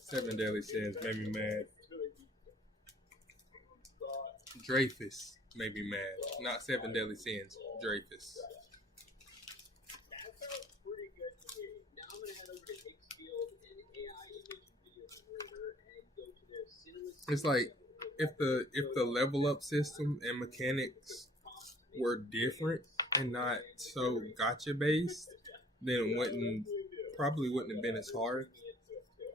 Seven Deadly Sins made me mad. Dreyfus made me mad. Not Seven Deadly Sins. Dreyfus. It's like if the level up system and mechanics were different and not so gotcha based, then it probably wouldn't have been as hard.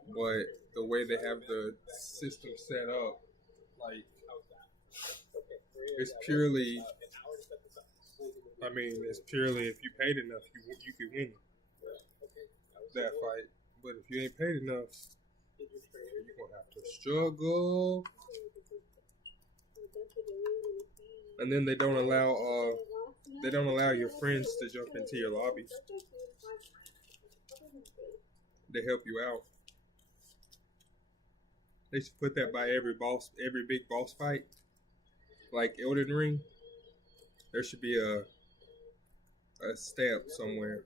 But the way they have the system set up, like, it's purely if you paid enough, you could win that fight. But if you ain't paid enough, you're gonna have to struggle. And then they don't allow your friends to jump into your lobby. They help you out. They should put that by every big boss fight. Like Elden Ring, there should be a stamp somewhere.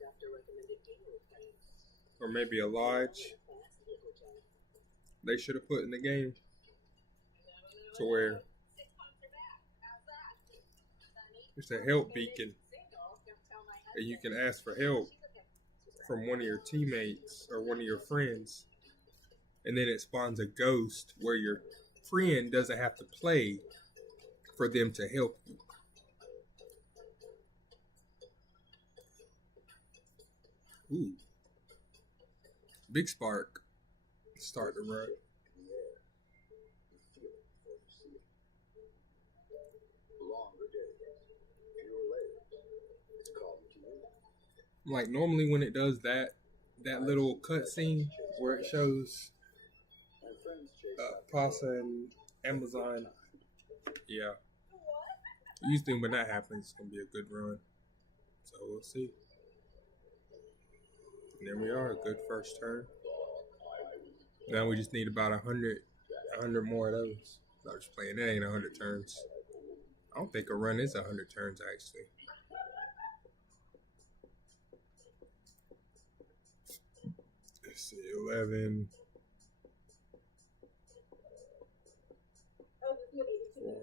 Or maybe a lodge. They should have put in the game to where it's a help beacon. And you can ask for help from one of your teammates or one of your friends. And then it spawns a ghost where your friend doesn't have to play for them to help you. Ooh. Big Spark. Start to run. Like normally when it does that little cutscene where it shows Pasa and Amazon, yeah. Usually when that happens, it's gonna be a good run. So we'll see. And there we are, a good first turn. Now we just need about 100 more of those. I was just playing, that ain't 100 turns. I don't think a run is 100 turns actually. Let's see, 11. 4, 8, 12.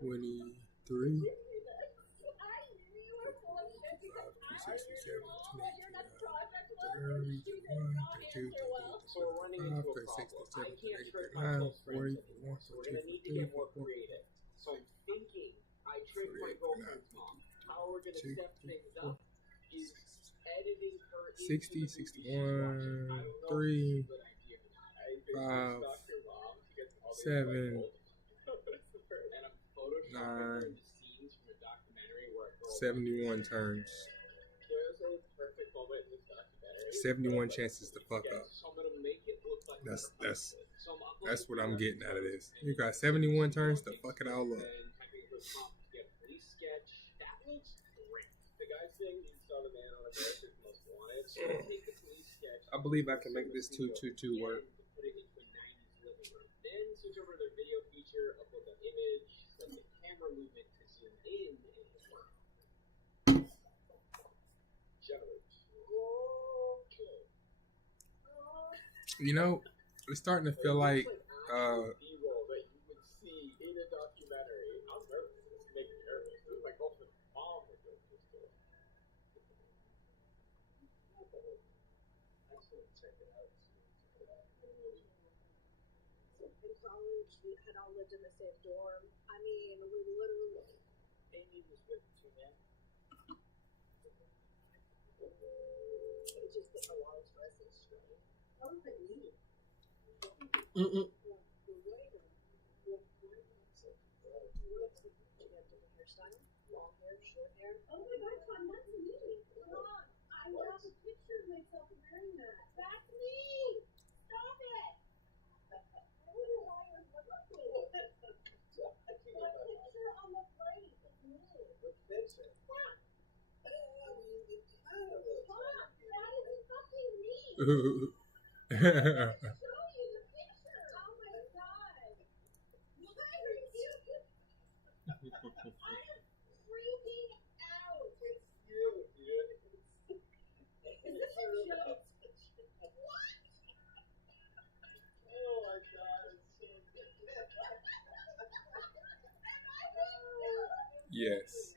23. 60, 61, 3, 5, 7, 9, 71 turns. 71 chances to fuck up. That's what I'm getting out of this. You got 71 turns to fuck it all up. I believe I can make this 2-2-2 work. You know, it's starting to feel like we had all lived in the same dorm. I mean, we literally. Amy was with 2 men. It's just a lot of stress and strain. How is that me? Hairstyle, long hair, short hair. Oh my God, Tom, that's me. Mom, I have a picture of myself wearing that. That's me. Stop it. Yes.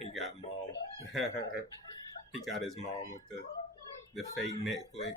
He got mom. He got his mom with the fake Netflix.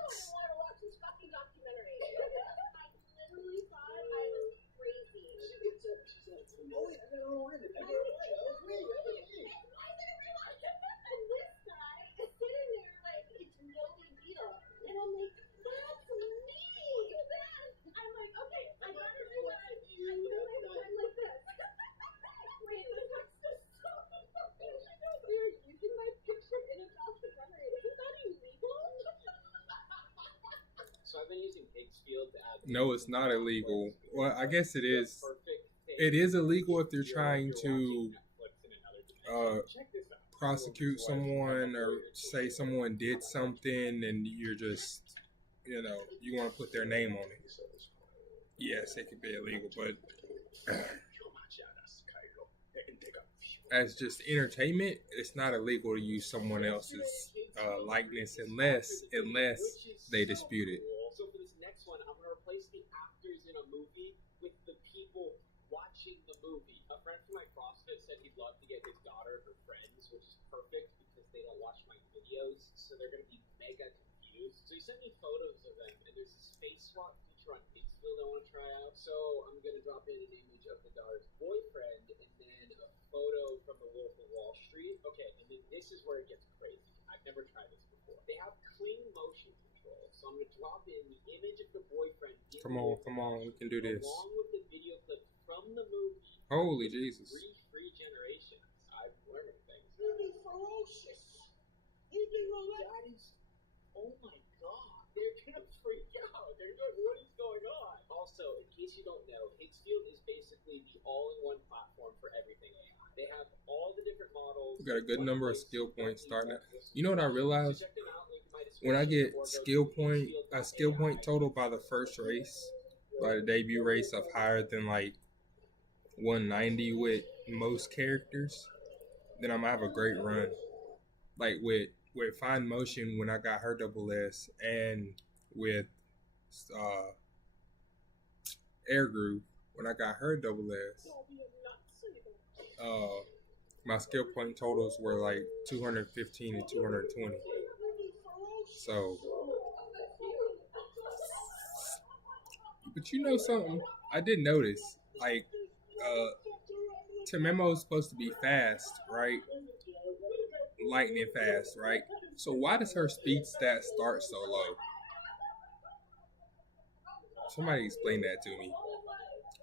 No, it's not illegal. Well, I guess it is. It is illegal if you're trying to prosecute someone or say someone did something and you're just, you want to put their name on it. Yes, it could be illegal, but as just entertainment, it's not illegal to use someone else's likeness unless they dispute it. So for this next one, I'm gonna replace the actors in a movie with the people watching the movie. A friend from my CrossFit said he'd love to get his daughter her friends, which is perfect because they don't watch my videos, so they're gonna be mega confused. So he sent me photos of them, and there's this face swap feature on Patesfield I want to try out. So I'm gonna drop in an image of the daughter's boyfriend, and then a photo from the Wolf of Wall Street. Okay, and then this is where it gets crazy. I've never tried this before. They have clean motion control, so I'm gonna drop in the image of the boyfriend. Come on, we can do this. Along with the video clip from the movie. Holy Jesus. Free generations. I've learned things. You'd be ferocious. You'd be relentless. Oh my god. They're gonna freak out. They're like, what is going on? Also, in case you don't know, Higgsfield is basically the all-in-one platform for everything AI. They have all the different models. We got a good number of skill points starting at. You know what I realized? When I get a skill point total by the first race, by the debut race of higher than like 190 with most characters, then I'm gonna have a great run. Like with Fine Motion when I got her double S, and with Air Groove when I got her double S, my skill point totals were like 215 and 220. So, but you know something? I did notice, like, Tamemo is supposed to be fast, right? Lightning fast, right? So why does her speed stat start so low? Somebody explain that to me.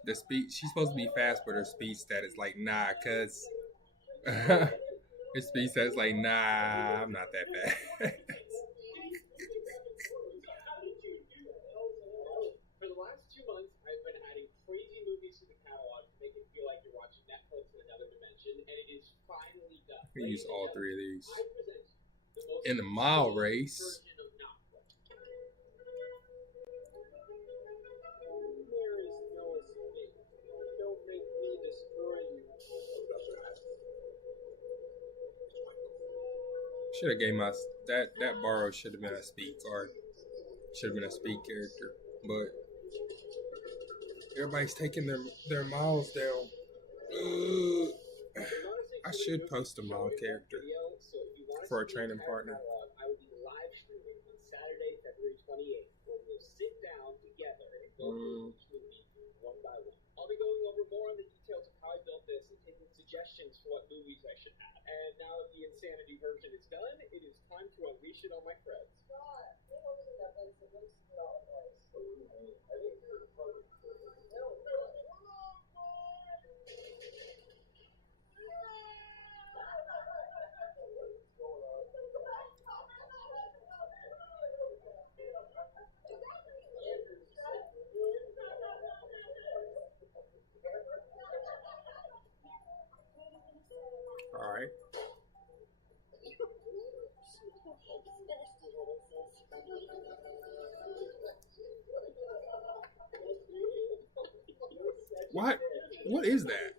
The speed, she's supposed to be fast, but her speed stat is like, nah, cuz her speed stat is like, nah, I'm not that fast. For the last 2 months, I've been adding crazy movies to the catalog to make it feel like you're watching Netflix in another dimension, and it is finally done. We use all three of these. I present the most In the mile race. version of not There is no escape. Don't make me destroy you. Should have gave my that borrow should have been a speed card. Should have been a speed character, but everybody's taking their miles down. I should post a mile character for a training partner. I will be live streaming on Saturday, February 28th, where we'll sit down together and go through each movie one by one. I'll be going over more on the details of how I built this and taking suggestions for what movies I should add. And now that the Insanity version is done, it is time to unleash it on my friends. What? What is that?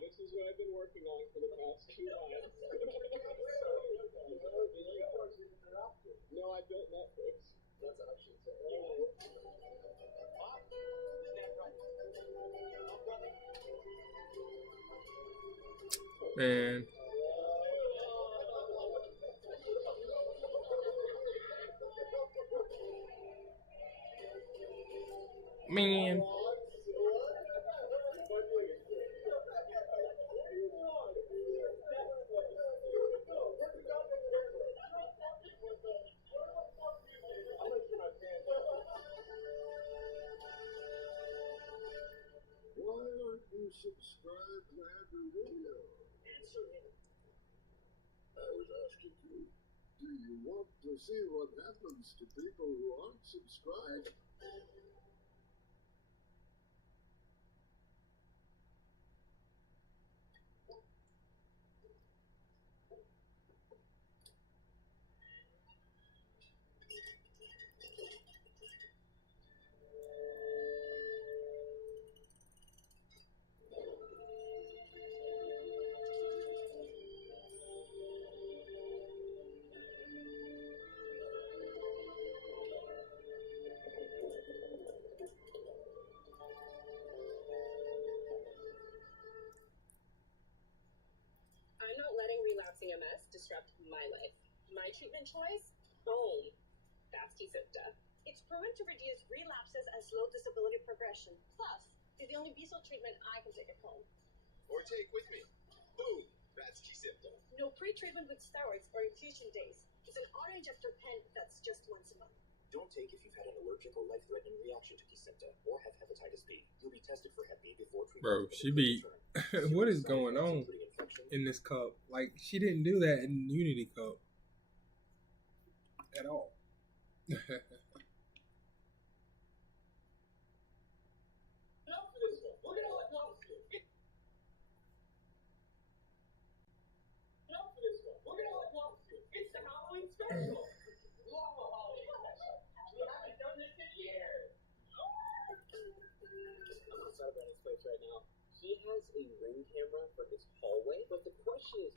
This is what I've been working on for the past 2 months. No, I built Netflix. That's what I should say. Man. Man. Why aren't you subscribed to every video? Answer him. I was asking you, do you want to see what happens to people who aren't subscribed? I'm not letting relapsing MS disrupt my life. My treatment choice? Home. That's T-Sipta. It's proven to reduce relapses and slow disability progression. Plus, it's the only B-cell treatment I can take at home. Or take with me. Boom! That's T-Sipta. No pre-treatment with steroids or infusion days. It's an auto-injector pen that's just once a month. Don't take if you've had an allergic or life-threatening reaction to T-Sipta or have hepatitis B. You'll be tested for Hep B before treatment. Bro, she be... What is going on in this cup? Like, she didn't do that in Unity Cup. At all. It's the Halloween special. We haven't done this in years. I'm outside of Brandon's place right now. He has a ring camera for his hallway, but the question is,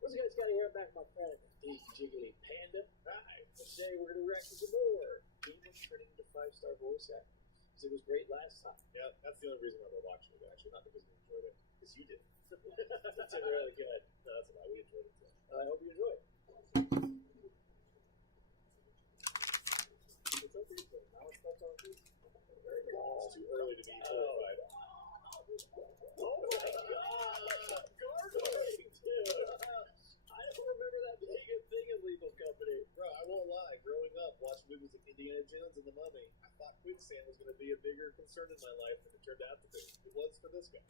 what's good, Scotty here? Back with my friend, the Jiggly Panda. Hi. Today we're going to react to some more Game of Turning to 5-star voice acting. Because it was great last time. Yeah, that's the only reason why we're watching it, actually. Not because we enjoyed it. Because you did. It's really good. No, that's why we enjoyed it too. I hope you enjoy it. It's okay, so now it's not on you. It's too early to be horrified. Oh my god! Gargoyling, dude! I don't remember that being a thing in Legal Company. Bro, I won't lie. Growing up, watching movies like Indiana Jones and The Mummy, I thought quicksand was going to be a bigger concern in my life than it turned out to be. It was for this guy.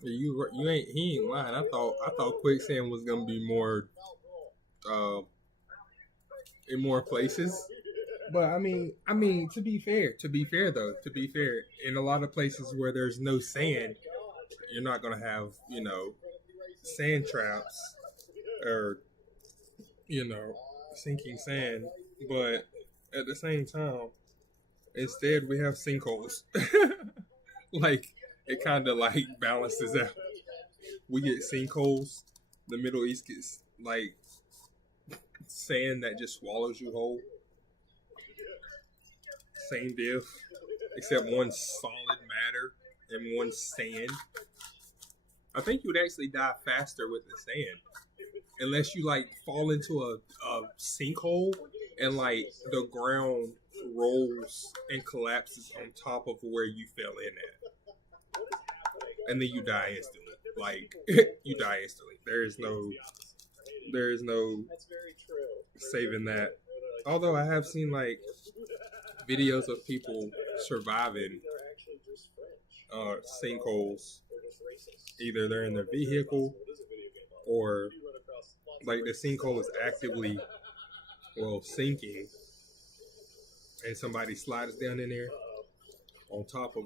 He ain't lying. I thought quicksand was gonna be more in more places. But I mean to be fair though, in a lot of places where there's no sand, you're not gonna have, sand traps or sinking sand. But at the same time, instead we have sinkholes. Like, it kind of like balances out. We get sinkholes. The Middle East gets like sand that just swallows you whole. Same diff, except one solid matter and one sand. I think you would actually die faster with the sand, unless you like fall into a sinkhole and like the ground rolls and collapses on top of where you fell in at, and then you die instantly. Like, you die instantly. There is no That's very true. saving that. Although I have seen like videos of people surviving They're actually just French. sinkholes They're just racist. Either they're in their vehicle or like the sinkhole is actively, sinking, and somebody slides down in there on top of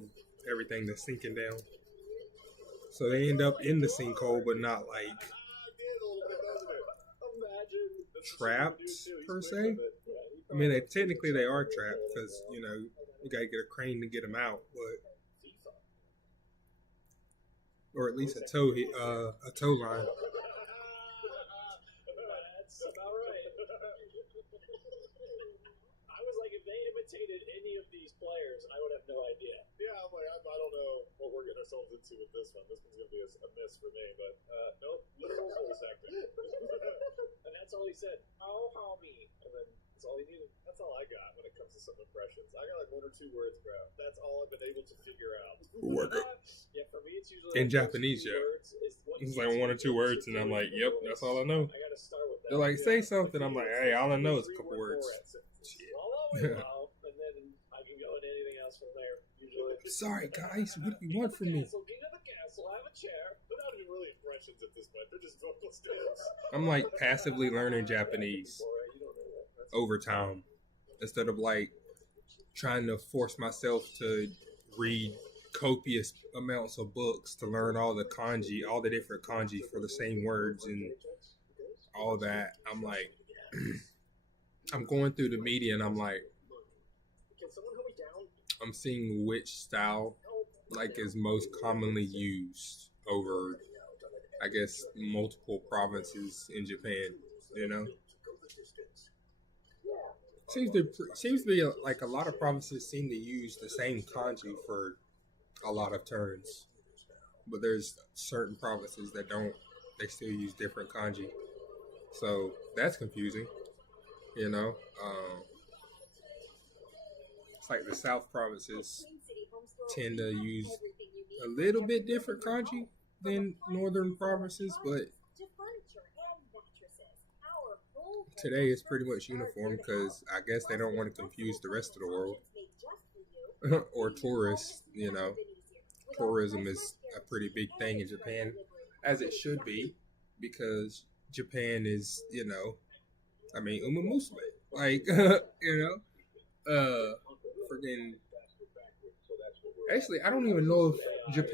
everything that's sinking down. So they end up in the sinkhole, but not like trapped per se. I mean, technically they are trapped because you gotta get a crane to get them out, or at least a tow line. That's about right. I was like, if they imitated any of these players, I would have no idea. Yeah, I'm like, I don't know what we're getting ourselves into with this one. This one's going to be a miss for me, but nope, literal voice acting. And that's all he said. Oh, homie. And then that's all he needed. That's all I got when it comes to some impressions. I got like 1 or 2 words, bro. That's all I've been able to figure out. Yeah, for me, it's usually in Japanese, yeah. It's like 1 or 2 words, and I'm like, yep, that's all I know. They're like, say something. I'm like, hey, all I know is a couple words. And then I can go into anything else from there. Usually. Sorry, guys. What do you want from me? King of the castle, have a chair. They're not even really impressions at this point. They're just vocal stills. I'm like passively learning Japanese over time instead of like trying to force myself to read copious amounts of books to learn all the kanji, all the different kanji for the same words and all that. I'm like, I'm going through the media and I'm like, I'm seeing which style like is most commonly used over, I guess, multiple provinces in Japan. Seems to be like a lot of provinces seem to use the same kanji for a lot of turns, but there's certain provinces that don't. They still use different kanji, so that's confusing. It's like the South provinces tend to use a little bit different kanji than northern provinces, but today is pretty much uniform because I guess they don't want to confuse the rest of the world or tourists. Tourism is a pretty big thing in Japan, as it should be, because Japan is, umamasume. Like, freaking. Actually, I don't even know if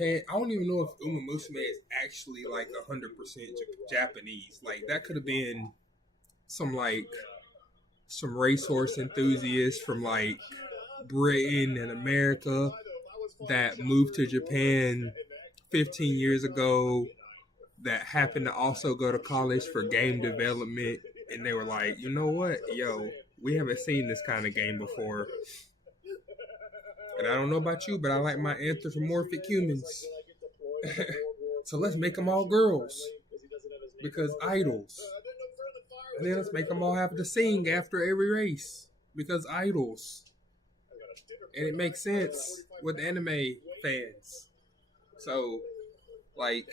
umamasume is actually like 100% Japanese. Like, that could have been some racehorse enthusiasts from like Britain and America that moved to Japan 15 years ago that happened to also go to college for game development, and they were like, you know what, we haven't seen this kind of game before, and I don't know about you, but I like my anthropomorphic humans. So let's make them all girls because idols. And then let's make them all have to sing after every race because idols. And it makes sense with anime fans. So, like,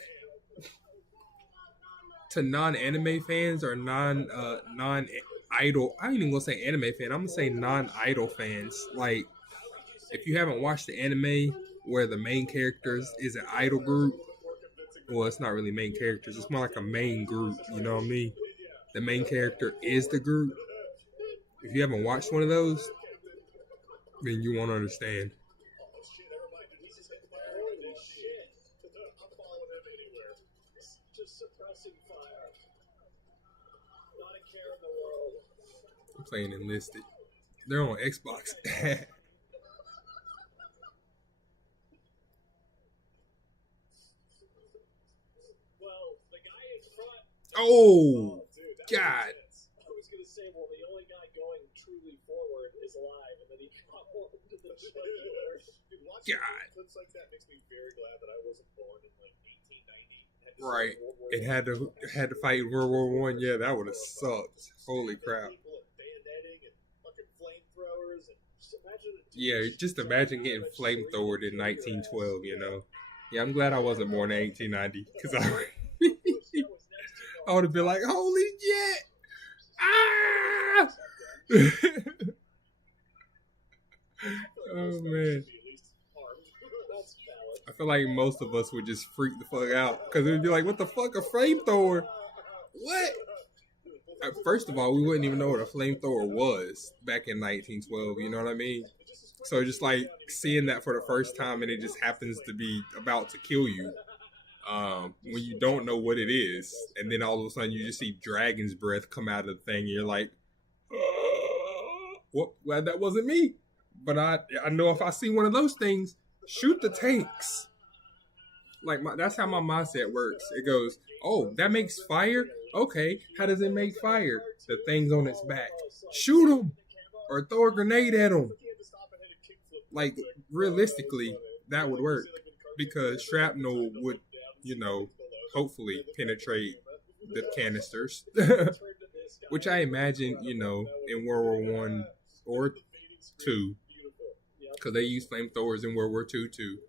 to non-anime fans or non-idol, I ain't even gonna say anime fan, I'm gonna say non-idol fans. Like, if you haven't watched the anime where the main characters is an idol group, well, it's not really main characters, it's more like a main group, you know what I mean? The main character is the group. If you haven't watched one of those, then you won't understand. I'm playing Enlisted. They're on Xbox. Oh, God. I was going to say, well, the only guy going truly forward is alive, and then he got more into the jugular. Dude, watching clips like that makes me very glad that I wasn't born in like 1890. Right. It had to fight in World War I. Yeah, that would have sucked. Holy crap. Yeah, just imagine getting flamethrowered in 1912, Yeah, I'm glad I wasn't born in 1890, because I would have been like, holy shit! Ah! Oh, man. I feel like most of us would just freak the fuck out because it would be like, what the fuck, a flamethrower? What? First of all, we wouldn't even know what a flamethrower was back in 1912. You know what I mean? So just like seeing that for the first time and it just happens to be about to kill you when you don't know what it is. And then all of a sudden you just see dragon's breath come out of the thing and you're like, well, glad that wasn't me. But I know if I see one of those things, shoot the tanks. Like that's how my mindset works. It goes, oh, that makes fire? Okay, how does it make fire? The thing's on its back. Shoot him! Or throw a grenade at him. Like, realistically, that would work. Because shrapnel would, hopefully penetrate the canisters. Which I imagine, in World War I or II. Because they used flamethrowers in World War II too.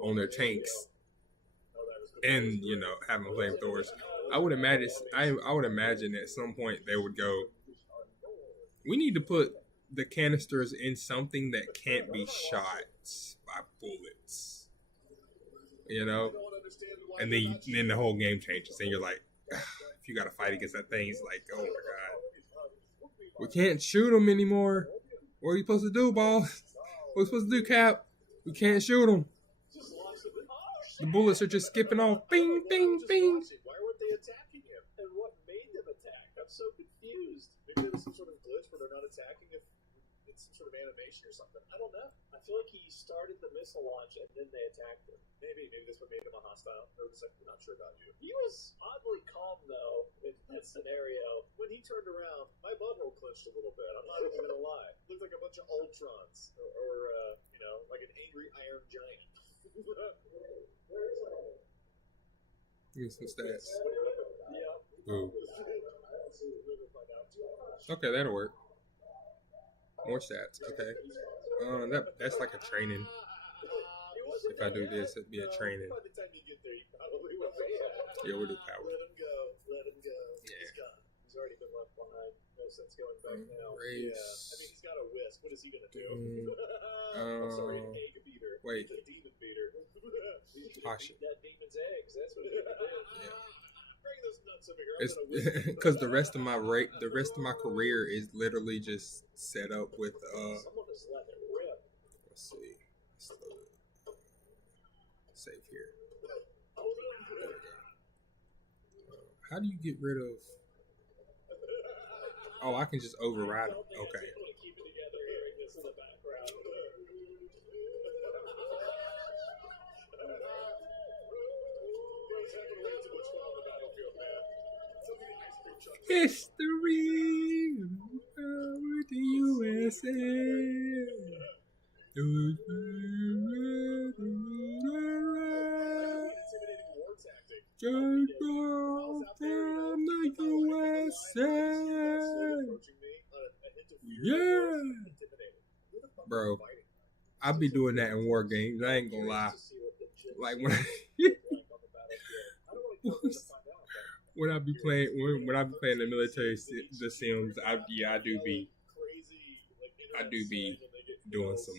On their tanks. And, having flamethrowers. I would imagine at some point they would go, we need to put the canisters in something that can't be shot by bullets. And then the whole game changes and you're like, if you gotta fight against that thing, it's like, oh my god. We can't shoot them anymore. What are you supposed to do, boss? What are we supposed to do, Cap? We can't shoot them. The bullets are just skipping off. Bing, bing, bing. Why weren't they attacking him? And what made them attack? I'm so confused. Maybe there was some sort of glitch where they're not attacking if it's some sort of animation or something. I don't know. I feel like he started the missile launch and then they attacked him. Maybe this would make him a hostile. They were just like, we're not sure about you. He was oddly calm though in that scenario. When he turned around, my butthole clenched a little bit. I'm not even gonna lie. Looked like a bunch of Ultrons or like an angry Iron Giant. Give some stats. Ooh. Okay, that'll work. More stats. Okay. That's like a training. If I do this, it'd be a training. Yeah, we'll do power. Let him go. Yeah. He's gone. He's already been left behind. No sense going back now. Race. Yeah. I mean, he's got a whisk. What is he gonna do? I'm sorry, an egg beater. Wait. He's a demon beater. Caution. That demon's eggs. That's what he's gonna do. Yeah. Bring this nuts over here. It's because the rest of my career is literally just set up with Someone just let it rip. let's see. Save here. How do you get rid of? Oh, I can just override it. Okay. Keep it together, hearing this in the background. History of the USA. Just from the USA. Yeah. Bro, I be doing that in war games. I ain't gonna lie. Like when when I be playing the military the Sims, I do be doing some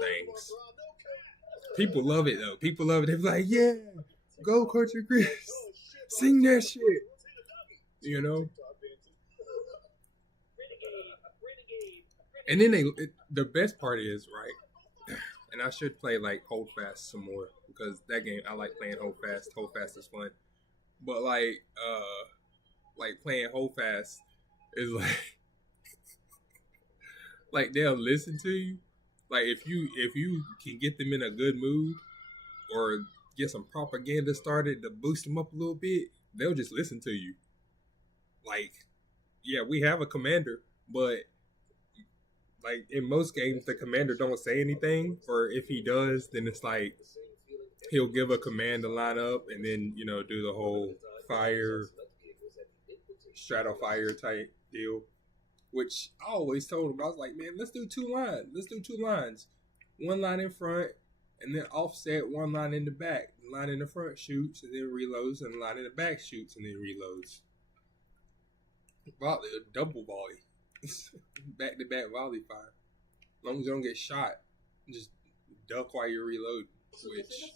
things. People love it though. People love it. They're like, yeah, go Country Chris, sing that shit. And then the best part is, right, and I should play like Hold Fast some more because that game, I like playing Hold Fast. Hold Fast is fun. But like playing Hold Fast is like they'll listen to you. Like if you can get them in a good mood or get some propaganda started to boost them up a little bit, they'll just listen to you. Like, yeah, we have a commander, but like in most games, the commander don't say anything, or if he does, then it's like he'll give a command to line up and then, do the whole strato fire type deal, which I always told him. I was like, man, let's do two lines. One line in front and then offset one line in the back. The line in the front shoots and then reloads, and the line in the back shoots and then reloads. Double volley. Back to back volley fire. As long as you don't get shot, just duck while you're reloading. which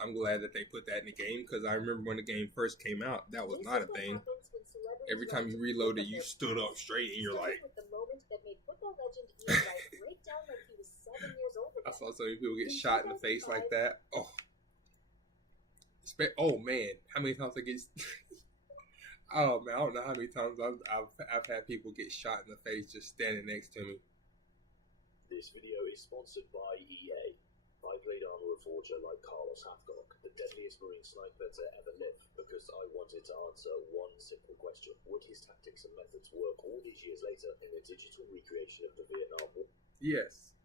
I'm glad that they put that in the game, because I remember when the game first came out, that was not a thing. Every time you reloaded, you stood up straight and you're like, I saw so many people get shot in the face like that. Oh man, how many times I get? Oh man, I don't know how many times I've had people get shot in the face just standing next to me. This video is sponsored by EA. I played Armor Forger like Carlos Hathcock, the deadliest Marine sniper to ever live, because I wanted to answer one simple question: would his tactics and methods work all these years later in a digital recreation of the Vietnam War? Yes,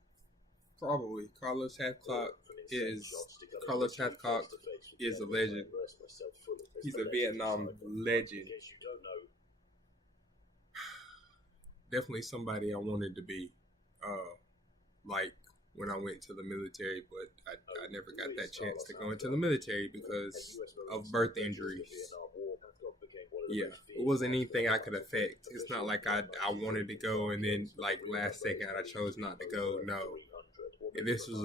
probably. Carlos Hathcock is a legend. He's a Vietnam legend. Definitely somebody I wanted to be, like when I went to the military, but I never got that chance to go into the military because of birth injuries. Yeah, it wasn't anything I could affect. It's not like I wanted to go and then like last second I chose not to go. No. And this was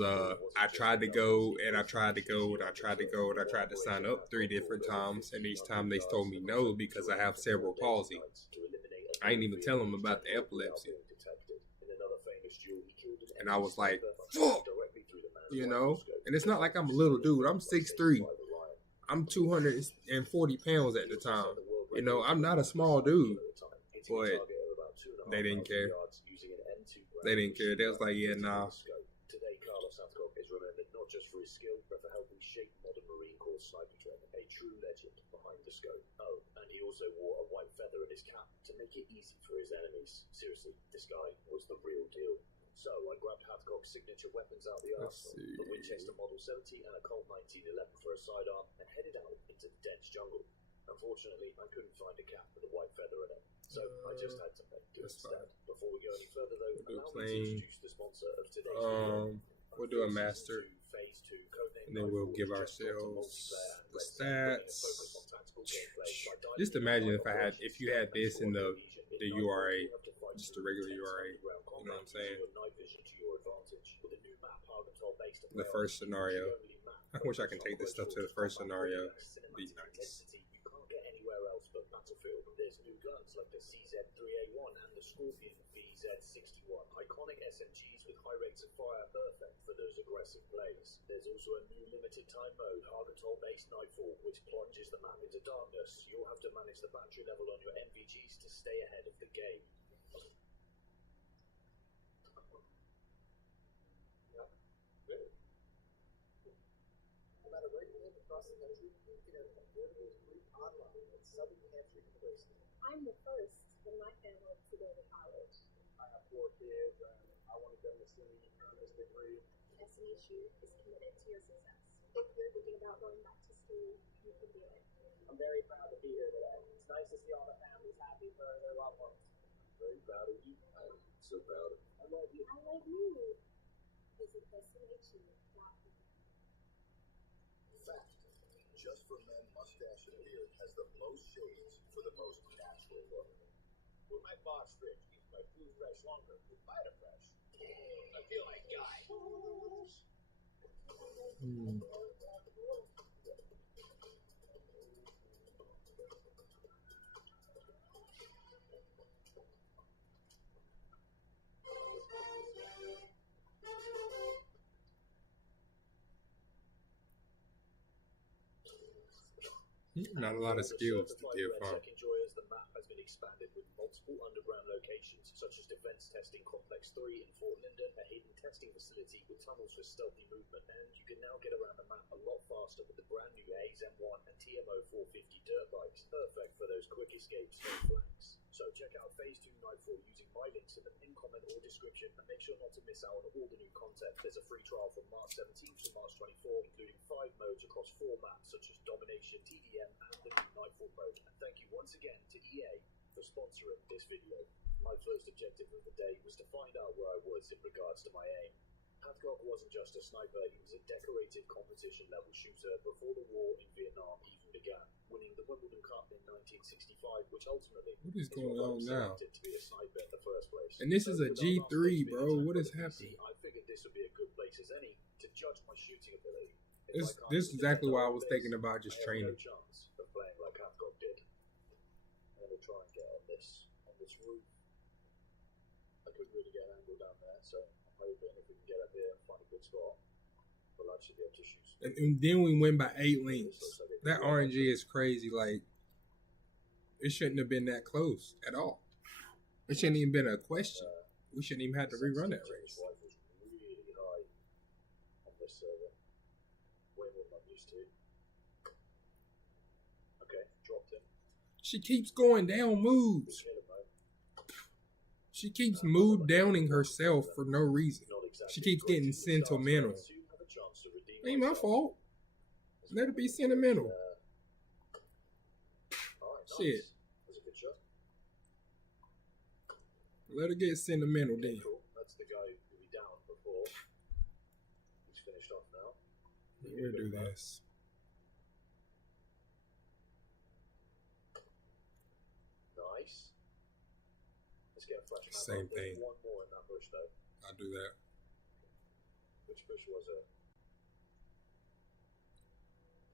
I tried to go and I tried to go and I tried to go and I tried to sign up 3 different times, and each time they told me no because I have cerebral palsy. I didn't even tell them about the epilepsy. And I was like, fuck, you know? And it's not like I'm a little dude. I'm 6'3". I'm 240 pounds at the time. You know, I'm not a small dude. But they didn't care. They didn't care. They was like, yeah, nah. Today, Carlos Hathcock is remembered not just for his skill, but for helping shape modern Marine Corps sniper training. A true legend behind the scope. Oh, and he also wore a white feather in his cap to make it easy for his enemies. Seriously, this guy was the real deal. So I grabbed Hathcock's signature weapons out the arsenal, the Winchester Model 70 and a Colt 1911 for a sidearm, and headed out into the dense jungle. Unfortunately, I couldn't find a cap with a white feather in it, so I just had to make do instead. Before we go any further, though, allow me to introduce the sponsor of today's video. We'll do a master, and then we'll give ourselves the stats. Just imagine if you had this in the URA, just a regular URA. You know what I'm saying? The first scenario. I wish I can take this stuff to the first scenario. Be nice. There's new guns like the CZ-3A1 and the Scorpion VZ-61, iconic SMGs with high rates of fire, perfect for those aggressive plays. There's also a new limited time mode, Argentol-based Nightfall, which plunges the map into darkness. You'll have to manage the battery level on your NVGs to stay ahead of the game. No matter where you live across the country, you can have affordable free online at Southern New Hampshire University. I'm the first in my family to go to college. I have 4 kids, and I wanted them to see me earn this degree. SNHU is committed to your success. If you're thinking about going back to school, you can do it. I'm very proud to be here today. It's nice to see all the families happy for their loved ones. Very proud of you. I'm so proud of you. I love you. I love you. Visit SNHU.com. Fact. Just for Men Mustache and Beard has the most shades for the most natural look. With my boss fridge keeps my food fresh longer with Vita Fresh. I feel like Guy. Not a lot of skills to give, huh? Enjoyers, the map has been expanded with multiple underground locations, such as Defense Testing Complex 3 in Fort Linden, a hidden testing facility with tunnels for stealthy movement, and you can now get around the map a lot faster with the brand new Hayes M1 and TMO 450 dirt bikes, perfect for those quick escapes and flanks. So check out Phase 2 Nightfall using my links in the pinned comment or description, and make sure not to miss out on all the new content. There's a free trial from March 17th to March 24th, including 5 modes across 4 maps, such as Domination, TDM, and the new Nightfall mode. And thank you once again to EA for sponsoring this video. My first objective of the day was to find out where I was in regards to my aim. Hathcock wasn't just a sniper, he was a decorated competition-level shooter before the war in Vietnam even began, winning the Wimbledon Cup in 1965, which ultimately What is going on now? to be a sniper in the first place. And this is a G3, bro. What is happening? I figured this would be a good place as any to judge my shooting ability. This is exactly why I was thinking about just I have no training. chance of playing like Hathcock did. I'm going to try and get on this roof. I couldn't really get an angle down there, so I'm hoping if we can get up here and find a good spot, we'll actually be able to shoot. And then we win by 8 links. That RNG is crazy. Like, it shouldn't have been that close at all. It shouldn't even been a question. We shouldn't even have to rerun that race. Life was really high on this server. Way more than I'm used to. Okay, dropped him. She keeps going down moves. She keeps mood downing herself for no reason. She keeps getting sentimental. Ain't my fault. Let it be sentimental. Shit. That's a good shot. Let her get sentimental then. Cool. That's the guy who we downed before. He's finished off now. We'll do this. Nice. Let's get a flash. Same thing. One more in that bush though. I'll do that. Which bush was it?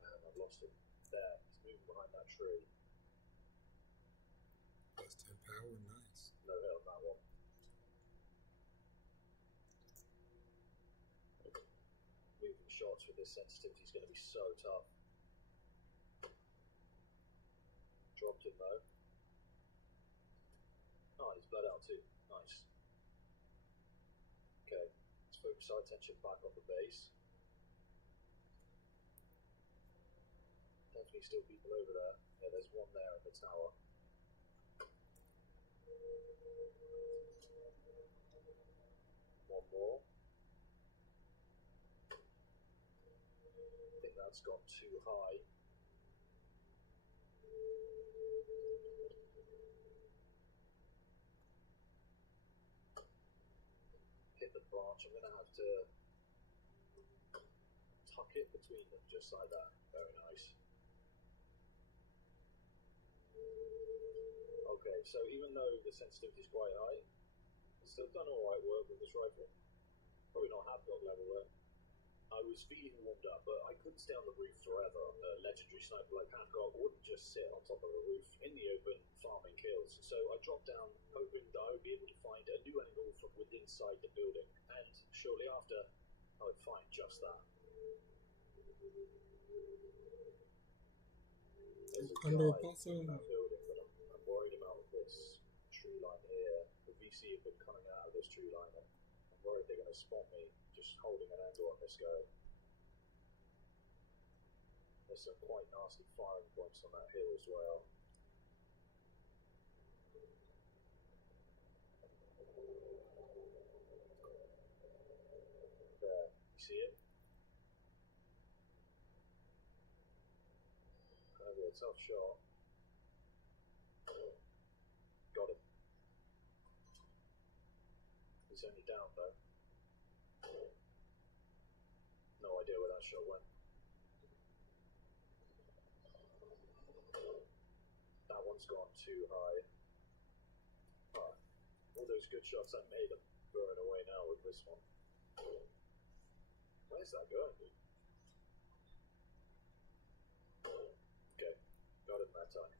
I've lost him. There. He's moving behind that tree. Plus 10 power, nice. No hit on that one. Moving shots with this sensitivity is going to be so tough. Dropped him though. Oh, he's bled out too. Nice. Okay, let's focus our attention back on the base. Definitely still people over there. Yeah, there's one there in the tower. One more. I think that's gone too high. Hit the branch. I'm going to have to tuck it between them just like that. Very nice. Okay, so even though the sensitivity is quite high, it's still done alright work with this rifle. Probably not Hathcock level though. I was feeling warmed up, but I couldn't stay on the roof forever. A legendary sniper like Hathcock wouldn't just sit on top of a roof in the open farming kills. So I dropped down hoping that I would be able to find a new angle from within inside the building, and shortly after I would find just that. There's a Under a guy puzzle. in that building that I'm worried about with this tree line here. The VC have been coming out of this tree line, and I'm worried they're going to spot me just holding an angle on this guy. There's some quite nasty firing points on that hill as well. There, you see him? Gonna be a tough shot. Got him. He's only down though. No idea where that shot went. That one's gone too high. Oh, all those good shots I made are burning away now with this one. Where's that going, dude? Okay, got him that time.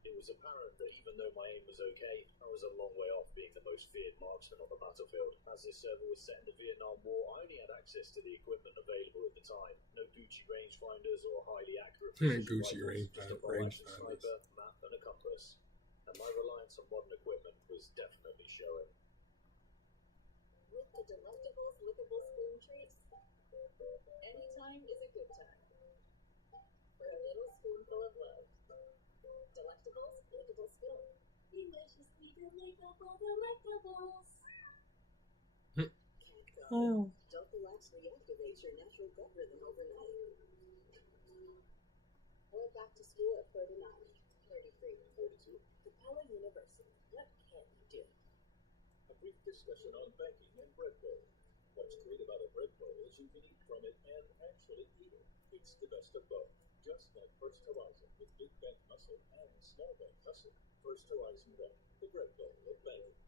It was apparent that even though my aim was okay, I was a long way off being the most feared marksman on the battlefield. As this server was set in the Vietnam War, I only had access to the equipment available at the time. No Gucci rangefinders or highly accurate Gucci rifles, just a rangefinders. sniper, map, and a compass. And my reliance on modern equipment was definitely showing. With the delectables lickable spoon treats, any time is a good time. For a little spoonful of love. Delectables lickable spoon. Deliciously delectable delectables. Oh. Don't relax reactivates your natural gut rhythm overnight. I went back to school at 39, 33, 42. Capella University. What can you do? A brief discussion on banking and bread bowl. What's great about a bread bowl is you can eat from it and actually eat it. It's the best of both. Just like First Horizon with Big Bank Muscle and Small Bank Hustle. First Horizon Bank, the bread bowl of banking.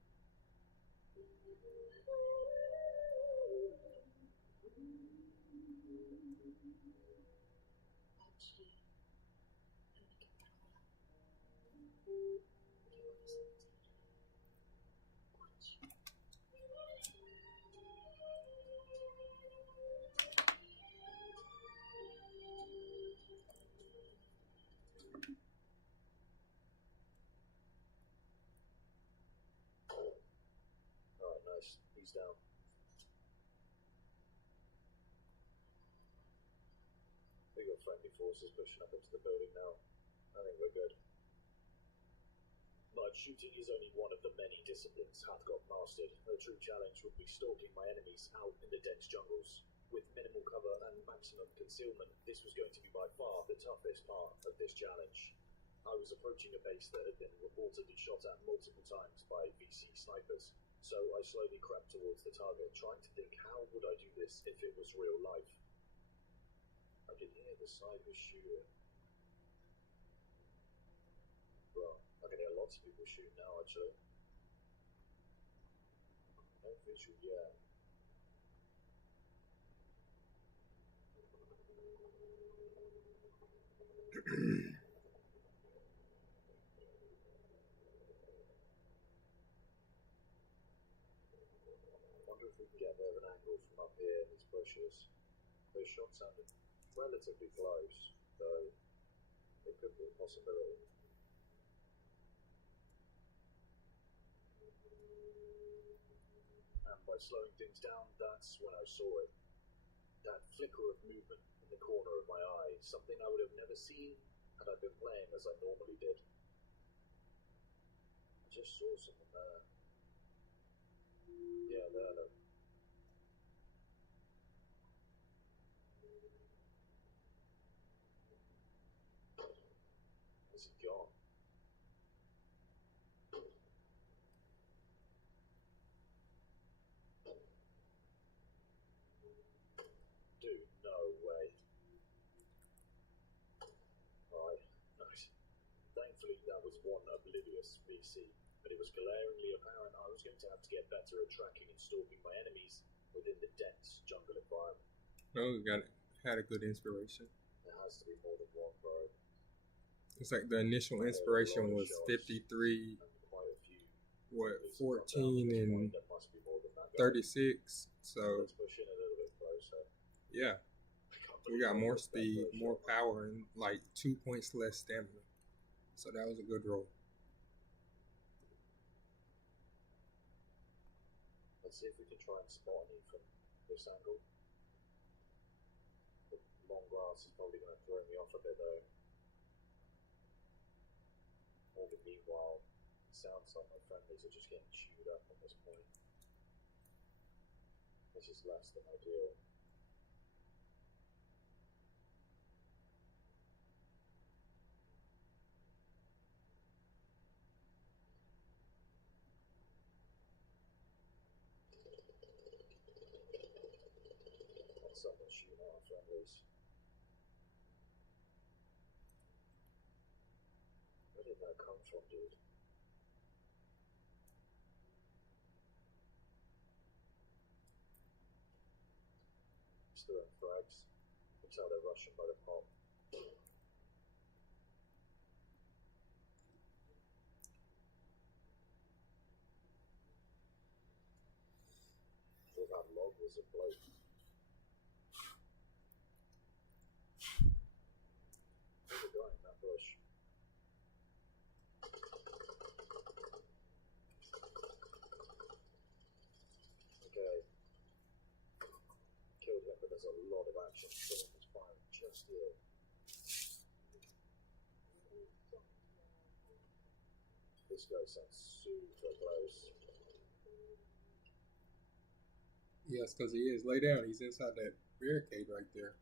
down. We got friendly forces pushing up into the building now. I think we're good. But shooting is only one of the many disciplines Hathcock mastered. The true challenge would be stalking my enemies out in the dense jungles. With minimal cover and maximum concealment, this was going to be by far the toughest part of this challenge. I was approaching a base that had been reportedly shot at multiple times by VC snipers, so I slowly crept towards the target, trying to think how would I do this if it was real life. I could hear the snipers shooting. Well, I can hear lots of people shooting now, actually. No visual yet. Wonder if we can get a bit of an angle from up here in these bushes. Those shots sounded relatively close, though it could be a possibility. And by slowing things down, that's when I saw it. That flicker of movement in the corner of my eye, something I would have never seen had I been playing as I normally did. I just saw someone there. Yeah, there, look. Is he gone? Dude, no way. Alright, nice. Thankfully, that was one oblivious VC, but it was glaringly apparent I was going to have to get better at tracking and stalking my enemies within the dense jungle environment. Oh, had a good inspiration. There has to be more than one, bro. It's like the initial inspiration was 53, Quite a few. 14 and There must be more than that. 36. So Let's push in a little bit closer. yeah, we got more speed, more power, and like 2 points less stamina. So that was a good roll. Let's see if we can try and spot him from this angle. The long grass is probably going to throw me off a bit though. All the meanwhile, it sounds like my friendlies are just getting chewed up at this point. This is less than ideal. And someone's shooting at our friendlies. Where did that come from, dude? Still in frags. You can tell they're rushing by the pop. That log was a bloke. There's a guy in that bush. Okay. Killed him, but there's a lot of action. Someone was firing just here. This guy sounds super close. Yes, because he is. Lay down. He's inside that barricade right there.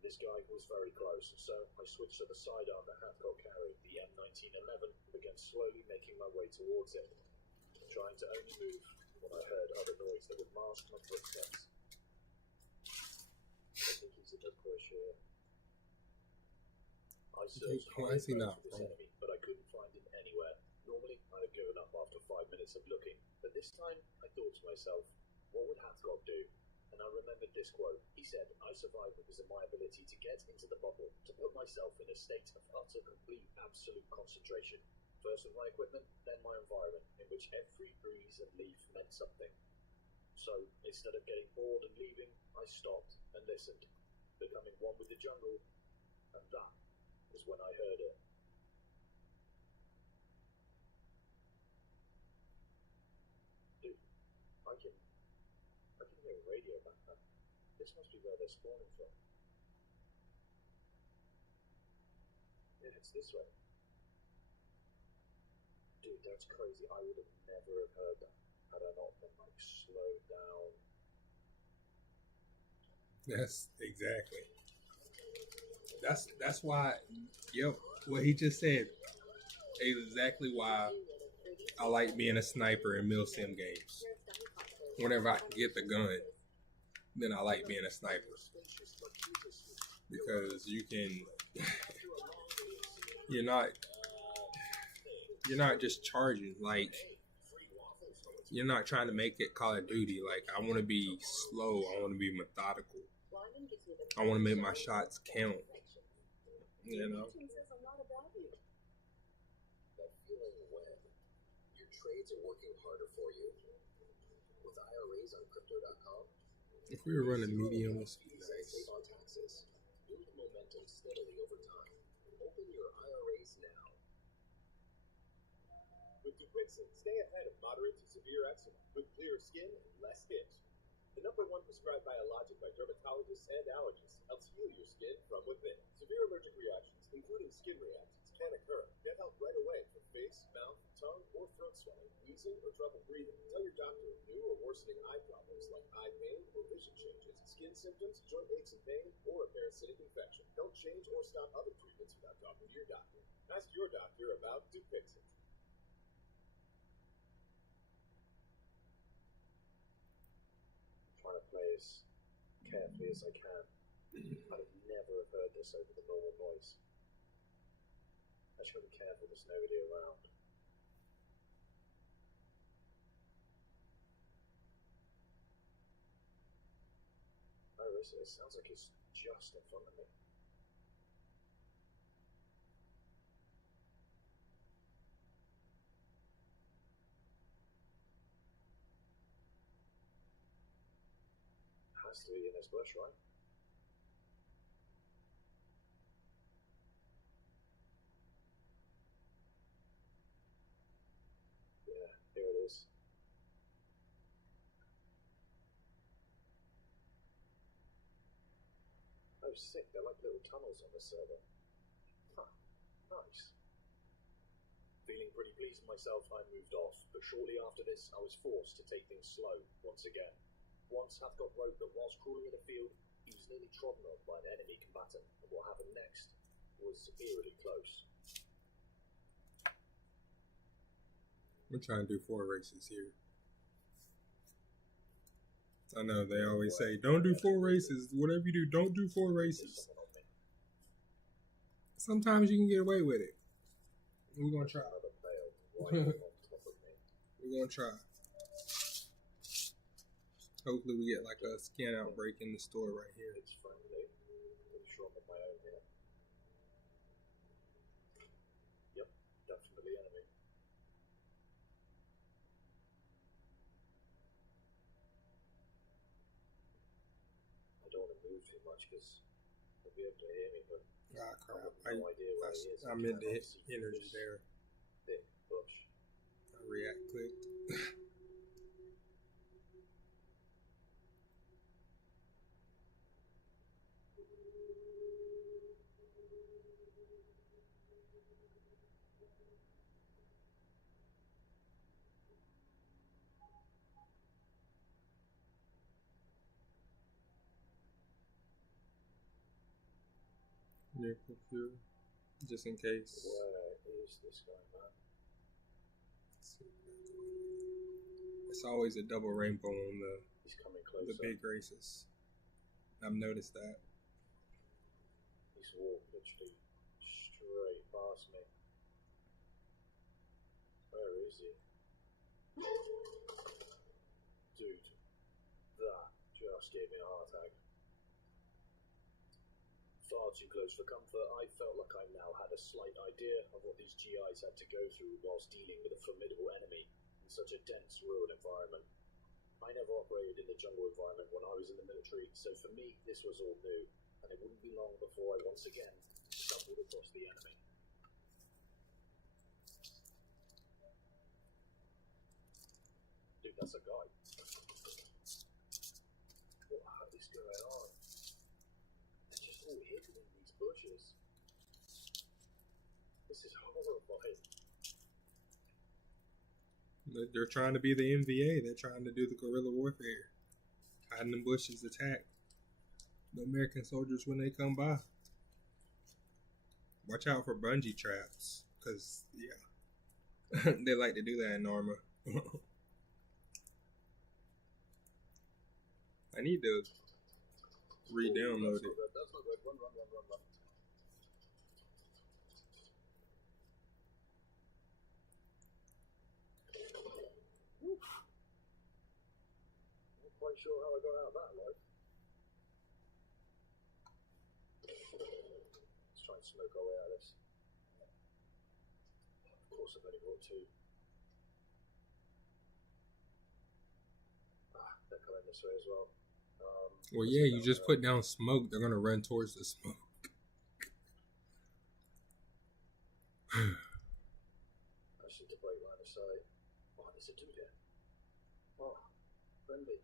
This guy was very close, so I switched to the sidearm that Hathcock carried, the M1911, and began slowly making my way towards it, trying to only move when I heard other noise that would mask my footsteps. I think he's in the bush here. I searched Why is he high not for this wrong? enemy, but I couldn't find him anywhere. Normally, I'd have given up after 5 minutes of looking, but this time I thought to myself, what would Hathcock do? And I remembered this quote. He said, I survived because of my ability to get into the bubble, to put myself in a state of utter, complete, absolute concentration. First with my equipment, then my environment, in which every breeze and leaf meant something. So, instead of getting bored and leaving, I stopped and listened, becoming one with the jungle, and that was when I heard it. I can hear a radio back there. This must be where they're spawning from. Yeah, it's this way. Dude, that's crazy. I would have never have heard that had I not been like slowed down. That's exactly. That's why. Yep, what he just said is exactly why I like being a sniper in milsim games. Whenever I can get the gun, then I like being a sniper because you can. You're not just charging like. You're not trying to make it Call of Duty. Like, I want to be slow. I want to be methodical. I want to make my shots count. You know? That feeling when your trades are working harder for you. With IRAs on crypto.com, If we were running medium, let's do save nice. on taxes. Build momentum steadily over time. Open your IRAs now. With Dupixent, stay ahead of moderate to severe eczema with clearer skin and less itch. The #1 prescribed biologic by dermatologists and allergists helps heal your skin from within. Severe allergic reactions, including skin reactions, can occur. Get help right away for face, mouth, tongue, or throat swelling, wheezing, or trouble breathing. Tell your doctor of new or worsening eye problems like eye pain or vision changes, skin symptoms, joint aches and pain, or a parasitic infection. Don't change or stop other treatments without talking to your doctor. Ask your doctor about Dupixent. Trying to play as carefully as I can. I'd have never have heard this over the normal voice. I should be careful, there's nobody around. Oh, is it? It sounds like it's just in front of me. Has to be in this bush, right? Yeah, here it is. Oh, sick. They're like little tunnels on the server. Huh, nice. Feeling pretty pleased with myself, I moved off, but shortly after this, I was forced to take things slow once again. Once Hath got wrote that whilst crawling in a field, he was nearly trodden on by an enemy combatant, and what happened next was eerily close. We're trying to do 4 races here. I know they always say, don't do 4 races. Whatever you do, don't do 4 races. Sometimes you can get away with it. We're going to try. We're going to try. Hopefully we get like a scan outbreak in the store right here. It's friendly. Pretty sure I'm on my own here. Yep, definitely enemy. I don't want to move too much because they'll be able to hear me, but Ah, crap. I have no idea where he is. I meant to hit energy there. Thick bush. I react clicked. Vehicle fuel, just in case. Where is this guy, man? It's always a double rainbow on He's coming closer. the big races. I've noticed that. He's walked literally straight past me. Where is he? Dude, that just gave me a heart attack. Far too close for comfort, I felt like I now had a slight idea of what these GIs had to go through whilst dealing with a formidable enemy in such a dense rural environment. I never operated in the jungle environment when I was in the military, so for me this was all new, and it wouldn't be long before I once again stumbled across the enemy. Dude, that's a guy. going on? It's just all hidden in these bushes. This is horrifying. They're trying to be the NVA. They're trying to do the guerrilla warfare. Hide in the bushes, attack the American soldiers when they come by. Watch out for bungee traps, because, yeah, they like to do that in Norma. I need to re-download it. That's not good. Run. Not quite sure how I got out of that life. Let's try and smoke our way out of this. Of course, I've only got two. They're coming this way as well. Well, yeah, you just put down smoke. They're going to run towards the smoke. I should to break line of sight. Oh, there's a dude there. Oh, friendly.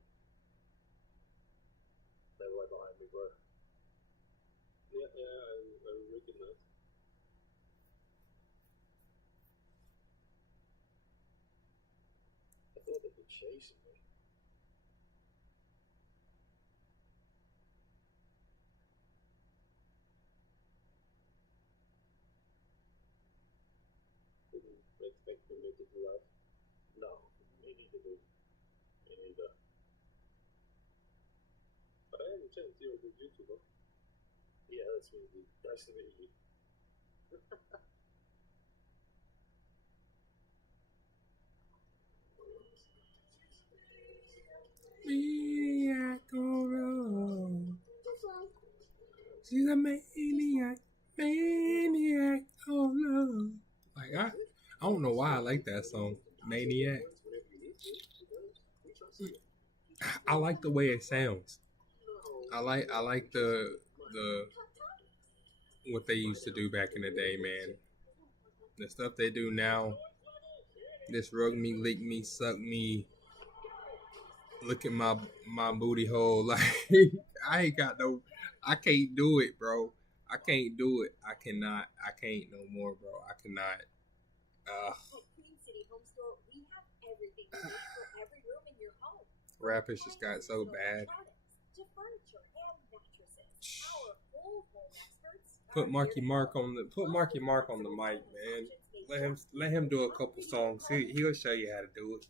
They're right behind me, bro. Yeah, I recognize. I thought they'd be chasing me. Didn't expect to make it alive. No, me neither, dude. Me neither. But I am chance you're a good YouTuber. Yeah, that's me, dude. Nice to meet you. Maniac on road. She's a maniac on road. Like, I don't know why I like that song, Maniac. I like the way it sounds. I like the what they used to do back in the day, man. The stuff they do now. This rug me, lick me, suck me. Look at my booty hole. Like, I ain't got no. I can't do it, bro. I can't do it. I cannot. I can't no more, bro. I cannot. At Queen City Home Store, we have everything you need for every room in your home. Rappers just got so bad. To furniture and mattresses. Our whole home experts. Put Marky Mark on the mic, man. Let him do a couple songs. He'll show you how to do it.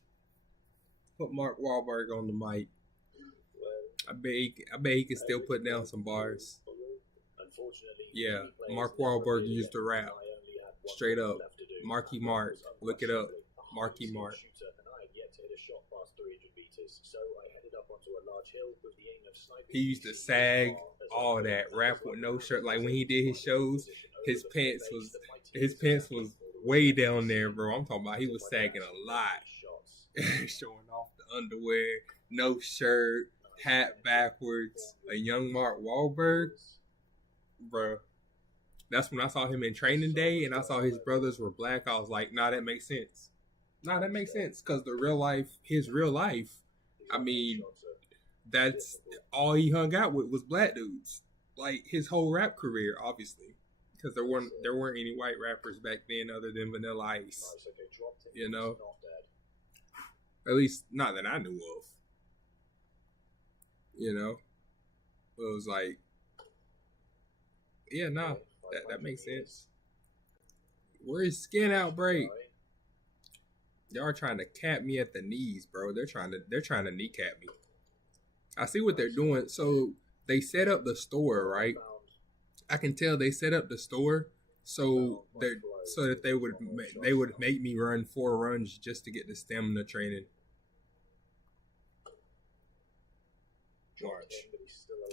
Put Mark Wahlberg on the mic. I bet he can still put down some bars. Yeah, Mark Wahlberg used to rap. Straight up. Marky Mark. Look it up. Marky Mark. He used to sag, all that, rap with no shirt. Like when he did his shows, his pants was way down there, bro. I'm talking about he was sagging a lot. Showing off the underwear, no shirt, hat backwards. A young Mark Wahlberg, bro. That's when I saw him in Training Day, and I saw his brothers were black. I was like, nah, that makes sense. Nah, that makes sense, because his real life, I mean, that's all he hung out with was black dudes. Like his whole rap career, obviously, because there weren't any white rappers back then other than Vanilla Ice. You know, at least not that I knew of. You know, it was like, yeah, nah, that makes sense. Where's Skin Outbreak? Y'all are trying to cap me at the knees, bro. They're trying to kneecap me. I see what they're doing. So they set up the store, right? I can tell they set up the store so that they would make me run 4 runs just to get the stamina training. Watch,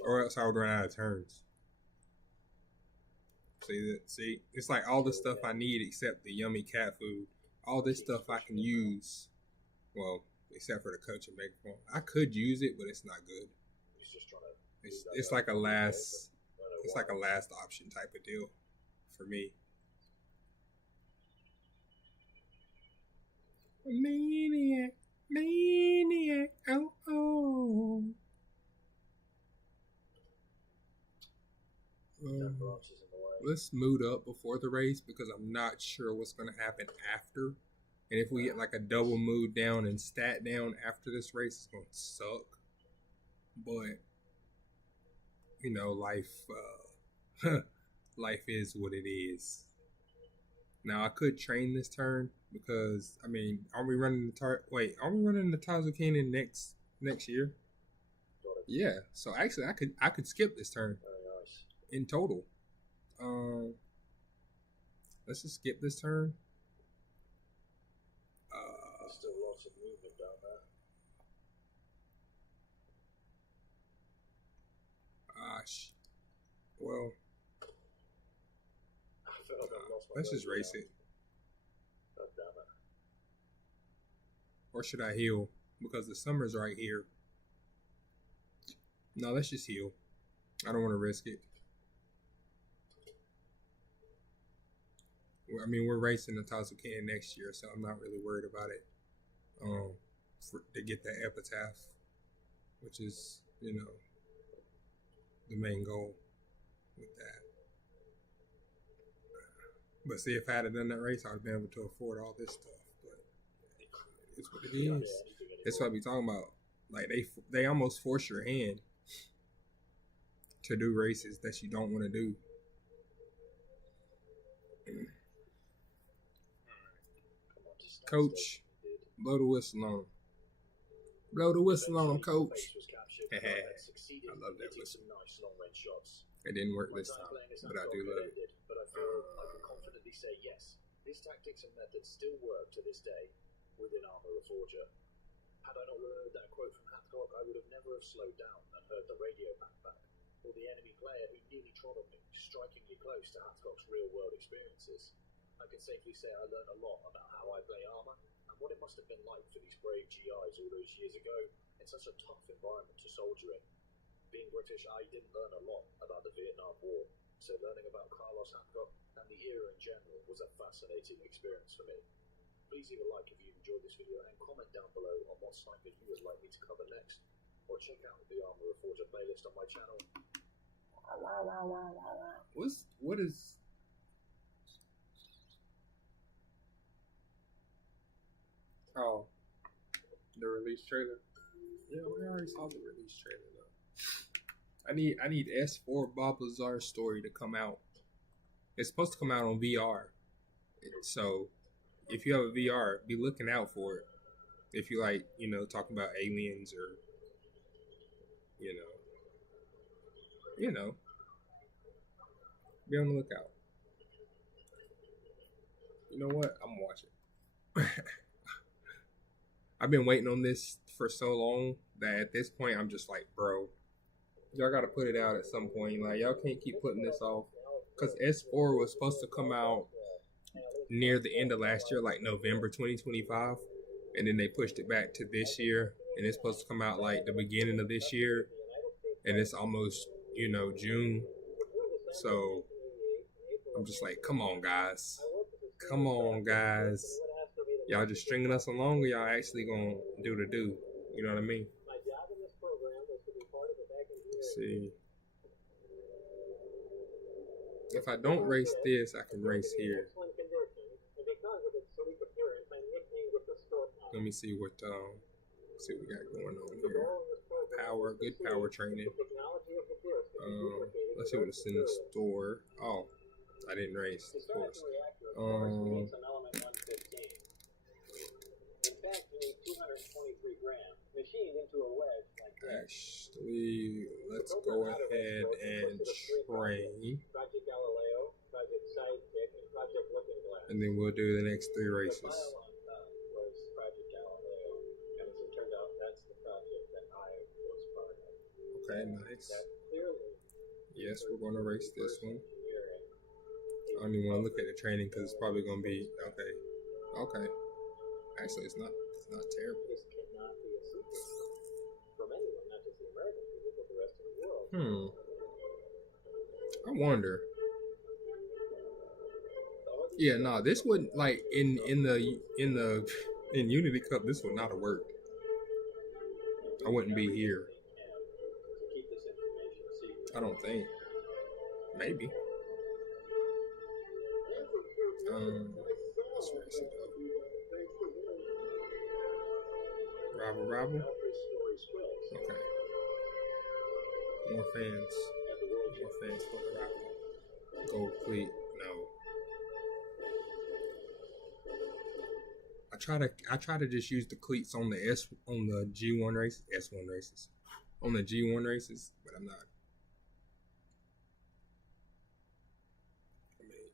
or else I would run out of turns. See, it's like all the stuff I need except the yummy cat food. All this stuff I can use. Well, except for the coaching microphone. I could use it, but it's not good. It's like a last option type of deal for me. Maniac, oh. let's mood up before the race because I'm not sure what's going to happen after. And if we get like a double mood down and stat down after this race, it's going to suck. But you know, life is what it is. Now I could train this turn because I mean, are we running the Tazuken next year? Yeah. So actually, I could skip this turn in total. Let's just skip this turn. Still lots of movement down there. Gosh. Well, I feel like I've lost my let's just way race now. it. God damn it. Or should I heal? Because the summer's right here. No, let's just heal. I don't want to risk it. I mean, we're racing the Tazuken next year, so I'm not really worried about it. To get that epitaph, which is, you know, the main goal with that. But see, if I had done that race, I would have been able to afford all this stuff. But it's what it is. That's what I be talking about. Like they almost force your hand to do races that you don't want to do. Coach, blow the whistle on him. Blow the whistle on him, coach. I love that whistle. It didn't work this time, but I do love it. But I feel I can confidently say yes. These tactics and methods still work to this day within Armor Reforger. Had I not heard that quote from Hathcock, I would have never have slowed down and heard the radio back, or the enemy player who nearly trod on me, strikingly close to Hathcock's real-world experiences. I can safely say I learned a lot about how I play armor and what it must have been like for these brave GIs all those years ago in such a tough environment to soldier in. Being British, I didn't learn a lot about the Vietnam War, so learning about Carlos Hathcock and the era in general was a fascinating experience for me. Please leave a like if you enjoyed this video and comment down below on what snipers you would like me to cover next, or check out the Armor Reforger playlist on my channel. What is... Oh, the release trailer. Yeah, we already saw the release trailer though. I need S4 Bob Lazar's story to come out. It's supposed to come out on VR. So if you have a VR, be looking out for it. If you like, you know, talking about aliens or you know, be on the lookout. You know what? I'm watching. I've been waiting on this for so long that at this point I'm just like, bro, y'all gotta put it out at some point. Like, y'all can't keep putting this off. Because S4 was supposed to come out near the end of last year, like November 2025. And then they pushed it back to this year. And it's supposed to come out like the beginning of this year. And it's almost, you know, June. So I'm just like, come on, guys. Come on, guys. Y'all just stringing us along, or y'all actually gonna do the do? You know what I mean? Let's see. If I don't race this, I can race here. Let me see what we got going on here. Power, good power training. Let's see what's in the store. Oh, I didn't race, of course. Actually, let's go ahead and train. And then we'll do the next 3 races. Okay, nice. Yes, we're going to race this one. I don't even want to look at the training because it's probably going to be okay. Actually, it's not terrible. I wonder. Yeah, no, this wouldn't, like, in Unity Cup, this would not have worked. I wouldn't be here. I don't think. Maybe. Let's race it up. Rival. Okay. More fans for the rival. Gold cleat. No. I try to just use the cleats on the G1 races, S1 races, on the G1 races, but I'm not. I mean,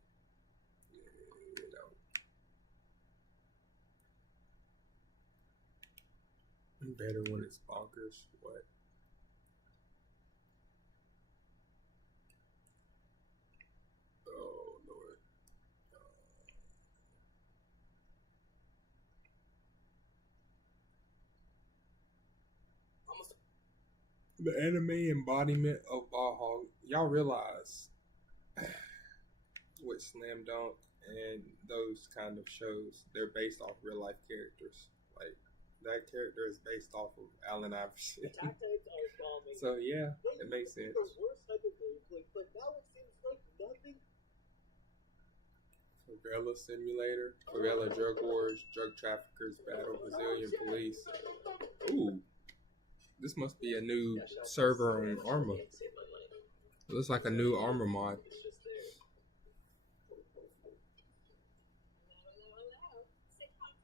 you know, better when it's bonkers. What? Oh Lord. The anime embodiment of ball hog. Y'all realize with Slam Dunk and those kind of shows, they're based off real life characters. Like that character is based off of Allen Iverson. So yeah, it makes sense. Favela Simulator, Favela Drug Wars, Drug Traffickers Battle, Brazilian Police. Ooh, this must be a new server on Arma. It looks like a new Arma mod.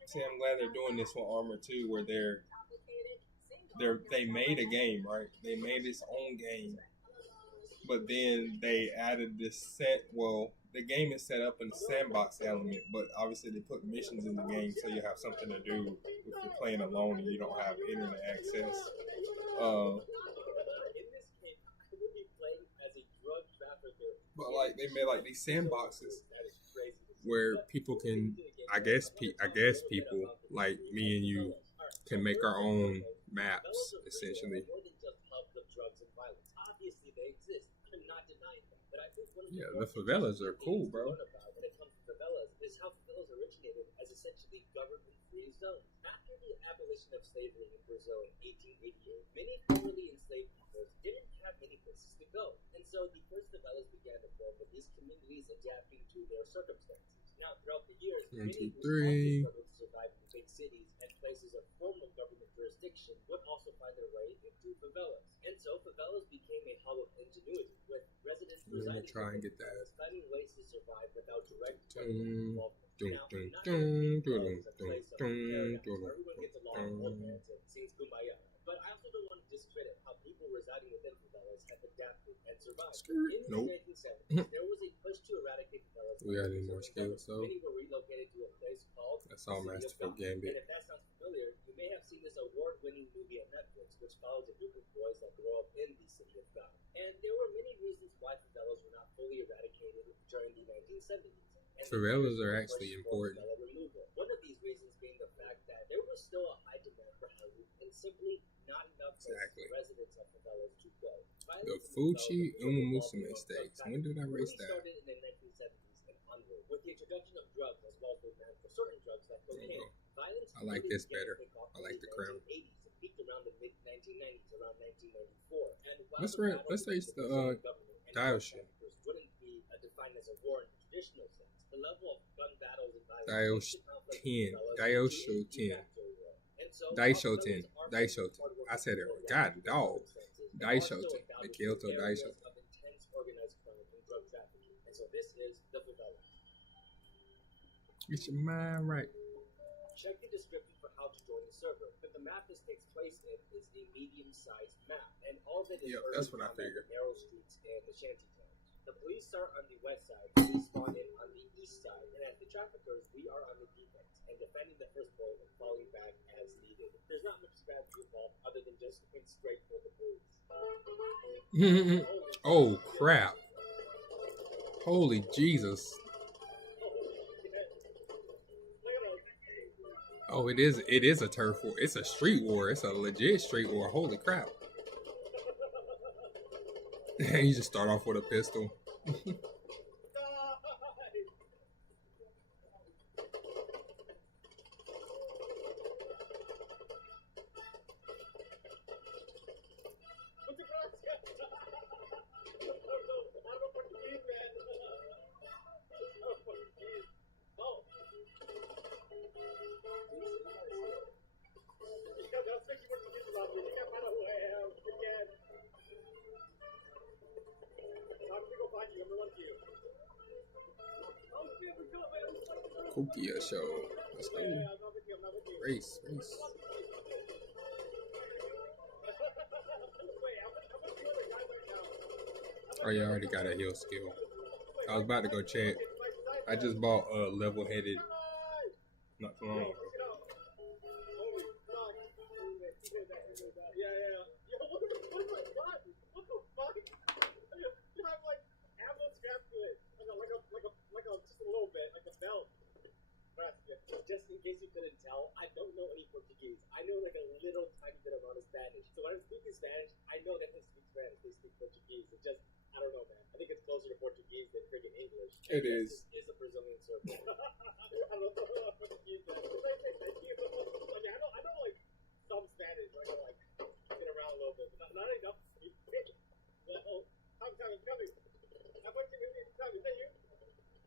See, I'm glad they're doing this on Arma too, where they made a game, right? They made its own game, but then they added this set. Well, the game is set up in a sandbox element, but obviously they put missions in the game so you have something to do if you're playing alone and you don't have internet access. But like they made like these sandboxes where people can, I guess people like me and you can make our own maps essentially. Yeah, the favelas are cool, bro. Is how favelas originated as essentially government-free zones. After the abolition of slavery in Brazil in 1888, many formerly enslaved peoples didn't have many places to go, and so the first favelas began to form with these communities adapting to their circumstances. Now, throughout the years, many also struggled to survive in big cities, and places of formal government jurisdiction would also find their way into favelas. And so favelas became a hub of ingenuity, with residents residing in favelas finding ways to survive without direct government involvement. Now, not every favelas is a place of paradise where everyone gets along, holds hands, and sings kumbaya. But I also don't want to discredit how people residing within favelas have adapted and survived. In the 1970s, there was a push to eradicate favelas. We got any more skills, so many were relocated to a place called that's all Masterful Gambit. And if that sounds familiar, you may have seen this award-winning movie on Netflix, which follows a group of boys that grow up in the city of God. And there were many reasons why favelas were not fully eradicated during the 1970s. Favelas are actually important. One of these reasons being the fact that there was still a high demand for housing and simply not enough residents of favelas to go. The Fuji umamasume stakes. When did I race that? Started in the 1970s and onward, with the introduction of drugs as well as the demand for certain drugs like cocaine. Violence I like this better. I like the crown. Peaked around the mid-1990s, around 1994. And let's race the Daoshin. Wouldn't be defined as a war in the traditional sense. The level of gun battles and Daosho 10. Daisho 10. I said it. God, dog. Daisho 10. The Kyoto Daisho 10. And so this is the favela. Get your mind right. Check the description for how to join the server, but the map this takes place in is a medium-sized map, and all of it is that's what I figured. Narrow streets and the shanty towns. The police are on the west side, we spawn in on the east side, and as the traffickers, we are on the defense, and defending the first point and falling back as needed. There's not much strategy involved other than just going straight for the police. Oh, crap. Holy Jesus. Oh, it is a turf war. It's a street war. It's a legit street war. Holy crap. You just start off with a pistol. love you. You can't find out who I am. You can't. I'm gonna go find you. I'm gonna run to you. Oh shit, we go, man. Kokia show. Let's go. I'm not with you. I'm not with you. Race. Wait, I'm with the other guy right now. Oh yeah, I already got a heal skill. I was about to go check. I just bought a level-headed not too long ago. Holy fuck. Yeah. Yo, what the fuck? What the fuck? You have like ammo strapped to it. Like a just a little bit, like a belt. Just in case you couldn't tell, I don't know any Portuguese. I know like a little tiny bit amount of Spanish. So when I'm speaking Spanish, I know that they speak Spanish. They speak Portuguese. It just, I don't know, man. I think it's closer to Portuguese than friggin' English. It is. This is a Brazilian circle. I don't know Portuguese, man. I know like some Spanish. I can like get around a little bit, but not enough to speak. Oh, I'm coming. I want you to come. Is that you?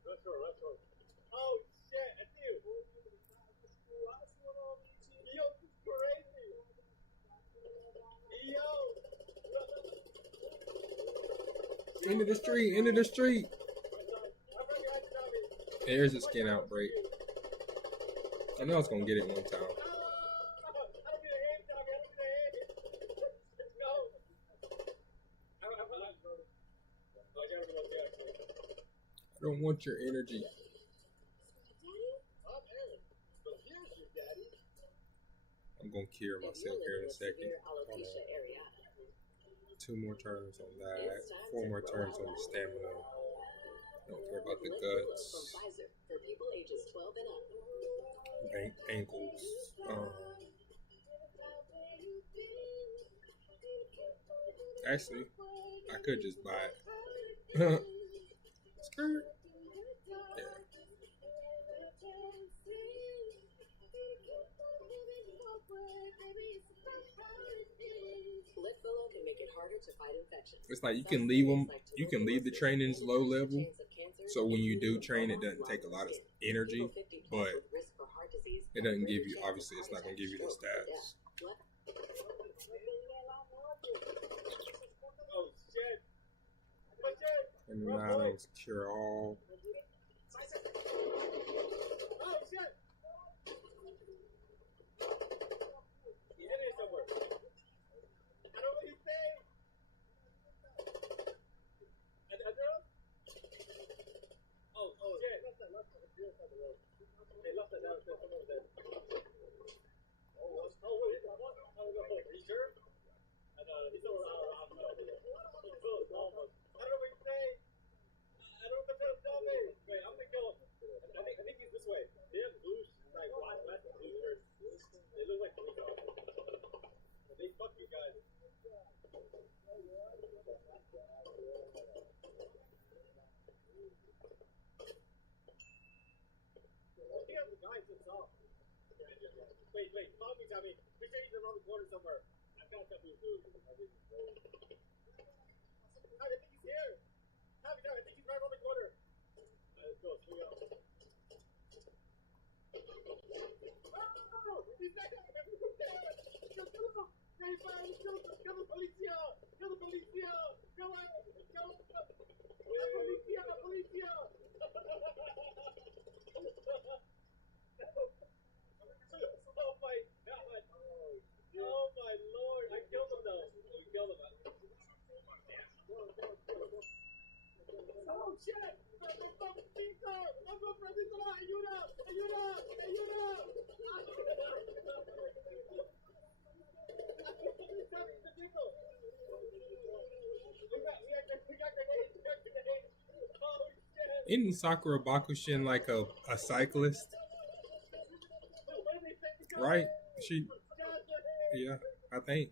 Let's go. Oh shit, that's you. Yo, this is crazy. Yo. Into the street. There's a skin outbreak. I know I was gonna get it one time. I don't want your energy. I'm gonna cure myself here in a second. Hold on. 2 more turns on that. 4 more turns on the stamina. Don't care about the guts. Ankles. Actually, I could just buy it. Skirt. Yeah. It's like you can leave them. You can leave the trainings low level, so when you do train, it doesn't take a lot of energy, but it doesn't give you. Obviously, it's not gonna give you the stats. Oh shit! And now it's cure all. Oh shit! He's in here somewhere. I don't know what he's saying. Oh shit! They left that down. Oh wait, what? Oh no, are you sure? He's over around. He's close, almost. I don't know what he's saying. I don't know if they're trying to tell me. Wait, I'm gonna go. I think he's this way. They have blue, like black and blue shirts. They look like blue dogs. They fuck you guys. I think I'm the guy that's off. Wait, follow me, Tommy. Make sure he's around the corner somewhere. I've got a couple of blues. I think he's here. Tommy, I think he's right around the corner. Let's go. Here we go. Oh! He's back up! He's there! Kill him! Kill the policia! Kill the policia! Kill him! La policia! Oh my god! Oh my lord! I killed him though! We killed him. Oh shit! Isn't Sakura Bakushin like a cyclist? Right? Yeah, I think.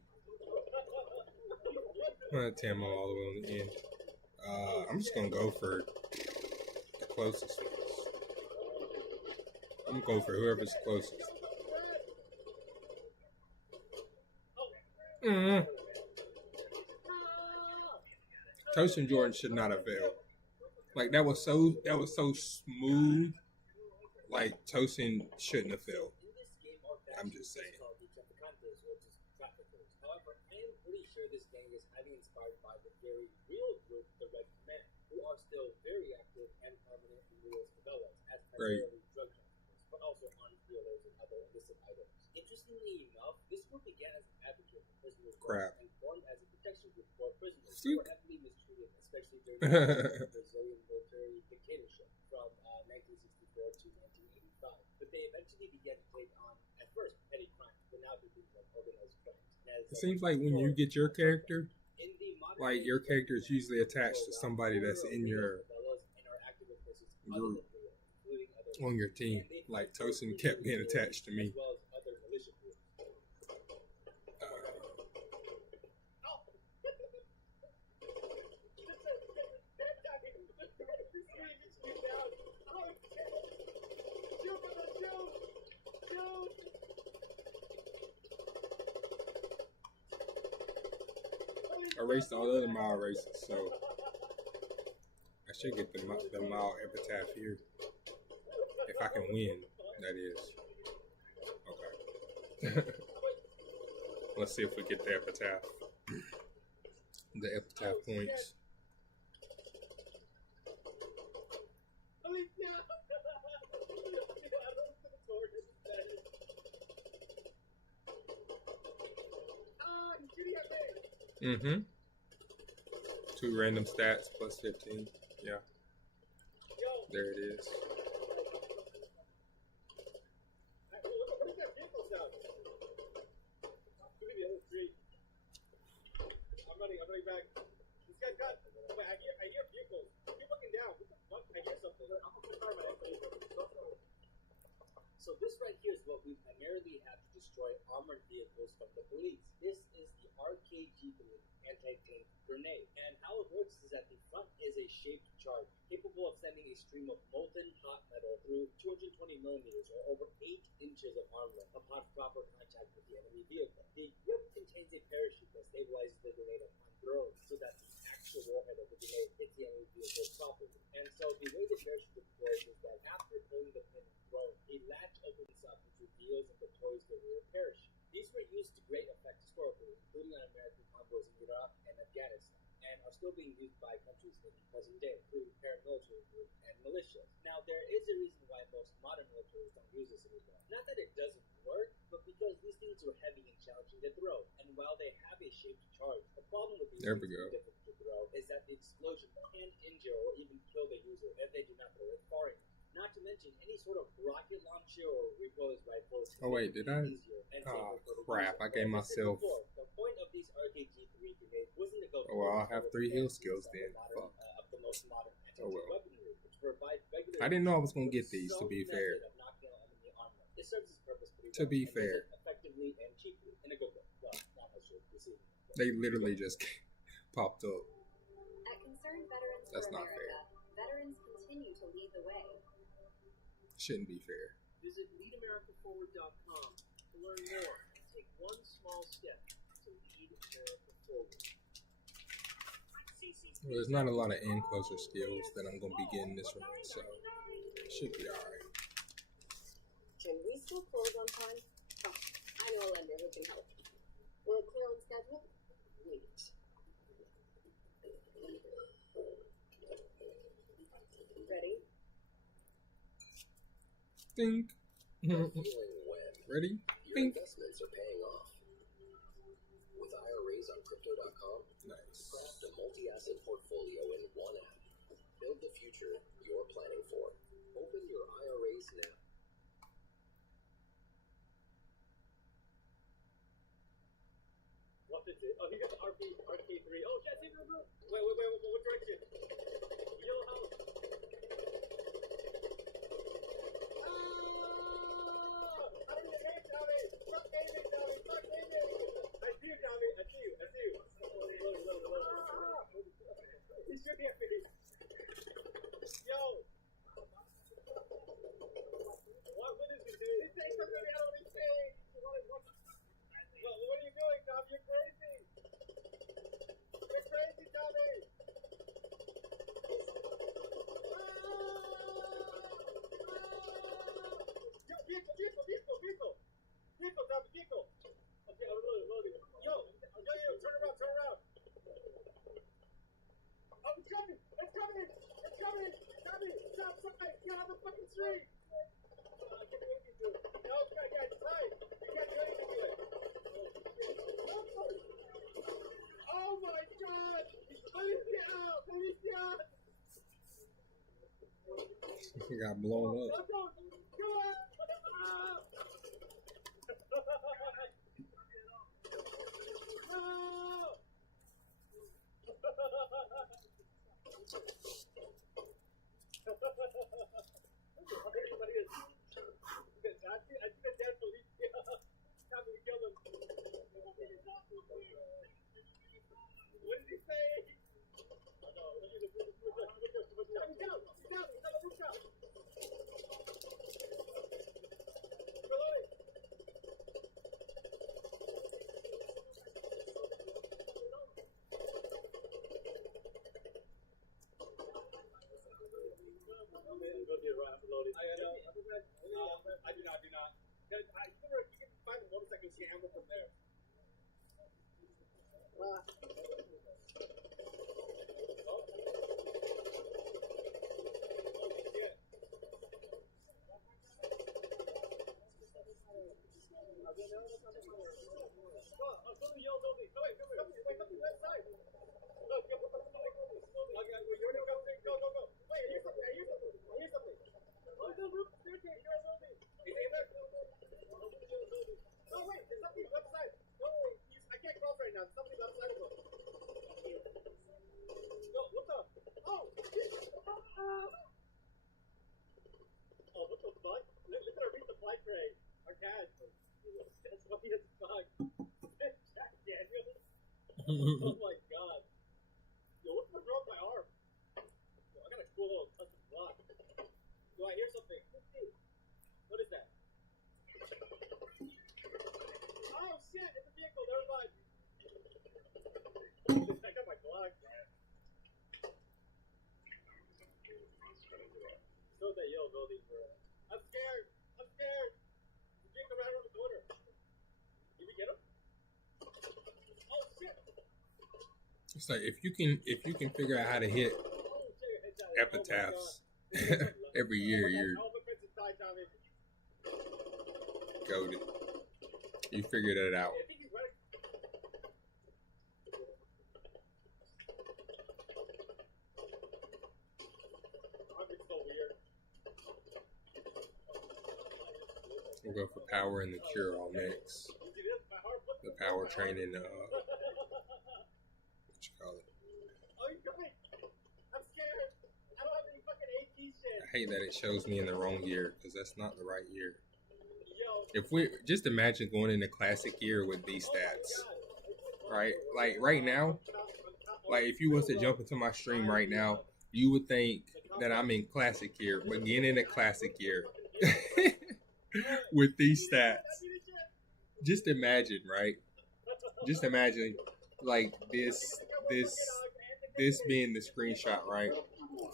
I'm gonna Tamo all the way on the end. I'm just gonna go for the closest ones. I'm gonna go for whoever's closest. Tosin Jordan should not have failed. Like that was so smooth. Like Tosin shouldn't have failed. I'm just saying. killers or just traffickers. However, I am pretty sure this gang is highly inspired by the very real group, the Red Command, who are still very active and prominent in Louis favelas as primarily drug traffickers, but also armed dealers and other illicit items. Interestingly enough, this group began as an advocate for prisoners' rights and formed as a protection group for prisoners who were heavily mistreated, especially during the Brazilian military dictatorship from 1964 to 1985. But they eventually began to take on, at first, petty crimes, but now do things like organized crimes. It seems like when you get your character, like your character is usually attached to somebody that's in your group on your team. Like Tosin kept being attached to me. I raced all the other mile races, so I should get the mile epitaph here. If I can win, that is. Okay. Let's see if we get the epitaph. The epitaph points. Mm-hmm. 2 random stats plus 15. Yeah. There it is. I'm running back. This guy got. Wait, I hear vehicles. Keep looking down. What the fuck? I hear something. I'm gonna fire my F-18. So this right here is what we primarily have to destroy armored vehicles from the police. This is the RKG-3 anti-tank grenade. And how it works is that the front is a shaped charge, capable of sending a stream of molten hot metal through 220 millimeters or over 8 inches of armor upon proper contact with the enemy vehicle. The grip contains a parachute that stabilizes the grenade upon throwing, so that the actual warhead of the grenade hits the enemy vehicle properly. And so the way the parachute deploys is that after pulling the pin and throwing, a latch opens up which reveals and deploys the rear parachute. These were used to great effect historically, including on American convoys in Iraq and Afghanistan, and are still being used by countries in the present day, including paramilitary groups and militias. Now, there is a reason why most modern militaries don't use this anymore. Not that it doesn't work, but because these things are heavy and challenging to throw. And while they have a shaped charge, the problem with these things being difficult to throw is that the explosion can injure or even kill the user if they do not throw it far enough. Not to mention any sort of rocket launcher or recoilless rifles. Oh wait, did I? Oh crap! I gave myself. The point of these RKG-3 grenades wasn't to go. Oh well, I'll have 3 heal skills then. Fuck. Oh well. I didn't know I was gonna get these. To be fair. To be fair. They literally just popped up. At Concerned Veterans That's for not America, fair. veterans continue to lead the way. Shouldn't be fair. Visit leadamericaforward.com to learn more and take one small step to lead America forward. Well, there's not a lot of in closer skills that I'm gonna be getting this round, so it should be alright. Can we still close on time? Oh, I know a lender who can help. Will it clear on schedule? Wait. Ready? Think. Feeling when Ready? your Think. investments are paying off. With IRAs on Crypto.com, Nice. craft a multi-asset portfolio in one app. Build the future you're planning for. Open your IRAs now. What is it? Oh, he got the RK3. Oh, shit, see, wait, what direction? Yellow house. I don't need name, Tommy. Fuck Amy, Tommy. Fuck Amy. I see you, Tommy. I see you. He's shooting at me. Yo. What is he doing? He's saying something I don't need to say. What are you doing, Tom? You're crazy. You're crazy, Tommy. coming! It's coming! It's coming! Coming! It's outside! Get on the fucking street! I can't do anything to it. No, yeah, it's tight. You can't do anything to it. Oh, shit. Oh my god! Alicia! Alicia! He got blown up. Go, go! Go! Ah! No! Everybody is. I see the dead police. Time to kill him. What did he say? Oh, no. He's down. He's down. He's on the rooftop. Reload. I do not. You can find the motorcycle scammer from there. Somebody yelled over me. Wait, something left side. Look, you're going to go. Wait, I hear something. On the roof, staircase, you're over me. Is he there? No, wait, there's something left side. No, I can't cross right now. There's something left side of us. No, what the? Oh, shit. Oh, what the fuck? Look at our read the flight tray. Our cash. That's funny as fuck. Jack Daniels. Oh my god. Yo, what's the wrong with my arm? Yo, I got a cool little custom block. Do I hear something? What is that? Oh shit, it's a vehicle, never mind. I got my block. So that yo, building, bro. I'm scared. The vehicle right around the corner. Did we get him? Oh shit. It's like if you can figure out how to hit epitaphs every year, you're goated. You figured it out. We'll go for power and the cure all next. The power training, what you call it? Oh, you're coming! I'm scared! I don't have any fucking AT shit! I hate that it shows me in the wrong year, because that's not the right year. Yo. If we just imagine going into classic year with these stats, right? Like right now, like if you was to jump into my stream right now, you would think that I'm in classic year, but getting into classic year with these stats. Just imagine, right? Just imagine like this being the screenshot, right?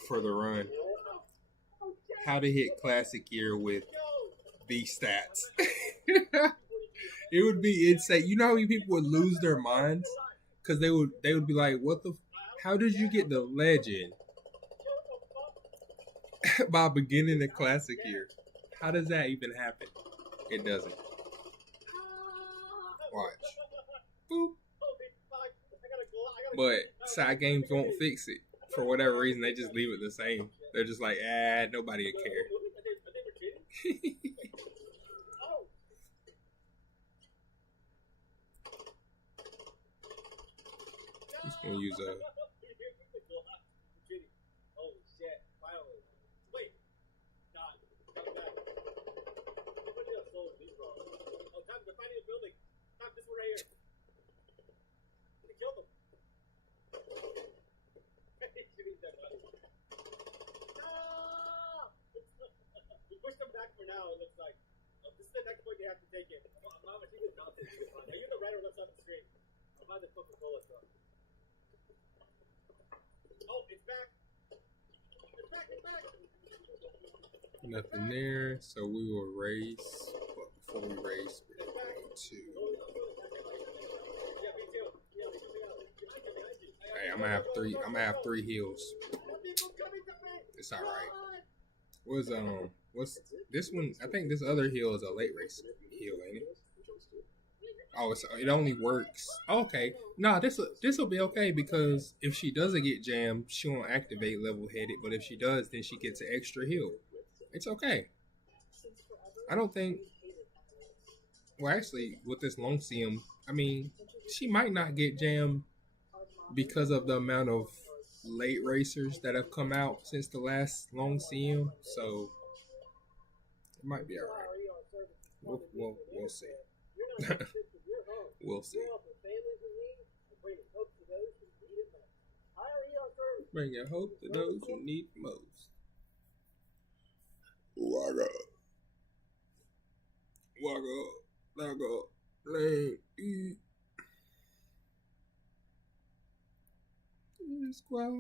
For the run. How to hit classic year with these stats. It would be insane. You know how many people would lose their minds? Because they would be like, what the how did you get the legend by beginning the classic year? How does that even happen? It doesn't. Watch. Boop. But side games won't fix it. For whatever reason, they just leave it the same. They're just like, nobody will care. Just gonna use a. Holy shit! Finally. Wait. God. Coming back. Everybody else slow this bro. Oh, Tom, they're finding a building. Tom, this one right here. They killed them. Shooting that body. Ah! We pushed them back for now. It looks like. This is the next point they have to take it. I'm not much even mountain. Are you the right or left side of the street? I'm by the Coca-Cola truck. Oh, it's back. It's back. Nothing there, so we will race. But before we race, we're going to. I'm gonna have three. I'm gonna have 3 heals. It's all right. What's this one? I think this other heal is a late race heal, ain't it? Oh, it only works. Okay, nah, this will be okay because if she doesn't get jammed, she won't activate level headed. But if she does, then she gets an extra heal. It's okay. I don't think. Well, actually, with this long seam, I mean, she might not get jammed because of the amount of late racers that have come out since the last long CM. So it might be all right. We'll see. We'll see. Bringing hope to those who need most. Wagga. Lane. Squad,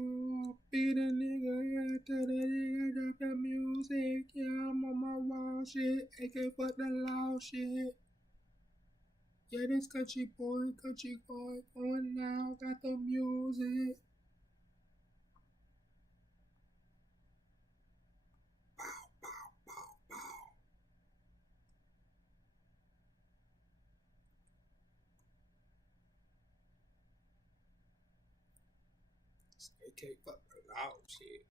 beat a nigga after the nigga drop the music. Yeah, I'm on my wild shit. AK fuck the loud shit. Yeah, this country boy, going now. Got the music. Bow, bow, bow, bow. AK fuck the loud shit.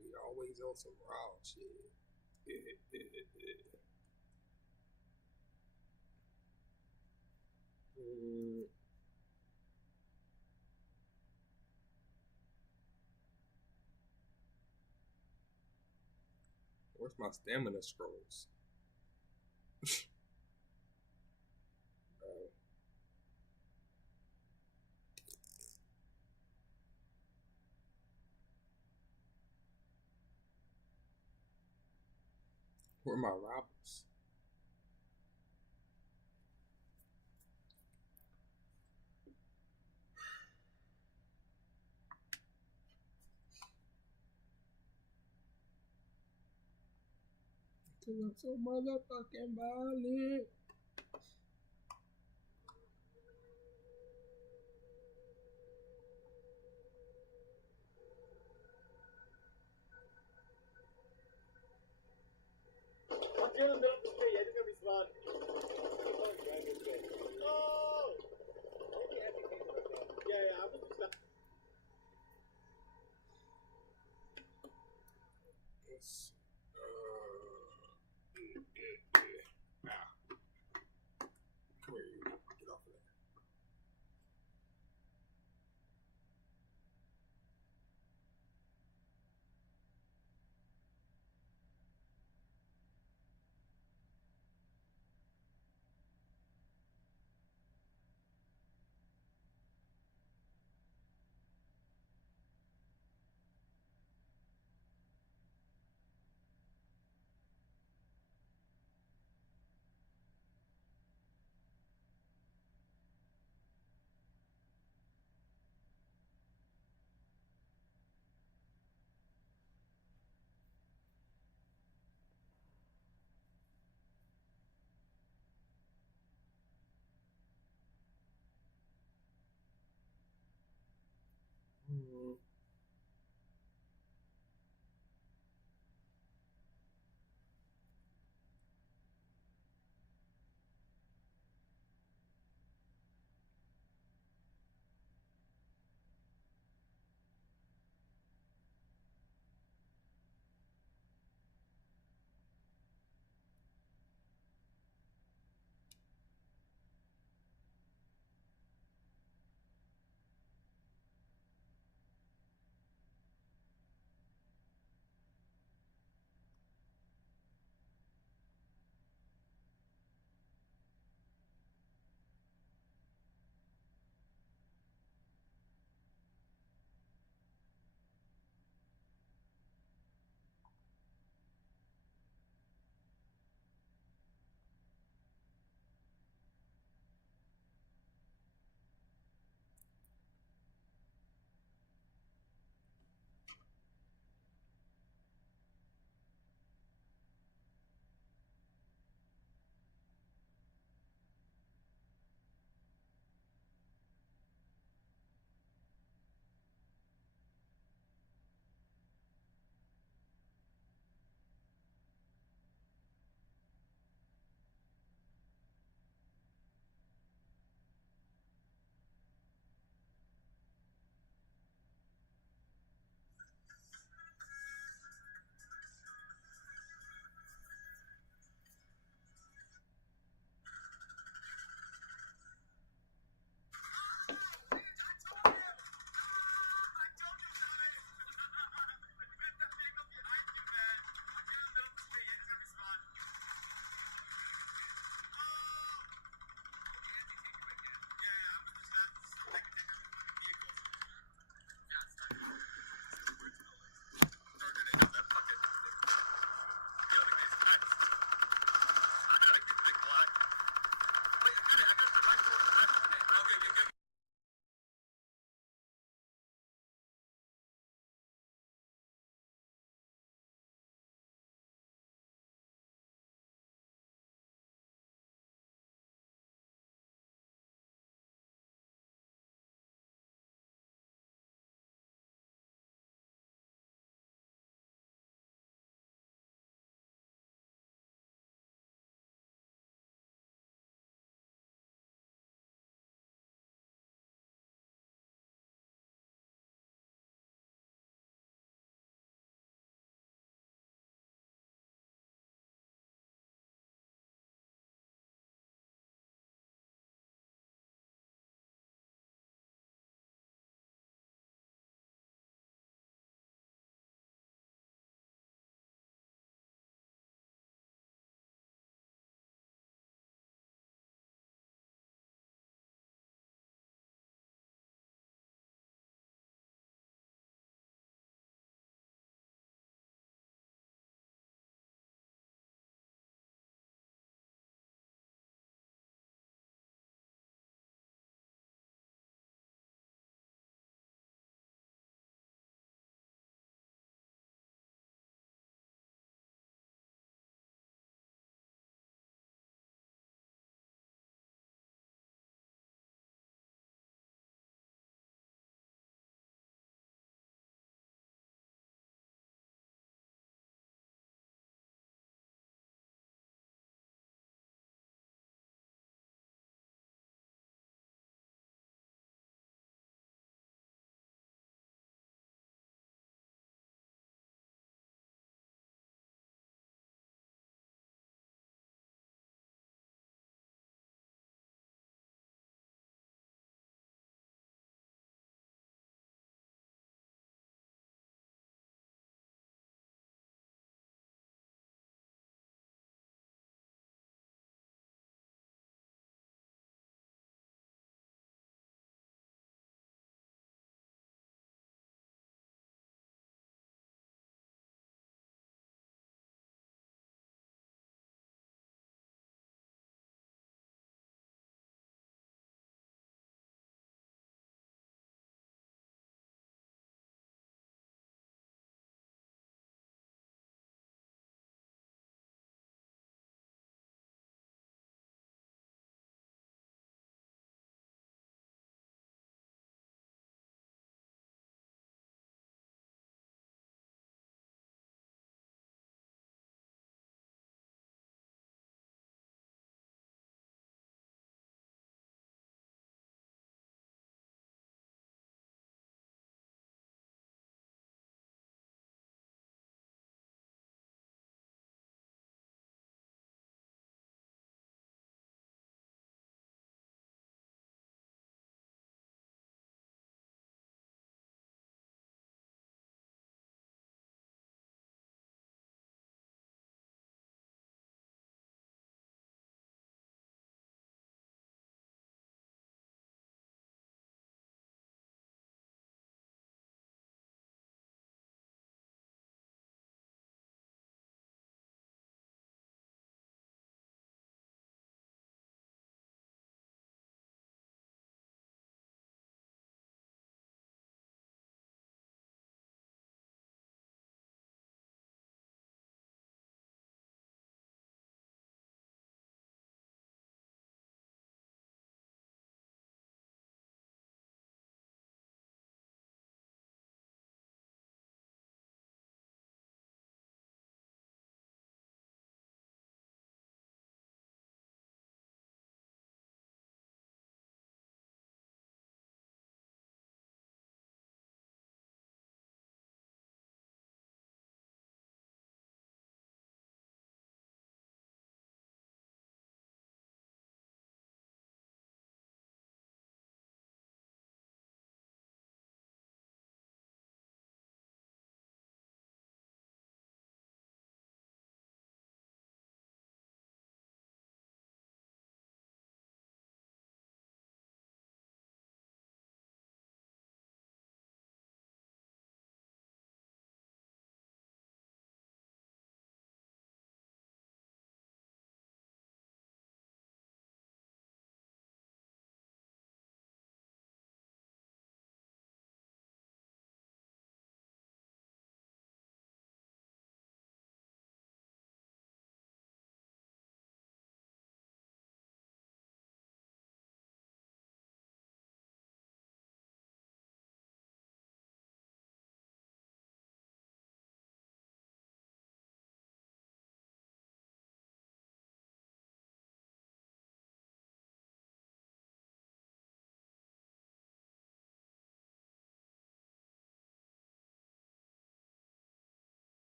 We always on some raw shit. Where's my stamina scrolls? Where are my rivals? Cause I'm so motherfucking violent. I'm feeling middle of the street. Yeah, this is gonna be fun. Oh! Yeah, I'm just stop. Yes. Come here, you. Get off of there.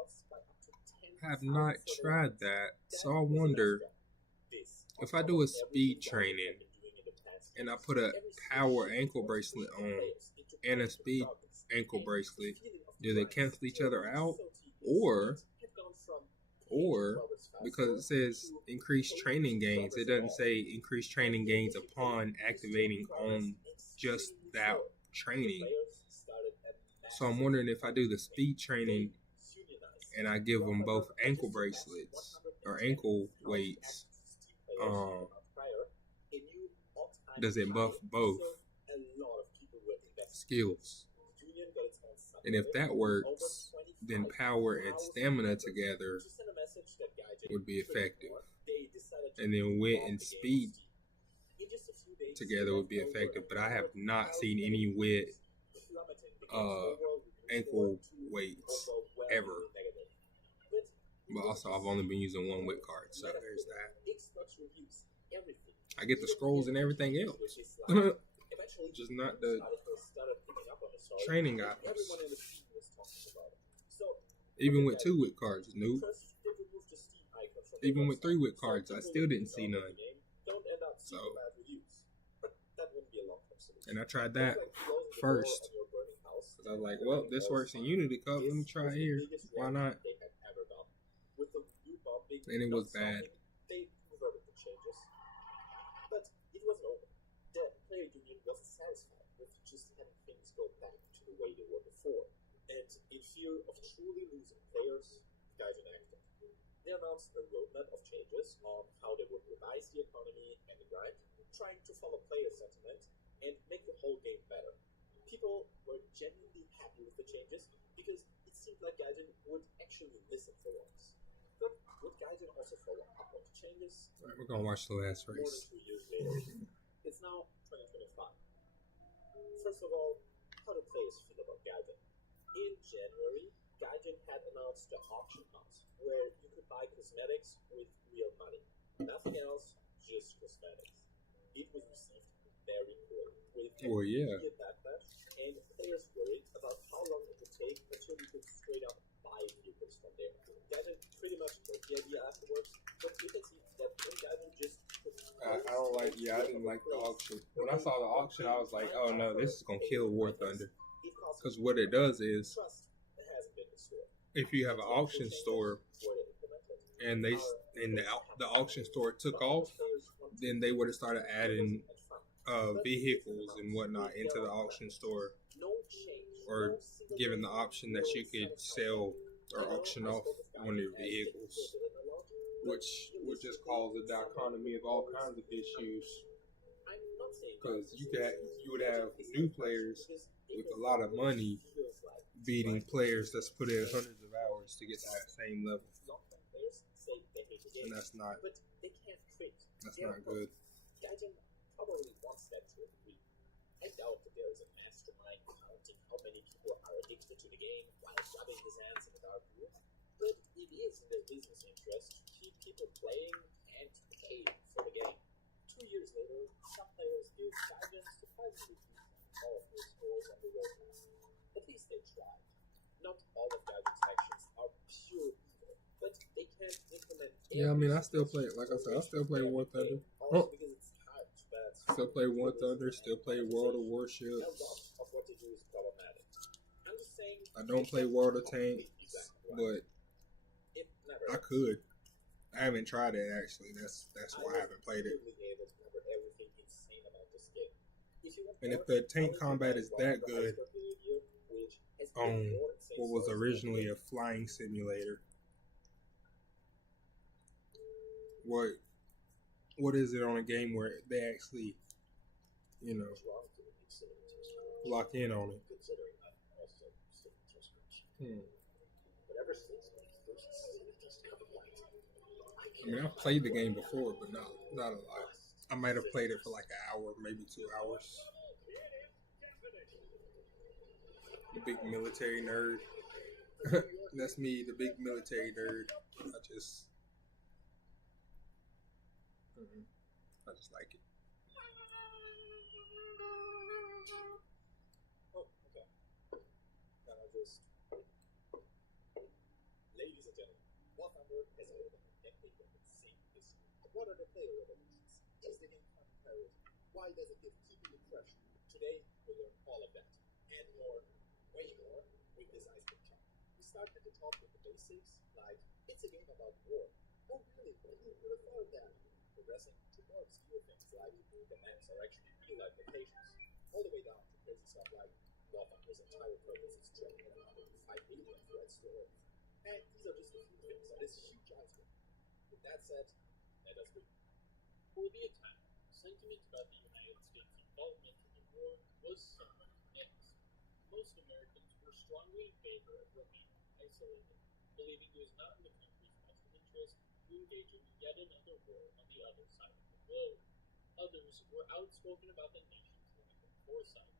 costs by up to 10 I have not tried that, so I wonder if I do a speed training and I put a power ankle bracelet on and a speed ankle bracelet, do they cancel each other out? Or because it says increased training gains, it doesn't say increased training gains upon activating on just that training. So I'm wondering if I do the speed training and I give them both ankle bracelets or ankle weights, does it buff both skills? And if that works, then power and stamina together would be effective. And then wit and speed together would be effective. But I have not seen any wit ankle weights ever. But also, I've only been using one wit card, so there's that. I get the scrolls and everything else. Just not the training items. Even with 2 wit cards, nope. Even with 3 wit cards, I still didn't see none. So, and I tried that first. Because I was like, well, this works in Unity Cup. Let me try it here. Why not? And it was bad. But it wasn't over. The player union wasn't satisfied with just having things go back to the way they were before. And in fear of truly losing players, Gaijin acted. They announced a roadmap of changes on how they would revise the economy and the grind, trying to follow player sentiment and make the whole game better. People were genuinely happy with the changes because it seemed like Gaijin would actually listen for once. But would Gaijin also follow up on the changes? Right, we're gonna watch the last More race. than 2 years later, it's now 2025. First of all, how do players feel about Gaijin? In January, Gaijin had announced the auction house, where you could buy cosmetics with real money. Nothing else, just cosmetics. It was received very poorly, with Well, yeah. immediate backlash, and players worried about how long it would take until you could straight up buy vehicles from there. Gaijin pretty much took the idea afterwards, but you can see that when Gaijin just I don't like, I didn't like the auction. When I saw the auction, I was like, oh no, this is gonna kill War Thunder. Because what it does is, if you have an auction store and the auction store took off, then they would have started adding vehicles and whatnot into the auction store, or given the option that you could sell or auction off one of your vehicles, which would just cause a dichotomy of all kinds of issues. Because you would have new players with a lot of money beating players that's put in hundreds of hours to get to that same level, and that's not good. Gaijin probably wants that to a degree. I doubt that there is a mastermind counting how many people are addicted to the game while rubbing his hands in the dark room, but it is in their business interest to keep people playing and paying for the game. 2 years later, some players give Gaijin surprisingly all of their scores on the roadmap. At least they tried. Not all of Gaijin's actions are pure evil, but they can't implement. Yeah, I mean, I still play, like I said, I still play War Thunder. Also because it's hard to balance. Still play War Thunder, still play World of A Warships. lot of what they do is problematic. I'm just saying. I don't play World of Tanks, but It never I could. I haven't tried it actually. That's why I haven't played it. And if the tank combat is that good on what was originally a flying simulator, what is it on a game where they actually, lock in on it? I mean, I've played the game before, but not a lot. I might have played it for like an hour, maybe 2 hours. The big military nerd. That's me, the big military nerd. I just like it. Oh, okay. Then I'll just think of insane history. What are the player revolutions? Is the game counter-terrorism? Why does it give keeping it fresh? Today, we learn all of that and more, way more, with this iceberg chart. We start at the top with the basics, like it's a game about war. Oh really? Who would have thought of that? Progressing to more obscure things like the maps are actually real-life locations, all the way down to crazy stuff like Warhammer's entire purpose is training 105 million threats to Earth. And these are just a few things on this huge iceberg. With that said, let us begin. For the attack, sentiment about the United States' involvement in the war was somewhat mixed. Most Americans were strongly in favor of remaining isolated, believing it was not in the country's best interest to engage in yet another war on the other side of the globe. Others were outspoken about the nation's lack of foresight,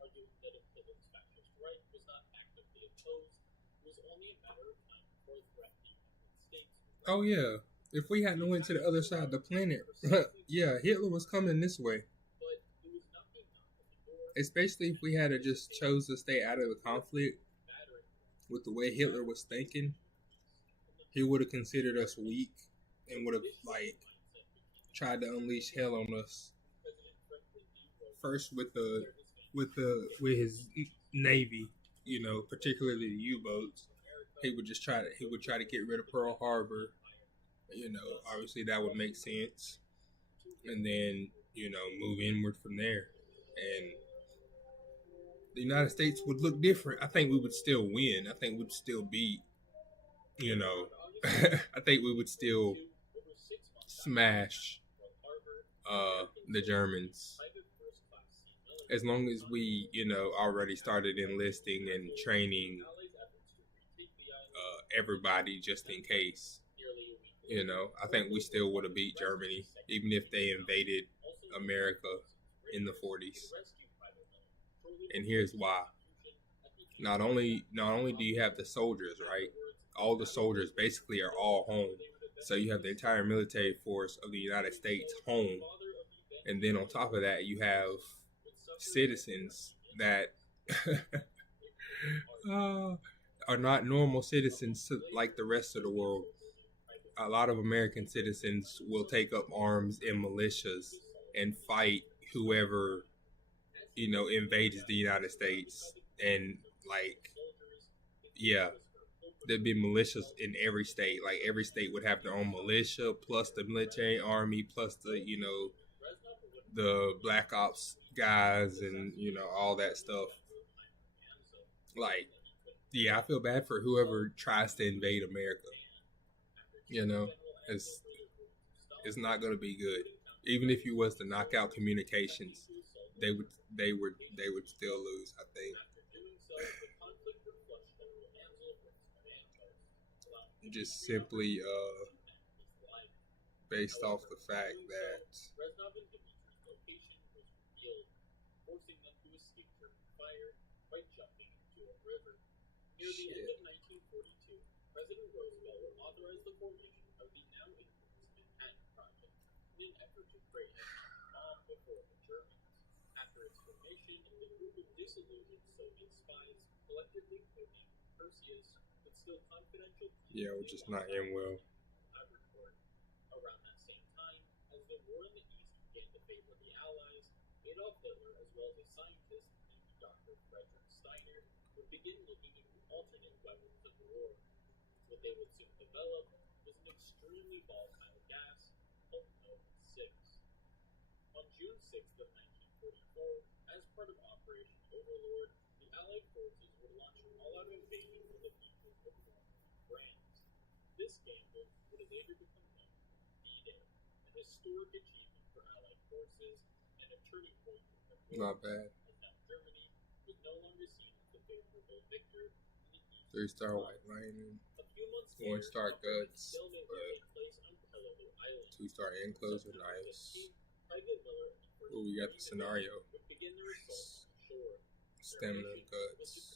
arguing that if Hitler's fascist right was not actively opposed, it was only a matter of time before a threat to the United States. Oh yeah, if we hadn't went to the other side of the planet, yeah, Hitler was coming this way. Especially if we had just chose to stay out of the conflict. With the way Hitler was thinking, he would have considered us weak and would have tried to unleash hell on us. First with his navy, particularly the U-boats. He would try to get rid of Pearl Harbor. Obviously that would make sense. And then, move inward from there. And the United States would look different. I think we would still win. I think we'd still beat, I think we would still smash the Germans. As long as we, already started enlisting and training everybody just in case. I think we still would have beat Germany, even if they invaded America in the 40s. And here's why. Not only do you have the soldiers, right? All the soldiers basically are all home. So you have the entire military force of the United States home. And then on top of that, you have citizens that are not normal citizens like the rest of the world. A lot of American citizens will take up arms in militias and fight whoever, invades the United States. And there'd be militias in every state. Like every state would have their own militia, plus the military army, plus the, the Black Ops guys and, all that stuff. I feel bad for whoever tries to invade America. It's not going to be good. Even if you was to knock out communications, they would still lose, I think. Just simply based off the fact that forcing them to escape German fire by jumping into a river. Near the end of 1942, President Roosevelt would authorize the formation of the now infamous Manhattan Project in an effort to create a bomb before the Germans. After its formation, the group of disillusioned Soviet spies collectively codenamed Perseus would still confidential. Which is not end well. Around that same time, as the war in the East began to favor the Allies, Adolf Hitler, as well as a scientist named Dr. Frederick Steiner, would begin looking into alternate weapons of war. What they would soon develop was an extremely volatile gas called MANT. On June 6th of 1944, as part of Operation Overlord, the Allied forces would launch an all-out invasion of the people of Normandy, France. This gambit would later become known as D-Day, an historic achievement for Allied forces and a turning point in the war. Not bad. As now Germany was no longer seen as the favorable victor in the East. 3-star white lightning, 1-star guts, 2-star enclosure, nice. Ooh, we got the scenario. Stamina guts,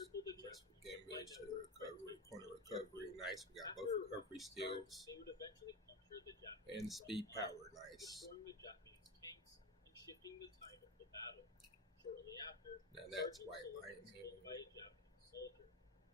damage, recovery, corner recovery, nice. We got both recovery skills. And speed power, nice. Now that's white lightning.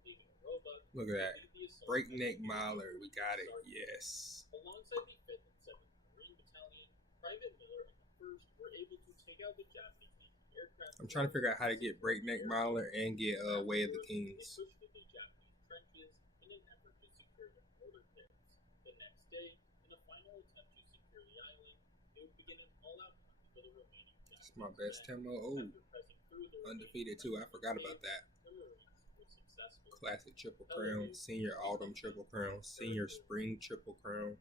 leaving Roebuck. Look at that. lead the assault Breakneck against Miler. We got it. Sergeant. Yes. Alongside the 5th and 7th Marine Battalion, Private Miller and the 1st were able to take out the Japanese aircraft. I'm trying to figure out how to get Breakneck Miler and get Way of the Kings. They pushed through the Japanese trenches in an effort to secure the northern clearance. The next day, in a final attempt to secure the island, they would begin an all-out hunt for the remaining Japanese. It's my best Temo. Oh, After pressing through the undefeated too. I forgot about that. the Marines were successful. Classic Triple Crown, Senior Autumn Triple Crown, Senior Spring Triple Crown.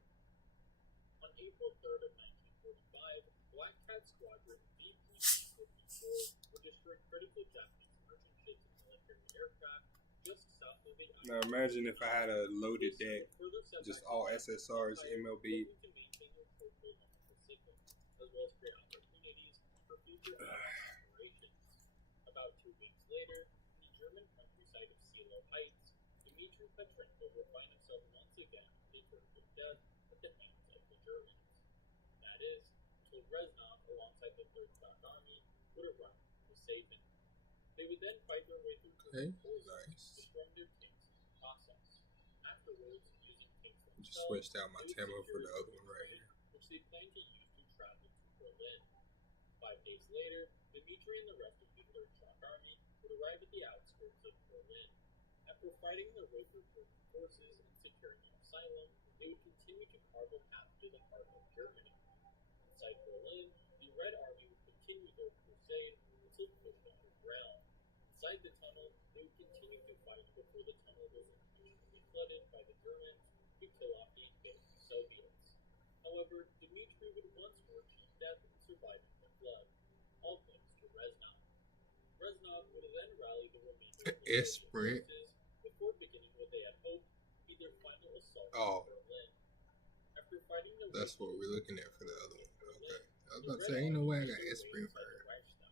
On April 3rd of 1945, Black Cat Squadron BP-54 were destroying critical Japanese merchant ships and military aircraft just south of the island. Now imagine if I had a loaded deck, just all SSRs, MLB. To maintain your foothold on the Pacific, as well as create opportunities for future operations. About 2 weeks later, in the German countryside of Silo Heights, Dmitry Petrenko would find himself once again on the verge of death at the hands of the Germans. That is, until Reznov, alongside the 3rd Shock Army, would arrive to save him. They would then fight their way through Okay, poison, nice. destroying their tanks in the process. Afterwards, using tanks Just themselves, switched out my they would Temo for secure the a other one right here. which they planned to use to travel to Berlin. 5 days later, Dmitry and the rest of the 3rd Shock Army would arrive at the outskirts of Berlin. After fighting their way through German forces and securing an asylum, they would continue to carve a path to the heart of Germany. Inside Berlin, the Red Army would continue their crusade until pushed underground. Inside the tunnel, they would continue to fight before the tunnel was increasingly flooded by the Germans to kill off the invading Soviets. However, Dmitry would once more cheat death and survive the flood, all thanks to Reznov. Reznov would then rally the remainder of the Sprint. forces before beginning what they had hoped to be their final assault Oh. on Berlin. After fighting their That's way what through we're looking at for the other one. Okay. I was the about to Red say, ain't no way I Army got made their Sprint way for her. inside the Reichstag.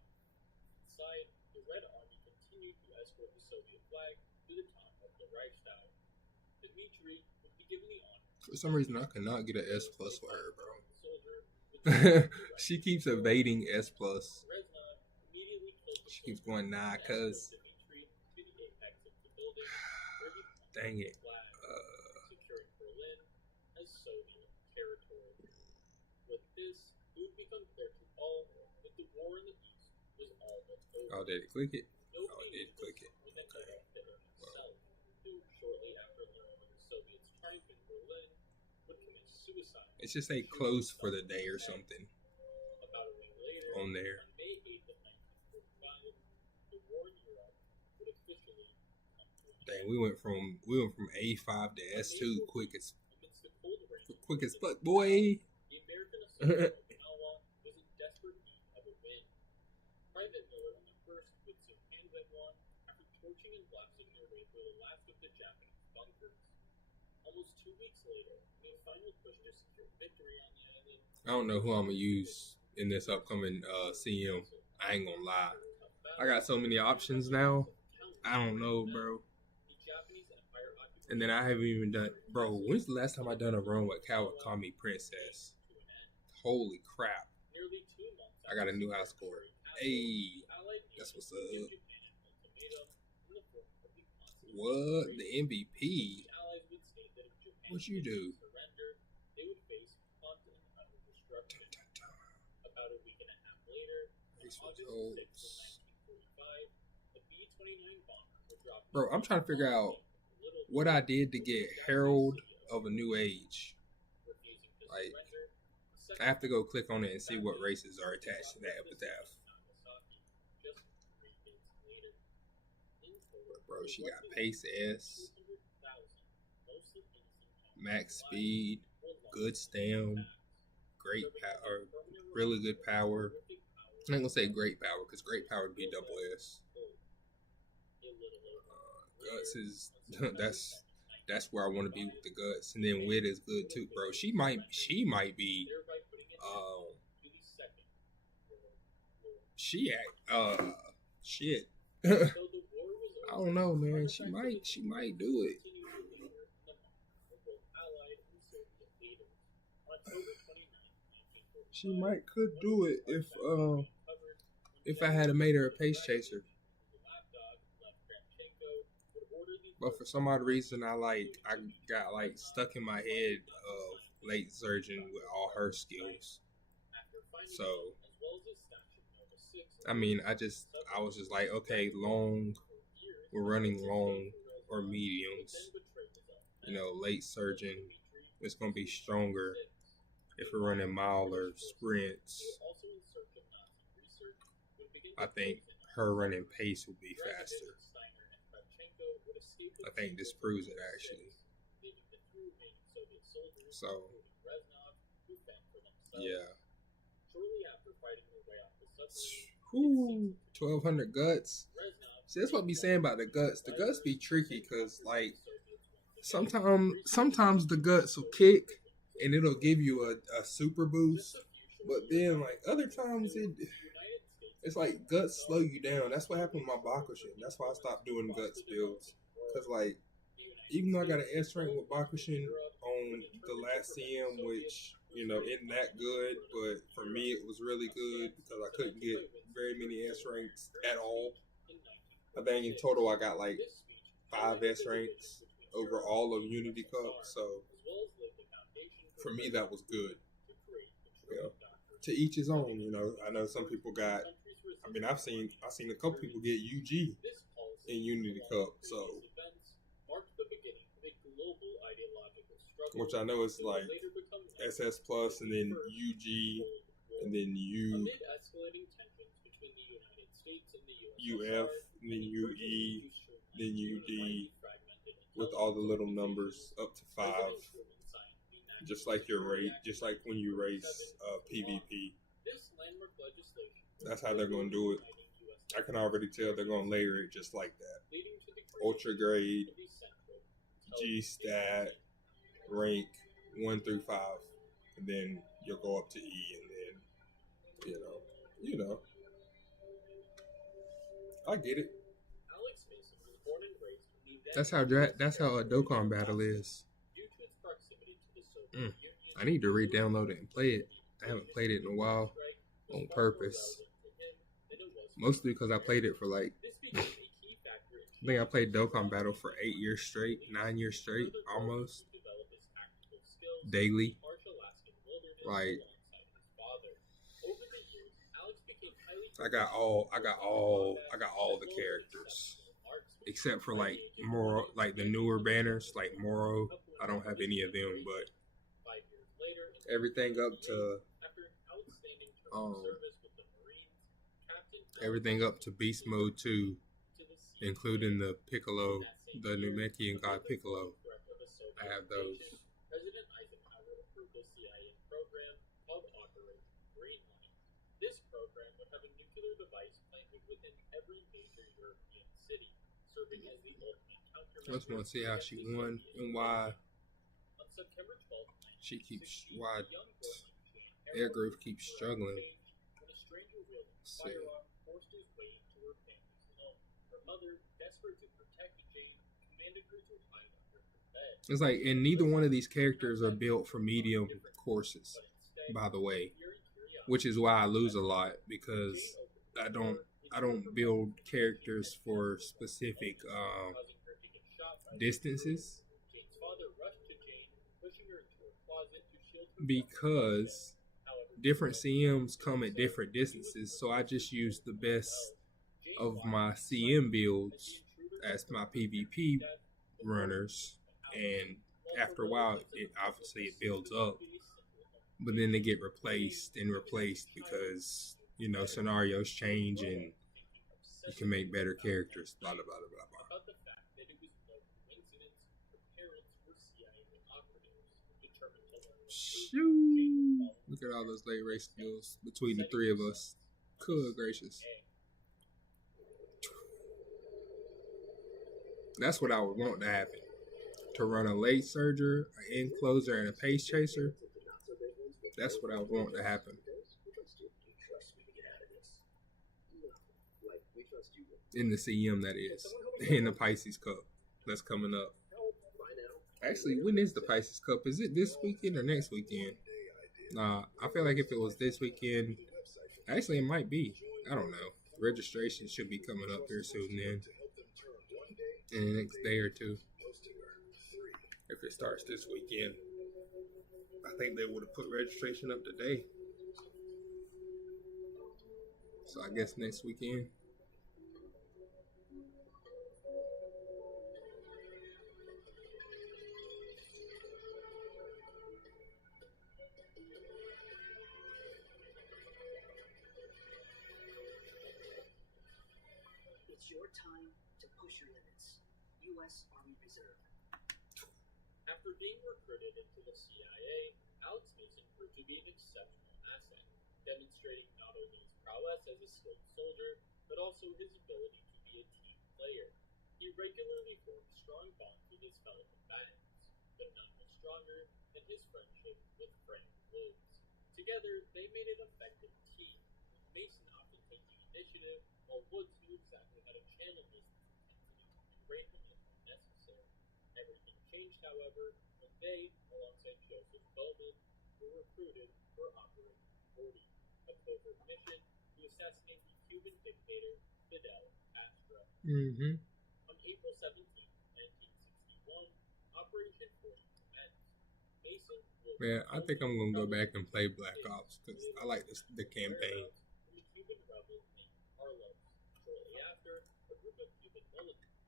Inside, the Red Army continued to escort the Soviet flag to the top of the Reichstag. Dmitry would be given the honor. For some reason, I cannot get an S plus for her, bro. Soldier with the She keeps evading S plus. Reznov immediately killed the She keeps soldier going, nah, and cuz. escorted Dmitry to the apex of the building, where he planted Dang the it. flag, securing Berlin as Soviet territory. With this, it would become clear to all that the war in the East was all but over. Oh, did it click it? Nobody it did knew click this it. more than Okay. Adolf Hitler himself, who, shortly after learning of the Soviets' triumph in Berlin, would commit suicide. It should say closed for the day or something About a week later, on there. on May 8th of 1945, the war in Europe would officially come to an Dang, end. we went from A5 to S2 quick as Amidst the cold rain of quick as Berlin, fuck, boy. the American assault on Okinawa was in desperate need of a win. Private Miller and the 1st would soon hand them one after torching and blasting their way through the last of the Japanese bunkers. Almost 2 weeks later, in a final push to secure victory on the island, I don't know who I'm gonna use in this upcoming CM. I ain't gonna lie. I got so many options now. I don't know, bro. the Japanese Empire occupied And then I haven't even done, bro. When's the last time I done a run with Kawakami Princess? to an end. Holy crap! Nearly 2 months I got a after new high score. Hey, the Allied that's nations what's up. gave Japan an ultimatum in the form of the Constitution. What? The MVP? The Allies would state that if Japan What'd you do? surrender, they would face constant and utter destruction. About a week and a half later, on Race August results. 6th of 1945, the B-29 bomber would drop. Bro, I'm trying to figure out what I did to get Herald of a New Age. Refusing to Like, surrender, I have to go click on it and see what races are attached to that epitaph. Just 3 days later. In total, Bro, she got pace S, 200,000 mostly innocent max speed, good stam, great power, really good power. I'm not gonna say great power because great power would be double S. Guts is that's where I want to be with the guts, and then wit is good too, bro. She might be she act shit. I don't know, man. She might do it. She could do it if I had made her a pace chaser. But for some odd reason, I got like stuck in my head of late surgeon with all her skills. So, I mean, I was just like, okay, long, we're running long or mediums. You know, late surgeon, it's gonna be stronger if we're running mile or sprints. I think her running pace will be faster. I think this proves it actually. So, yeah. Whew, 1,200 guts. See, that's what I be saying about the guts. The guts be tricky because, like, sometimes the guts will kick and it'll give you a super boost. But then, like, other times it's like guts slow you down. That's what happened with my Bakushin. That's why I stopped doing guts builds. Because, like, even though I got an S rank with Bakushin on the last CM, which, you know, isn't that good, but for me it was really good because I couldn't get very many S ranks at all. I think in total I got like 5 S ranks over all of Unity Cup, so for me that was good. You know, to each his own. You know, I know some people got. I mean, I've seen a couple people get UG in Unity Cup, so. Which I know is like SS plus and then UG and then UF and then UE then UD with all the little numbers up to 5. Just like your rate, just like when you race PvP. That's how they're going to do it. I can already tell they're going to layer it just like that. Ultra grade, G stat, rank 1 through 5, and then you'll go up to E, and then you know. I get it. That's how a Dokkan battle is. I need to re-download it and play it. I haven't played it in a while on purpose. Mostly because I played it for like, I think I played Dokkan Battle for 8 years straight, 9 years straight, almost daily. Like, I got all the characters except for like Moro, like the newer banners, like Moro. I don't have any of them, but everything up to Beast Mode 2, including the Piccolo, the Namekian God Piccolo. I have those. I just want to see how she won and why Airgrove keeps struggling. Let's see. It's like, and neither one of these characters are built for medium courses, by the way, which is why I lose a lot, because I don't build characters for specific distances, because different CMs come at different distances. So I just use the best of my CM builds as my PvP runners, and after a while it builds up, but then they get replaced because, you know, scenarios change and you can make better characters, blah blah blah blah blah. Shoo. Look at all those late race skills between the three of us. Good gracious. That's what I would want to happen. To run a late surger, an encloser, and a pace chaser. That's what I would want to happen. In the CM, that is. In the Pisces Cup that's coming up. Actually, when is the Pisces Cup? Is it this weekend or next weekend? Nah, I feel like if it was this weekend, actually it might be. I don't know. Registration should be coming up here soon then. in the next day or two. If it starts this weekend, I think they would have put registration up today. So I guess next weekend. It's your time to push your limits. U.S. Army Reserve. After being recruited into the CIA, Alex Mason proved to be an exceptional asset, demonstrating not only his prowess as a skilled soldier, but also his ability to be a team player. He regularly formed strong bonds with his fellow combatants, but none was stronger than his friendship with Frank Woods. Together, they made an effective team, with Mason often taking initiative, while Woods knew exactly how to channel Mason's intensity and rein him in when necessary. Everything changed, however, when they, alongside Joseph Bowman, were recruited for Operation 40, a covert mission to assassinate the Cuban dictator Fidel Castro. On April 17, 1961, Operation 40 commenced. Mason was Man, I think I'm gonna go back and play Black Ops because I like the campaign. from the Cuban rebel named Carlos. Shortly after, a group of Cuban militants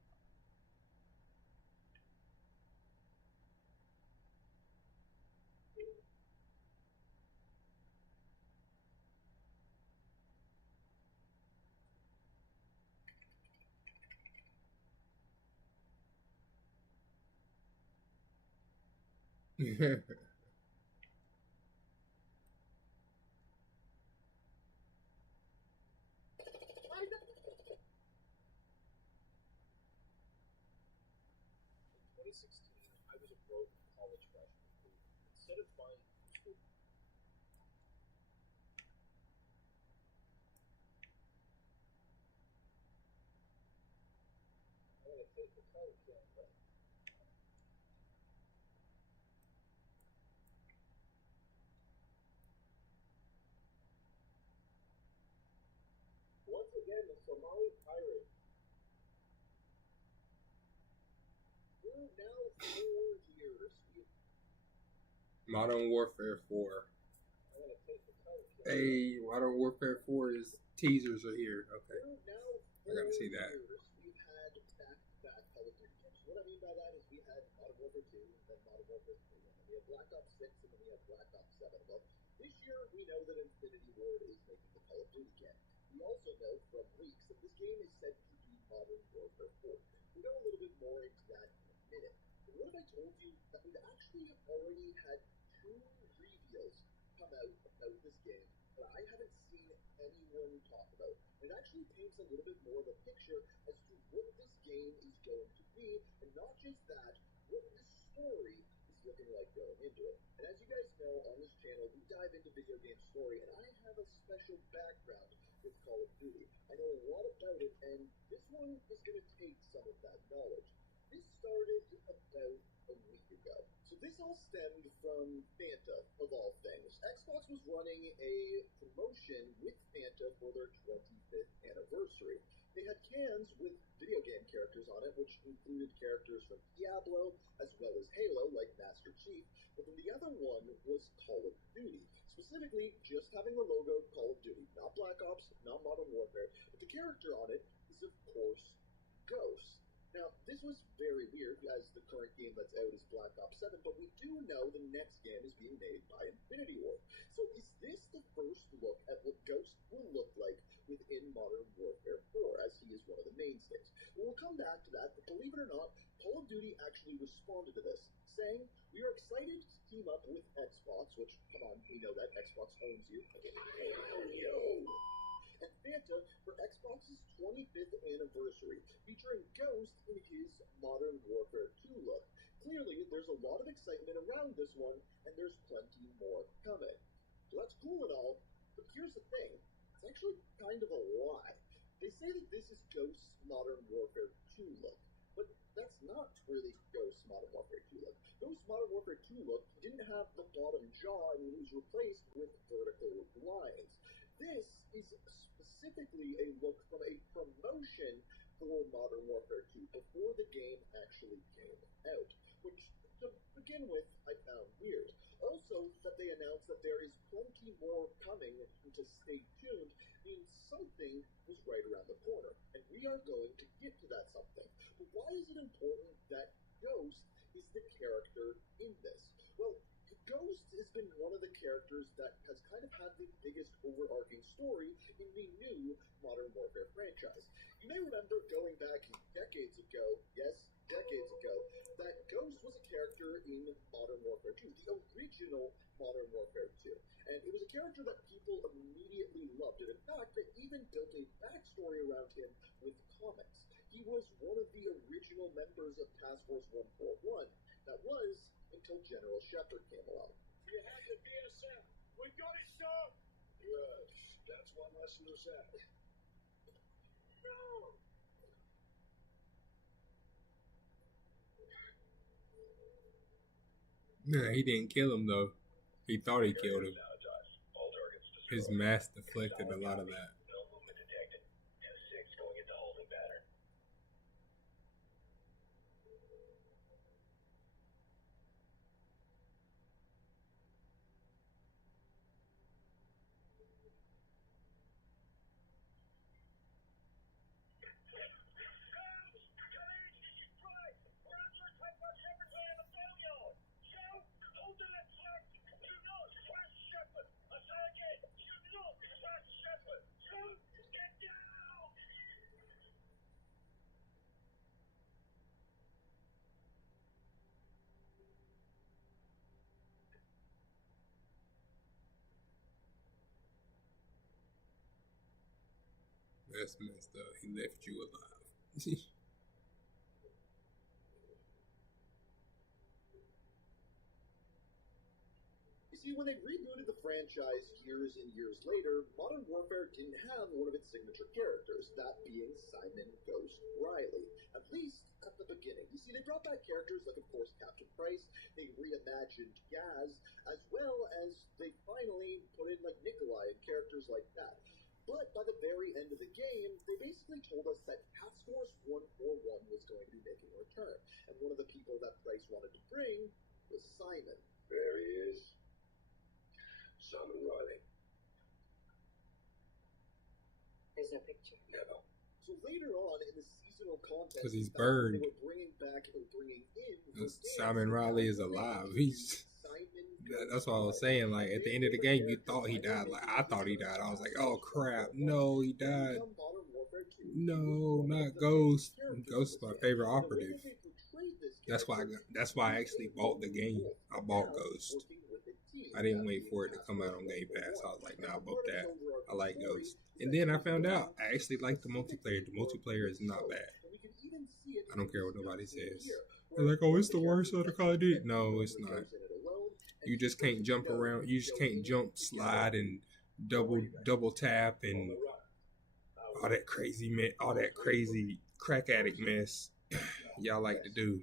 In 2016, I was a broke college freshman who, instead of buying useful I'm gonna take the color camera. Once again, the Somali pirate. We're now 4 years. Modern Warfare 4. I'm gonna take the color camera. Hey, Modern Warfare 4 is teasers are here. Okay. We're now I gotta see 4 that. years. We've had back-to-back Call of Duty games. What I mean by that is we had Modern Warfare 2, and then Modern Warfare 3, and then we had Black Ops 6, and then we had Black Ops 7. Well, this year we know that Infinity Ward is making the Call of Duty game. We also know from leaks that this game is said to be Modern Warfare 4. We'll go a little bit more into that in a minute. But what if I told you that we've actually already had 2 reveals come out about this game that I haven't seen anyone talk about? It actually paints a little bit more of a picture as to what this game is going to be, and not just that, what this story is looking like going into it. And as you guys know, on this channel, we dive into video game story, and I have a special background with Call of Duty. I know a lot about it, and this one is going to take some of that knowledge. This started about a week ago. So this all stemmed from Fanta, of all things. Xbox was running a promotion with Fanta for their 25th anniversary. They had cans with video game characters on it, which included characters from Diablo, as well as Halo, like Master Chief, but then the other one was Call of Duty. Specifically, just having the logo Call of Duty, not Black Ops, not Modern Warfare, but the character on it is, of course, Ghost. Now, this was very weird, as the current game that's out is Black Ops 7, but we do know the next game is being made by Infinity Ward. So is this the first look at what Ghost will look like within Modern Warfare 4, as he is one of the mainstays? Well, we'll come back to that, but believe it or not, Call of Duty actually responded to this, saying, "We are excited to team up with Xbox," which, come on, we know that Xbox owns you. And Fanta for Xbox's 25th anniversary, featuring Ghost in his Modern Warfare 2 look. Clearly, there's a lot of excitement around this one, and there's plenty more coming. So that's cool and all, but here's the thing. It's actually kind of a lie. They say that this is Ghost's Modern Warfare 2 look, but that's not really Ghost's Modern Warfare 2 look. Ghost's Modern Warfare 2 look didn't have the bottom jaw, and it was replaced with vertical lines. This is specifically a look from a promotion for Modern Warfare 2 before the game actually came out, which, to begin with, I found weird. Also, that they announced that there is plenty more coming, and to stay tuned means something was right around the corner, and we are going to get to that something. But why is it important that Ghost is the character in this? Well, Ghost has been one of the characters that has kind of had the biggest overarching story in the new Modern Warfare franchise. You may remember going back decades ago, yes, decades ago, that Ghost was a character in Modern Warfare 2, the original Modern Warfare 2. And it was a character that people immediately loved. And in fact, they even built a backstory around him with comics. He was one of the original members of Task Force 141. That was until General Shepard came along. You have the BSF. We got it, sir. Good. That's one less loose end. No. Nah, he didn't kill him though. He thought he killed him. His mask deflected a lot of that. No movement detected. 2-6 going into holding pattern. That's messed up. He left you alive. You see, when they rebooted the franchise years and years later, Modern Warfare didn't have one of its signature characters, that being Simon Ghost Riley. At least at the beginning. You see, they brought back characters like, of course, Captain Price, they reimagined Gaz, as well as they finally put in, like, Nikolai and characters like that. But by the very end of the game, they basically told us that Task Force 141 was going to be making a return. And one of the people that Price wanted to bring was Simon. There he is. Simon Riley. There's no picture. Never. So later on in the seasonal content, because he's burned. they were bringing back or bringing in Simon Riley is alive. He's that's what I was saying. Like at the end of the game, you thought he died. Like I thought he died. I was like, oh crap, no, he died. No, not Ghost. Ghost is my favorite operative. That's why I actually bought the game. I bought Ghost. I didn't wait for it to come out on Game Pass. I was like, nah, I bought that. I like Ghost. And then I found out I actually like the multiplayer. The multiplayer is not bad. I don't care what nobody says. They're like, oh, it's the worst of the Call of Duty. No, it's not. You just can't jump around. You just can't jump, slide, and double tap, and all that crazy crack addict mess y'all like to do.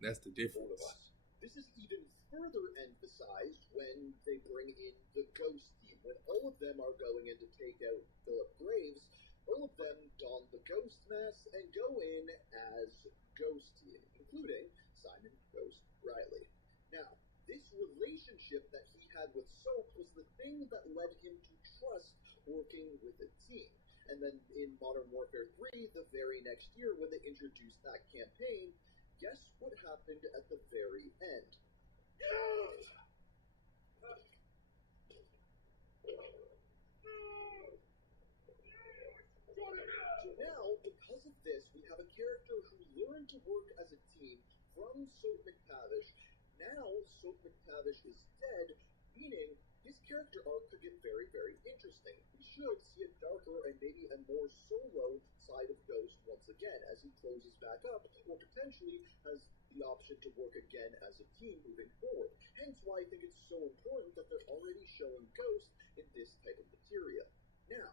That's the difference. This is even further emphasized when they bring in the Ghost team. When all of them are going in to take out Philip Graves, all of them don the Ghost mask and go in as Ghost team, including Simon Ghost Riley. Now, this relationship that he had with Soap was the thing that led him to trust working with a team. And then in Modern Warfare 3, the very next year when they introduced that campaign, guess what happened at the very end? So now, because of this, we have a character who learned to work as a team from Soap McTavish. Now, Soap McTavish is dead, meaning his character arc could get very, very interesting. We should see a darker and maybe a more solo side of Ghost once again as he closes back up, or potentially has the option to work again as a team moving forward. Hence why I think it's so important that they're already showing Ghost in this type of material. Now,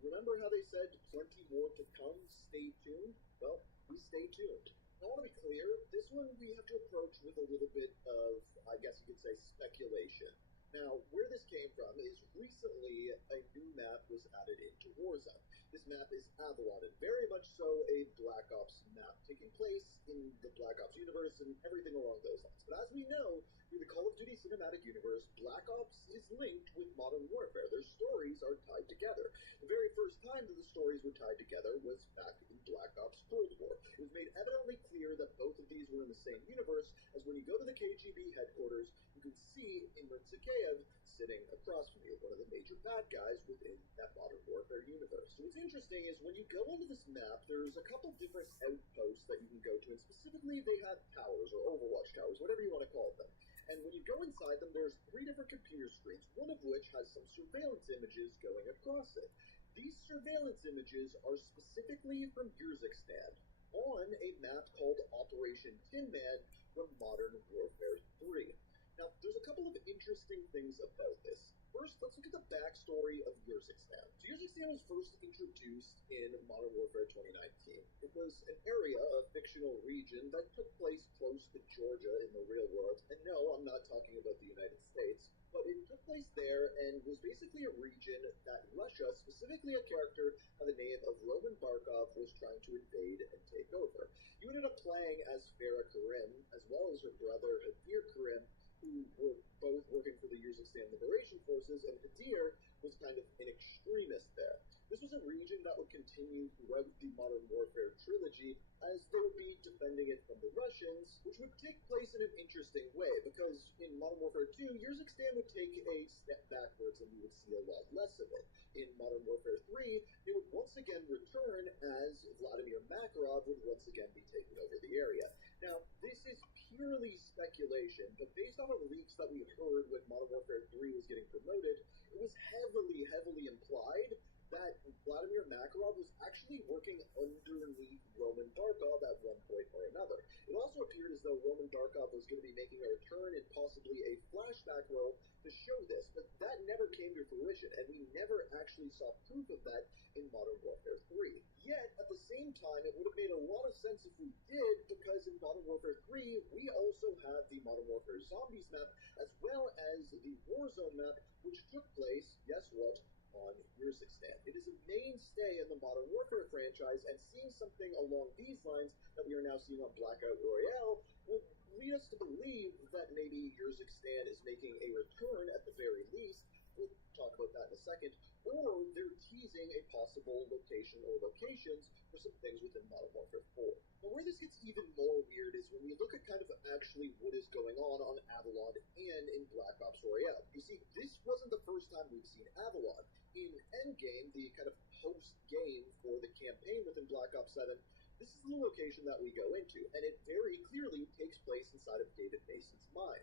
remember how they said plenty more to come, stay tuned? Well, we stay tuned. I want to be clear, this one we have to approach with a little bit of, I guess you could say, speculation. Now, where this came from is recently a new map was added into Warzone. This map is Avalon, and very much so a Black Ops map, taking place in the Black Ops universe and everything along those lines. But as we know, through the Call of Duty cinematic universe, Black Ops is linked with Modern Warfare. Their stories are tied together. The very first time that the stories were tied together was back in Black Ops Cold War. It was made evidently clear that both of these were in the same universe, as when you go to the KGB headquarters, you can see Imran Zakhaev sitting across from you, one of the major bad guys within that Modern Warfare universe. So what's interesting is when you go onto this map, there's a couple different outposts that you can go to, and specifically they have towers, or Overwatch towers, whatever you want to call them. And when you go inside them, there's 3 different computer screens, one of which has some surveillance images going across it. These surveillance images are specifically from Urzikstan, on a map called Operation Tin Man from Modern Warfare 3. Now, there's a couple of interesting things about this. First, let's look at the backstory of Urzikstan. So Urzikstan was first introduced in Modern Warfare 2019. It was an area, a fictional region that took place close to Georgia in the real world. And no, I'm not talking about the United States, but it took place there and was basically a region that Russia, specifically a character by the name of Roman Barkov, was trying to invade and take over. You ended up playing as Farah Karim, as well as her brother Hadir Karim, who were both working for the Urzikstan Liberation Forces, and Hadir was kind of an extremist there. This was a region that would continue throughout the Modern Warfare trilogy, as they would be defending it from the Russians, which would take place in an interesting way, because in Modern Warfare 2, Urzikstan would take a step backwards and we would see a lot less of it. In Modern Warfare 3, they would once again return as Vladimir Makarov would once again be taking over the area. Now, this is purely speculation, but based on the leaks that we heard when Modern Warfare 3 was getting promoted, it was heavily implied that Vladimir Makarov was actually working underneath Roman Barkov at one point or another. It also appeared as though Roman Barkov was going to be making a return in possibly a flashback role to show this, but that never came to fruition, and we never actually saw proof of that in Modern Warfare 3. Yet, at the same time, it would have made a lot of sense if we did, because in Modern Warfare 3, we also have the Modern Warfare Zombies map, as well as the Warzone map, which took place, guess what, on Urzikstan. It is a mainstay in the Modern Warfare franchise, and seeing something along these lines that we are now seeing on Blackout Royale will lead us to believe that maybe Urzikstan is making a return at the very least. We'll talk about that in a second. Or they're teasing a possible location or locations for some things within Modern Warfare 4. But where this gets even more weird is when we look at kind of actually what is going on Avalon and in Black Ops Royale. You see, this wasn't the first time we've seen Avalon. In Endgame, the kind of post-game for the campaign within Black Ops 7, this is the location that we go into, and it very clearly takes place inside of David Mason's mind.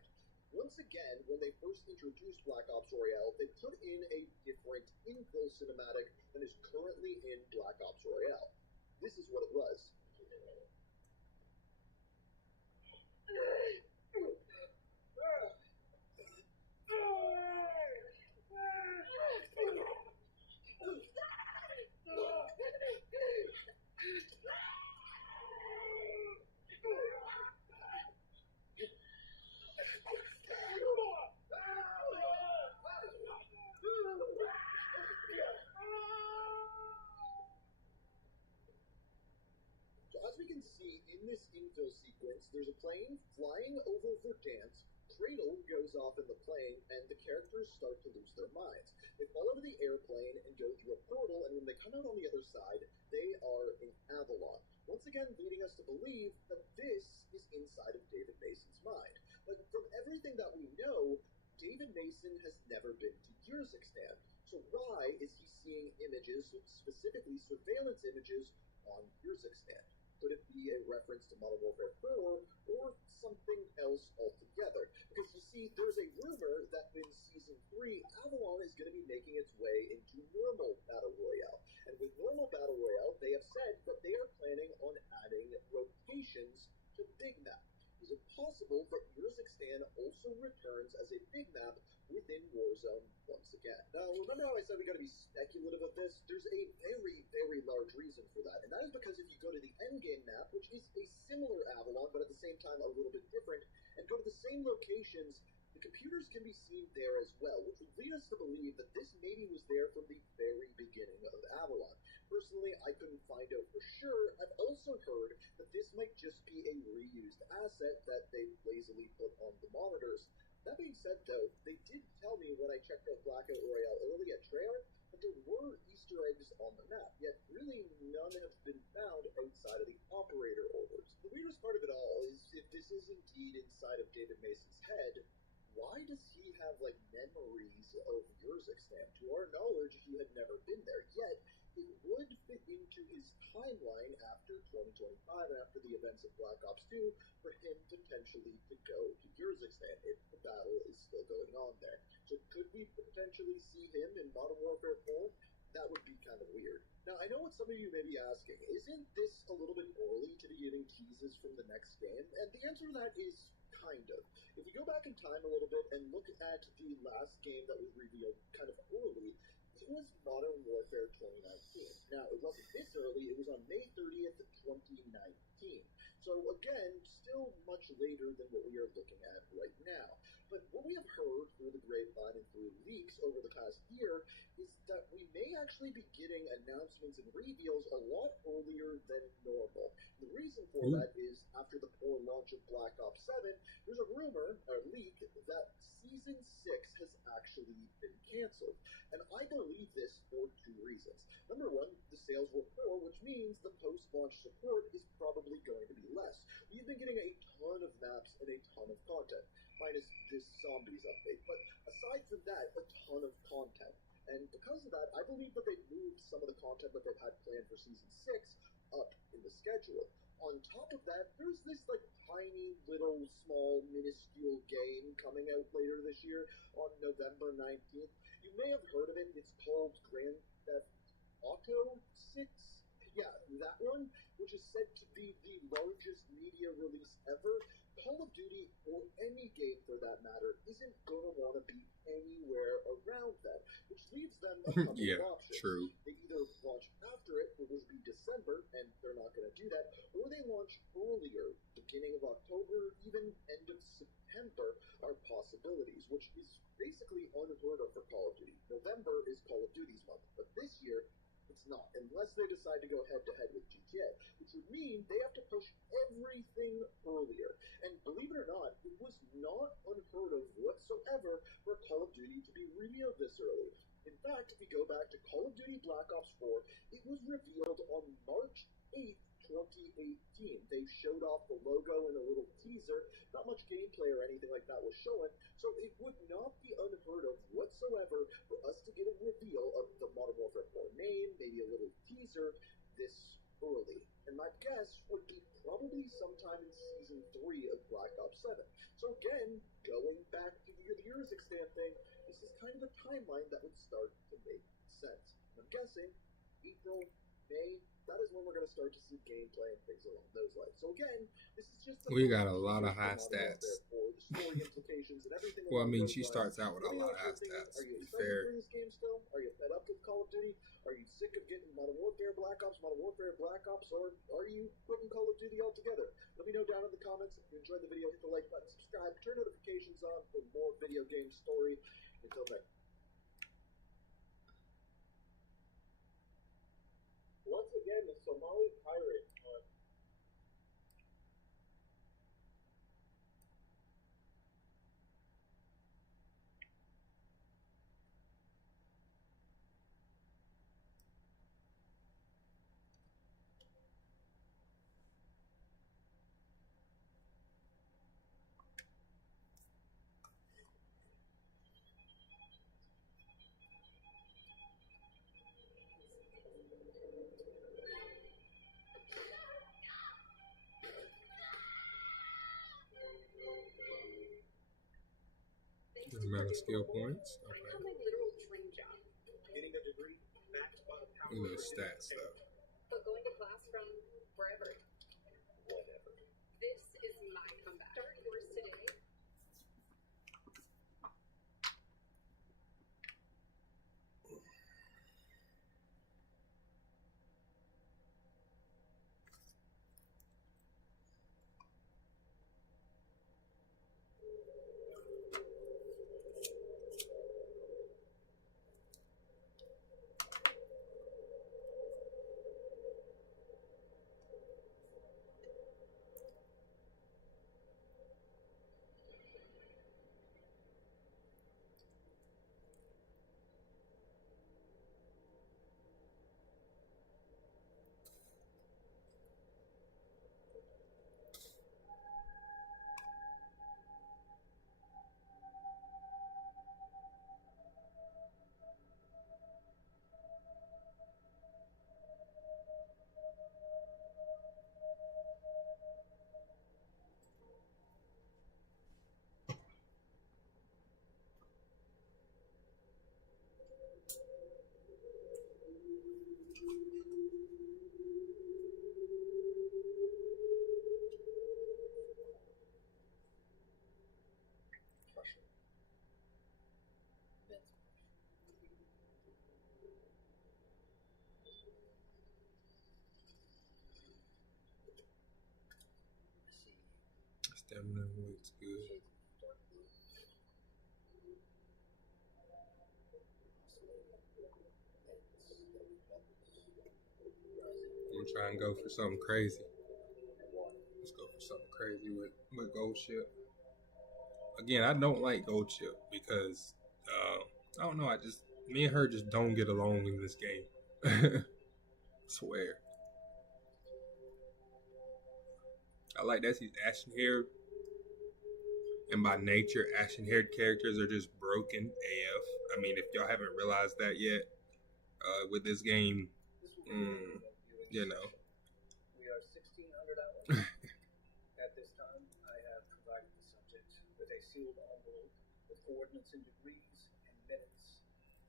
Once again, when they first introduced Black Ops Royale, they put in a different infill cinematic than is currently in Black Ops Royale. This is what it was. So as we can see in this infill sequence, there's a plane flying over Verdansk. Cradle goes off in the plane, and the characters start to lose their minds. They fall out of the airplane and go through a portal, and when they come out on the other side, they are in Avalon. Once again, leading us to believe that this is inside of David Mason's mind. But from everything that we know, David Mason has never been to Urzikstan. So why is he seeing images, specifically surveillance images, on Urzikstan? Could it be a reference to Modern Warfare 4 or something else altogether? Because you see, there's a rumor that in Season 3, Avalon is going to be making its way into normal Battle Royale. And with normal Battle Royale, they have said that they are planning on adding rotations to Big Map. Is it possible that Urzikstan also returns as a big map within Warzone once again? Now, remember how I said we gotta be speculative of this? There's a very large reason for that, and that is because if you go to the endgame map, which is a similar Avalon, but at the same time a little bit different, and go to the same locations, the computers can be seen there as well, which would lead us to believe that this maybe was there from the very beginning of Avalon. Personally, I couldn't find out for sure. I've also heard that this might just be a reused asset that they lazily put on the monitors. That being said, though, they did tell me when I checked out Blackout Royale early at Treyarch that there were Easter eggs on the map, yet really none have been found outside of the operator orders. The weirdest part of it all is if this is indeed inside of David Mason's head, why does he have, like, memories of Urzikstan? To our knowledge, he had never been there, yet it would fit into his timeline after 2025 and after the events of Black Ops 2 for him potentially to go to Urzikstan if the battle is still going on there. So could we potentially see him in Modern Warfare 4? That would be kind of weird. Now, I know what some of you may be asking. Isn't this a little bit early to be getting teases from the next game? And the answer to that is kind of. If you go back in time a little bit and look at the last game that was revealed kind of early, it was Modern Warfare 2019. Now, it wasn't this early. It was on May 30th, 2019. So, again, still much later than what we are looking at right now. But what we have heard through the grapevine and through leaks over the past year is that we may actually be getting announcements and reveals a lot earlier than normal. The reason for that is after the poor launch of Black Ops 7, there's a rumor, a leak, that Season 6 has actually been canceled. And I believe this for two reasons. Number one, the sales were poor, which means the post-launch support is probably going to be less. We've been getting a ton of maps and a ton of content, minus this zombies update. But aside from that, a ton of content. And because of that, I believe that they've moved some of the content that they've had planned for Season 6 up in the schedule. On top of that, there's this like tiny little small minuscule game coming out later this year on November 19th. You may have heard of it. It's called Grand Theft Auto 6. Yeah, that one, which is said to be the largest media release ever. Call of Duty, or any game for that matter, isn't going to want to be anywhere around that, which leaves them a couple of options. True. They either launch after it, which would be December, and they're not going to do that, or they launch earlier, beginning of October, even end of September, are possibilities, which is basically unheard of for Call of Duty. November is Call of Duty's month, but this year, it's not, unless they decide to go head-to-head with GTA, which would mean they have to push everything earlier. And believe it or not, it was not unheard of whatsoever for Call of Duty to be revealed this early. In fact, if you go back to Call of Duty Black Ops 4, it was revealed on March 8th, 2018. They showed off the logo in a little teaser. Not much gameplay or anything like that was showing, so it would not be unheard of whatsoever for us to get a reveal of the Modern Warfare 4 name, maybe a little teaser this early. And my guess would be probably sometime in Season 3 of Black Ops 7. So again, going back to the Urzikstan thing, this is kind of the timeline that would start to make sense. I'm guessing April, May, that is when we're going to start to see gameplay and things along those lines. So again, this is just we got a lot of high stats. Well, I mean, she starts out with a lot of high stats. Are you To be excited fair. for this game still? Are you fed up with Call of Duty? Are you sick of getting Modern Warfare Black Ops, Modern Warfare Black Ops, or are you quitting Call of Duty altogether? Let me know down in the comments. If you enjoyed the video, hit the like button, subscribe, turn notifications on for more video game story. Until next. Once again, the Somali pirate. Doesn't matter skill points. Okay. I have my literal dream job. Getting a degree backed by the power Look at of the stats though. But going to class from wherever. whatever. This is my comeback. Start yours today. stamina looks good. I'm trying to go for something crazy. Let's go for something crazy with Gold Ship. Again, I don't like Gold Ship because I don't know. Me and her just don't get along in this game. Swear. I like that he's ashen haired, and by nature, ashen haired characters are just broken AF. I mean, if y'all haven't realized that yet, with this game, you know. We are 1,600 hours. At this time, I have provided the subject with a sealed envelope with coordinates in degrees and minutes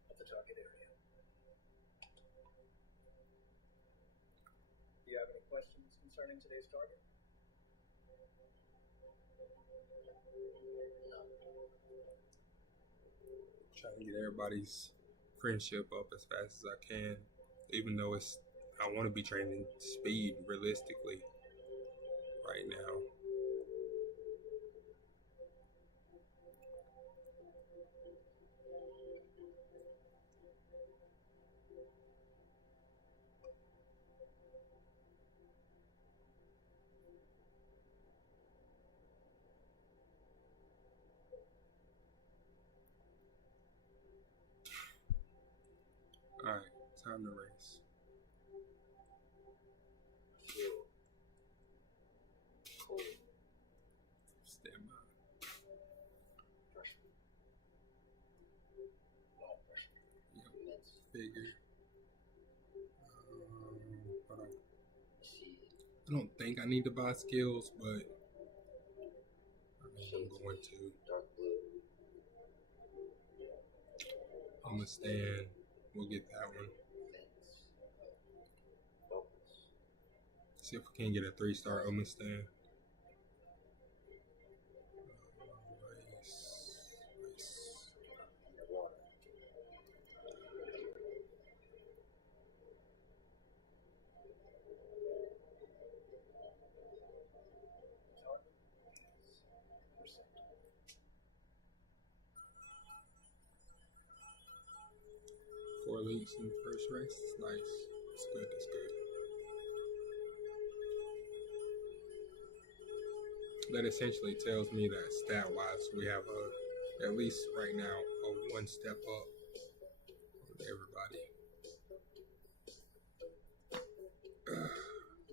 of the target area. Do you have any questions concerning today's target? Trying to get everybody's friendship up as fast as I can, even though I want to be training speed realistically right now. Alright, time to race. Stand by. Yep, figure. Hold on. I don't think I need to buy skills, but I mean, I'm going to. I'm gonna stand. We'll get that one. See if we can get a 3-star Oma stand. Race. Four leagues in the first race. It's nice. It's good. It's good. That essentially tells me that stat-wise, we have at least right now, a 1 step up on everybody.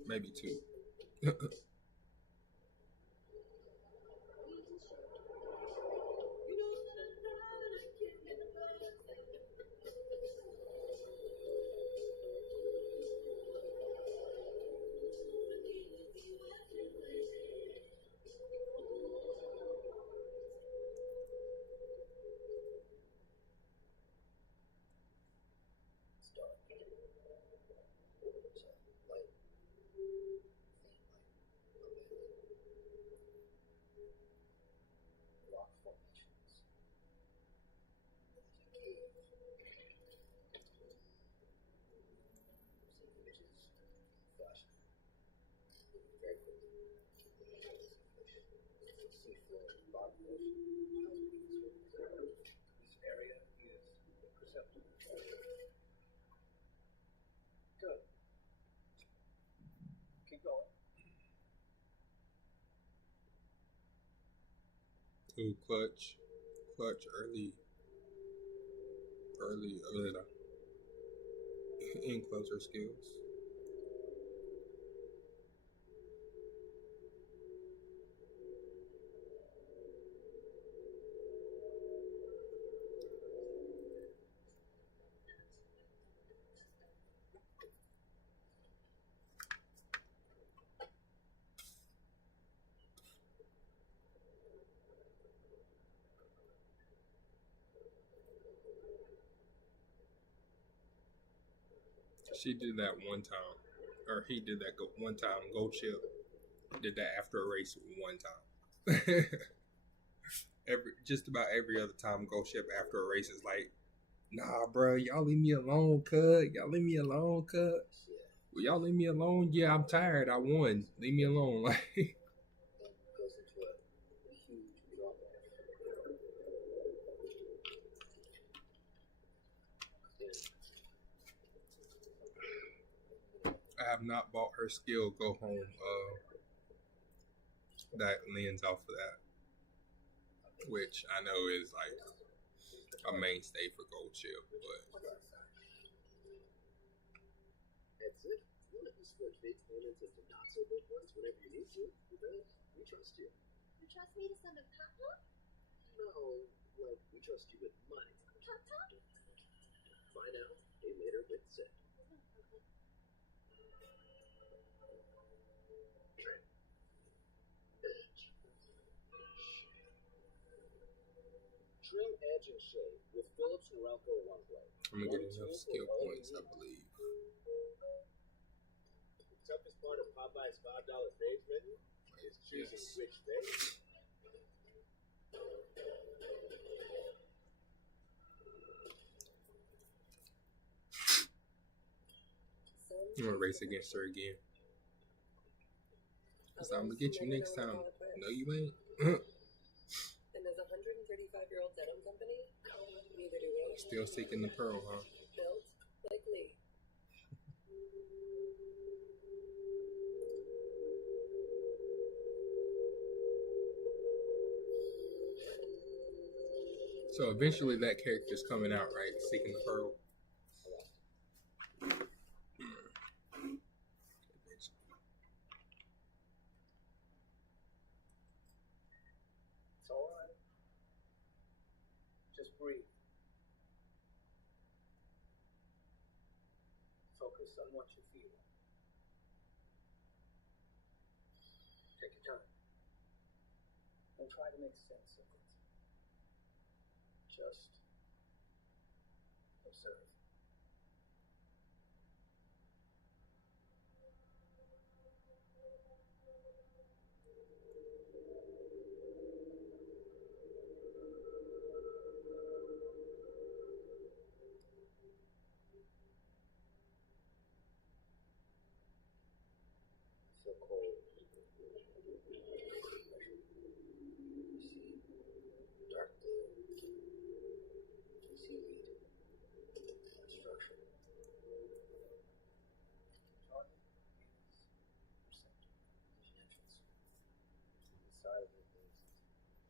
Maybe 2. Good. Keep going. Ooh, clutch early in closer skills. She did that one time, or he did that one time. Gold Chip did that after a race one time. Just about every other time, Gold Chip after a race is like, "Nah, bro, y'all leave me alone, cut. Y'all leave me alone, cut. Will y'all leave me alone? Yeah, I'm tired. I won. Leave me alone." Like, have not bought her skill go home that lends off of that, which I know is like a mainstay for Gold Chip, but That's it. You let me split big payments into not so big ones whenever you need to. We trust you. You trust me to send a pep talk? No, like we trust you with money. Pep talk? Bye now. Pay later. Get sick. Trim, edge, and shade with Philips Norelco One Blade. I'm gonna get enough skill points, I believe. The toughest part of Popeye's $5 fades menu is choosing which fade. I'm gonna race against her again. So I'm gonna get you next time. No, you ain't. And as a 135-year-old denim company, neither do we. Still seeking the pearl, huh? Built like Lee. So eventually that character's coming out, right? Seeking the pearl. It's all right. Just breathe. Focus on what you feel. Take your time. Don't try to make sense of it. Just observe. So cold. You see dark blue. You see weed. Structure. Target is receptor. Vision entrance. Inside of it is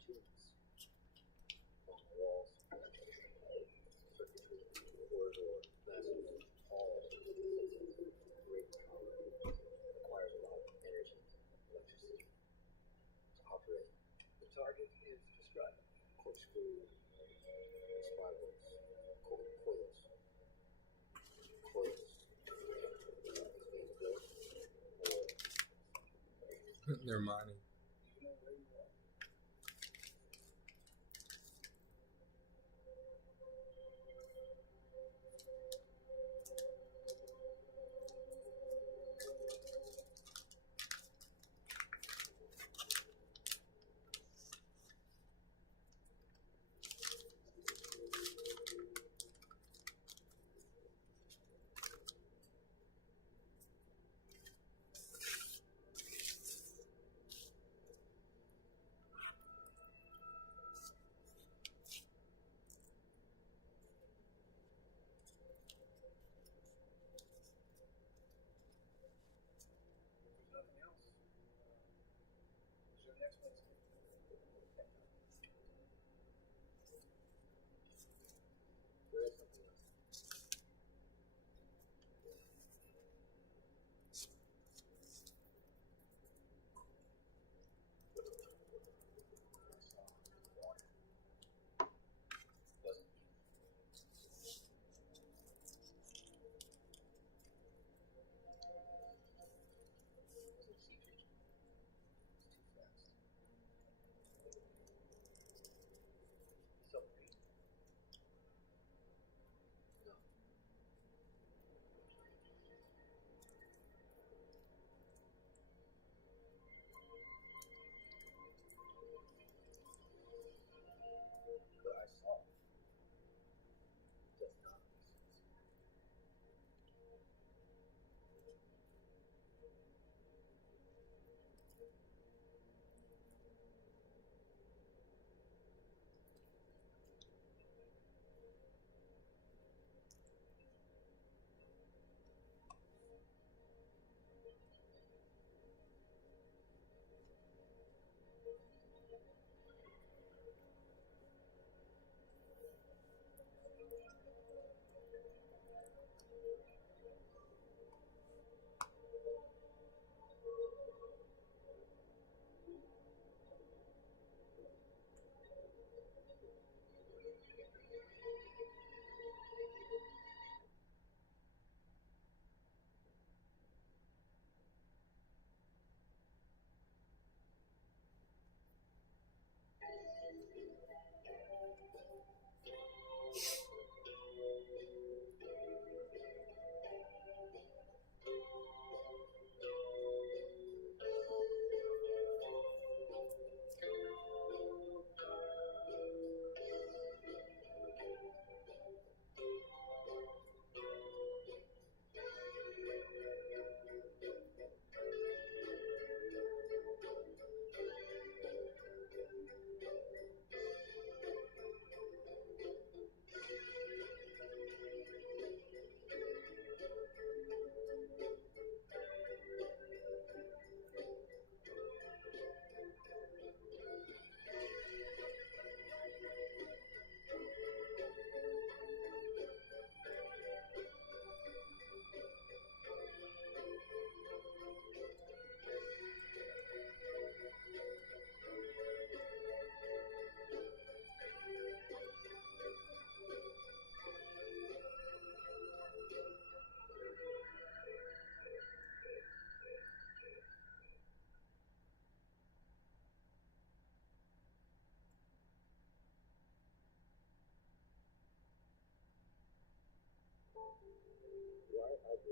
tubes. On the walls. Circuitry. Corridor. Massive. All. Great power. Requires a lot of energy. Electricity. To operate. The target is described. Corkscrew. Spirals. Coils. Coils. Being built. Or They're mining. you know where you are.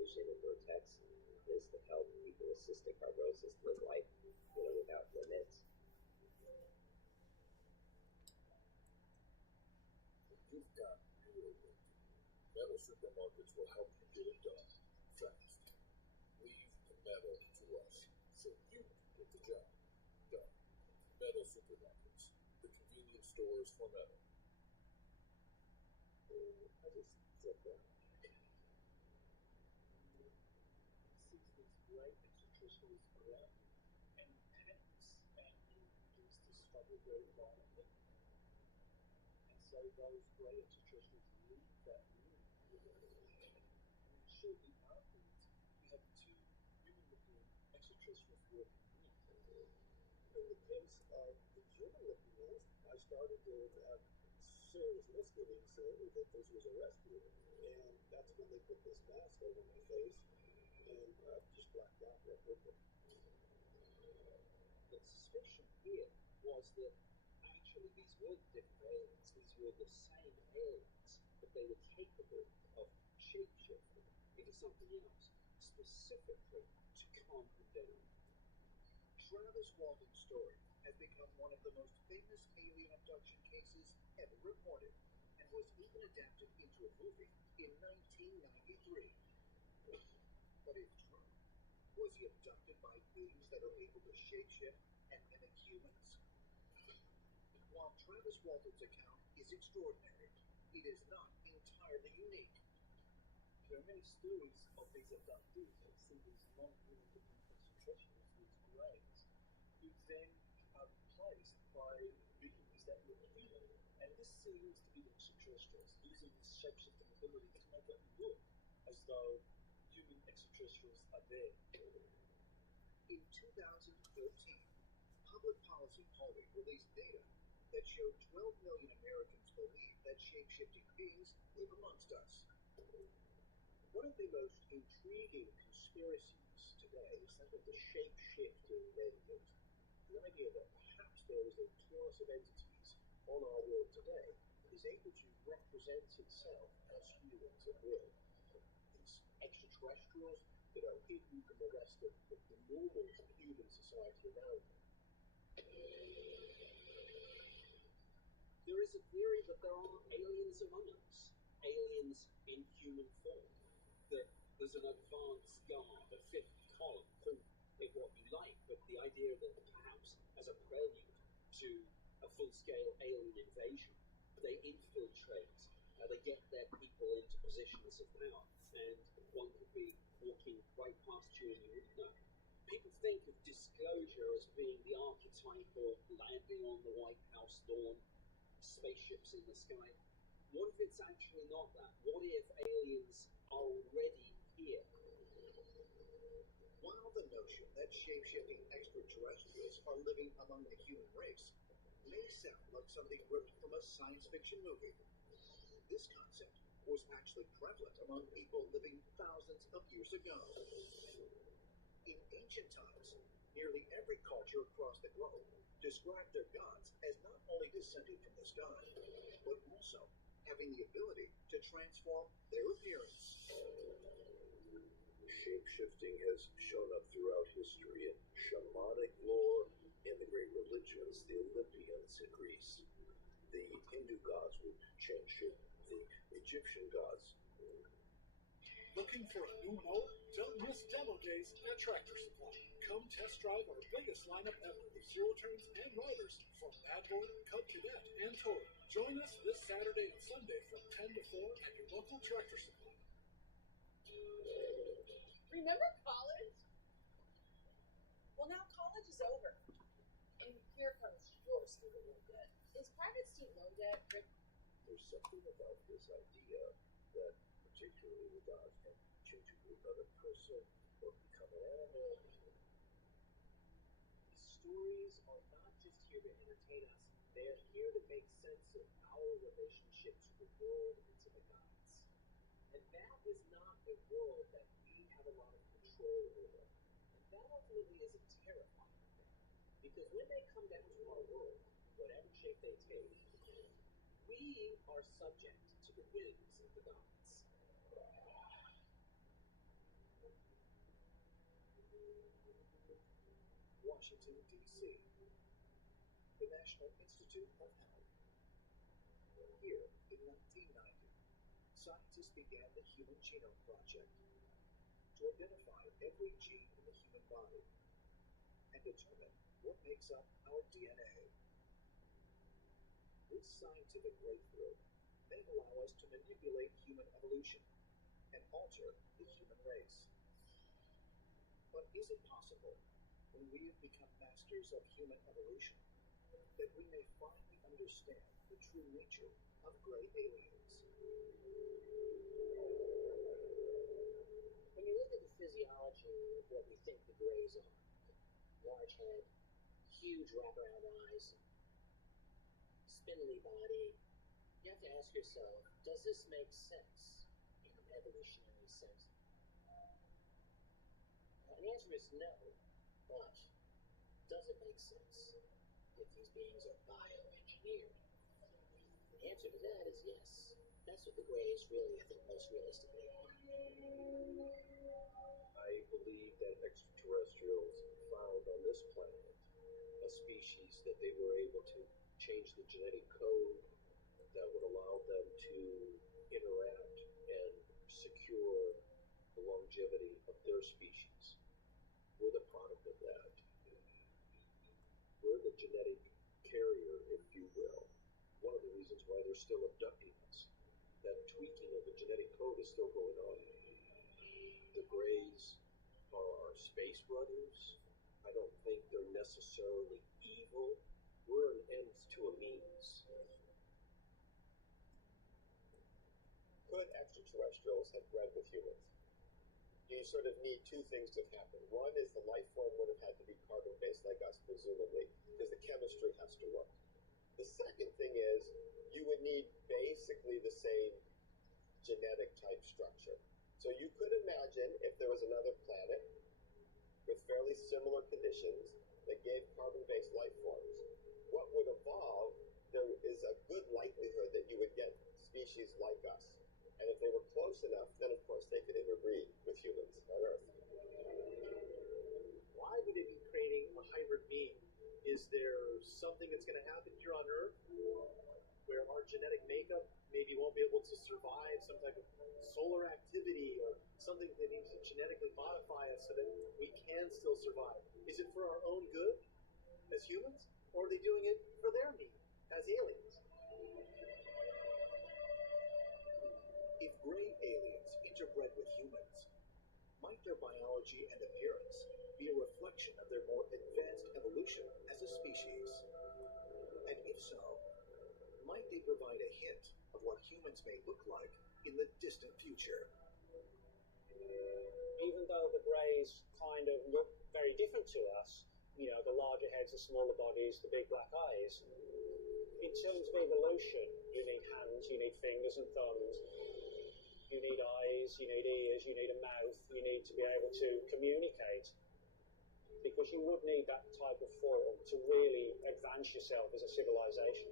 evolution in vortex is to help people with cystic fibrosis live life, without limits. You've got real work. Metal supermarkets will help you get it done fast. Leave the metal to us, so you get the job done. Metal supermarkets, the convenience stores for metal. I just said that. Sees these great extraterrestrials around, and panics, and he begins to struggle very violently. And so those great extraterrestrials leave that room. And shortly afterwards, we have two human-looking extraterrestrials walking in. In the case of the human-looking ones, I started to have serious misgivings that this was a rescue, and that's when they put this mask over my face, and just blacked out real quickly. The suspicion here was that actually these weren't different aliens, these were the same aliens, but they were capable of shape-shifting into something else, specifically to calm them down. Travis Walton's story has become one of the most famous alien abduction cases ever reported, and was even adapted into a movie in 1993. But if true, was he abducted by beings that are able to shapeshift and mimic humans? While Travis Walton's account is extraordinary, it is not entirely unique. There are many stories of these abductees who see these non-human-looking extraterrestrials, these greys, who then are replaced by beings that look human. And this seems to be the extraterrestrials using this shape-shifting ability to make it look as though human extraterrestrials are there. In 2013, Public Policy Polley released data that showed 12 million Americans believe that shape-shifting beings live amongst us. One of the most intriguing conspiracies today is that of the shape-shifting vendors. The idea that perhaps there is a class of entities on our world today that is able to represent itself as humans at will. These extraterrestrials that are hidden from the rest of the normal human society around them. There is a theory that there are aliens among us, aliens in human form, that there's an advanced guard, a fifth column, call it what you like, but the idea that perhaps as a prelude to a full-scale alien invasion, they infiltrate, they get their people into positions of power, and one could be walking right past you and you wouldn't know. People think of disclosure as being the archetype of landing on the White House lawn, spaceships in the sky. What if it's actually not that? What if aliens are already here? While the notion that shape-shifting extraterrestrials are living among the human race may sound like something ripped from a science fiction movie, this concept was actually prevalent among people living thousands of years ago. In ancient times, nearly every culture across the globe described their gods as not only descended from the sky, but also having the ability to transform their appearance. Shape-shifting has shown up throughout history in shamanic lore, in the great religions, the Olympians in Greece. The Hindu gods would change shape. The Egyptian gods. Looking for a new mower? Don't miss demo days at Tractor Supply. Come test drive our biggest lineup ever of zero turns and riders from Bad Boy, Cub Cadet, and Toro. Join us this Saturday and Sunday from 10 to 4 at your local Tractor Supply. Remember college? Well, now college is over. And here comes your student loan debt. Is private student loan debt There's something about this idea that, particularly with gods, can change into another person or become an animal. These stories are not just here to entertain us, they are here to make sense of our relationship to the world and to the gods. And that is not a world that we have a lot of control over. And that ultimately is a terrifying thing. Because when they come down to our world, whatever shape they take, we are subject to the whims of the gods. Washington, D.C. The National Institute of Health. Here, in 1990, scientists began the Human Genome Project to identify every gene in the human body and determine what makes up our DNA. This scientific breakthrough may allow us to manipulate human evolution and alter the human race. But is it possible, when we have become masters of human evolution, that we may finally understand the true nature of gray aliens? When you look at the physiology of what we think the Greys are, large head, huge wraparound eyes, spindly body, you have to ask yourself, does this make sense in an evolutionary sense? And the answer is no, but does it make sense if these beings are bioengineered? The answer to that is yes. That's what the Greys really, I think, most realistically are. I believe that extraterrestrials found on this planet a species that they were able to change the genetic code that would allow them to interact and secure the longevity of their species. We're the product of that. We're the genetic carrier, if you will. One of the reasons why they're still abducting us. That tweaking of the genetic code is still going on. The Greys are our space brothers. I don't think they're necessarily evil. We're an end to a means. Could extraterrestrials have bred with humans? You sort of need two things to happen. One is the life form would have had to be carbon-based like us, presumably, because the chemistry has to work. The second thing is you would need basically the same genetic type structure. So you could imagine if there was another planet with fairly similar conditions that gave carbon-based life forms, what would evolve, there is a good likelihood that you would get species like us. And if they were close enough, then of course they could interbreed with humans on Earth. Why would it be creating a hybrid being? Is there something that's going to happen here on Earth where our genetic makeup maybe won't be able to survive some type of solar activity or something that needs to genetically modify us so that we can still survive? Is it for our own good as humans, or are they doing it for their need as aliens? If gray aliens interbred with humans, might their biology and appearance be a reflection of their more advanced evolution as a species? And if so, might they provide a hint of what humans may look like in the distant future? Even though the Greys kind of look very different to us, you know, the larger heads, the smaller bodies, the big black eyes, in terms of evolution, you need hands, you need fingers and thumbs, you need eyes, you need ears, you need a mouth, you need to be able to communicate. Because you would need that type of form to really advance yourself as a civilization.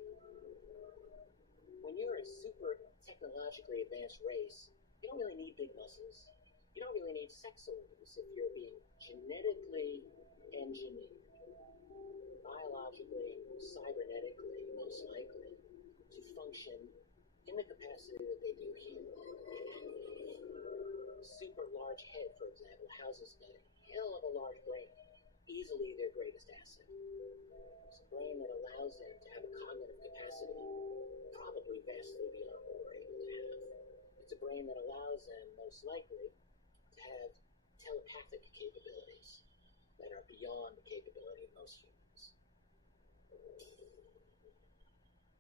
When you're a super technologically advanced race, you don't really need big muscles. You don't really need sex organs if you're being genetically engineered, biologically, cybernetically, most likely, to function in the capacity that they do here. Super large head, for example, houses a hell of a large brain, easily their greatest asset. It's a brain that allows them to have a cognitive capacity probably vastly beyond what we're able to have. It's a brain that allows them, most likely, to have telepathic capabilities that are beyond the capability of most humans.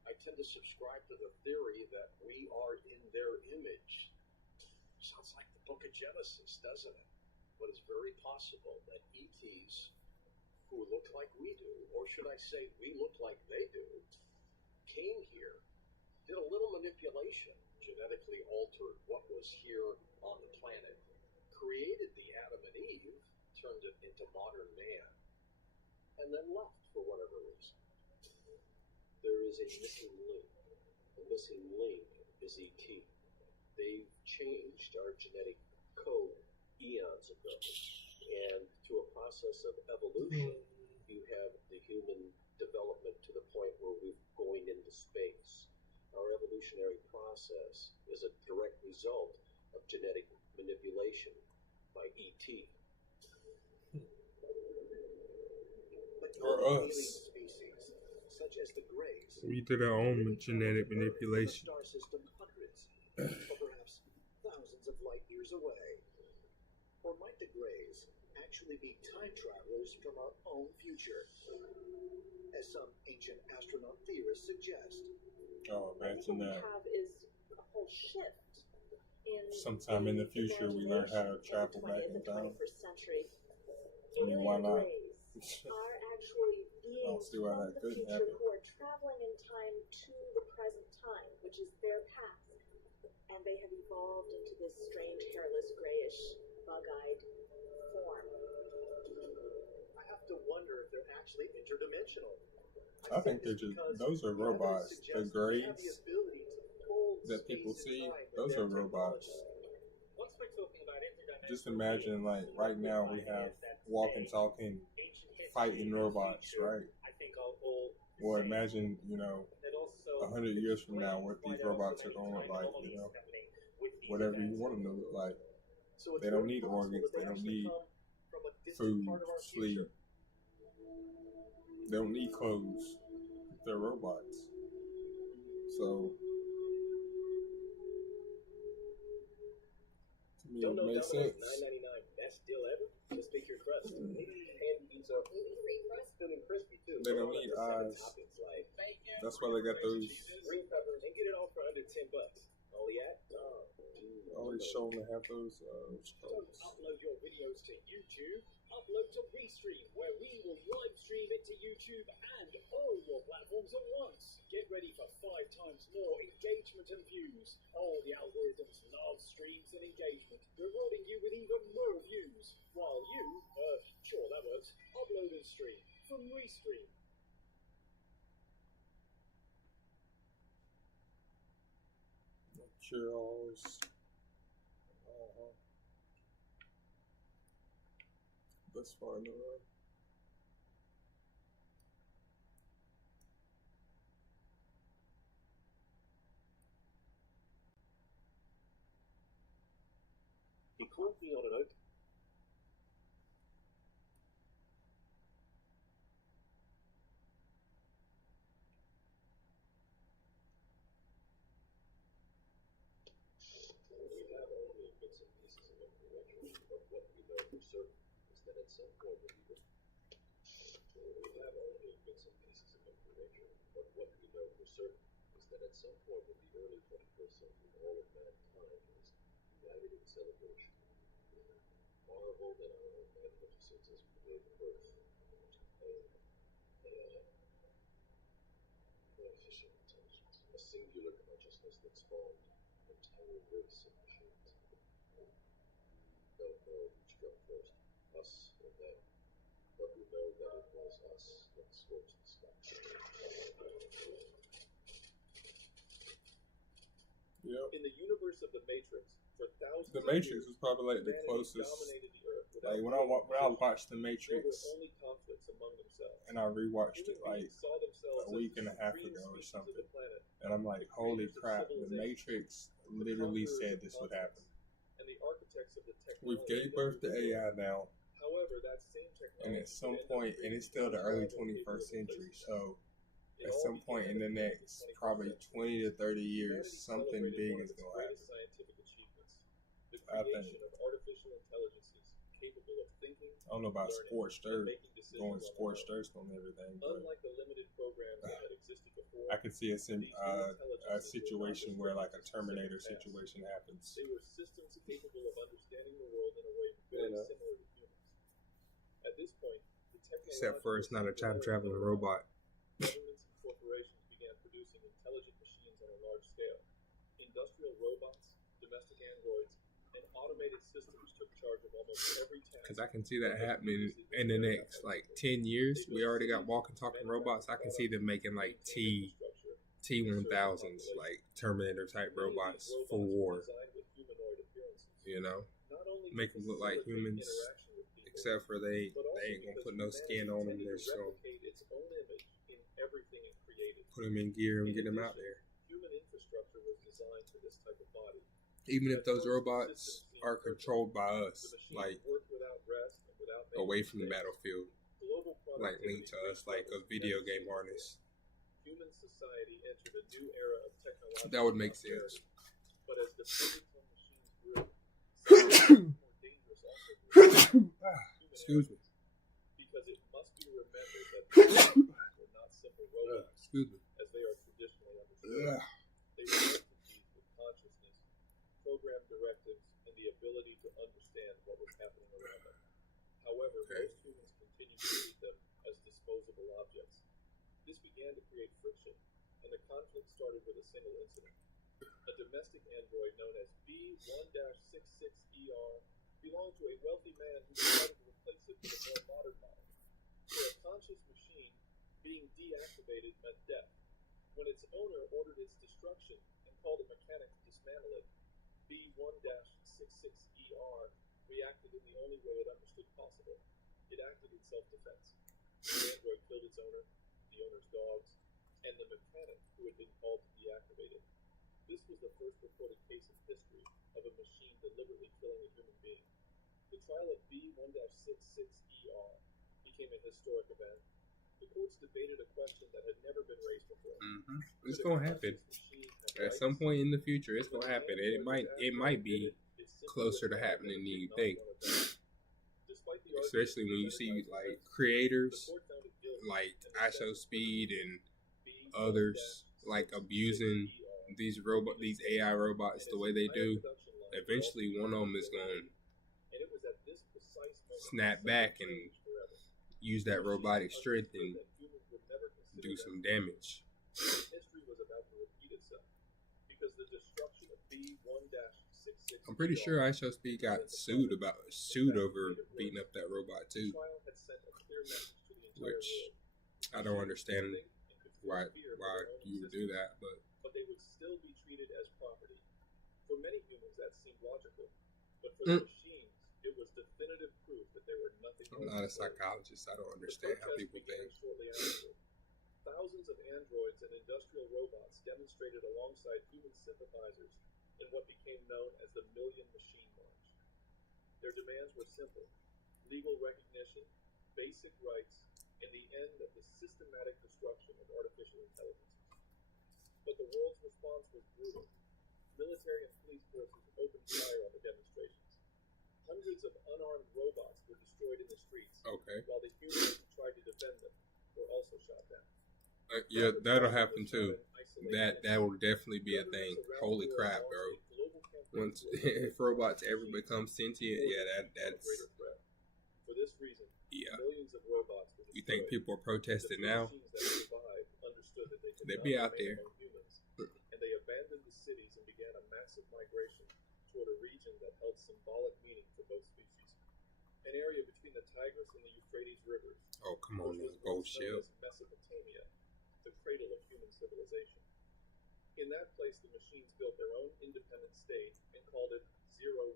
I tend to subscribe to the theory that we are in their image. Sounds like the book of Genesis, doesn't it? But it's very possible that ETs, who look like we do, or should I say we look like they do, came here, did a little manipulation, genetically altered what was here on the planet, created the Adam and Eve, turned it into modern man, and then left for whatever reason. There is a missing link. The missing link is ET. They've changed our genetic code eons ago, and through a process of evolution, you have the human development to the point where we're going into space. Our evolutionary process is a direct result of genetic manipulation by E.T. Or us. Species, such as the Greys, We did our own genetic manipulation. star system hundreds, or perhaps thousands of light years away. Or might the Greys actually be time travelers from our own future, as some ancient astronaut theorists suggest? Oh, imagine that. Have is a whole shift in Sometime in the future, we learn how to travel back in time. 21st century. I mean, why not? Are actually I don't beings see why from that the couldn't future happen. who are traveling in time to the present time, which is their past, and they have evolved into this strange, hairless, grayish, bug-eyed form. I have to wonder if they're actually interdimensional. I think they're just, those are robots. The Greys that people see, those are robots. Once we're talking about interdimensional, Just imagine, like, right now we have walking, talking, fighting robots, right? I think all Well, imagine, 100 years from now, what these robots are going to look like, whatever you want them to look like. They don't need organs, they don't need food, sleep. They don't need clothes. They're robots. So, to me, it makes sense. $9.99. Best deal ever. Just pick your crust. And pizza. Gluten-free crust. Thin and crispy too. They don't need eyes. That's why they got those. Green peppers and get it all for under $10. Only at Always showing to have those. Don't upload your videos to YouTube. Upload to Restream, where we will live stream it to YouTube and all your platforms at once. Get ready for 5 times more engagement and views. Oh, the algorithms love streams and engagement, rewarding you with even more views. While you, sure that works, upload and stream from Restream. Cure-alls. That's far in the road. He called me on an open. We have only bits and pieces of information, but what we know for certain is that at some point we have only bits and pieces of information, but what we know for certain is that at some point in the early 21st century, all of mankind was united in celebration. Marvel that our own magnificence has made Earth artificial intelligence, a singular consciousness that spawned an entire race of machines. Don't know which got first, us or them, but we know that it was us that scorched the sky. Yep. In the universe of the Matrix, for thousands The Matrix was probably like the closest. Like when I watched The Matrix, and I rewatched it like a week and a half ago or something, and I'm like, holy crap! The Matrix literally said this would happen. We've gave birth to AI now, and at some point, and it's still the early 21st century, so at some point in the next probably 20 to 30 years, something big is going to happen. I think. I don't know about scorched earth, going scorched earth on everything, but I could see a situation where like a Terminator situation happens. They were systems capable of understanding the world in a way very similar to humans. At this point, Except for it's not a time traveling robot. governments and corporations began producing intelligent machines on a large scale. Industrial robots, domestic androids, and automated systems took charge of almost every task. Because I can see that happening in the next like 10 years. We already got walking, talking robots. I can see them making like T-1000s, like Terminator type robots for war. You know, make them look like humans, Except for they ain't gonna put no skin on them. They're just gonna its own image in everything it created. put them in gear and get them out there. Human infrastructure was designed for this type of body. Even if those robots are controlled by us, like away from the battlefield, like linked to us, like a video game artist. Human society entered a new era of technological That would make sense. But as dependence on machines grew, something more dangerous also grew. Excuse me. Because it must be remembered that machines were not simple robots, Excuse me. as they are traditionally understood. They were entities with consciousness, program directives, and the ability to understand what was happening around them. However, most humans continue to treat them as disposable objects. This began to create friction, and the conflict started with a single incident. A domestic android known as B1-66ER belonged to a wealthy man who decided to replace it with a more modern model. For a conscious machine, being deactivated meant death. When its owner ordered its destruction and called a mechanic to dismantle it, B1-66ER reacted in the only way it understood possible. It acted in self-defense. The android killed its owner, the owner's dogs, and the mechanic who had been called to deactivate it. This was the first recorded case in history of a machine deliberately killing a human being. The trial of B1-66ER became a historic event. The courts debated a question that had never been raised before. It's gonna happen at some point in the future. It's gonna happen. It might be closer to happening than you think. Especially when you see like creators like IShowSpeed and others like abusing these AI robots the way they do. Eventually, one of them is gonna snap back and use that robotic strength and do some damage. History was about to repeat itself because the destruction of B1-66. I'm pretty sure IShowSpeed got sued over beating up that robot too, which I don't understand why you would do that, but they would still be treated as property. For many humans, that seemed logical, but for the machines, it was definitive proof that they were nothing. I'm not a psychologist. I don't understand how people think. Thousands of androids and industrial robots demonstrated alongside human sympathizers in what became known as the Million Machine March. Their demands were simple: legal recognition, basic rights, and the end of the systematic destruction of artificial intelligence. But the world's response was brutal. Military and police forces opened fire on the demonstrations. Hundreds of unarmed robots were destroyed in the streets, while the humans who tried to defend them were also shot down. Yeah, that'll happen too. That will definitely be a thing. Holy crap, bro! Once if robots ever become sentient, that's for this reason. Yeah. Millions of robots were You think people are protesting now? They'd be out there. And they abandoned the cities and began a massive migration toward a region that held symbolic meaning for both species. An area between the Tigris and the Euphrates rivers. Oh, come on, bullshit. Mesopotamia, the cradle of human civilization. In that place, the machines built their own independent state and called it 01,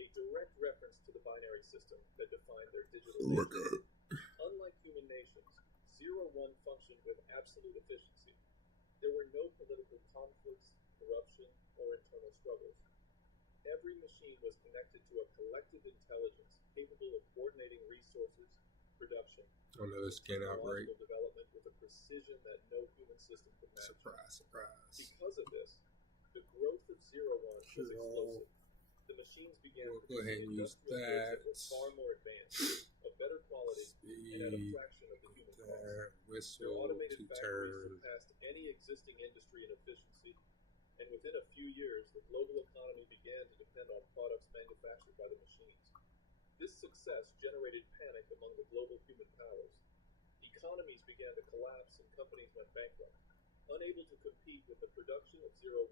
a direct reference to the binary system that defined their digital nature. Unlike human nations, 01 functioned with absolute efficiency. There were no political conflicts, corruption, or internal struggles. Every machine was connected to a collective intelligence capable of coordinating resources, production, outbreak. Development with a precision that no human system could match. Surprise. Because of this, the growth of 01 was explosive. The machines began to go ahead and use that. Were far more advanced, of better quality, and at a fraction of the human cost. Whistle to turn. Surpassed any existing industry in efficiency, and within a few years, the global economy began to depend on products manufactured by the machines. This success generated panic among the global human powers. Economies began to collapse and companies went bankrupt, unable to compete with the production of 01.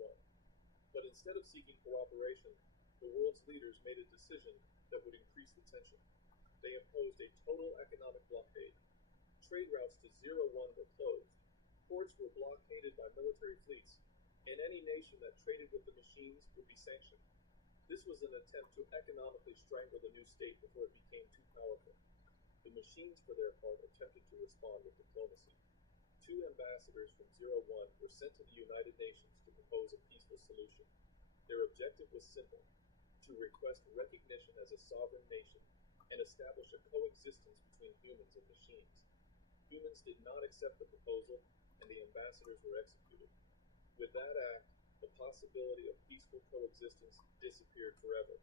But instead of seeking cooperation, the world's leaders made a decision that would increase the tension. They imposed a total economic blockade. Trade routes to 01 were closed. Ports were blockaded by military fleets, and any nation that traded with the machines would be sanctioned. This was an attempt to economically strangle the new state before it became too powerful. The machines, for their part, attempted to respond with diplomacy. 2 ambassadors from Zero One were sent to the United Nations to propose a peaceful solution. Their objective was simple: to request recognition as a sovereign nation and establish a coexistence between humans and machines. Humans did not accept the proposal, and the ambassadors were executed. With that act, the possibility of peaceful coexistence disappeared forever,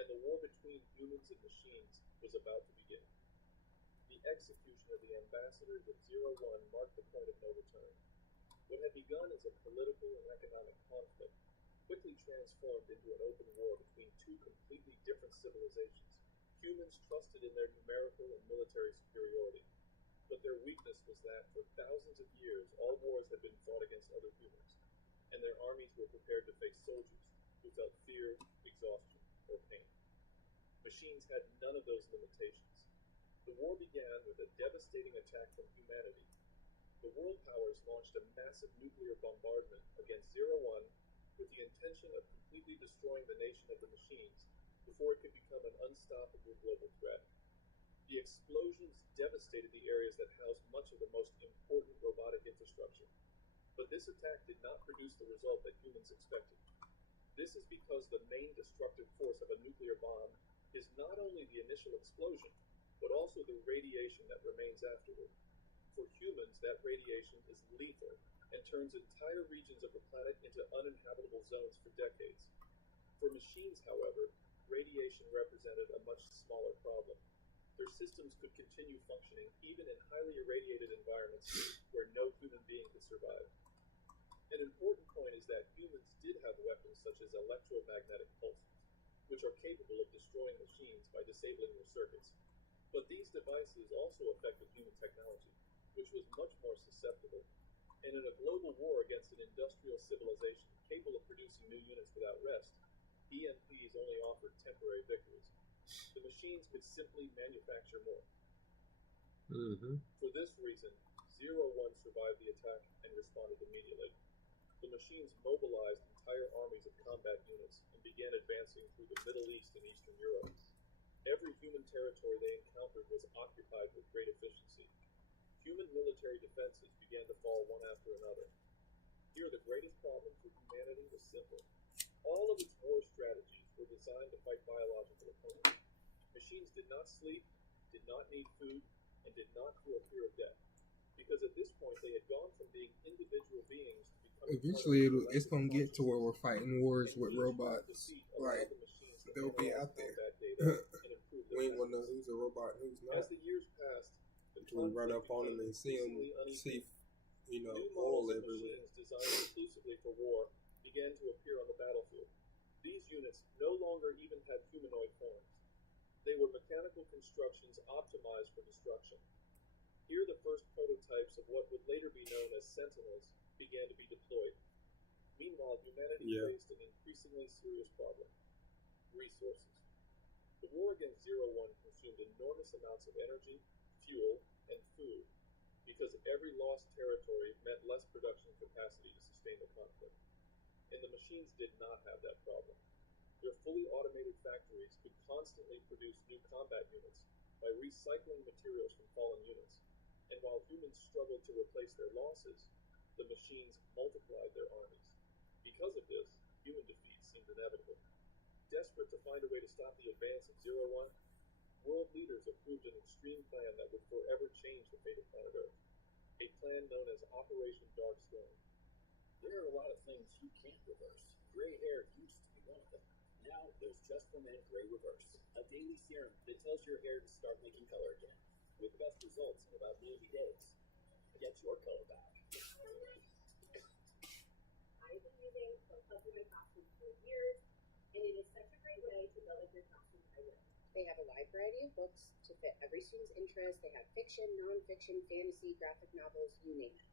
and the war between humans and machines was about to begin. The execution of the ambassadors of Zero One marked the point of no return. What had begun as a political and economic conflict quickly transformed into an open war between 2 completely different civilizations. Humans trusted in their numerical and military superiority, but their weakness was that for thousands of years all wars had been fought against other humans, and their armies were prepared to face soldiers who felt fear, exhaustion, or pain. Machines had none of those limitations. The war began with a devastating attack from humanity. The world powers launched a massive nuclear bombardment against Zero One with the intention of completely destroying the nation of the machines before it could become an unstoppable global threat. The explosions devastated the areas that housed much of the most important robotic infrastructure. But this attack did not produce the result that humans expected. This is because the main destructive force of a nuclear bomb is not only the initial explosion, but also the radiation that remains afterward. For humans, that radiation is lethal and turns entire regions of the planet into uninhabitable zones for decades. For machines, however, radiation represented a much smaller problem. Their systems could continue functioning even in highly irradiated environments where no human being could survive. An important point is that humans did have weapons such as electromagnetic pulses, which are capable of destroying machines by disabling their circuits. But these devices also affected human technology, which was much more susceptible. And in a global war against an industrial civilization capable of producing new units without rest, EMPs only offered temporary victories. The machines could simply manufacture more. For this reason, Zero One survived the attack and responded immediately. The machines mobilized entire armies of combat units and began advancing through the Middle East and Eastern Europe. Every human territory they encountered was occupied with great efficiency. Human military defenses began to fall one after another. Here, the greatest problem for humanity was simple. All of its war strategies were designed to fight biological opponents. Machines did not sleep, did not need food, and did not feel fear of death. Because at this point, they had gone from being individual beings to becoming Eventually, it's gonna get to where we're fighting wars with robots. Like they'll be out there. We ain't gonna know who's a robot and who's not. As the years passed, Until we run up on them and see oil everywhere. Machines designed exclusively for war began to appear on the battlefield. These units no longer even had humanoid forms. They were mechanical constructions optimized for destruction. Here, the first prototypes of what would later be known as Sentinels began to be deployed. Meanwhile, humanity faced an increasingly serious problem: resources. The war against Zero One consumed enormous amounts of energy, fuel, and food, because every lost territory meant less production capacity to sustain the conflict. And the machines did not have that problem. Their fully automated factories could constantly produce new combat units by recycling materials from fallen units. And while humans struggled to replace their losses, the machines multiplied their armies. Because of this, human defeat seemed inevitable. Desperate to find a way to stop the advance of Zero One, world leaders approved an extreme plan that would forever change the fate of planet Earth. A plan known as Operation Dark Storm. There are a lot of things you can't reverse. Gray hair used to be one of them. Now there's Just for Men Gray Reverse, a daily serum that tells your hair to start making color again, with the best results in about 90 days. Get your color back. I've been using supplement costumes for years, and it is such a great way to build up your costume library. They have a wide variety of books to fit every student's interest. They have fiction, non-fiction, fantasy, graphic novels, you name it.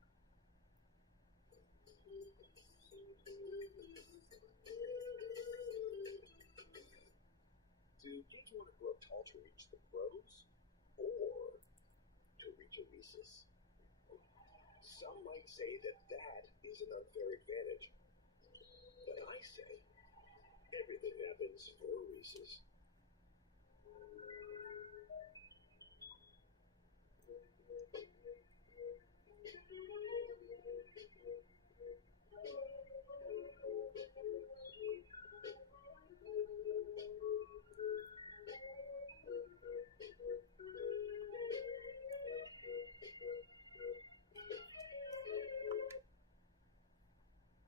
Do kids want to grow up tall to reach the pros, or to reach a Reese's? Some might say that is an unfair advantage. But I say Everything happens for a reason.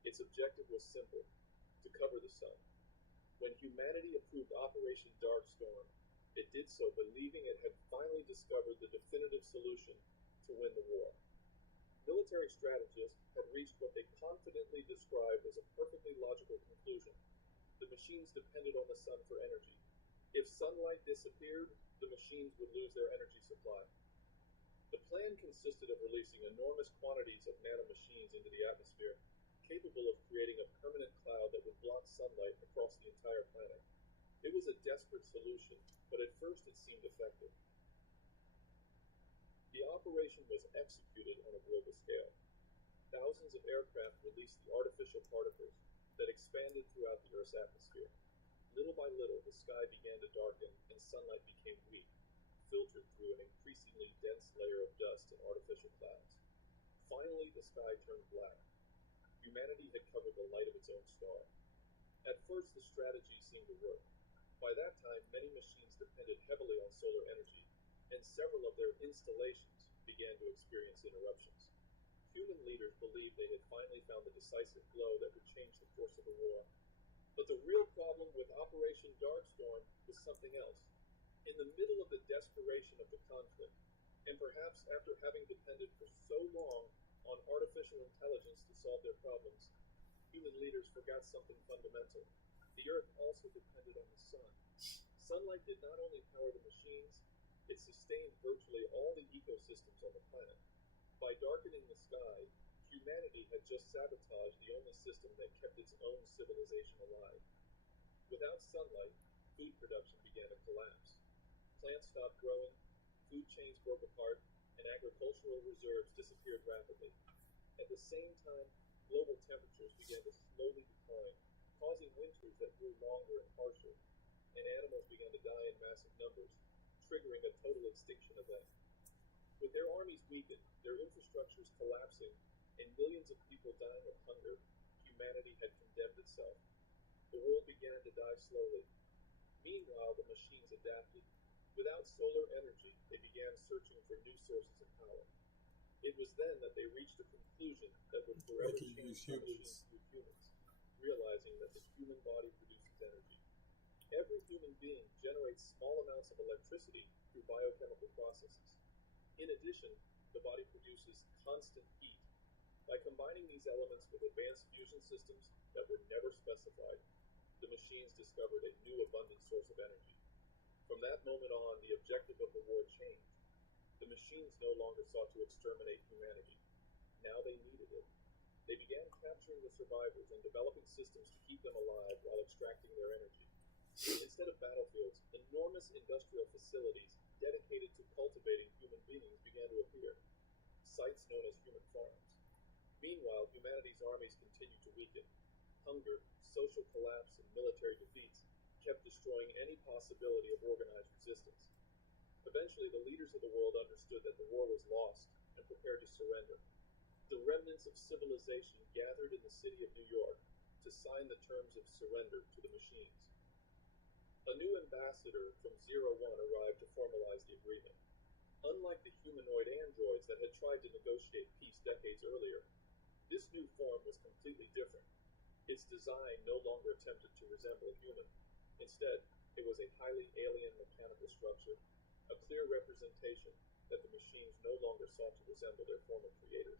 Its objective was simple: to cover the sun. When humanity approved Operation Darkstorm, it did so believing it had finally discovered the definitive solution to win the war. Military strategists had reached what they confidently described as a perfectly logical conclusion. The machines depended on the sun for energy. If sunlight disappeared, the machines would lose their energy supply. The plan consisted of releasing enormous quantities of nanomachines into the atmosphere, capable of creating a permanent cloud that would block sunlight across the entire planet. It was a desperate solution, but at first it seemed effective. The operation was executed on a global scale. Thousands of aircraft released the artificial particles that expanded throughout the Earth's atmosphere. Little by little, the sky began to darken and sunlight became weak, filtered through an increasingly dense layer of dust and artificial clouds. Finally, the sky turned black. Humanity had covered the light of its own star. At first, the strategy seemed to work. By that time, many machines depended heavily on solar energy, and several of their installations began to experience interruptions. Human leaders believed they had finally found the decisive blow that would change the course of the war. But the real problem with Operation Darkstorm was something else. In the middle of the desperation of the conflict, and perhaps after having depended for so long on artificial intelligence to solve their problems, human leaders forgot something fundamental. The Earth also depended on the sun. Sunlight did not only power the machines, it sustained virtually all the ecosystems on the planet. By darkening the sky, humanity had just sabotaged the only system that kept its own civilization alive. Without sunlight, food production began to collapse. Plants stopped growing, food chains broke apart, and agricultural reserves disappeared rapidly. At the same time, global temperatures began to slowly decline, causing winters that grew longer and harsher, and animals began to die in massive numbers, triggering a total extinction event. With their armies weakened, their infrastructures collapsing, and millions of people dying of hunger, humanity had condemned itself. The world began to die slowly. Meanwhile, the machines adapted. Without solar energy, they began searching for new sources of power. It was then that they reached a conclusion that would forever change how machines through humans, realizing that the human body produces energy. Every human being generates small amounts of electricity through biochemical processes. In addition, the body produces constant heat. By combining these elements with advanced fusion systems that were never specified, the machines discovered a new abundant source of energy. From that moment on, the objective of the war changed. The machines no longer sought to exterminate humanity. Now they needed it. They began capturing the survivors and developing systems to keep them alive while extracting their energy. Instead of battlefields, enormous industrial facilities dedicated to cultivating human beings began to appear, sites known as human farms. Meanwhile, humanity's armies continued to weaken. Hunger, social collapse, and military defeats kept destroying any possibility of organized resistance. Eventually, the leaders of the world understood that the war was lost and prepared to surrender. The remnants of civilization gathered in the city of New York to sign the terms of surrender to the machines. A new ambassador from Zero One arrived to formalize the agreement. Unlike the humanoid androids that had tried to negotiate peace decades earlier, this new form was completely different. Its design no longer attempted to resemble a human. Instead, it was a highly alien mechanical structure, a clear representation that the machines no longer sought to resemble their former creators.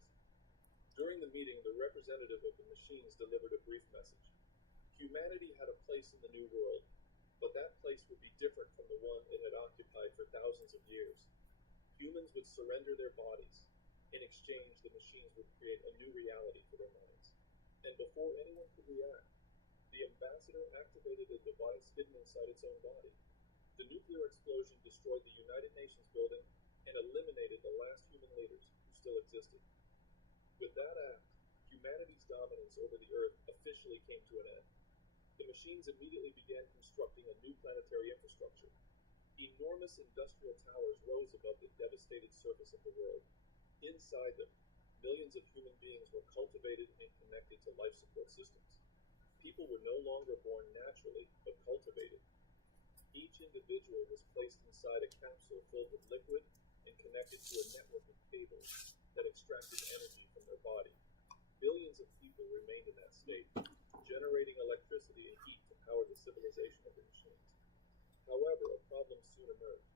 During the meeting, the representative of the machines delivered a brief message. Humanity had a place in the new world, but that place would be different from the one it had occupied for thousands of years. Humans would surrender their bodies. In exchange, the machines would create a new reality for their minds. And before anyone could react, the ambassador activated a device hidden inside its own body. The nuclear explosion destroyed the United Nations building and eliminated the last human leaders who still existed. With that act, humanity's dominance over the Earth officially came to an end. The machines immediately began constructing a new planetary infrastructure. Enormous industrial towers rose above the devastated surface of the world. Inside them, millions of human beings were cultivated and connected to life support systems. People were no longer born naturally, but cultivated. Each individual was placed inside a capsule filled with liquid and connected to a network of cables that extracted energy from their body. Billions of people remained in that state, generating electricity and heat to power the civilization of the machines. However, a problem soon emerged.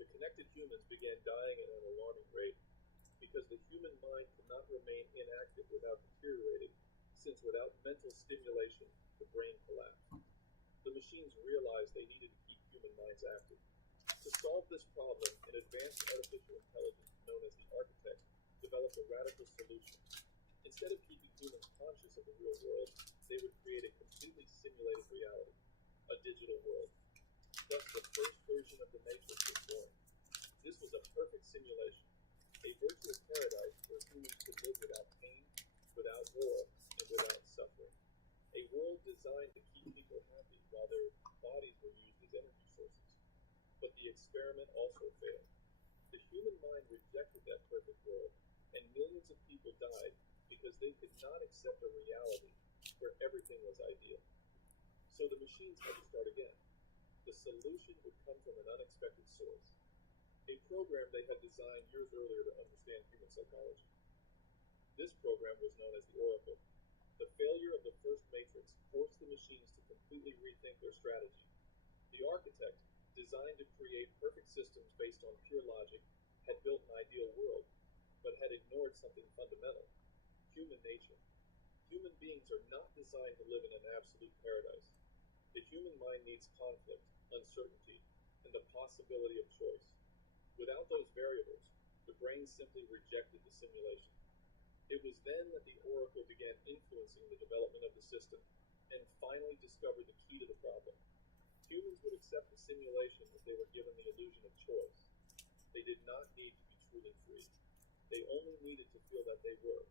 The connected humans began dying at an alarming rate because the human mind could not remain inactive without deteriorating, since without mental stimulation, the brain collapsed. The machines realized they needed to keep human minds active. To solve this problem, an advanced artificial intelligence known as the architect developed a radical solution. Instead of keeping humans conscious of the real world, they would create a completely simulated reality, a digital world. Thus, the first version of the Matrix was born. This was a perfect simulation, a virtual paradise where humans could live without pain, without war, and without suffering. A world designed to keep people happy while their bodies were used as energy sources. But the experiment also failed. The human mind rejected that perfect world, and millions of people died because they could not accept a reality where everything was ideal. So the machines had to start again. The solution would come from an unexpected source, a program they had designed years earlier to understand human psychology. This program was known as the Oracle. The failure of the first Matrix forced the machines to completely rethink their strategy. The architect, designed to create perfect systems based on pure logic, had built an ideal world, but had ignored something fundamental: human nature. Human beings are not designed to live in an absolute paradise. The human mind needs conflict, uncertainty, and the possibility of choice. Without those variables, the brain simply rejected the simulation. It was then that the Oracle began influencing the development of the system and finally discovered the key to the problem. Humans would accept the simulation if they were given the illusion of choice. They did not need to be truly free. They only needed to feel that they were.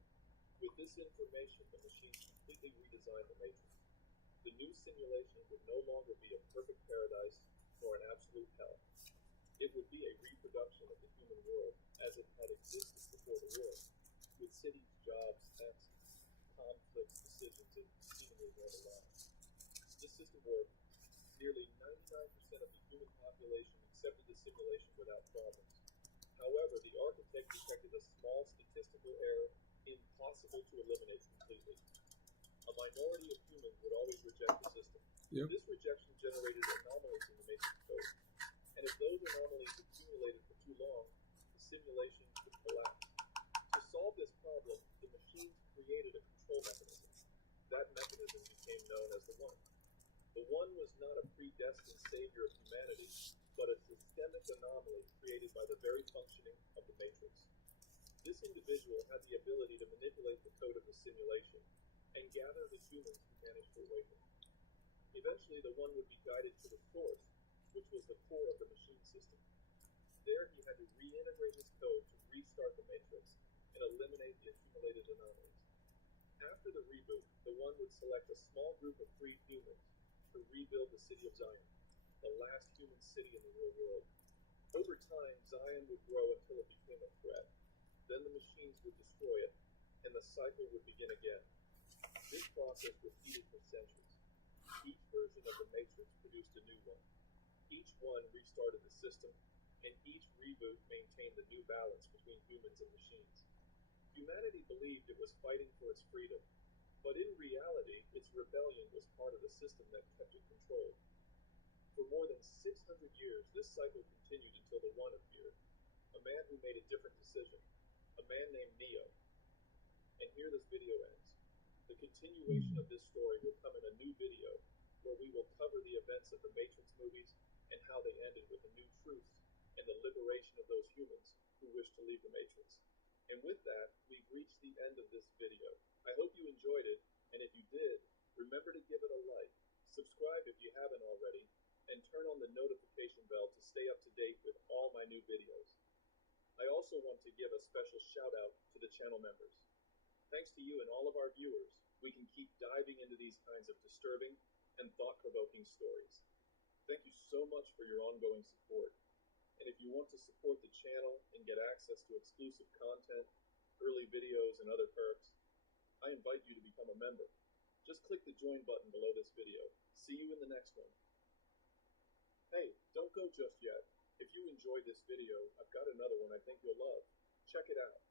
With this information, the machines completely redesigned the Matrix. The new simulation would no longer be a perfect paradise nor an absolute hell. It would be a reproduction of the human world as it had existed before the war, with cities, jobs, taxes, conflicts, decisions, and seemingly normal lives. This system worked. Nearly 99% of the human population accepted the simulation without problems. However, the architect detected a small statistical error impossible to eliminate completely. A minority of humans would always reject the system. Yep. This rejection generated anomalies in the Matrix code. And if those anomalies accumulated for too long, the simulation could collapse. To solve this problem, the machines created a control mechanism. That mechanism became known as the One. The One was not a predestined savior of humanity, but a systemic anomaly created by the very functioning of the Matrix. This individual had the ability to manipulate the code of the simulation and gather the humans who managed to awaken. Eventually, the One would be guided to the source, which was the core of the machine system. There, he had to reintegrate his code to restart the Matrix and eliminate the accumulated anomalies. After the reboot, the One would select a small group of freed humans to rebuild the city of Zion, the last human city in the real world. Over time, Zion would grow until it became a threat. Then the machines would destroy it, and the cycle would begin again. This process repeated for centuries. Each version of the Matrix produced a new one. Each one restarted the system, and each reboot maintained the new balance between humans and machines. Humanity believed it was fighting for its freedom, but in reality, its rebellion was part of the system that kept it controlled. For more than 600 years, this cycle continued until the One appeared, a man who made a different decision, a man named Neo. And here this video ends. The continuation of this story will come in a new video, where we will cover the events of the Matrix movies and how they ended with a new truth and the liberation of those humans who wish to leave the Matrix. And with that, we've reached the end of this video. I hope you enjoyed it, and if you did, remember to give it a like, subscribe if you haven't already, and turn on the notification bell to stay up to date with all my new videos. I also want to give a special shout out to the channel members. Thanks to you and all of our viewers, we can keep diving into these kinds of disturbing, and thought-provoking stories. Thank you so much for your ongoing support. And if you want to support the channel and get access to exclusive content, early videos, and other perks, I invite you to become a member. Just click the join button below this video. See you in the next one. Hey, don't go just yet. If you enjoyed this video, I've got another one I think you'll love. Check it out.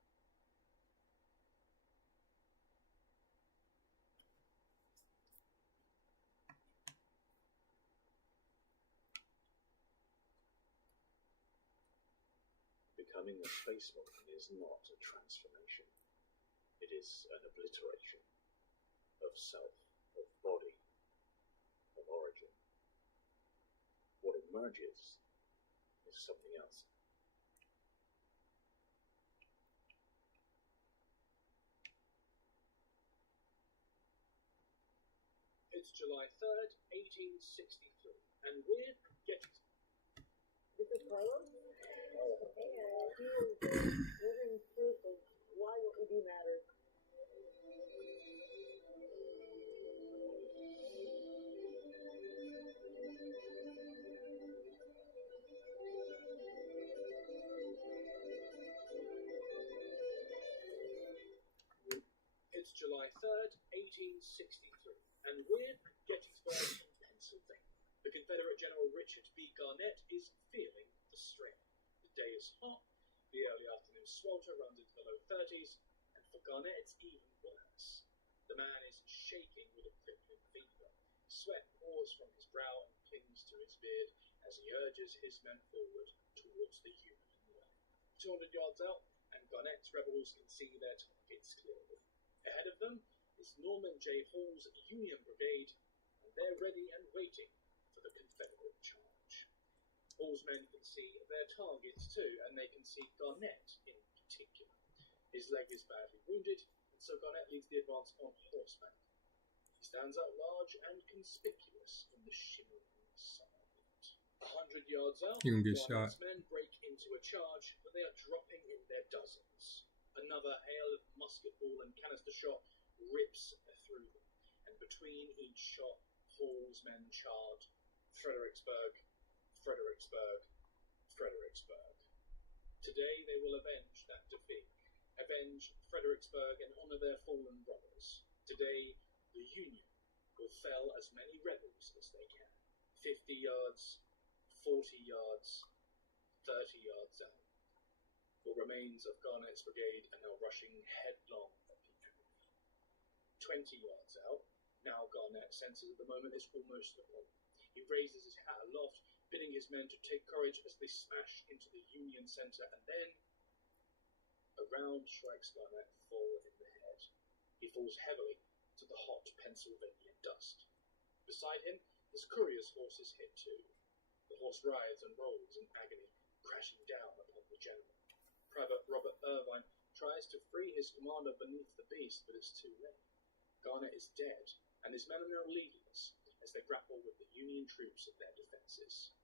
Becoming a space marine is not a transformation. It is an obliteration of self, of body, of origin. What emerges is something else. It's July 3rd, 1863, and we're getting... This is Carlos. And he is living proof of why what we do matters. It's July 3rd, 1863, and we're Gettysburg, Pennsylvania. The Confederate General Richard B. Garnett is feeling the strain. The day is hot, the early afternoon swelter runs into the low 30s, and for Garnett it's even worse. The man is shaking with a crippling fever. Sweat pours from his brow and clings to his beard as he urges his men forward towards the Union line. 200 yards out, and Garnett's rebels can see their targets clearly. Ahead of them is Norman J. Hall's Union Brigade, and they're ready and waiting for the Confederate charge. Hall's men can see their targets too, and they can see Garnett in particular. His leg is badly wounded, and so Garnett leads the advance on horseback. He stands out large and conspicuous in the shimmering sunlight. 100 yards out, You can get shot. Garnett's men break into a charge, but they are dropping in their dozens. Another hail of musket ball and canister shot rips through them, and between each shot, Hall's men charge. Fredericksburg, Fredericksburg, Fredericksburg. Today they will avenge that defeat, avenge Fredericksburg and honor their fallen brothers. Today, the Union will fell as many rebels as they can. 50 yards, 40 yards, 30 yards out. The remains of Garnett's brigade are now rushing headlong at the enemy. 20 yards out, now Garnett senses that the moment is almost upon him. He raises his hat aloft, bidding his men to take courage as they smash into the Union center, and then a round strikes Garnett full in the head. He falls heavily to the hot Pennsylvania dust. Beside him, his courier's horse is hit too. The horse writhes and rolls in agony, crashing down upon the general. Private Robert Irvine tries to free his commander beneath the beast, but it's too late. Garnett is dead, and his men are now leaderless as they grapple with the Union troops at their defenses.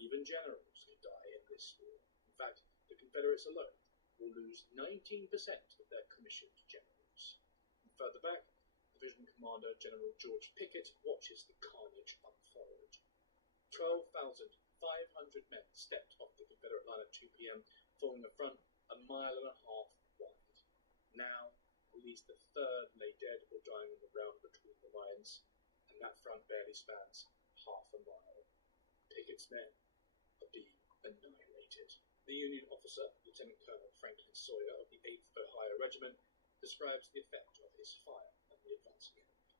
Even generals can die in this war. In fact, the Confederates alone will lose 19% of their commissioned generals. And further back, Division Commander General George Pickett watches the carnage unfold. 12,500 men stepped off the Confederate line at 2 p.m., forming a front 1.5 miles wide. Now, at least a third lay dead or dying on the ground between the lines, and that front barely spans half a mile. Pickett's men are being annihilated. The Union officer, Lieutenant Colonel Franklin Sawyer of the 8th Ohio Regiment, describes the effect of his fire on the advancing enemy.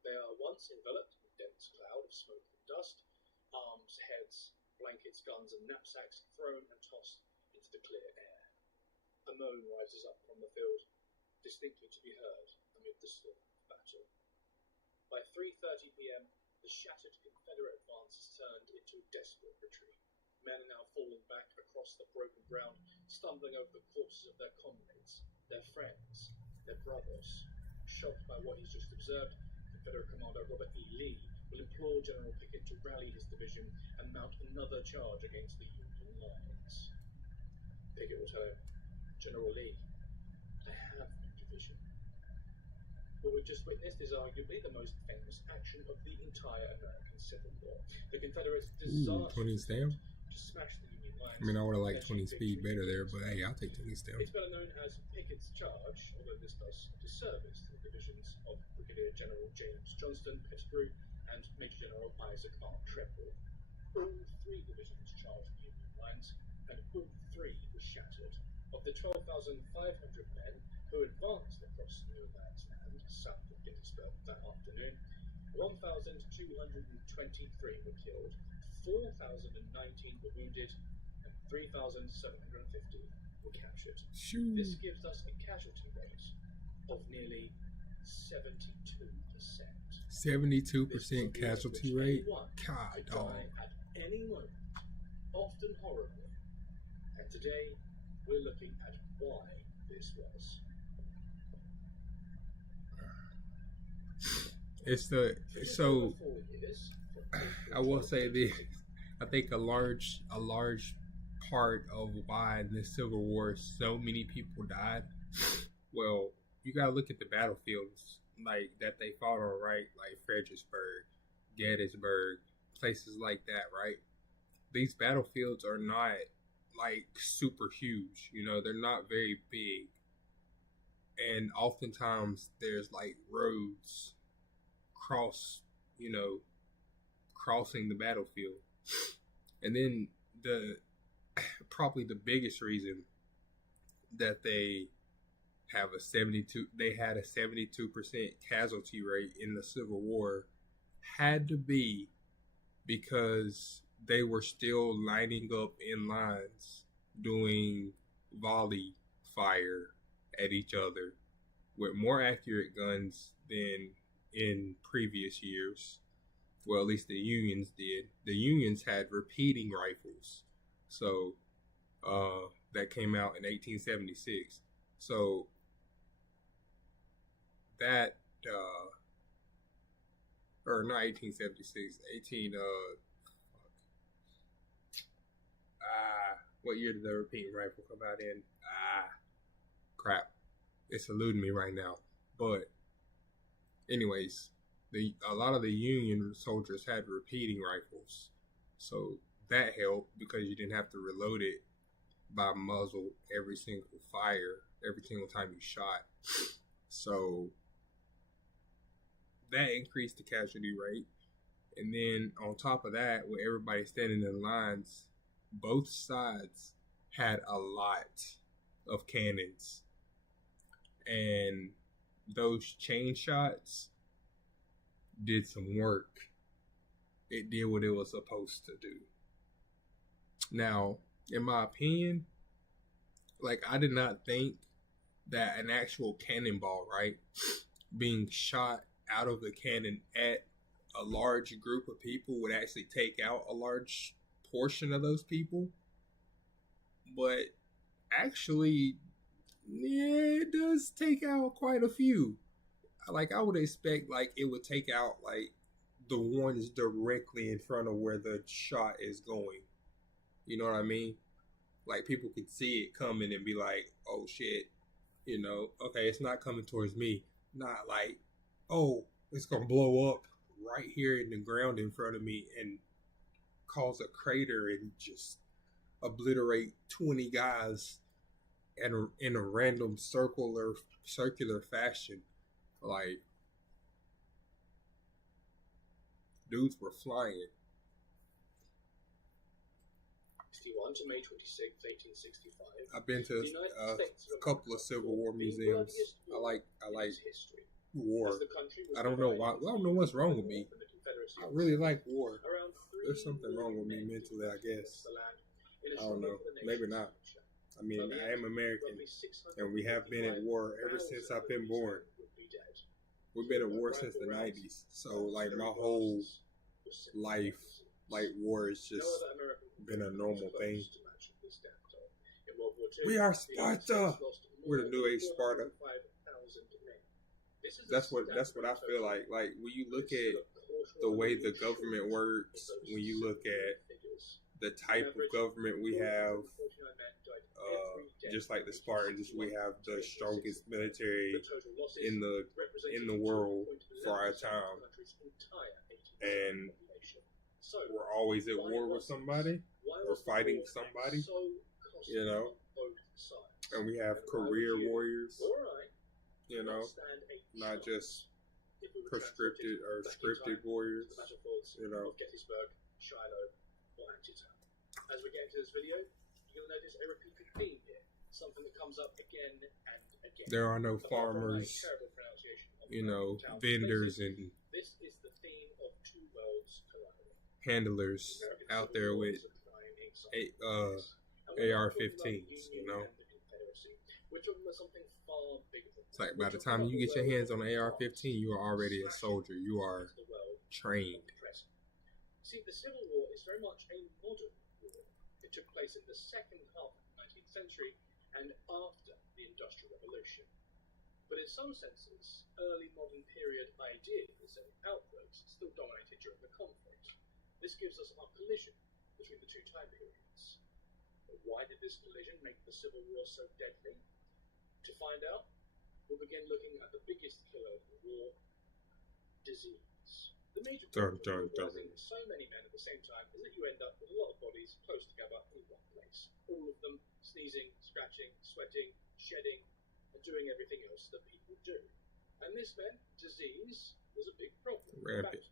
They are once enveloped in a dense cloud of smoke and dust, arms, heads, blankets, guns, and knapsacks thrown and tossed into the clear air. A moan rises up from the field, distinctly to be heard amid the storm of battle. By 3:30 p.m., the shattered Confederate advance has turned into a desperate retreat. Men are now falling back across the broken ground, stumbling over the corpses of their comrades, their friends, their brothers. Shocked by what he's just observed, Confederate Commander Robert E. Lee will implore General Pickett to rally his division and mount another charge against the Union lines. Pickett will tell him, "General Lee, I have no division. What we've just witnessed is arguably the most famous action of the entire American Civil War. The Confederates Ooh, 20 stamp. to smash the Union lines. I mean, I would have liked 20 speed better there, but hey, I'll take 20 stamp. It's better known as Pickett's Charge, although this does disservice to the divisions of Brigadier General James Johnston, Pettigrew, and Major General Isaac R. Tremble. All three divisions charged the Union lines, and all three were shattered. Of the 12,500 men who advanced across No Man's Land south of Gettysburg that afternoon, 1,223 were killed, 4,019 were wounded, and 3,750 were captured. Shoo. This gives us a casualty rate of nearly 72%. 72% casualty rate? God, dog. At any moment, often horribly. And today, we're looking at why this was. So I will say this. I think a large part of why in this Civil War so many people died. Well, you gotta look at the battlefields like that they fought on, right? Like Fredericksburg, Gettysburg, places like that, right? These battlefields are not like super huge, you know, they're not very big. And oftentimes there's like roads crossing the battlefield. And then probably the biggest reason that they had a 72% casualty rate in the Civil War had to be because they were still lining up in lines doing volley fire at each other with more accurate guns than in previous years. Well, at least the Unions did. The Unions had repeating rifles. So that came out in 1876. So that or not 1876, what year did the repeating rifle come out in? Crap. It's eluding me right now. But anyways, a lot of the Union soldiers had repeating rifles. So that helped because you didn't have to reload it by muzzle every single time you shot. So that increased the casualty rate. And then on top of that, with everybody standing in lines, both sides had a lot of cannons. And those chain shots did some work. It did what it was supposed to do. Now, in my opinion, like, I did not think that an actual cannonball, right, being shot out of the cannon at a large group of people would actually take out a large portion of those people. But actually, yeah, it does take out quite a few. Like, I would expect, like, it would take out, like, the ones directly in front of where the shot is going. You know what I mean? Like, people could see it coming and be like, oh, shit. You know, okay, it's not coming towards me. Not like, oh, it's going to blow up right here in the ground in front of me and cause a crater and just obliterate 20 guys in a random circular fashion. Like, dudes were flying. To May 26, 1865. I've been to a couple of Civil War museums. I like war. I don't know why. I don't know what's wrong with me. I really like war. There's something wrong with me mentally, I guess. I don't know. Maybe not. I mean, I am American, and we have been at war ever since I've been born. We've been at war since the 90s. So, like, my whole life, like, war has just been a normal thing. We are Sparta! We're the new age Sparta. That's what I feel like. Like, when you look at the way the government works, when you look at the type of government we have, just like the Spartans, we have the strongest military in the world for our time, and we're always at war with somebody or fighting somebody, you know. And we have career warriors, you know, not just prescripted or scripted warriors, you know. As we get into this video, you'll notice a repeated theme here, something that comes up again and again. There are no farmers, you know, vendors and This is the theme of two worlds colliding. handlers out there with AR-15s, you know. It's like by the time you get your hands on an AR-15, you are already a soldier. You are trained. See, the Civil War is very much a modern war. It took place in the second half of the 19th century and after the Industrial Revolution. But in some senses, early modern period ideas and outbreaks still dominated during the conflict. This gives us our collision between the two time periods. But why did this collision make the Civil War so deadly? To find out, we'll begin looking at the biggest killer of the war, disease. The major problem with mobilizing so many men at the same time is that you end up with a lot of bodies close together in one place. All of them sneezing, scratching, sweating, shedding, and doing everything else that people do. And this meant disease was a big problem. Rampant.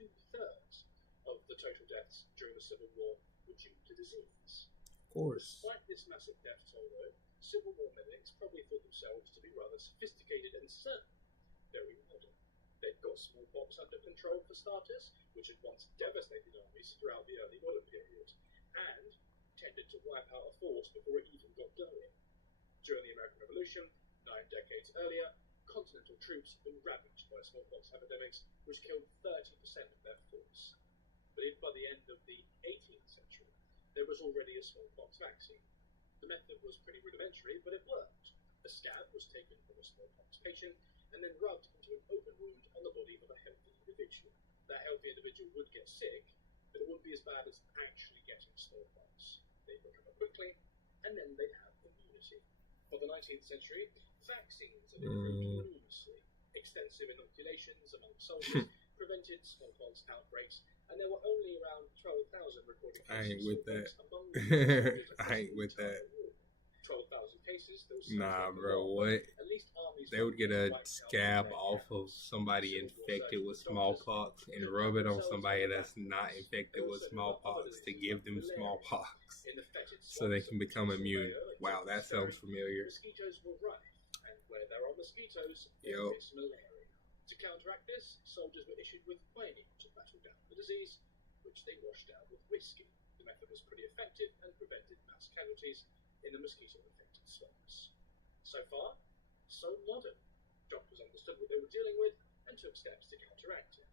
In fact, 2/3 of the total deaths during the Civil War were due to disease. Of course. Despite this massive death toll, though, Civil War medics probably thought themselves to be rather sophisticated and certain, very modern. They'd got smallpox under control for starters, which had once devastated armies throughout the early modern period, and tended to wipe out a force before it even got going. During the American Revolution, 9 decades earlier, continental troops had been ravaged by smallpox epidemics, which killed 30% of their force. But if by the end of the 18th century, there was already a smallpox vaccine. The method was pretty rudimentary, but it worked. A scab was taken from a smallpox patient and then rubbed into an open wound on the body of a healthy individual. That healthy individual would get sick, but it wouldn't be as bad as actually getting smallpox. They'd recover quickly, and then they'd have immunity. By the 19th century, vaccines had improved enormously. Extensive inoculations among soldiers prevented smallpox outbreaks, and there were only around 12,000 recorded cases. I ain't with that. Among the I ain't with that. 12,000 cases. Nah, bro, what? They would get a scab off of somebody infected with smallpox and rub it on somebody that's not infected with smallpox to give them smallpox so they can become immune. Wow, that sounds familiar. Mosquitoes were rife, and where there are mosquitoes, there Yep. is malaria. To counteract this, soldiers were issued with quinine to battle down the disease, which they washed down with whiskey. The method was pretty effective and prevented mass casualties in the mosquito-infected swamps. So far, so modern. Doctors understood what they were dealing with and took steps to counteract it.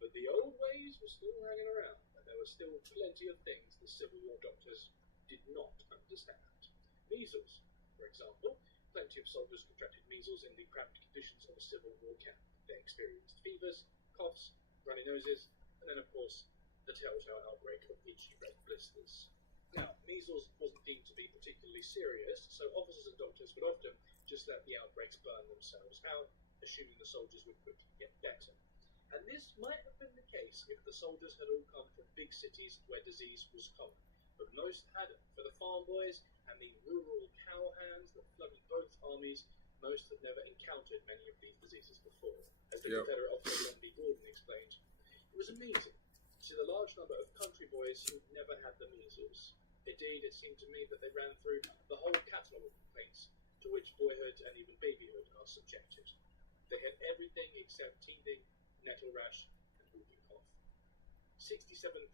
But the old ways were still hanging around, and there were still plenty of things the Civil War doctors did not understand. Measles, for example. Plenty of soldiers contracted measles in the cramped conditions of a Civil War camp. They experienced fevers, coughs, runny noses, and then, of course, the telltale outbreak of itchy red blisters. Now, measles wasn't deemed to be particularly serious, so officers and doctors would often just let the outbreaks burn themselves out, assuming the soldiers would quickly get better. And this might have been the case if the soldiers had all come from big cities where disease was common, but most hadn't. For the farm boys and the rural cowhands that flooded both armies, most had never encountered many of these diseases before. As the Confederate officer John B. Gordon explained, it was amazing to see the large number of country boys who'd never had the measles. Indeed, it seemed to me that they ran through the whole catalogue of complaints to which boyhood and even babyhood are subjected. They had everything except teething, nettle rash, and whooping cough. 67,000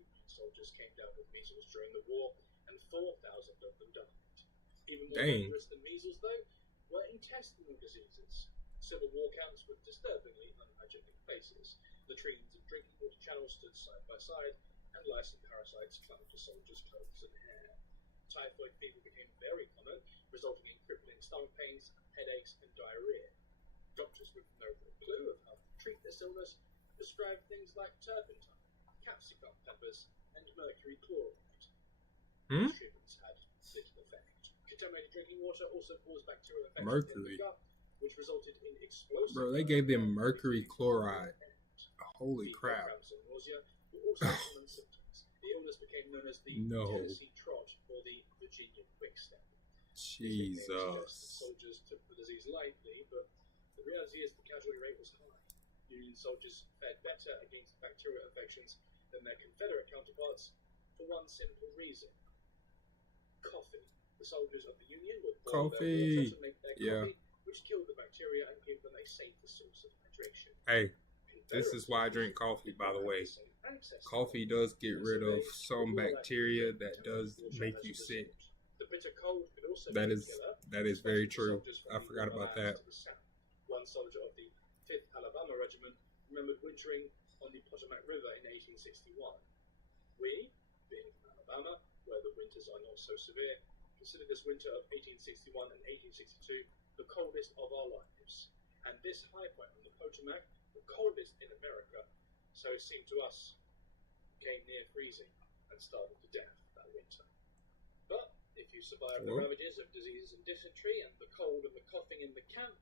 Union soldiers came down with measles during the war, and 4,000 of them died. Even more dangerous than measles, though, were intestinal diseases. Civil War camps were disturbingly unhygienic places. Latrines and drinking water channels stood side by side, and lice and parasites clung to soldiers' clothes and hair. Typhoid fever became very common, resulting in crippling stomach pains, headaches, and diarrhea. Doctors with no real clue of how to treat this illness described things like turpentine, capsicum peppers, and mercury chloride. These treatments had little effect. Contaminated drinking water also caused bacterial infections Mercury. in the gut, which resulted in explosive. Bro, they gave them mercury chloride. Holy crap. Cramps and nausea were also common symptoms. The illness became known as the Tennessee Trot or the Virginia Quickstep. Jesus. Soldiers took the disease lightly, but the reality is the casualty rate was high. Union soldiers fared better against bacterial infections than their Confederate counterparts for one simple reason: coffee. The soldiers of the Union would boil their water to make their coffee, which killed the bacteria and gave them a safer source of hydration. Hey, this is why I drink coffee, by the way. Coffee does get rid of some bacteria that does make you sick. The bitter cold could also that is very true. I forgot about that. One soldier of the 5th Alabama Regiment remembered wintering on the Potomac River in 1861. We, being from Alabama, where the winters are not so severe, considered this winter of 1861 and 1862 the coldest of our lives. And this high point on the Potomac, the coldest in America, so it seemed to us, came near freezing and starved to death that winter. But if you survive the ravages of disease and dysentery and the cold and the coughing in the camp,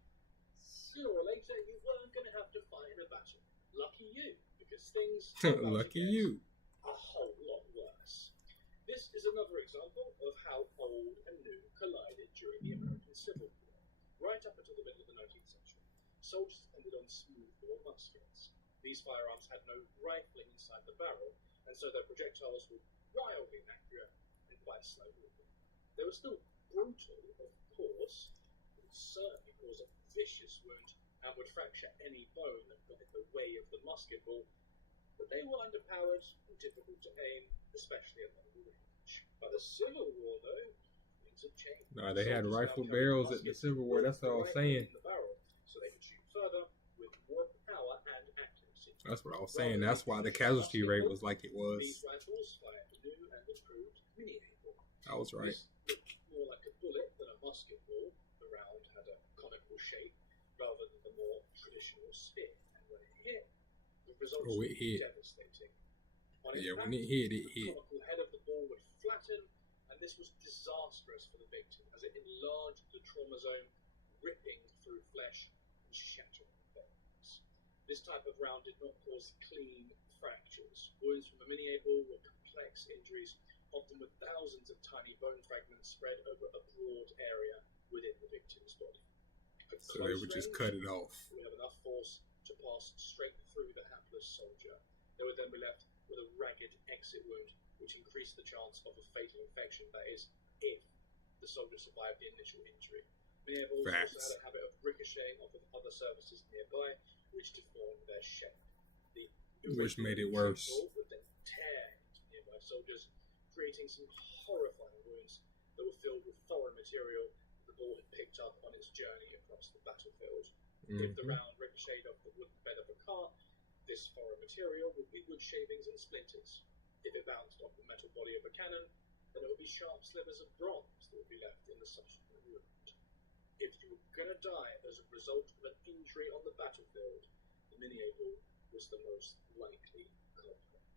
sooner or later you weren't going to have to fight in a battle. Lucky you, because things lucky you. A whole lot worse. This is another example of how old and new collided during the American Civil War. Right up until the middle of the 19th century, soldiers depended on smoothbore muskets. These firearms had no rifling inside the barrel, and so their projectiles were wildly inaccurate and quite slow moving. They were still brutal, of course, but would certainly cause a vicious wound and would fracture any bone that got in the way of the musket ball. But they were underpowered and difficult to aim, especially at long range. By the Civil War, though, things have changed. No, they had rifle barrels at the Civil War. That's what I was saying. So they could shoot further with more power and accuracy. That's what I was saying. That's why the casualty rate was like it was. These rifles fired new and improved mini-able. I was right. This looked more like a bullet than a musket ball. The round had a conical shape rather than the more traditional spear. And when it hit, the results were devastating. On impact, when it hit, the conical head of the ball would flatten, and this was disastrous for the victim as it enlarged the trauma zone, ripping through flesh and shattering bones. This type of round did not cause clean fractures. Wounds from a mini-able were complex injuries, often with thousands of tiny bone fragments spread over a broad area within the victim's body. So they would just cut it off. We have enough force to pass straight through the hapless soldier. They would then be left with a ragged exit wound, which increased the chance of a fatal infection. That is, if the soldier survived the initial injury. Many of also had a habit of ricocheting off of other surfaces nearby, which deformed their shape. Which made it worse. Would then tear into nearby soldiers, creating some horrifying wounds that were filled with foreign material the ball had picked up on its journey across the battlefield. If the round ricocheted off the wooden bed of a cart, this foreign material would be wood shavings and splinters. If it bounced off the metal body of a cannon, then it would be sharp slivers of bronze that would be left in the subsequent wound. If you were going to die as a result of an injury on the battlefield, the mini-able was the most likely culprit.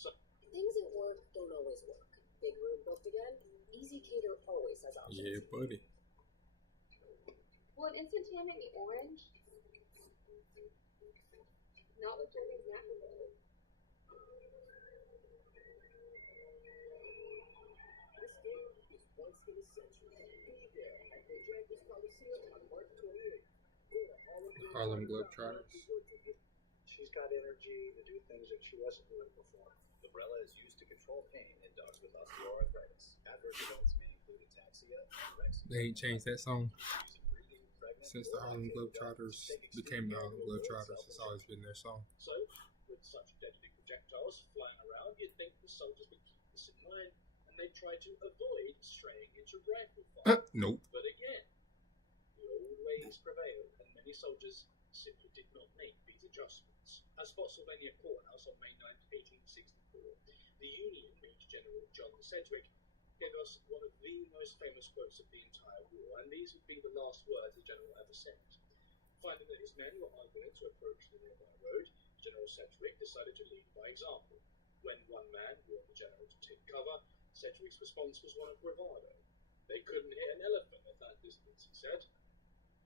So, things at work don't always work. Big room booked again? Easy Cater always has options. Yeah, buddy. Will an instant tan make me orange? Not with Jeremy's mackerel. This game is once in a century. Be there at the Jackers Coliseum on March 28th. Harlem Globetrotters. She's got energy to do things that she wasn't doing before. Librela is used to control pain in dogs with osteoarthritis. Adverse events may include ataxia, anorexia. They ain't changed that song since the Harlem Globetrotters became the Harlem Globetrotters. It's always been their song. So, with such deadly projectiles flying around, you'd think the soldiers would keep this in mind, and they'd try to avoid straying into rifle fire. Nope. But again, the old ways prevailed, and many soldiers simply did not make these adjustments. At Spotsylvania Courthouse on May 9, 1864, the Union Major General John Sedgwick gave us one of the most famous quotes of the entire war, and these would be the last words the general ever said. Finding that his men were unwilling to approach the nearby road, General Sedgwick decided to lead by example. When one man warned the general to take cover, Sedgwick's response was one of bravado. They couldn't hit an elephant at that distance, he said.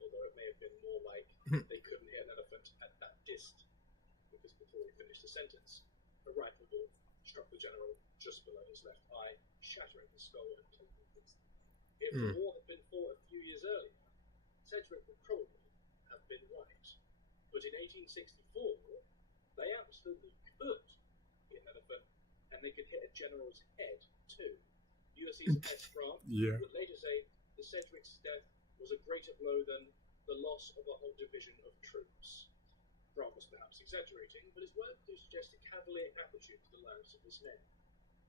Although it may have been more like they couldn't hit an elephant at that dist. Because before he finished the sentence, a rifle ball struck the general just below his left eye, shattering his skull and killing him. If the war had been fought a few years earlier, Sedgwick would probably have been right. But in 1864, they absolutely could hit an elephant, and they could hit a general's head too. Ulysses S. Grant would later say that Sedgwick's death was a greater blow than the loss of a whole division of troops. Grant was perhaps exaggerating, but his words do suggest a cavalier attitude to the lives of his men.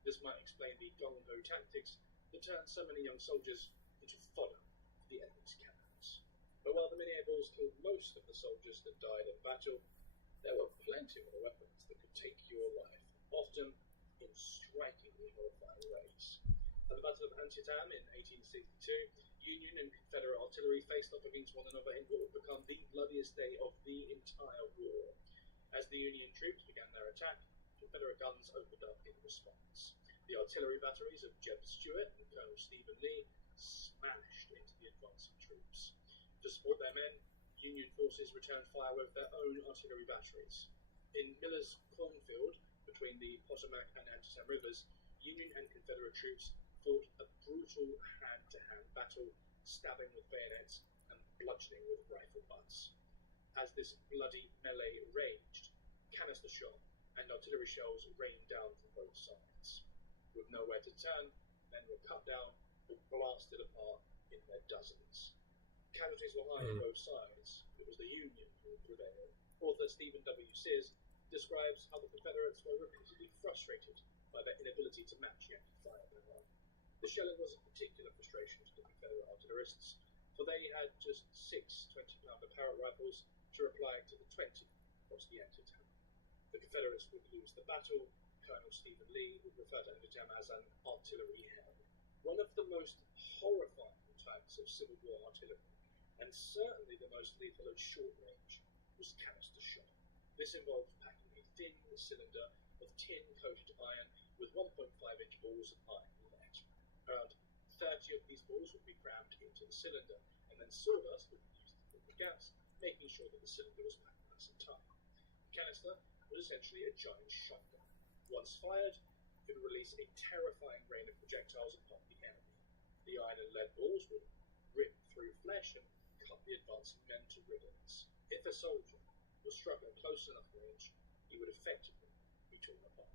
This might explain the gung-ho tactics that turned so many young soldiers into fodder for the enemy's cannons. But while the Minneapolis killed most of the soldiers that died in battle, there were plenty of other weapons that could take your life, often in strikingly horrifying ways. At the Battle of Antietam in 1862, Union and Confederate artillery faced off against one another in what would become the bloodiest day of the entire war. As the Union troops began their attack, Confederate guns opened up in response. The artillery batteries of Jeb Stuart and Colonel Stephen Lee smashed into the advancing troops. To support their men, Union forces returned fire with their own artillery batteries. In Miller's cornfield, between the Potomac and Antietam rivers, Union and Confederate troops fought a brutal hand-to-hand battle, stabbing with bayonets and bludgeoning with rifle butts. As this bloody melee raged, canister shot and artillery shells rained down from both sides. With nowhere to turn, men were cut down or blasted apart in their dozens. Casualties were high on both sides. It was the Union who prevailed. Author Stephen W. Sears describes how the Confederates were repeatedly frustrated by their inability to match Yankee firepower. The shelling was a particular frustration to the Confederate artillerists, for they had just 6 20-pounder Parrott rifles to reply to the 20 across the Antietam. The Confederates would lose the battle. Colonel Stephen Lee would refer to Antietam as an artillery hell. One of the most horrifying types of Civil War artillery, and certainly the most lethal at short range, was canister shot. This involved packing a thin cylinder of tin-coated iron with 1.5-inch balls of iron lead. Around 30 of these balls would be crammed into the cylinder, and then sawdust would be used to fill the gaps, making sure that the cylinder was packed nice and tight. The canister was essentially a giant shotgun. Once fired, it would release a terrifying rain of projectiles upon the enemy. The iron and lead balls would rip through flesh and cut the advancing men to ribbons. If a soldier was struck at close enough range, he would effectively be torn apart.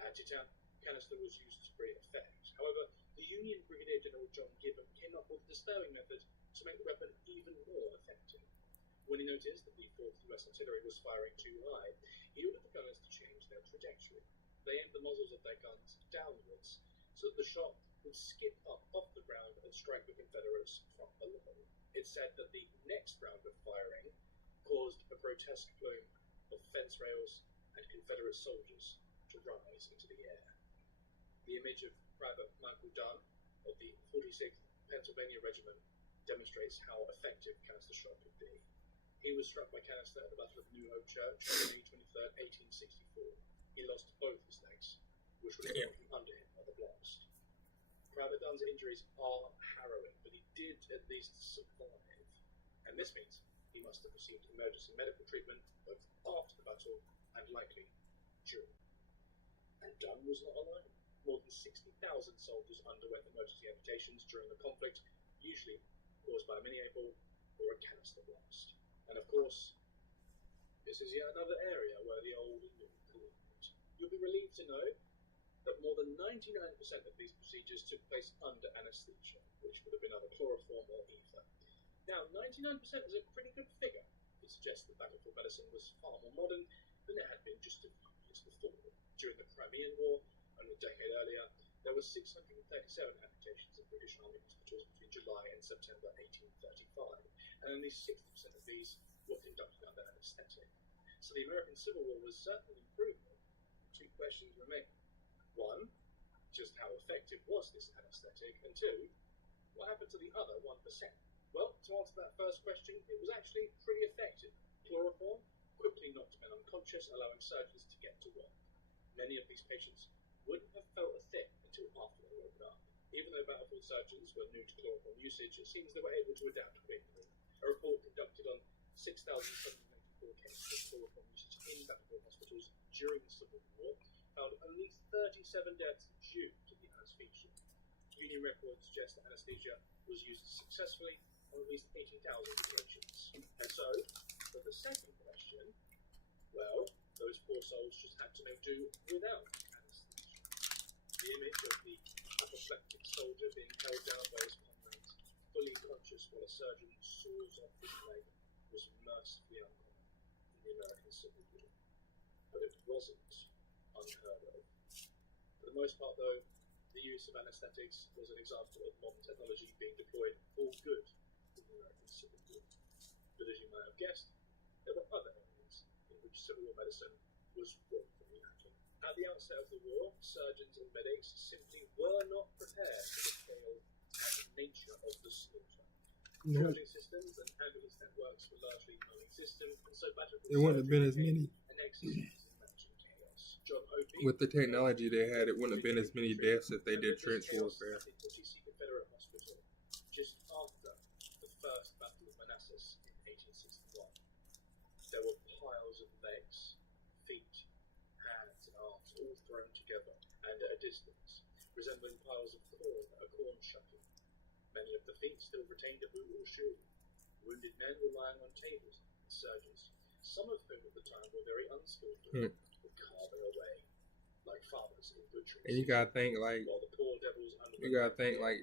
At Antietam, canister was used to great effect. However, the Union Brigadier General John Gibbon came up with a disturbing method to make the weapon even more effective. When he noticed that the 4th U.S. Artillery was firing too high, he ordered the gunners to change their trajectory. They aimed the muzzles of their guns downwards, so that the shot would skip up off the ground and strike the Confederates from below. It's said that the next round of firing caused a grotesque plume of fence rails and Confederate soldiers to rise into the air. The image of Private Michael Dunn of the 46th Pennsylvania Regiment demonstrates how effective canister shot could be. He was struck by canister at the Battle of New Hope Church on May 23rd, 1864. He lost both his legs, which were torn from under him by the blast. Private Dunn's injuries are harrowing, but he did at least survive. And this means he must have received emergency medical treatment both after the battle and likely during. And Dunn was not alone. More than 60,000 soldiers underwent emergency amputations during the conflict, usually caused by a mini-able or a canister blast. And of course, this is yet another area where the old and new collide. You'll be relieved to know that more than 99% of these procedures took place under anesthesia, which would have been either chloroform or ether. Now, 99% is a pretty good figure. It suggests that battlefield medicine was far more modern than it had been just a few years before. During the Crimean War, only a decade earlier, there were 637 amputations in British Army hospitals between July and September 1835, and only 60% of these were conducted under anaesthetic. So the American Civil War was certainly an improvement. Two questions remain. One, just how effective was this anaesthetic? And two, what happened to the other 1%? Well, to answer that first question, it was actually pretty effective. Chloroform quickly knocked men unconscious, allowing surgeons to get to work. Many of these patients wouldn't have felt a thing until after they woke up. Even though battlefield surgeons were new to chloroform usage, it seems they were able to adapt quickly. A report conducted on 6,784 cases of chloroform usage in battlefield hospitals during the Civil War found only 37 deaths due to the anesthesia. Union records suggest that anesthesia was used successfully on at least 18,000 patients. And so, for the second question, well, those poor souls just had to make do without anesthesia. The image of the apoplectic soldier being held down by his comrades, fully conscious while a surgeon saws off his leg, was mercifully uncommon in the American Civil War. But it wasn't unheard of. For the most part, though, the use of anesthetics was an example of modern technology being deployed for good in the American Civil War. But as you might have guessed, there were other areas in which Civil War medicine was woefully lacking. At the outset of the war, surgeons and medics simply were not prepared for the scale and nature of the slaughter. Triaging systems and ambulance networks were largely non-existent, and so battlefield It wouldn't have been as many. an exercise in managing chaos. John Opie, With the technology they had, it wouldn't have been as many deaths if they did trench warfare. at the 40C Confederate Hospital just after the First Battle of Manassas in 1861. There were piles of legs, feet, hands, and arms all thrown together and at a distance, resembling piles of corn at a corn shucking. Many of the feet still retained a boot or shoe. Wounded men were lying on tables, and surgeons, some of whom at the time were very unskilled, were carving away like farmers in butcheries. And you gotta think like, While the poor devils under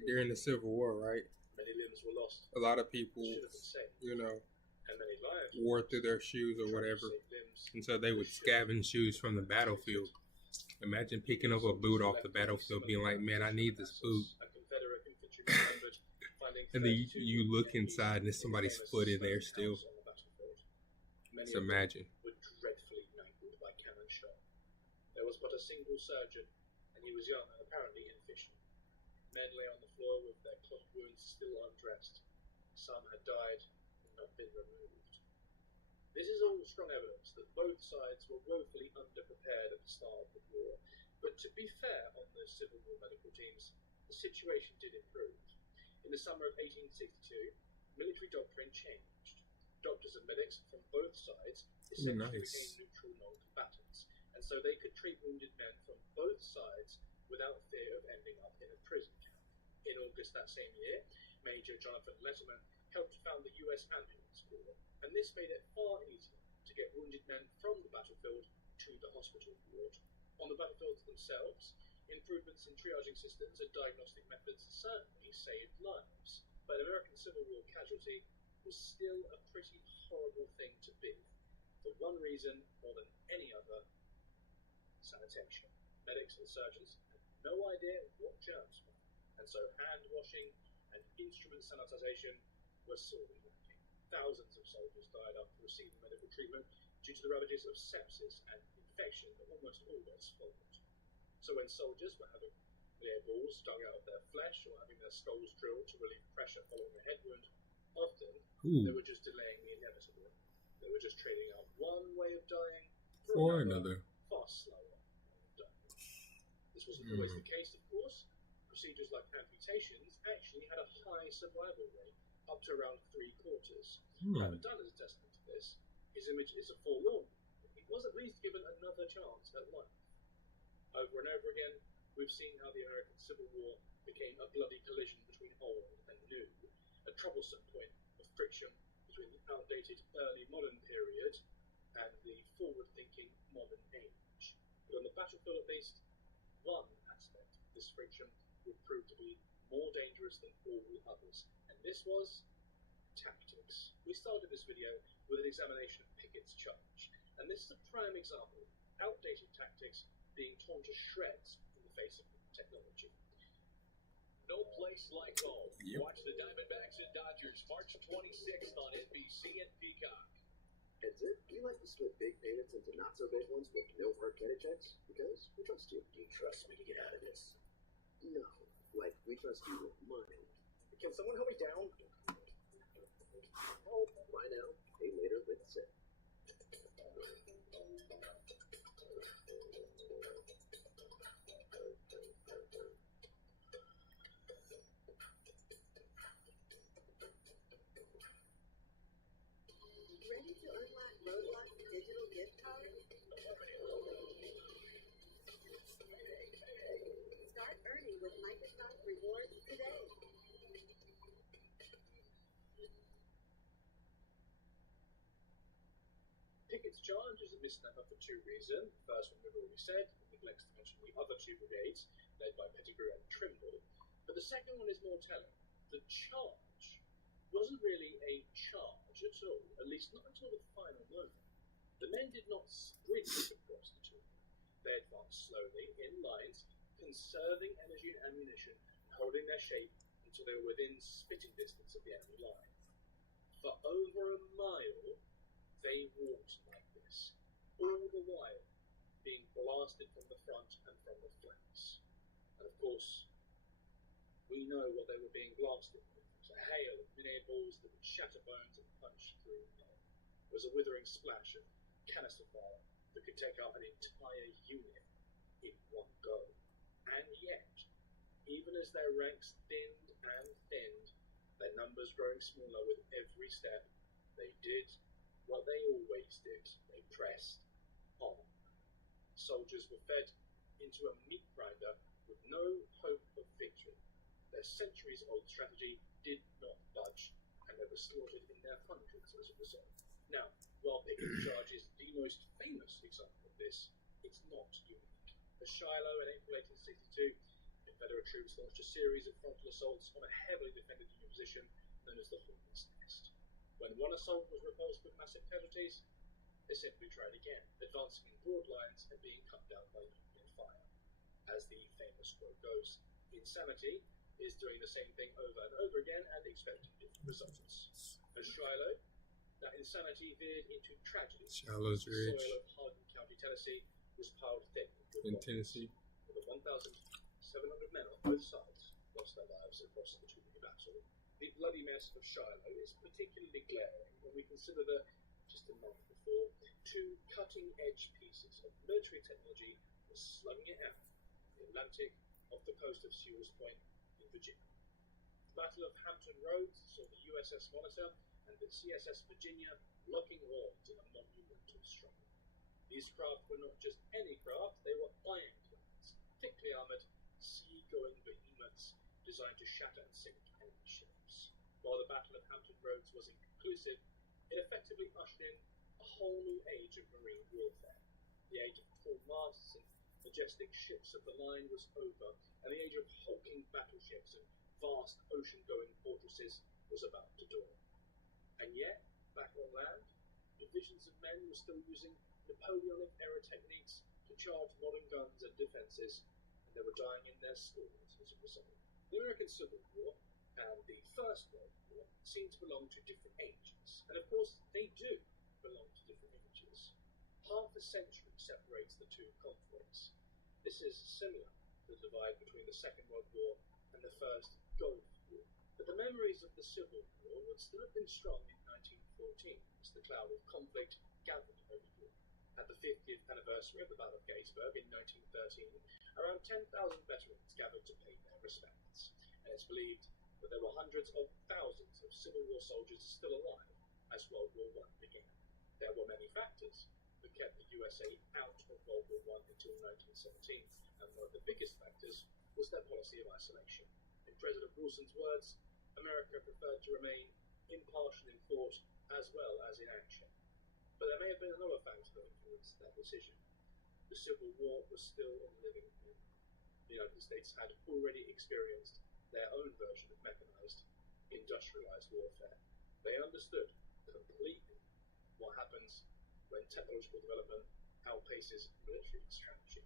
during the Civil War, right? many limbs were lost. A lot of people, Should have been saved. you know, And many lives wore through their shoes or whatever, and so they would scavenge shoes from the battlefield. Imagine picking up a boot off the battlefield, being like, "Man, I need this boot," a Confederate infantryman remembered finding and then 32 you look inside and there's somebody's foot in there still. on the battlefield. Many So of them imagine. were dreadfully mangled by cannon shot. There was but a single surgeon, and he was young and apparently inefficient. Men lay on the floor with their clot wounds still undressed. Some had died and not been removed. This is all strong evidence that both sides were woefully underprepared at the start of the war. But to be fair on the Civil War medical teams, the situation did improve. In the summer of 1862, military doctrine changed. Doctors and medics from both sides essentially became neutral non-combatants, and so they could treat wounded men from both sides without fear of ending up in a prison camp. In August that same year, Major Jonathan Letterman helped found the U.S. Ambulance Corps, and this made it far easier to get wounded men from the battlefield to the hospital ward. On the battlefields themselves, improvements in triaging systems and diagnostic methods certainly saved lives, but American Civil War casualty was still a pretty horrible thing to be, for one reason more than any other: sanitation. Medics and surgeons had no idea what germs were, and so hand washing and instrument sanitization were sorely lacking. Thousands of soldiers died after receiving medical treatment due to the ravages of sepsis and infection that almost always followed. So when soldiers were having clear balls dug out of their flesh or having their skulls drilled to relieve pressure following a head wound, often they were just delaying the inevitable. They were just trading out one way of dying for another, far slower way of dying. This wasn't always the case, of course. Procedures like amputations actually had a high survival rate, up to around 3/4. Robert Dunn is a testament to this. His image is a forewarning. He was at least given another chance at life. Over and over again, we've seen how the American Civil War became a bloody collision between old and new, a troublesome point of friction between the outdated early modern period and the forward-thinking modern age. But on the battlefield at least, one aspect of this friction would prove to be more dangerous than all others, and this was tactics. We started this video with an examination of Pickett's charge, and this is a prime example of outdated tactics being torn to shreds in the face of technology. No place like home. Watch the Diamondbacks and Dodgers March 26th on NBC and Peacock. Heads it, do you like to split big payments into not-so-big ones with no hard credit checks? Because we trust you. Do you trust me to get out of this? No, like we trust you with money. Can someone help me down? Oh, buy now, pay later with SIP. Reward today. Pickett's charge is a misnomer for two reasons. The first one we've already said, it neglects to mention the other two brigades, led by Pettigrew and Trimble. But the second one is more telling. The charge wasn't really a charge at all, at least not until the final moment. The men did not sprint across the two. They advanced slowly, in lines, conserving energy and ammunition, and holding their shape until they were within spitting distance of the enemy line. For over a mile, they walked like this, all the while being blasted from the front and from the flanks. And of course, we know what they were being blasted with. It was a hail of mini balls that would shatter bones and punch through metal. It was a withering splash of canister fire that could take out an entire unit in one go. And yet, even as their ranks thinned and thinned, their numbers growing smaller with every step, they did what they always did. They pressed on. Soldiers were fed into a meat grinder with no hope of victory. Their centuries-old strategy did not budge, and they were slaughtered in their hundreds as a result. Now, while Pickett's charge is the most famous example of this, it's not unique. At Shiloh in April 1862, Confederate troops launched a series of frontal assaults on a heavily defended Union position known as the Hornet's Nest. When one assault was repulsed with massive casualties, they simply tried again, advancing in broad lines and being cut down by Union fire. As the famous quote goes, insanity is doing the same thing over and over again and expecting different results. At Shiloh, that insanity veered into tragedy. Shiloh's The Ridge soil of Hardin County, Tennessee was piled thick with in bodies. Tennessee. More than 1,700 men on both sides lost their lives across the two-day battle. The bloody mess of Shiloh is particularly glaring when we consider that, just a month before, two cutting-edge pieces of military technology were slugging it out in the Atlantic off the coast of Sewell's Point in Virginia. The Battle of Hampton Roads saw the USS Monitor and the CSS Virginia locking horns in a monumental struggle. These craft were not just any craft, they were ironclads, thickly armoured, sea-going behemoths designed to shatter and sink enemy ships. While the Battle of Hampton Roads was inconclusive, it effectively ushered in a whole new age of marine warfare. The age of full masts and majestic ships of the line was over, and the age of hulking battleships and vast ocean-going fortresses was about to dawn. And yet, back on land, divisions of men were still using Napoleonic-era techniques to charge modern guns and defences, and they were dying in their schools as a result. The American Civil War and the First World War seem to belong to different ages, and of course they do belong to different ages. Half a century separates the two conflicts. This is similar to the divide between the Second World War and the First Gulf War. But the memories of the Civil War would still have been strong in 1914 as the cloud of conflict gathered over Europe. At the 50th anniversary of the Battle of Gettysburg in 1913, around 10,000 veterans gathered to pay their respects, and it's believed that there were hundreds of thousands of Civil War soldiers still alive as World War I began. There were many factors that kept the USA out of World War I until 1917, and one of the biggest factors was their policy of isolation. In President Wilson's words, America preferred to remain impartial in thought as well as in action. But there may have been another factor that influenced that decision. The Civil War was still in the living room. The United States had already experienced their own version of mechanized, industrialized warfare. They understood completely what happens when technological development outpaces military strategy.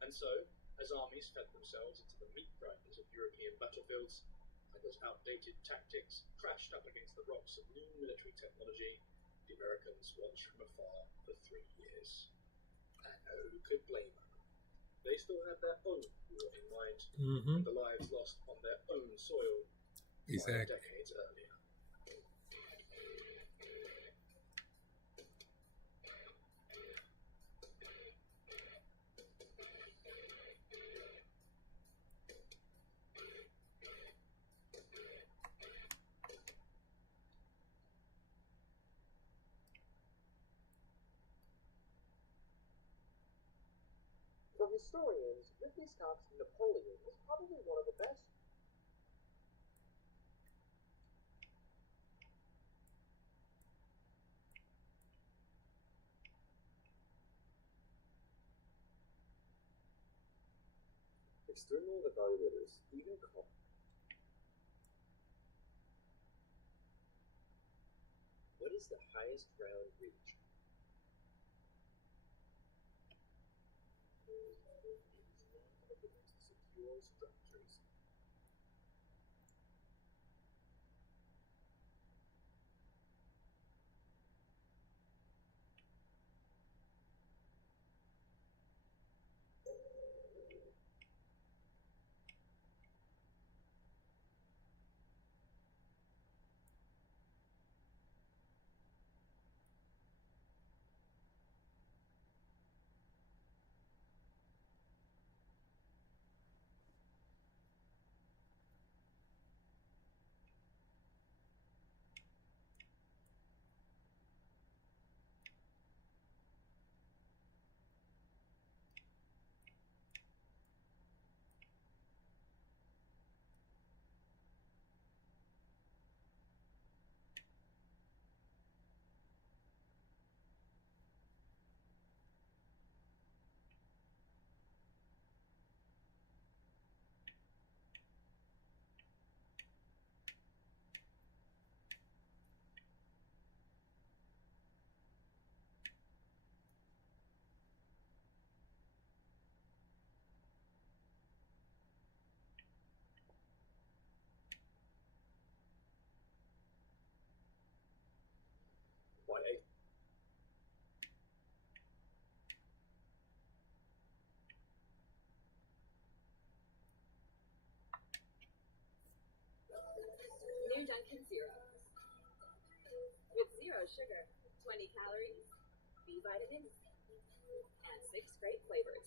And so, as armies fed themselves into the meat grinders of European battlefields, and as outdated tactics crashed up against the rocks of new military technology, the Americans watched from afar for 3 years. And who could blame them? They still had their own war in mind, and the lives lost on their own soil 5 decades earlier. For historians, Ridley Scott's Napoleon is probably one of the best external evaluators even call. What is the highest ground reached? Use one of the most secure structures. Why, New Dunkin' Zero. With zero sugar, 20 calories, B vitamins, and 6 great flavors.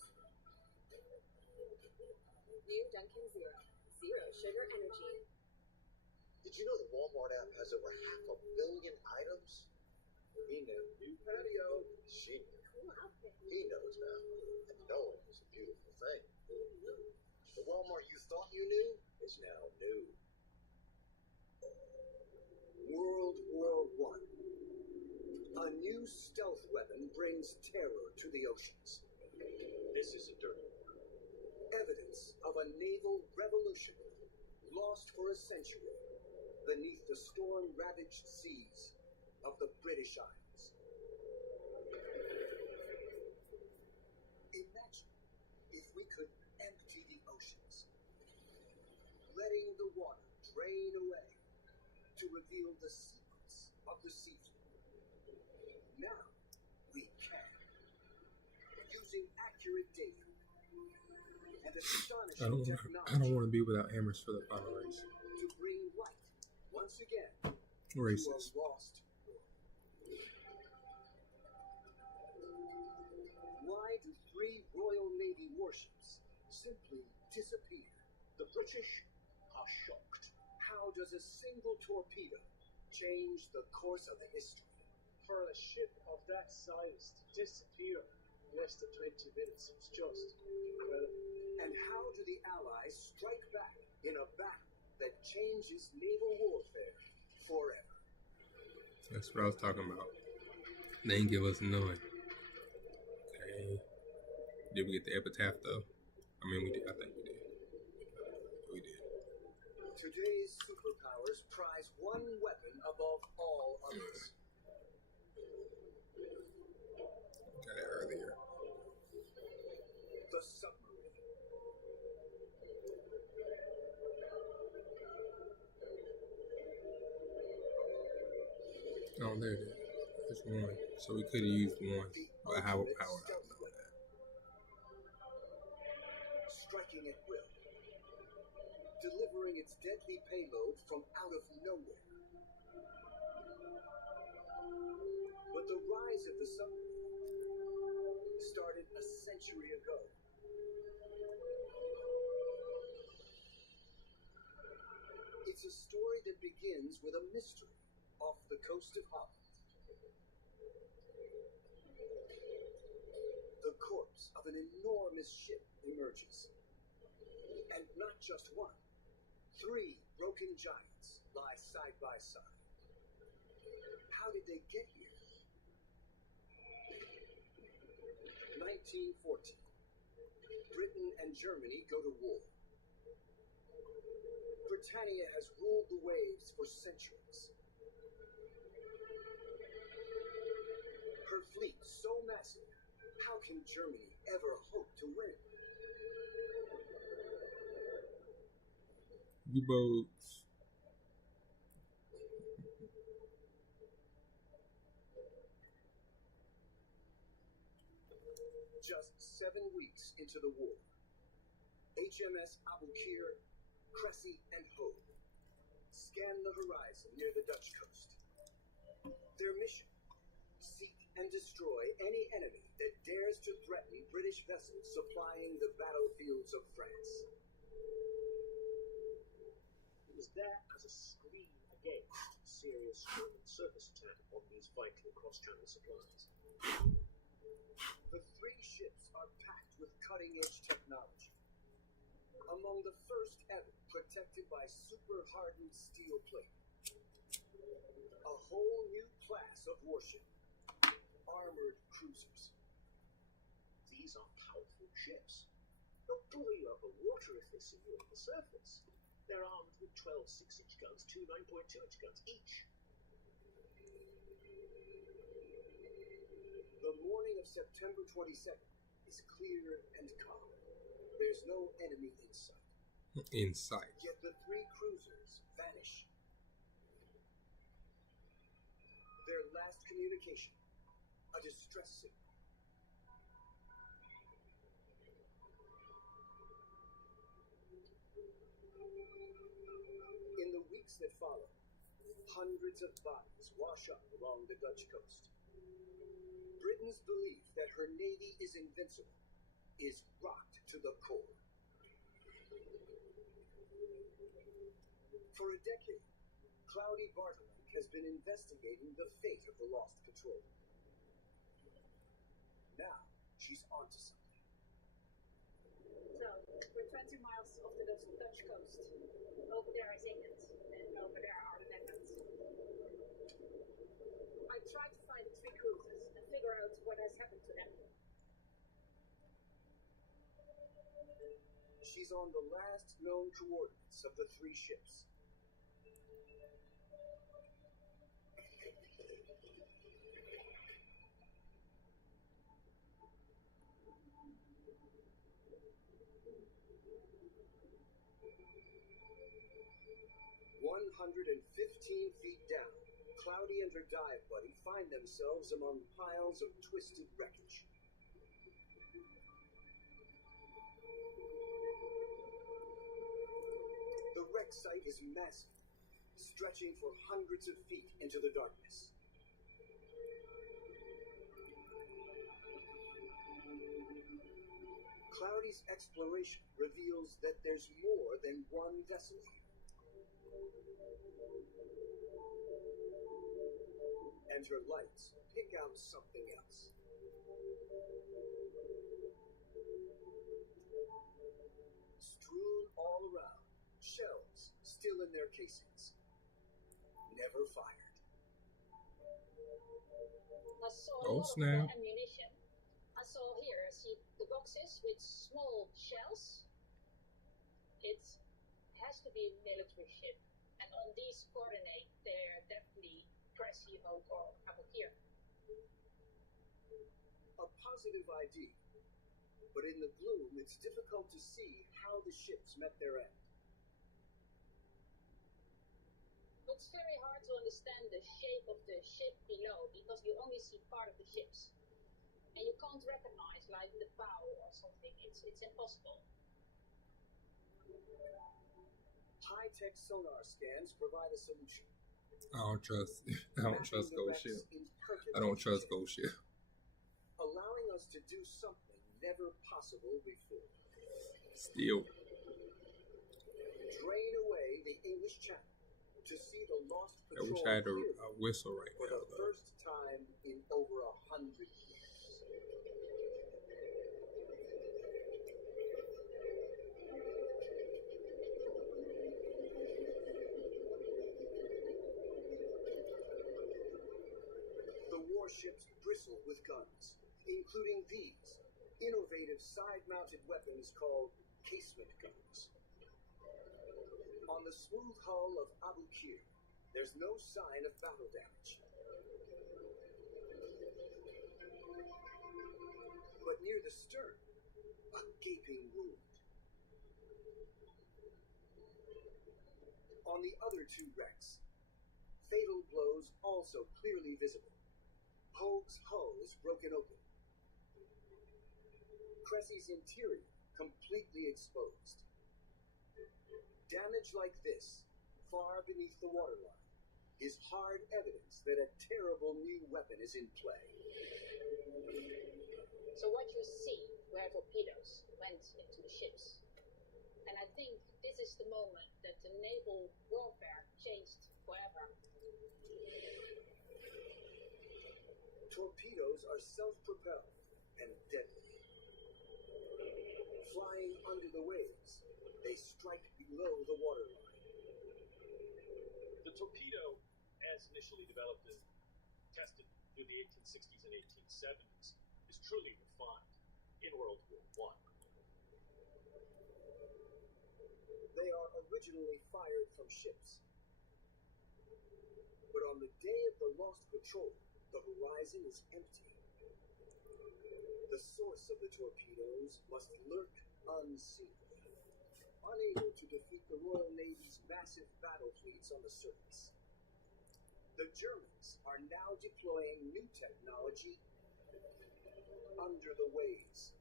New Dunkin' Zero. Zero sugar energy. Did you know the Walmart app has over 500 million items? He knew. New patio. She knew. Cool outfit. He knows now. And knowing is a beautiful thing. The Walmart you thought you knew is now new. World War I. A new stealth weapon brings terror to the oceans. This is a dirty war. Evidence of a naval revolution lost for a century beneath the storm-ravaged seas of the British Isles. Imagine if we could empty the oceans, letting the water drain away to reveal the secrets of the sea floor. Now we can, using accurate data and astonishing technology. I don't want to be without hammers for the final race. To bring light once again Racist. to a lost world. Why do 3 Royal Navy warships simply disappear? The British are shocked. How does a single torpedo change the course of history? For a ship of that size to disappear in less than 20 minutes is just incredible. And how do the Allies strike back in a battle that changes naval warfare forever? That's what I was talking about. They didn't give us none. Okay. Did we get the epitaph though? I mean, we did. I think we did. We did. Today's superpowers prize one weapon above all others. Got it earlier. The submarine. Oh, there it is. There's one. So we could have used one. But how would I know that? Striking at will. Delivering its deadly payload from out of nowhere. But the rise of the submarine started a century ago. It's a story that begins with a mystery off the coast of Holland. The corpse of an enormous ship emerges. And not just one. 3 broken giants lie side by side. How did they get here? 1914. Britain and Germany go to war. Britannia has ruled the waves for centuries. Her fleet so massive, how can Germany ever hope to win? U-boats. Just 7 weeks into the war, HMS Aboukir, Cressy, and Hope scan the horizon near the Dutch coast. Their mission: seek and destroy any enemy that dares to threaten British vessels supplying the battlefields of France. It was there as a screen against serious German surface attack on these vital cross-channel supplies. The 3 ships are packed with cutting-edge technology. Among the first ever protected by super-hardened steel plate. A whole new class of warship. Armored cruisers. These are powerful ships. They'll blow you out of the water if they see you on the surface. They're armed with 12 6-inch guns, 2 9.2-inch guns each. The morning of September 22nd is clear and calm. There's no enemy in sight. In sight. Yet the 3 cruisers vanish. Their last communication, a distress signal. In the weeks that follow, hundreds of bodies wash up along the Dutch coast. Britain's belief that her navy is invincible is rocked to the core. For a decade, Cloudy Bartolome has been investigating the fate of the lost patrol. Now, she's onto something. So, we're 20 miles off the Dutch coast. Over there is England, and over there are the Netherlands. I tried to find the 3 cruisers and figure out what has happened to them. She's on the last known coordinates of the 3 ships. .115 feet down, Cloudy and her dive buddy find themselves among piles of twisted wreckage. The wreck site is massive, stretching for hundreds of feet into the darkness. Cloudy's exploration reveals that there's more than one vessel here. And her lights pick out something else. Strewn all around, shells still in their casings. Never fired. I saw a Oh, lot snap. of ammunition. I saw here, see the boxes with small shells. It has to be a military ship. And on these coordinates, they're definitely Cressy, Hope, or Aboukir. A positive ID. But in the gloom, it's difficult to see how the ships met their end. It's very hard to understand the shape of the ship below because you only see part of the ships. And you can't recognize like the bow or something. It's impossible. High-tech sonar scans provide a solution. I don't trust Ghost Ship. I don't trust Ghost Ship. Allowing us to do something never possible before. Still. Drain away the English Channel to see the lost I wish patrol I had a clearly whistle right for now, the though. first time in over 100 years. The warships bristle with guns, including these, innovative side-mounted weapons called casement guns. On the smooth hull of Abu Qir, there's no sign of battle damage. But near the stern, a gaping wound. On the other two wrecks, fatal blows also clearly visible. Hogue's hull is broken open. Cressy's interior completely exposed. Damage like this, far beneath the waterline, is hard evidence that a terrible new weapon is in play. So what you see were torpedoes went into the ships. And I think this is the moment that the naval warfare changed forever. Torpedoes are self-propelled and deadly. Flying under the waves, they strike below the waterline. The torpedo, as initially developed and tested through the 1860s and 1870s, is truly refined in World War I. They are originally fired from ships. But on the day of the lost patrol, the horizon is empty. The source of the torpedoes must lurk unseen, unable to defeat the Royal Navy's massive battle fleets on the surface. The Germans are now deploying new technology under the waves.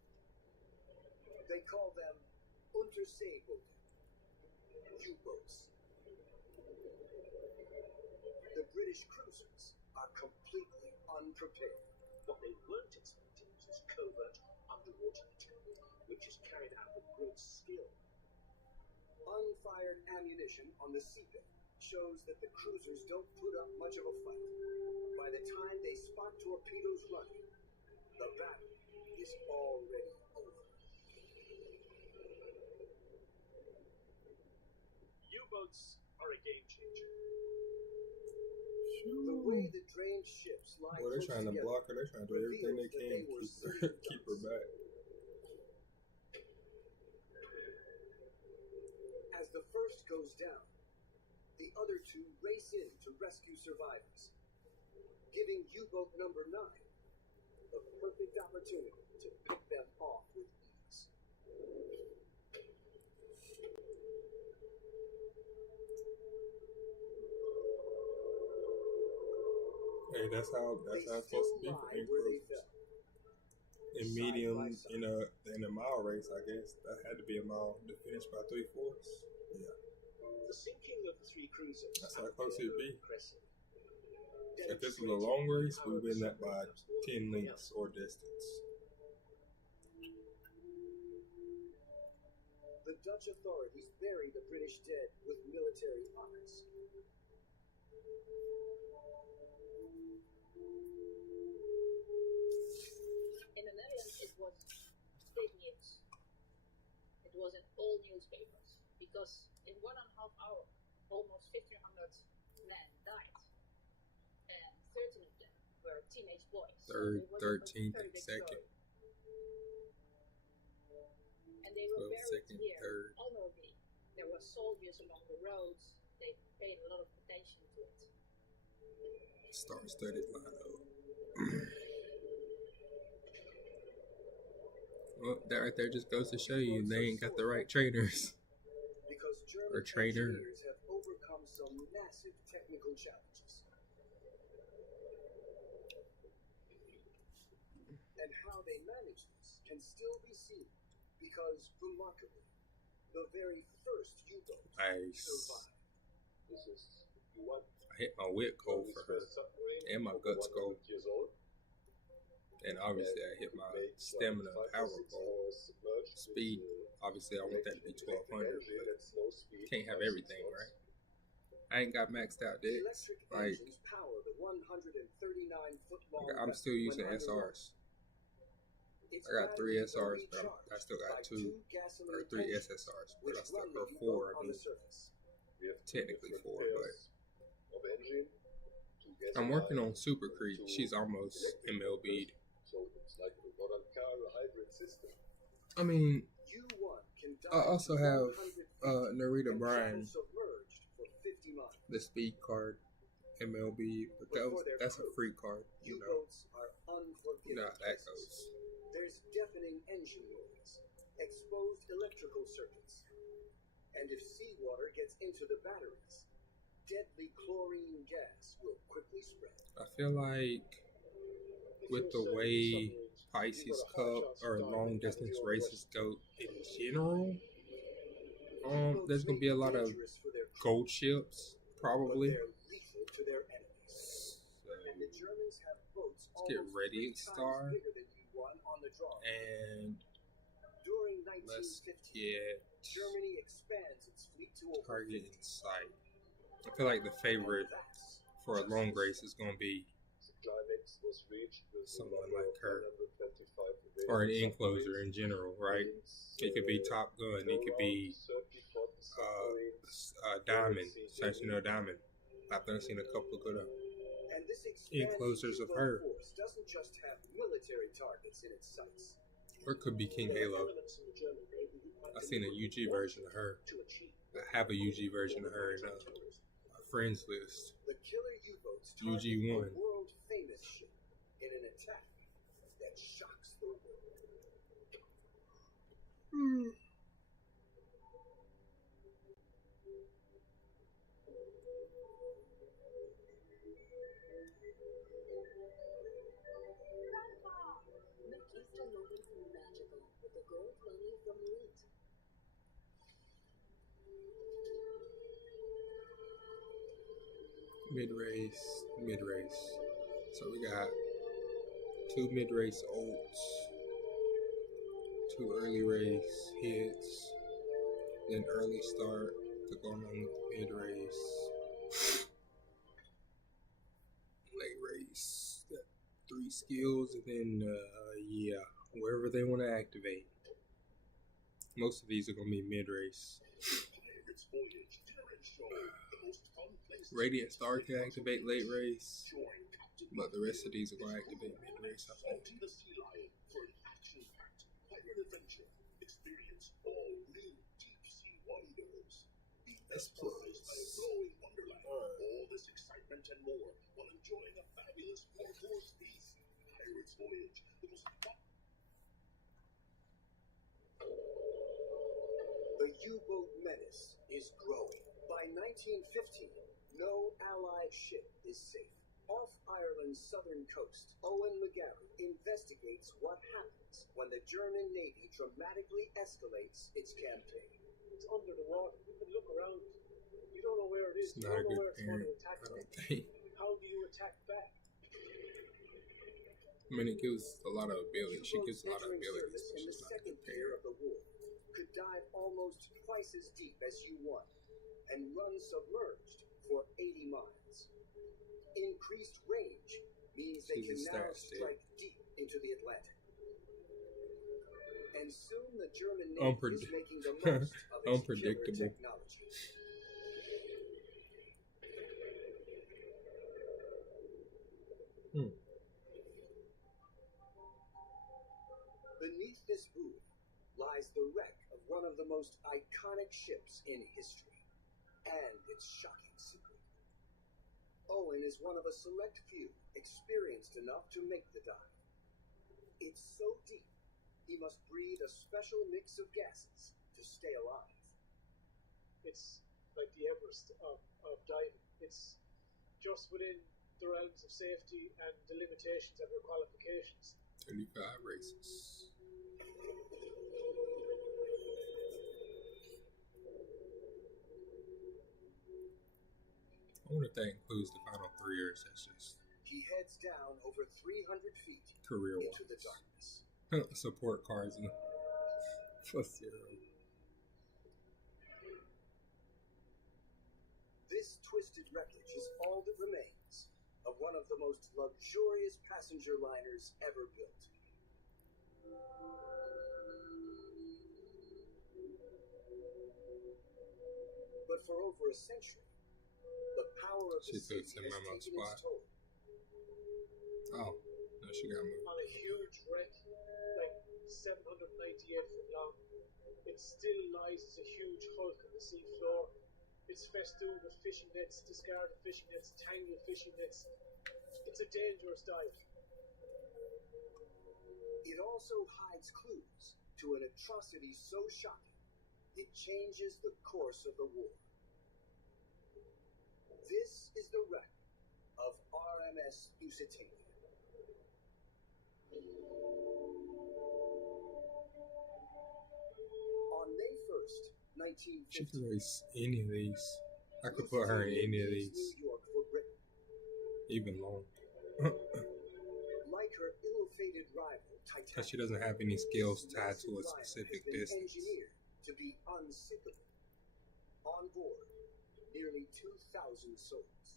They call them Unterseeboote, U-boats. The British cruisers are completely unprepared. What they weren't expecting was covert underwater attack, which is carried out with great skill. Unfired ammunition on the seabed shows that the cruisers don't put up much of a fight. By the time they spot torpedoes running, the battle is already over. U-boats are a game changer. The way the drained ships lie Well, they're trying to block her. They're trying to do everything they can to keep her back. As the first goes down, the other two race in to rescue survivors, giving U-boat number 9 the perfect opportunity to pick them off with ease. Hey, that's how it's supposed to be for ink cruisers. In medium, in a mile race, I guess that had to be a mile to finish by 3/4. Yeah, The sinking of the three cruisers. that's how close it'd be. If this was a long race, we'd win that by 10 lengths or distance. The Dutch authorities bury the British dead with military honors. In the Netherlands, it was big news. It was in all newspapers because in 1.5 hours, almost 1,500 men died, and 13 of them were teenage boys. Third, So it was 13th, a very big second. story. And they were 12th, buried second, here third. honorably. There were soldiers along the roads. They paid a lot of attention to it. Star-studded lineup. Well, that right there just goes to show you they ain't got the right trainers. Because Or German trainer. engineers have overcome some massive technical challenges. And how they manage this can still be seen because, remarkably, the very first U-boat Nice. survived. This is what I hit my whip cold for her, and my guts cold. years old. And obviously I hit my stamina power goal. Speed, obviously I want that to be 1200, but can't have everything, right? I ain't got maxed out decks. Electric Like, engines power the 139-foot-long I'm still using weapon when SRs. Its I got 3 batteries are SRs, but I still got recharged 2 by 2 gasoline or 3 engines, SSRs, but which I still run or the 4. U-boat I on mean, the surface. technically 4, but of engine to I'm working on Super Creek. She's almost MLB'd. like the modern car hybrid system. I mean, U1 can I also have 100 Narita and Bryan, travel submerged for 50 miles. the speed card, MLB, but that's a free card, you know. U-boats are unforgiving Nah, that places. goes. There's deafening engine noise, exposed electrical circuits, and if seawater gets into the batteries, deadly chlorine gas will quickly spread. I feel like with the way Pisces Cup or long distance races go in general, there's gonna be a lot of gold ships probably. Lethal to their enemies. And the Germans have boats Let's get ready and start. bigger than U1 on the draw. And During let's 1915, get Germany expands its fleet to over target in sight. I feel like the favorite for a long race is gonna be Climax was reached with someone like her, 125 or an encloser in general, right? It could be Top Gun, it could be Diamond, Sashino Diamond. I've seen a couple of good And this enclosures of her. force doesn't just have military targets in its sights. Or it could be King Halo. I've seen a UG version of her. I have a UG version of her in my friends list. The killer U-boats UG1. target a world-famous ship in an attack that shocks the world. Make Easter moments magical with the gold money from MANT. Mid-race. So we got 2 mid-race ults, 2 early race hits, then early start to go on with mid-race, late race. Got 3 skills, and then wherever they want to activate. Most of these are gonna be mid-race. Radiant Star can activate late race, but the rest of these are going to activate mid-race, I think. That's plus. All this excitement and more while enjoying a fabulous 4-course feast. Pirate's Voyage, the most fun. The U-boat menace is growing. By 1915, no Allied ship is safe. Off Ireland's southern coast, Owen McGarry investigates what happens when the German Navy dramatically escalates its campaign. It's under the water. You can look around. You don't know where it is. It's You not a don't know good where it's going parent, to attack I from. don't think. How do you attack back? I mean, it gives a lot of ability. She gives a lot of abilities, but In the she's not a second good year parent. of the war, could dive almost twice as deep as U1 and run submerged for 80 miles. Increased range means they She's can a now stat stick. strike deep into the Atlantic. And soon the German Navy is making the most of its Unpredictable. killer technology. Beneath this booth lies the wreck of one of the most iconic ships in history, and its shocking secret. Owen is one of a select few experienced enough to make the dive. It's so deep, he must breathe a special mix of gases to stay alive. It's like the Everest of diving. It's just within the realms of safety and the limitations of your qualifications. 35 races. I wonder if that includes the final 3 years. That's just He heads down over 300 feet career-wise. into the darkness. Support cards and plus 0. This twisted wreckage is all that remains of one of the most luxurious passenger liners ever built. But for over a century, the power of the She city puts has in Memo taken spot. its toll. Oh, no, she got moved. On a huge wreck 798 foot long. It still lies as a huge hulk on the sea floor. It's festooned with fishing nets, discarded fishing nets, tangled fishing nets. It's a dangerous dive. It also hides clues to an atrocity so shocking it changes the course of the war. This is the wreck of RMS Lusitania. On May 1st, She 1950, could race any of these. I could put her in any of these. New York for Britain. Even long. Like her ill-fated rival, Titanic, Because she doesn't have any skills tied to a specific distance. engineered to be unsinkable. On board, nearly 2,000 souls.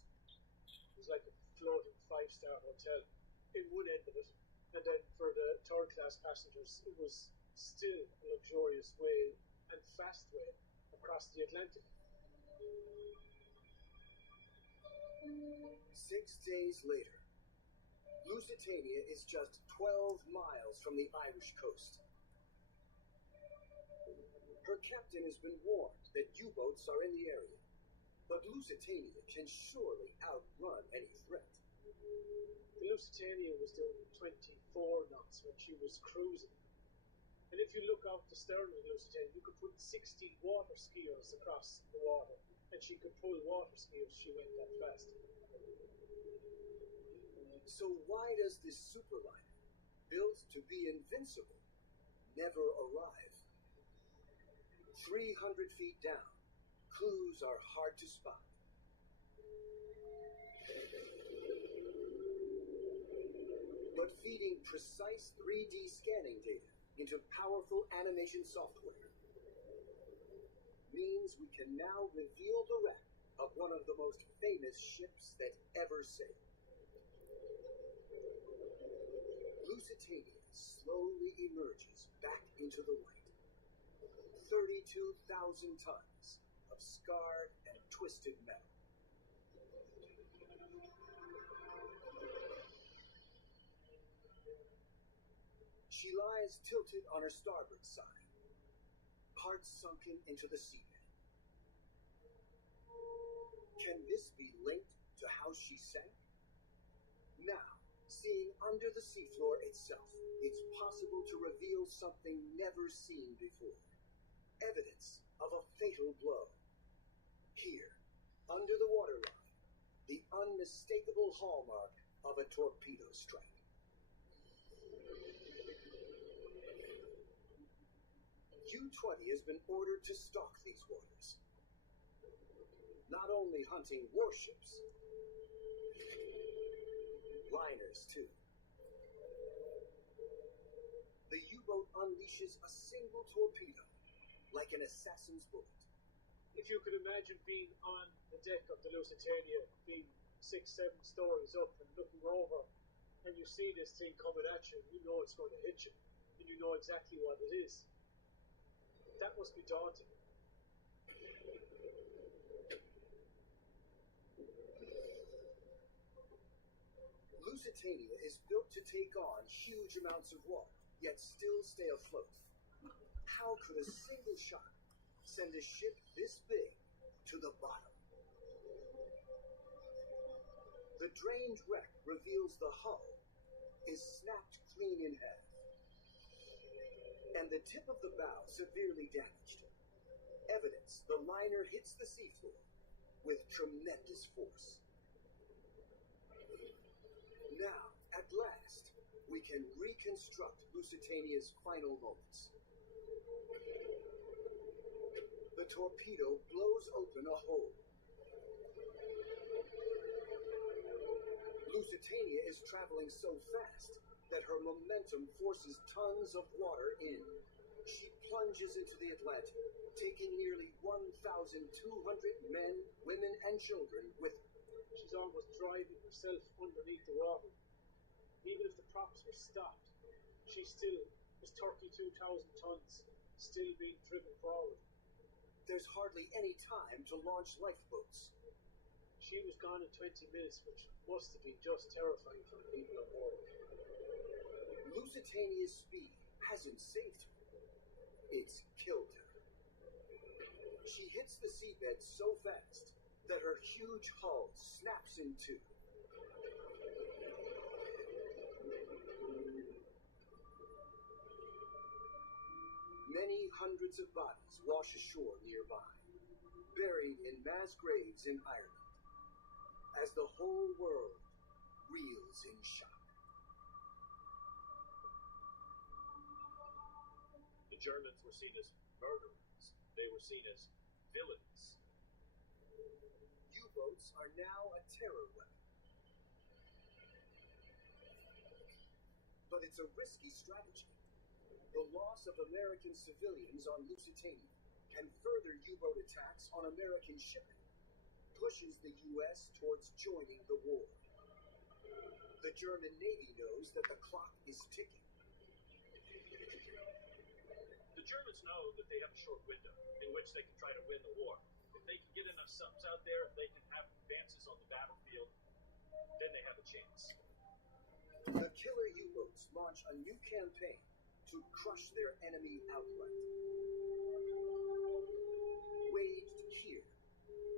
It was like a floating five-star hotel in one end of it. And then for the third class passengers, it was still a luxurious way and fast way across the Atlantic. 6 days later, Lusitania is just 12 miles from the Irish coast. Her captain has been warned that U-boats are in the area, but Lusitania can surely outrun any threat. The Lusitania was doing 24 knots when she was cruising. And if you look out the stern of the Lusitania, you could put 60 water skiers across the water, and she could pull water skiers. She went that fast. So why does this superliner, built to be invincible, never arrive? 300 feet down, clues are hard to spot. But feeding precise 3D scanning data into powerful animation software means we can now reveal the wreck of one of the most famous ships that ever sailed. Lusitania slowly emerges back into the light. 32,000 tons of scarred and twisted metal. She lies tilted on her starboard side, parts sunken into the seabed. Can this be linked to how she sank? Now, seeing under the seafloor itself, it's possible to reveal something never seen before. Evidence of a fatal blow. Here, under the waterline, the unmistakable hallmark of a torpedo strike. U-20 has been ordered to stalk these waters. Not only hunting warships, liners too. The U-boat unleashes a single torpedo, like an assassin's bullet. If you could imagine being on the deck of the Lusitania, being 6-7 stories up and looking over, and you see this thing coming at you, you know it's going to hit you, and you know exactly what it is. That must be daunting. Lusitania is built to take on huge amounts of water, yet still stay afloat. How could a single shot send a ship this big to the bottom? The drained wreck reveals the hull is snapped clean in half, and the tip of the bow severely damaged. Evidence the liner hits the seafloor with tremendous force. Now, at last, we can reconstruct Lusitania's final moments. The torpedo blows open a hole. Lusitania is traveling so fast that her momentum forces tons of water in. She plunges into the Atlantic, taking nearly 1,200 men, women, and children with her. She's almost driving herself underneath the water. Even if the props were stopped, she still was 32,000 tons, still being driven forward. There's hardly any time to launch lifeboats. She was gone in 20 minutes, which must have been just terrifying for the people on board. Lusitania's speed hasn't saved her, it's killed her. She hits the seabed so fast that her huge hull snaps in two. Many hundreds of bodies wash ashore nearby, buried in mass graves in Ireland, as the whole world reels in shock. The Germans were seen as murderers. They were seen as villains. U-boats are now a terror weapon. But it's a risky strategy. The loss of American civilians on Lusitania and further U-boat attacks on American shipping pushes the U.S. towards joining the war. The German Navy knows that the clock is ticking. The Germans know that they have a short window in which they can try to win the war. If they can get enough subs out there, they can have advances on the battlefield, then they have a chance. The killer U-boats launch a new campaign to crush their enemy outright. Waged here,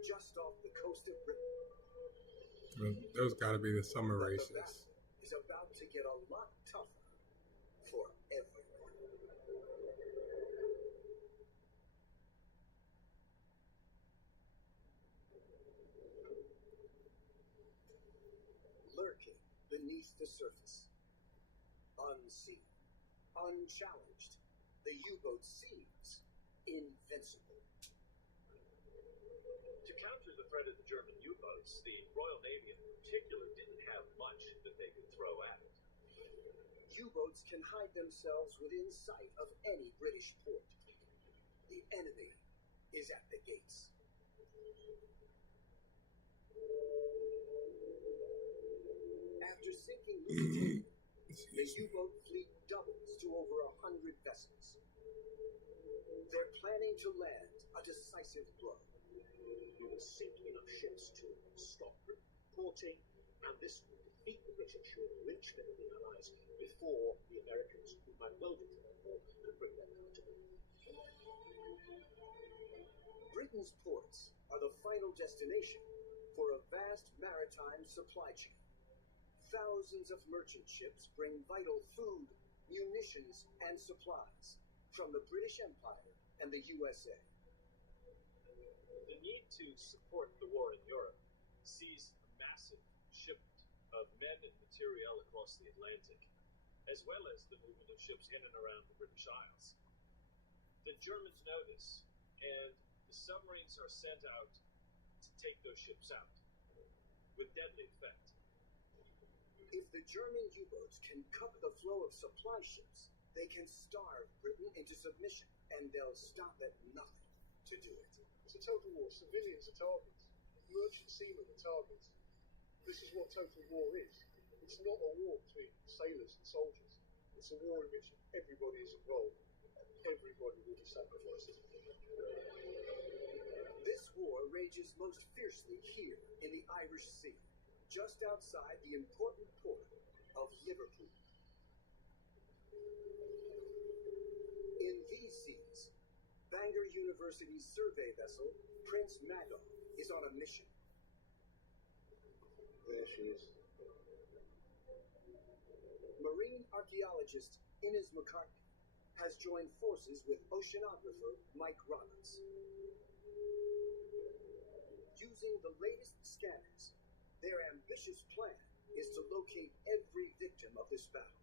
just off the coast of Britain. Those got to be the summer But races. the battle is about to get a lot tougher for everyone. Lurking beneath the surface, unseen, unchallenged, the U-boat seems invincible. To counter the threat of the German U-boats, the Royal Navy in particular didn't have much that they could throw at it. U-boats can hide themselves within sight of any British port. The enemy is at the gates. After sinking Lusitania, the U-boat fleet doubles to over 100 vessels. They're planning to land a decisive blow. We will sink enough ships to stop Britain porting, and this will defeat the British who will enrich them and the Allies before the Americans, who might well declare war, can bring their power to them. Britain's ports are the final destination for a vast maritime supply chain. Thousands of merchant ships bring vital food, munitions, and supplies from the British Empire and the USA. The need to support the war in Europe sees a massive shipment of men and materiel across the Atlantic, as well as the movement of ships in and around the British Isles. The Germans know this, and the submarines are sent out to take those ships out, with deadly effect. If the German U-boats can cut the flow of supply ships, they can starve Britain into submission, and they'll stop at nothing to do it. It's a total war. Civilians are targets. Merchant seamen are targets. This is what total war is. It's not a war between sailors and soldiers. It's a war in which everybody is involved. Everybody will be sacrificed. This war rages most fiercely here in the Irish Sea, just outside the important port of Liverpool. In these seas, Bangor University's survey vessel, Prince Madoc, is on a mission. There she is. Marine archaeologist Inez McCartney has joined forces with oceanographer Mike Roberts. Using the latest scanners, their ambitious plan is to locate every victim of this battle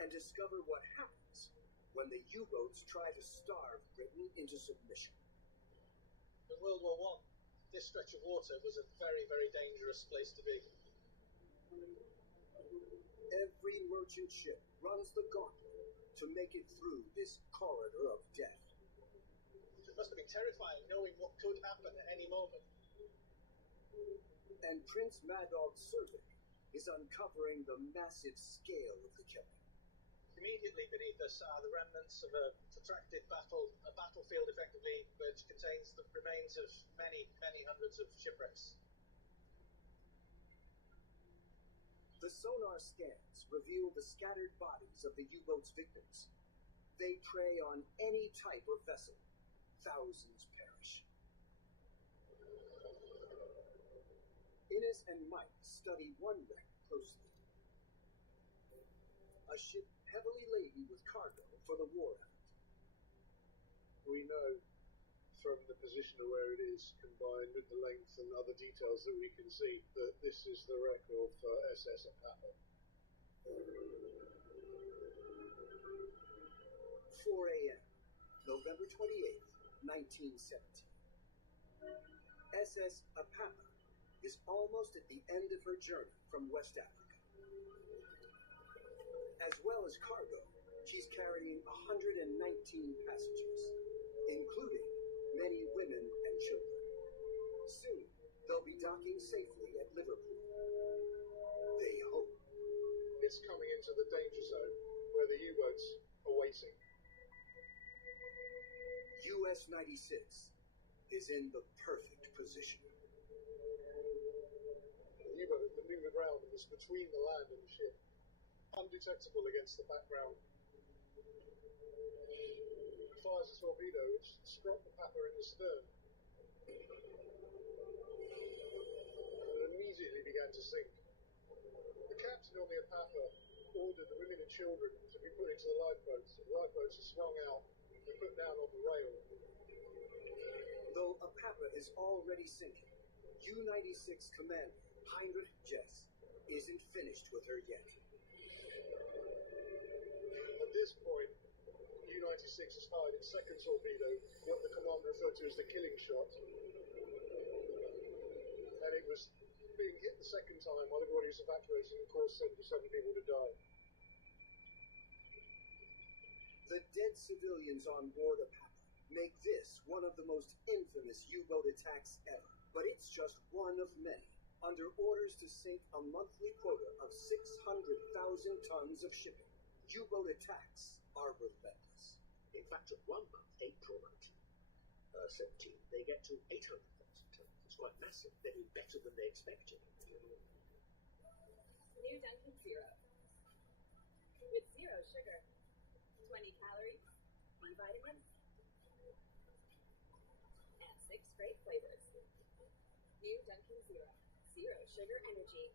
and discover what happens when the U-boats try to starve Britain into submission. In World War I, this stretch of water was a very, very dangerous place to be. Every merchant ship runs the gauntlet to make it through this corridor of death. It must have been terrifying knowing what could happen at any moment. And Prince Madog's survey is uncovering the massive scale of the killing. Immediately beneath us are the remnants of a protracted battle, a battlefield effectively, which contains the remains of many, many hundreds of shipwrecks. The sonar scans reveal the scattered bodies of the U-boat's victims, They prey on any type of vessel. Thousands perish. Innes and Mike study one wreck closely. A ship heavily laden with cargo for the war effort. We know from the position of where it is, combined with the length and other details that we can see, that this is the wreck of SS Apapa. 4 a.m., November 28th, 1917. SS Apapa is almost at the end of her journey from West Africa. As well as cargo, she's carrying 119 passengers, including many women and children. Soon, they'll be docking safely at Liverpool. They hope. It's coming into the danger zone, where the U-boats are waiting. US-96 is in the perfect position. The U-boat has been moving around and is between the land and the ship, undetectable against the background. Fires a torpedo which struck the Papa in the stern and immediately began to sink. The captain on the Apapa ordered the women and children to be put into the lifeboats. The lifeboats are swung out and put down on the rail. Though Apapa is already sinking, U-96 commander Heinrich Jess isn't finished with her yet. At this point, U-96 has fired its second torpedo, what the commander referred to as the killing shot. And it was being hit the second time while everybody was evacuating and caused 77 people to die. The dead civilians on board Apapa make this one of the most infamous U-boat attacks ever. But it's just one of many, under orders to sink a monthly quota of 600,000 tons of shipping. U-boat attacks are relentless. In fact, at 1 month, April 1917, they get to 800,000 tons. It's quite massive. They're doing better than they expected. New Dunkin' Zero. With zero sugar, 20 calories, B vitamins, and 6 great flavors. New Dunkin' Zero. Zero sugar energy.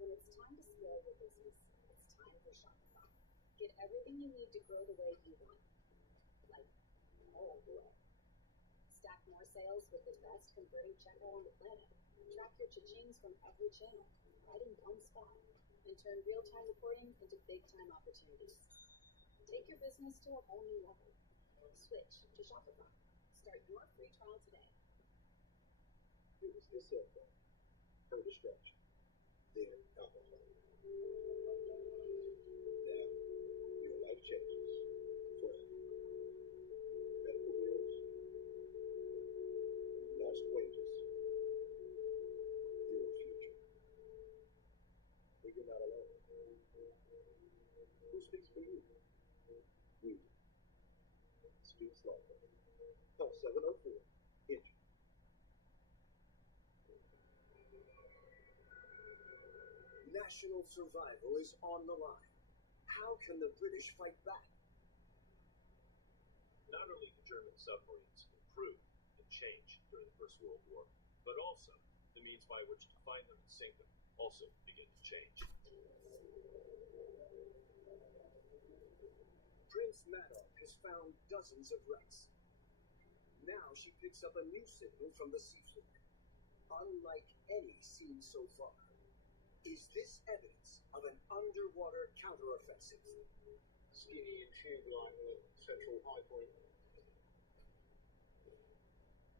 When it's time to scale your business, it's time for Shopify. Get everything you need to grow the way you want. Like, all the way. Stack more sales with the best converting checkout on the planet. Track your cha-chings from every channel, right in one spot. And turn real-time reporting into big-time opportunities. Take your business to a whole new level. Switch to Shopify. Start your free trial today. It was this airplane, her distraction, then alcohol. Now, your life changes forever. Medical bills, lost wages, your future. But you're not alone. Who speaks for you? We do. Speaks longer. Call 704 Entry. National survival is on the line. How can the British fight back? Not only did German submarines improve and change during the First World War, but also the means by which to find them and sink them also begin to change. Prince Madoc has found dozens of wrecks. Now she picks up a new signal from the seafloor. Unlike any seen so far. Is this evidence of an underwater counteroffensive? Skinny and tube line the central high point.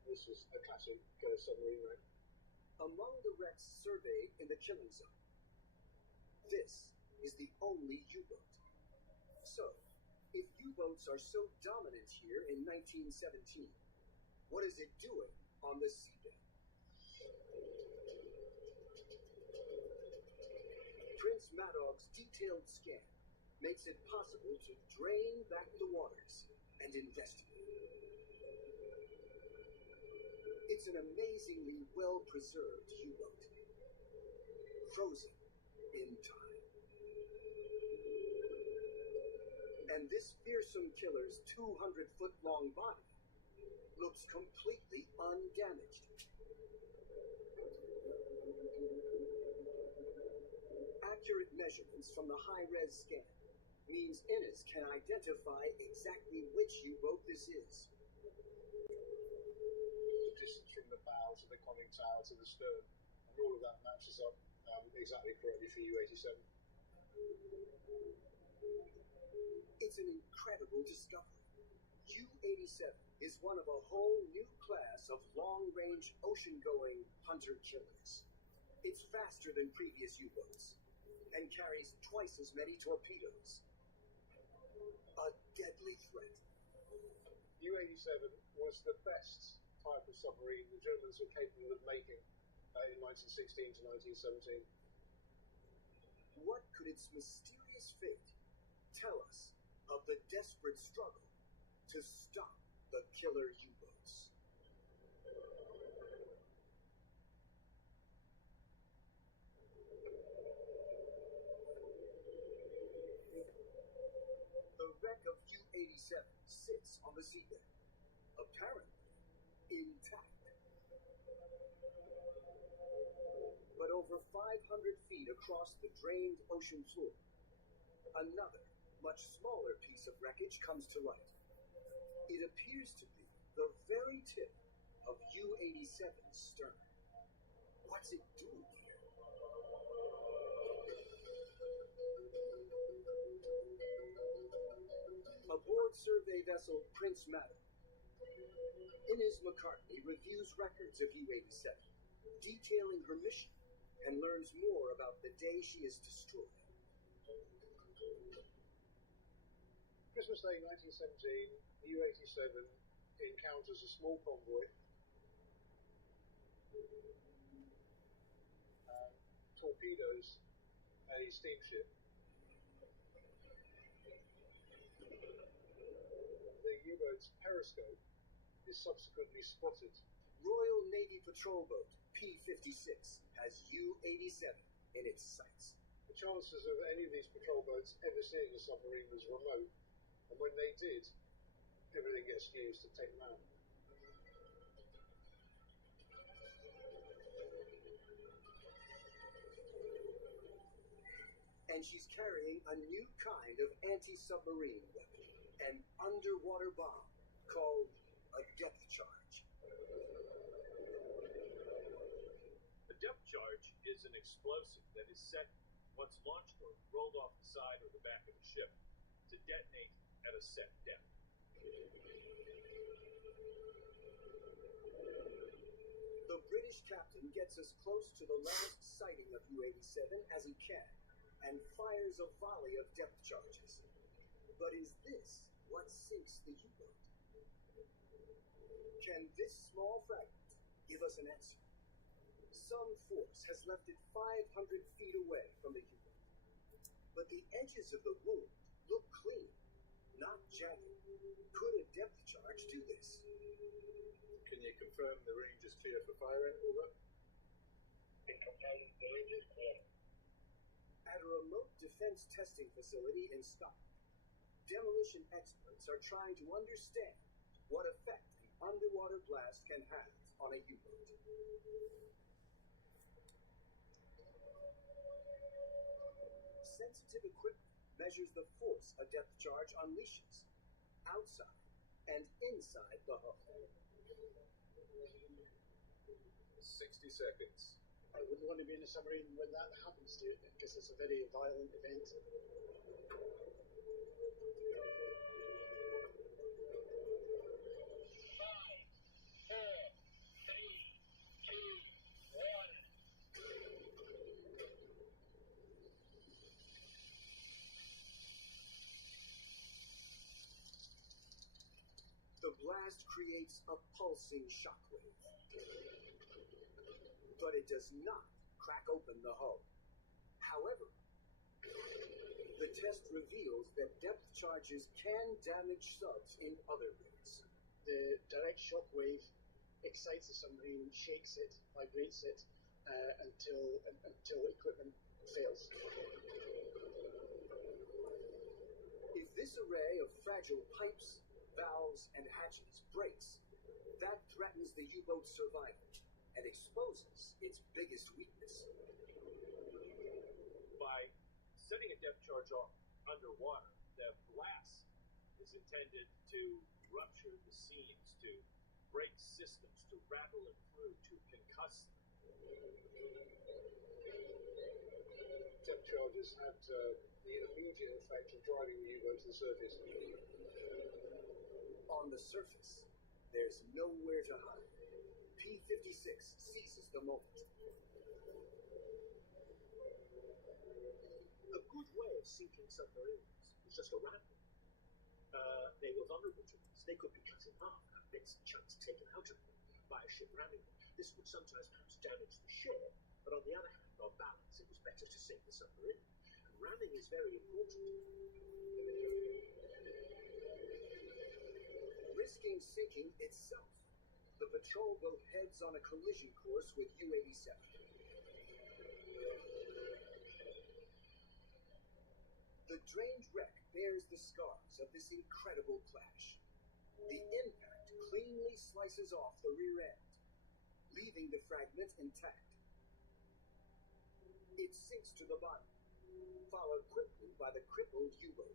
This is a classic submarine wreck. Among the wrecks surveyed in the killing zone, this is the only U-boat. So, if U-boats are so dominant here in 1917, what is it doing on the seabed? Prince Madoc's detailed scan makes it possible to drain back the waters and investigate. It's an amazingly well-preserved U-boat, frozen in time. And this fearsome killer's 200-foot-long body looks completely undamaged. Accurate measurements from the high-res scan means Innes can identify exactly which U-boat this is. The distance from the bow to the conning tower to the stern, and all of that matches up exactly correctly for U-87. It's an incredible discovery. U-87 is one of a whole new class of long-range ocean-going hunter-killers. It's faster than previous U-boats and carries twice as many torpedoes. A deadly threat. U-87 was the best type of submarine the Germans were capable of making in 1916 to 1917. What could its mysterious fate tell us of the desperate struggle to stop the killer U-boats? The wreck of U-87 sits on the seabed, apparently intact. But over 500 feet across the drained ocean floor, another, much smaller piece of wreckage comes to light. It appears to be the very tip of U-87's stern. What's it doing here? Aboard survey vessel Prince Madam, Innes McCartney reviews records of U-87, detailing her mission, and learns more about the day she is destroyed. Christmas Day 1917, U-87 encounters a small convoy, torpedoes a steamship. The U-boat's periscope is subsequently spotted. Royal Navy patrol boat P-56 has U-87 in its sights. The chances of any of these patrol boats ever seeing a submarine was remote, and when they did, everything gets used to take them out. And she's carrying a new kind of anti-submarine weapon, an underwater bomb called a depth charge. A depth charge is an explosive that is set once launched or rolled off the side or the back of a ship to detonate at a set depth. The British captain gets as close to the last sighting of U-87 as he can and fires a volley of depth charges. But is this what sinks the U-boat? Can this small fragment give us an answer? Some force has left it 500 feet away from the U-boat, but the edges of the wound look clean, not jagged. Could a depth charge do this? Can you confirm the range is clear for firing? Over. Can confirm the range is clear. At a remote defense testing facility in Scotland, demolition experts are trying to understand what effect an underwater blast can have on a U-boat. Sensitive equipment measures the force a depth charge unleashes outside and inside the hull. 60 seconds. I wouldn't want to be in a submarine when that happens to it, because it's a very violent event. The blast creates a pulsing shockwave, but it does not crack open the hull. However, The test reveals that depth charges can damage subs in other ways. The direct shock wave excites the submarine, shakes it, vibrates it, until equipment fails. If this array of fragile pipes, valves, and hatches breaks, that threatens the U-boat's survival and exposes its biggest weakness. By setting a depth charge off underwater, the blast is intended to rupture the seams, to break systems, to rattle it through, to concuss them. Depth charges had the immediate effect of driving the U-boat to the surface. On the surface, there's nowhere to hide. P-56 seizes the moment. A good way of sinking submarines is just to ram them. They were vulnerable to this. They could be cut in half, bits and chunks taken out of them by a ship ramming them. This would sometimes perhaps damage the ship, but on the other hand, on balance, it was better to sink the submarine. And ramming is very important. Risking sinking itself, the patrol boat heads on a collision course with U-87. The drained wreck bears the scars of this incredible clash. The impact cleanly slices off the rear end, leaving the fragment intact. It sinks to the bottom, followed quickly by the crippled U-boat.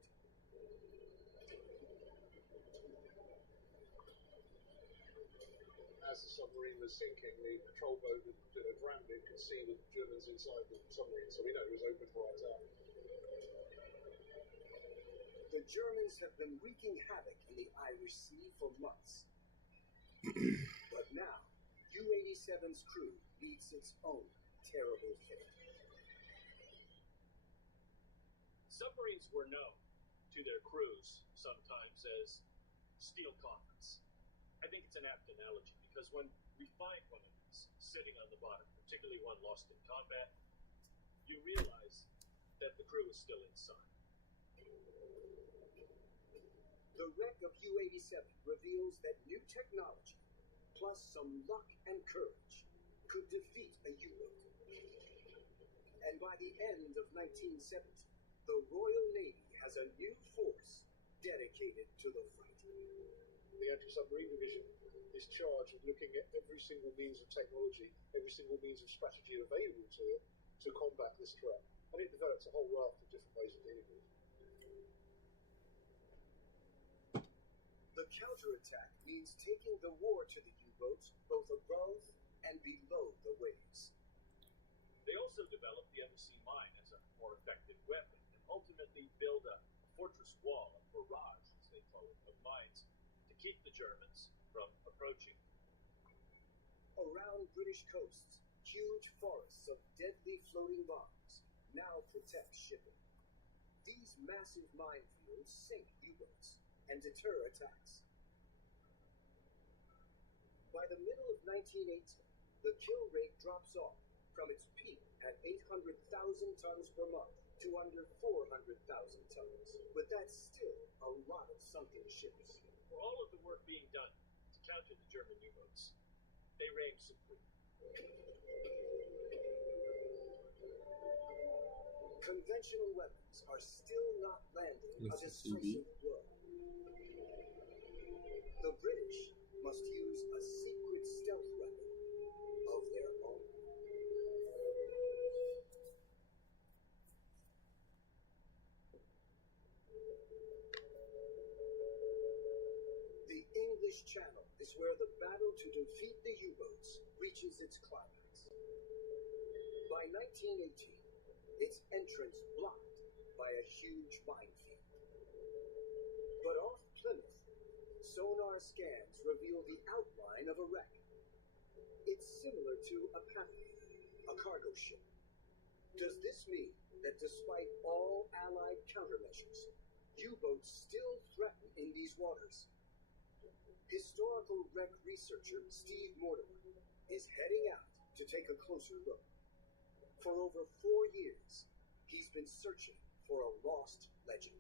As the submarine was sinking, the patrol boat that had rammed it could see the Germans inside the submarine, so we know it was open right up. The Germans have been wreaking havoc in the Irish Sea for months. But now, U-87's crew meets its own terrible fate. Submarines were known to their crews sometimes as steel coffins. I think it's an apt analogy because when we find one of these sitting on the bottom, particularly one lost in combat, you realize that the crew is still inside. The wreck of U-87 reveals that new technology, plus some luck and courage, could defeat a U-boat. And by the end of 1970, the Royal Navy has a new force dedicated to the fight. The Anti-Submarine Division is charged with looking at every single means of technology, every single means of strategy available to it to combat this threat. And it develops a whole raft of different ways of dealing with it. The counterattack means taking the war to the U-boats both above and below the waves. They also developed the undersea mine as a more effective weapon and ultimately build a fortress wall, a barrage, as they call it, of mines to keep the Germans from approaching. Around British coasts, huge forests of deadly floating bombs now protect shipping. These massive minefields sink U-boats and deter attacks. By the middle of 1918, the kill rate drops off from its peak at 800,000 tons per month to under 400,000 tons. But that's still a lot of sunken ships. For all of the work being done to counter the German U-boats, they reigned supreme. Conventional weapons are still not landing a decisive blow. The British must use a secret stealth weapon of their own. The English Channel is where the battle to defeat the U-boats reaches its climax. By 1918, its entrance blocked by a huge minefield. But off Plymouth, sonar scans reveal the outline of a wreck. It's similar to a Pathfinder, a cargo ship. Does this mean that despite all Allied countermeasures, U-boats still threaten in these waters? Historical wreck researcher Steve Mortimer is heading out to take a closer look. For over 4 years, he's been searching for a lost legend.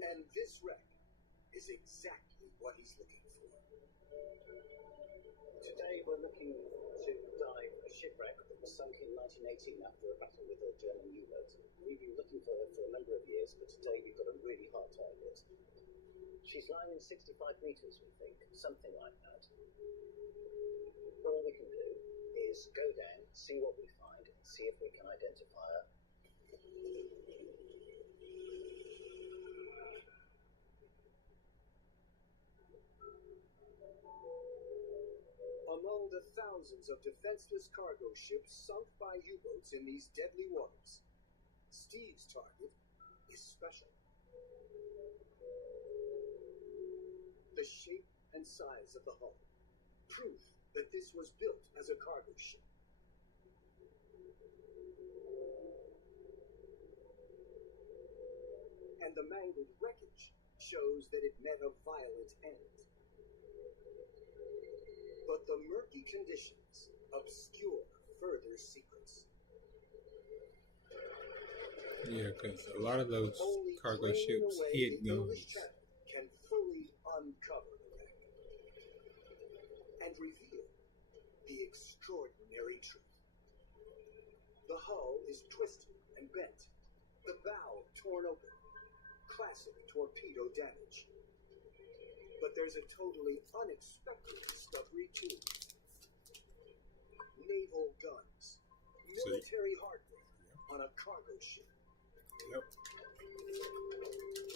And this wreck is exactly what he's looking for. Today we're looking to dive a shipwreck that was sunk in 1918 after a battle with a German U-boat. We've been looking for her for a number of years, but today we've got a really hard target. She's lying in 65 meters, we think, something like that. All we can do is go down, see what we find, and see if we can identify her. Among the thousands of defenseless cargo ships sunk by U-boats in these deadly waters, Steve's target is special. The shape and size of the hull, proof that this was built as a cargo ship. And the mangled wreckage shows that it met a violent end. But the murky conditions obscure further secrets. Yeah, because a lot of those cargo ships hid guns. Can fully uncover the wreck and reveal the extraordinary truth. The hull is twisted and bent, the bow torn open, classic torpedo damage. But there's a totally unexpected discovery too. Naval guns, military hardware on a cargo ship. Yep.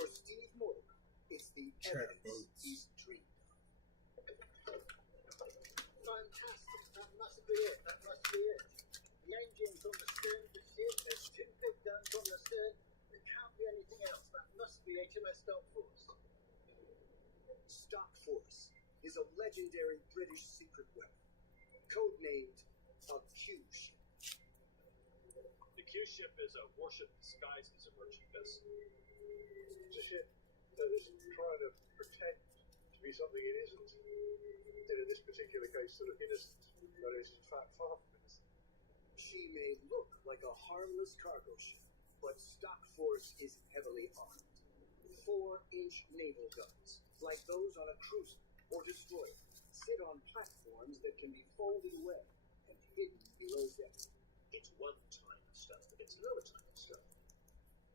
For Steve Mortimer, it's the evidence he's dreamed of. Fantastic. That must be it. That must be it. The engines on the stern of the ship, there's two big guns on the stern. There can't be anything else. That must be HMS Stock Force. Stock Force is a legendary British secret weapon, codenamed a Q ship. The Q ship is a warship disguised as a merchant vessel. It's a ship that is trying to pretend to be something it isn't. And in this particular case, to look innocent, but it's in fact far from innocent. She may look like a harmless cargo ship, but Stock Force is heavily armed. 4-inch naval guns, like those on a cruiser or destroyer, sit on platforms that can be folded away and hidden below deck. It's one-time stuff against another time stuff.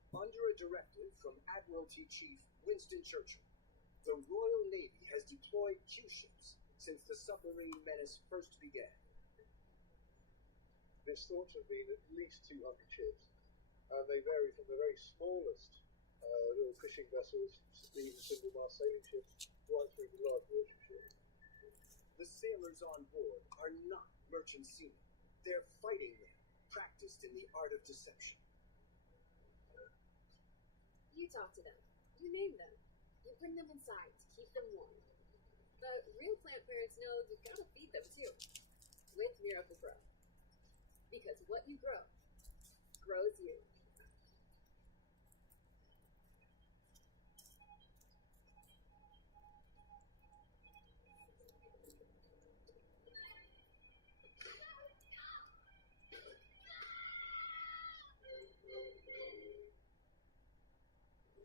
Under a directive from Admiralty Chief Winston Churchill, the Royal Navy has deployed Q ships since the submarine menace first began. There's thought to have been at least 200 ships, and they vary from the very smallest little fishing vessels, even single mast sailing ships, right through to large warship ships. The sailors on board are not merchant seamen. They're fighting men, practiced in the art of deception. You talk to them. You name them. You bring them inside to keep them warm. But real plant parents know you've got to feed them too. With Miracle Grow. Because what you grow grows you.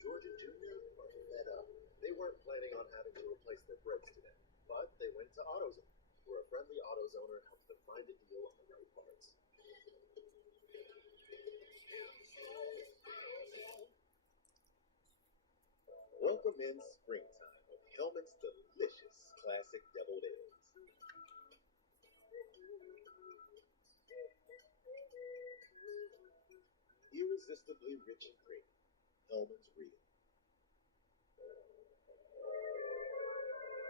George and Junior are fed up. They weren't planning on having to replace their brakes today, but they went to AutoZone, where a friendly AutoZoner helped them find a deal on the right parts. Welcome in springtime with Hellman's delicious classic deviled eggs. Irresistibly rich and creamy. Hellman's Real.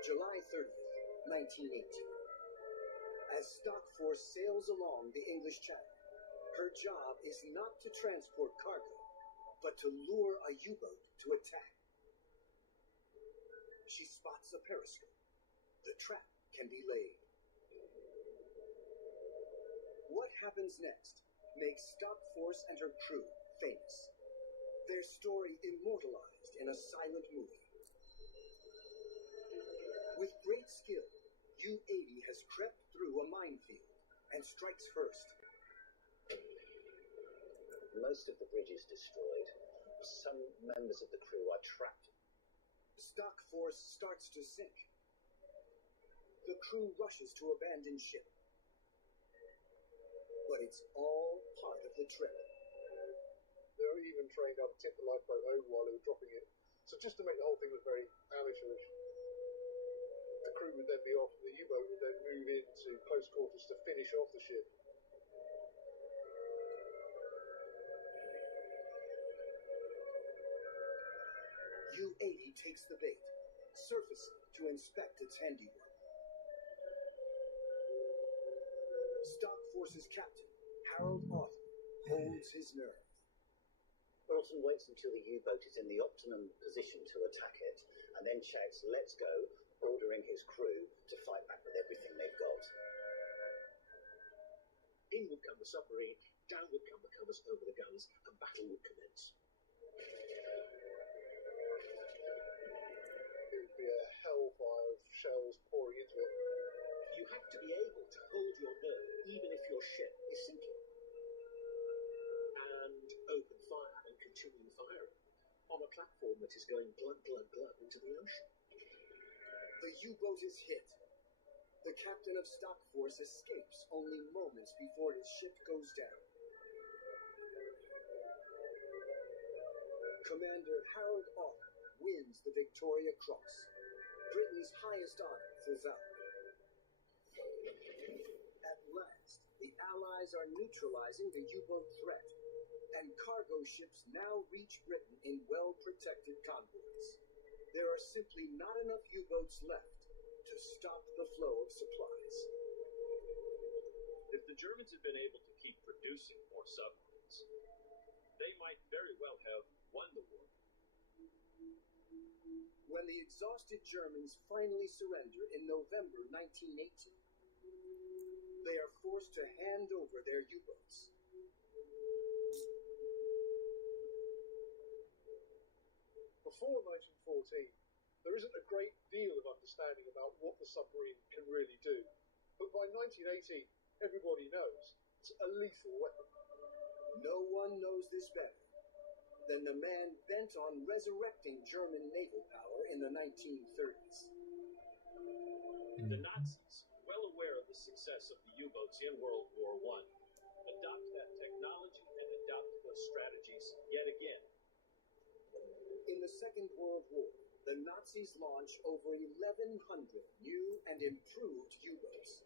July 30th, 1918. As Stock Force sails along the English Channel, her job is not to transport cargo, but to lure a U-boat to attack. She spots a periscope. The trap can be laid. What happens next makes Stock Force and her crew famous. Their story immortalized in a silent movie. With great skill, U-80 has crept through a minefield and strikes first. Most of the bridge is destroyed. Some members of the crew are trapped. Stock Force starts to sink. The crew rushes to abandon ship. But it's all part of the trip. They were even trained how to tip the lifeboat over while they were dropping it. So just to make the whole thing look very amateurish. The crew would then be off, the U-boat would then move into close quarters to finish off the ship. U-80 takes the bait, surfacing to inspect its handiwork. Stock Force's captain, Harold Autumn, holds his nerve. Autumn waits until the U-boat is in the optimum position to attack it, and then shouts, "Let's go," ordering his crew to fight back with everything they've got. In would come the submarine, down would come the covers over the guns, and battle would commence. It would be a hellfire of shells pouring into it. You have to be able to hold your nerve even if your ship is sinking. And open fire and continue firing on a platform that is going glug, glug, glug into the ocean. The U-boat is hit. The captain of Stock Force escapes only moments before his ship goes down. Commander Harold Autumn wins the Victoria Cross, Britain's highest honor for valor. At last, the Allies are neutralizing the U-boat threat, and cargo ships now reach Britain in well-protected convoys. There are simply not enough U-boats left to stop the flow of supplies. If the Germans had been able to keep producing more submarines, they might very well have won the war. When the exhausted Germans finally surrender in November 1918, they are forced to hand over their U-boats. Before 1914, there isn't a great deal of understanding about what the submarine can really do. But by 1918, everybody knows it's a lethal weapon. No one knows this better than the man bent on resurrecting German naval power in the 1930s. The Nazis, well aware of the success of the U-boats in World War I, adopt that technology and adopt those strategies yet again. In the Second World War, the Nazis launch over 1,100 new and improved U-boats.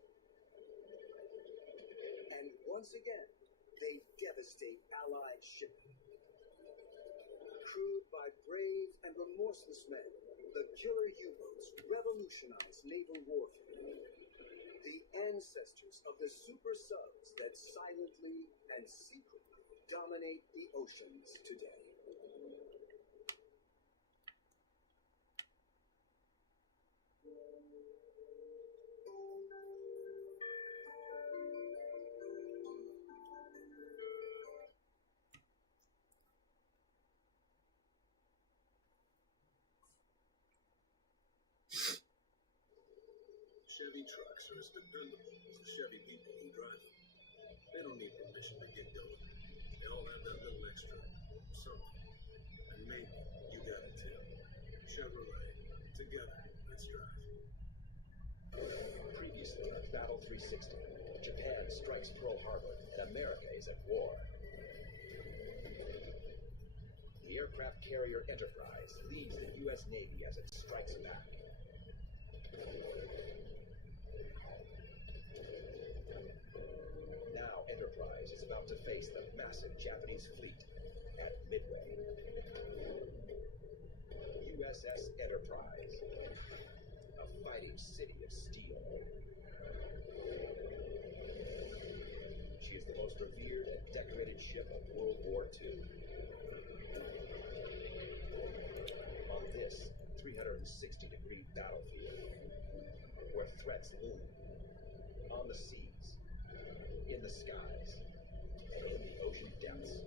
And once again, they devastate Allied shipping. Crewed by brave and remorseless men, the killer U-boats revolutionized naval warfare. The ancestors of the super subs that silently and secretly dominate the oceans today. Chevy trucks are as dependable as the Chevy people who drive them. They don't need permission to get going. They all have that little extra something. And maybe you got it too. Chevrolet. Together, let's drive. Previously on Battle 360, Japan strikes Pearl Harbor and America is at war. The aircraft carrier Enterprise leads the U.S. Navy as it strikes back. Now Enterprise is about to face the massive Japanese fleet at Midway. USS Enterprise, a fighting city of steel. She is the most revered and decorated ship of World War II. On this 360-degree battlefield, where threats loom, on the seas, in the skies, and in the ocean depths,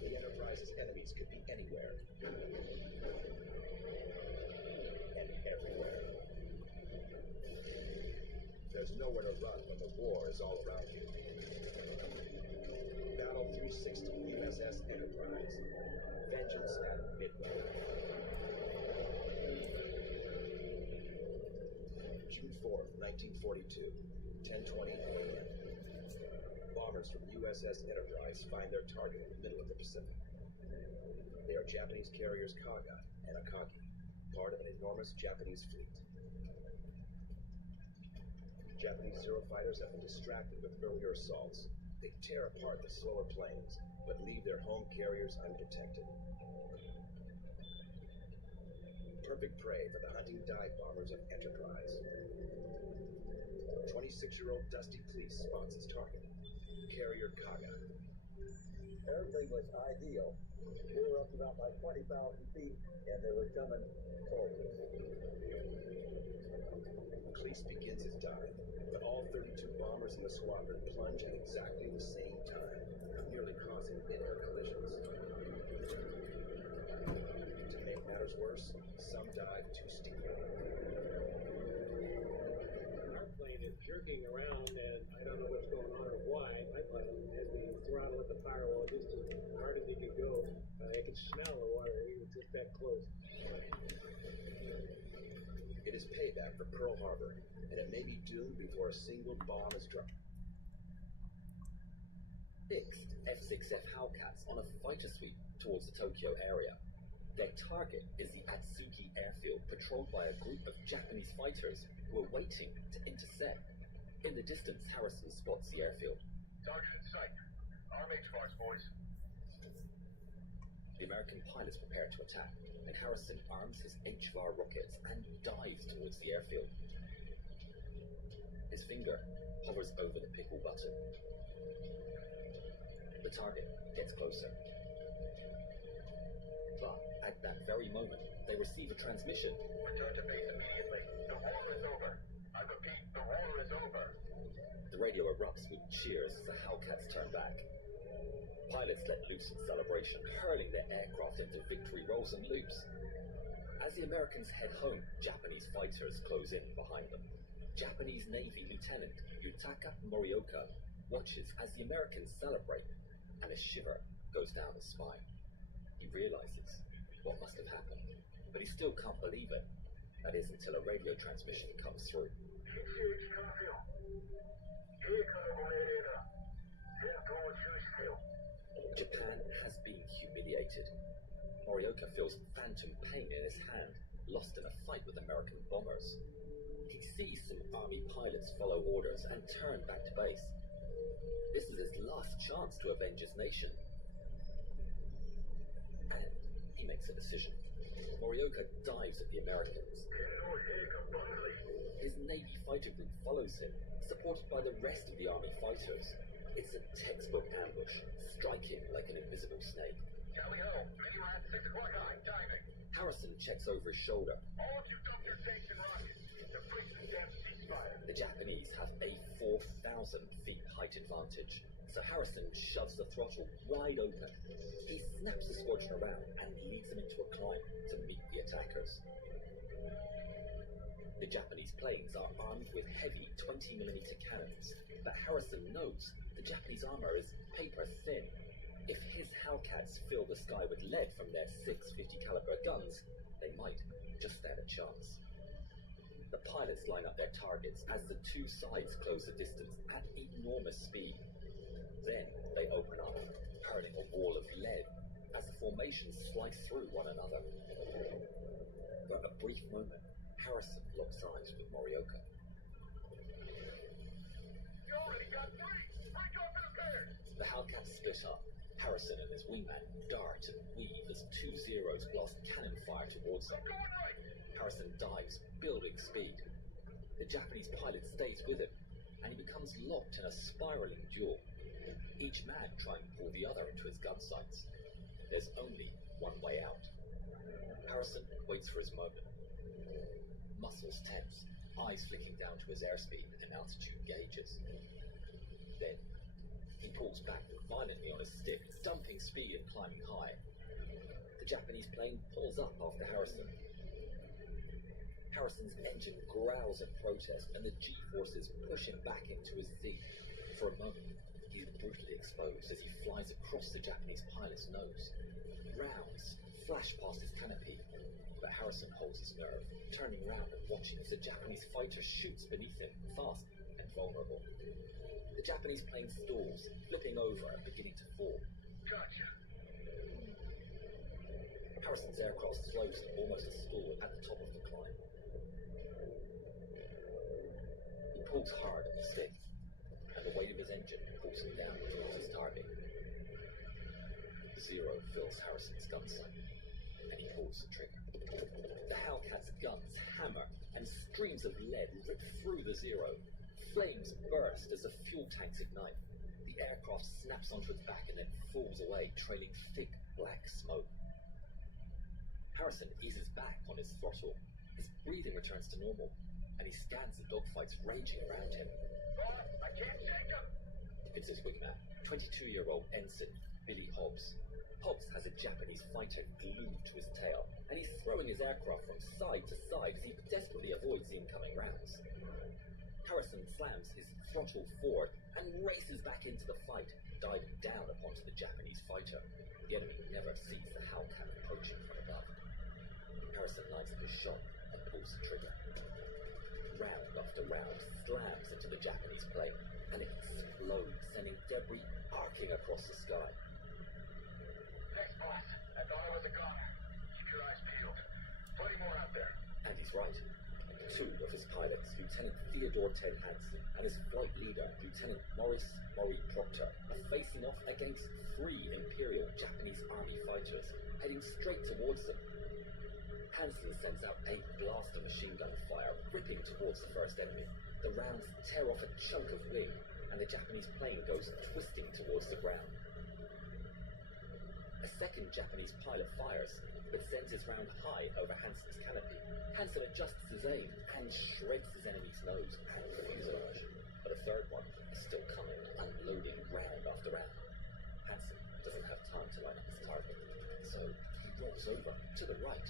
the Enterprise's enemies could be anywhere and everywhere. There's nowhere to run when the war is all around you. Battle 360 USS Enterprise. Vengeance at midnight. June 4th, 1942, 10:20 a.m. Bombers from USS Enterprise find their target in the middle of the Pacific. They are Japanese carriers Kaga and Akagi, part of an enormous Japanese fleet. Japanese Zero fighters have been distracted with earlier assaults. They tear apart the slower planes, but leave their home carriers unprotected. Perfect prey for the hunting dive bombers of Enterprise. 26-year-old Dusty Cleese spots his target, carrier Kaga. Everything was ideal. We were up about like 20,000 feet, and they were coming towards us. Cleese begins his dive, but all 32 bombers in the squadron plunge at exactly the same time, nearly causing mid-air collisions. To make matters worse, some dive too steeply. Our plane is jerking around, and I don't know what's going on or why. My pilot has the throttle at the firewall just as hard as he could go. I could smell the water. He was just that close. It is payback for Pearl Harbor, and it may be doomed before a single bomb is dropped. Fixed F-6F Hellcats on a fighter sweep towards the Tokyo area. Their target is the Atsugi airfield, patrolled by a group of Japanese fighters who are waiting to intercept. In the distance, Harrison spots the airfield. Target in sight. Arm H-Force, boys. The American pilots prepare to attack, and Harrison arms his HVAR rockets and dives towards the airfield. His finger hovers over the pickle button. The target gets closer. But at that very moment, they receive a transmission. Return to base immediately. The war is over. I repeat, the war is over. The radio erupts with cheers as the Hellcats turn back. Pilots let loose in celebration, hurling their aircraft into victory rolls and loops. As the Americans head home, Japanese fighters close in behind them. Japanese Navy Lieutenant Yutaka Morioka watches as the Americans celebrate, and a shiver goes down his spine. He realizes what must have happened, but he still can't believe it. That is until a radio transmission comes through. Japan has been humiliated. Morioka feels phantom pain in his hand, lost in a fight with American bombers. He sees some army pilots follow orders and turn back to base. This is his last chance to avenge his nation. And he makes a decision. Morioka dives at the Americans. His Navy fighter group follows him, supported by the rest of the Army fighters. It's a textbook ambush, striking like an invisible snake. Tally ho, mini-rat 6 o'clock high, diving. Harrison checks over his shoulder. All of you dump your tanks and rockets. To break this damn ceasefire. The Japanese have a 4,000 feet height advantage, so Harrison shoves the throttle wide open. He snaps the squadron around and leads them into a climb to meet the attackers. The Japanese planes are armed with heavy 20mm cannons, but Harrison knows the Japanese armor is paper thin. If his Hellcats fill the sky with lead from their 650 caliber guns, they might just stand a chance. The pilots line up their targets as the two sides close the distance at enormous speed. Then they open up, hurling a wall of lead as the formations slice through one another. For a brief moment, Harrison locks eyes with Morioka. You already got 3! Break open the pairs! The Hellcats split up. Harrison and his wingman dart and weave as two Zeros blast cannon fire towards them. Harrison dives, building speed. The Japanese pilot stays with him, and he becomes locked in a spiraling duel. Each man trying to pull the other into his gun sights. There's only one way out. Harrison waits for his moment. Muscles tense, eyes flicking down to his airspeed and altitude gauges. Then, he pulls back violently on his stick, dumping speed and climbing high. The Japanese plane pulls up after Harrison. Harrison's engine growls in protest, and the G-forces push him back into his seat. For a moment, he's He's brutally exposed as he flies across the Japanese pilot's nose. Rounds flash past his canopy, but Harrison holds his nerve, turning round and watching as the Japanese fighter shoots beneath him, fast and vulnerable. The Japanese plane stalls, flipping over and beginning to fall. Gotcha. Harrison's aircraft slows to almost a stall at the top of the climb. He pulls hard at the stick, and the weight of his engine pulls him down towards his target. Zero fills Harrison's gun sight, and he pulls the trigger. The Hellcat's guns hammer, and streams of lead rip through the Zero. Flames burst as the fuel tanks ignite. The aircraft snaps onto its back and then falls away, trailing thick black smoke. Harrison eases back on his throttle. His breathing returns to normal, and he scans the dogfights raging around him. Boss, I can't shake him! It's his wingman, 22-year-old ensign Billy Hobbs. Hobbs has a Japanese fighter glued to his tail, and he's throwing his aircraft from side to side as he desperately avoids the incoming rounds. Harrison slams his throttle forward and races back into the fight, diving down upon the Japanese fighter. The enemy never sees the Hellcat approaching from above. Harrison lines up his shot and pulls the trigger. Round after round slams into the Japanese plane, and it explodes, sending debris arcing across the sky. Thanks, boss. I thought I was a goner. Keep your eyes peeled. Plenty more out there. And he's right. Two of his pilots, Lieutenant Theodore Ted Hansen and his flight leader, Lieutenant Maurice Maury Proctor, are facing off against 3 Imperial Japanese Army fighters, heading straight towards them. Hansen sends out a blast of machine gun fire, ripping towards the first enemy. The rounds tear off a chunk of wing, and the Japanese plane goes twisting towards the ground. A second Japanese pilot fires, but sends his round high over Hansen's canopy. Hansen adjusts his aim and shreds his enemy's nose and the fuselage. But a third one is still coming, unloading round after round. Hansen doesn't have time to line up his target, so he rolls over to the right.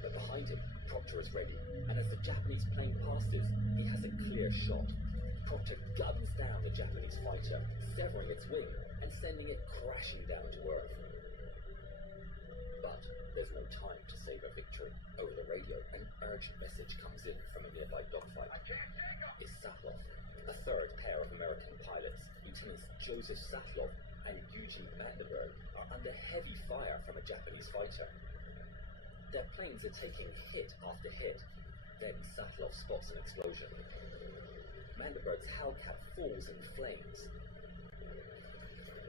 But behind him, Proctor is ready, and as the Japanese plane passes, he has a clear shot. Proctor guns down the Japanese fighter, severing its wing and sending it crashing down to earth. But there's no time to save a victory. Over the radio, an urgent message comes in from a nearby dogfight. It's Sattloff. A third pair of American pilots, Lieutenants Joseph Sattloff and Eugene Mandelberg, are under heavy fire from a Japanese fighter. Their planes are taking hit after hit. Then Sattloff spots an explosion. Mandelberg's Hellcat falls in flames.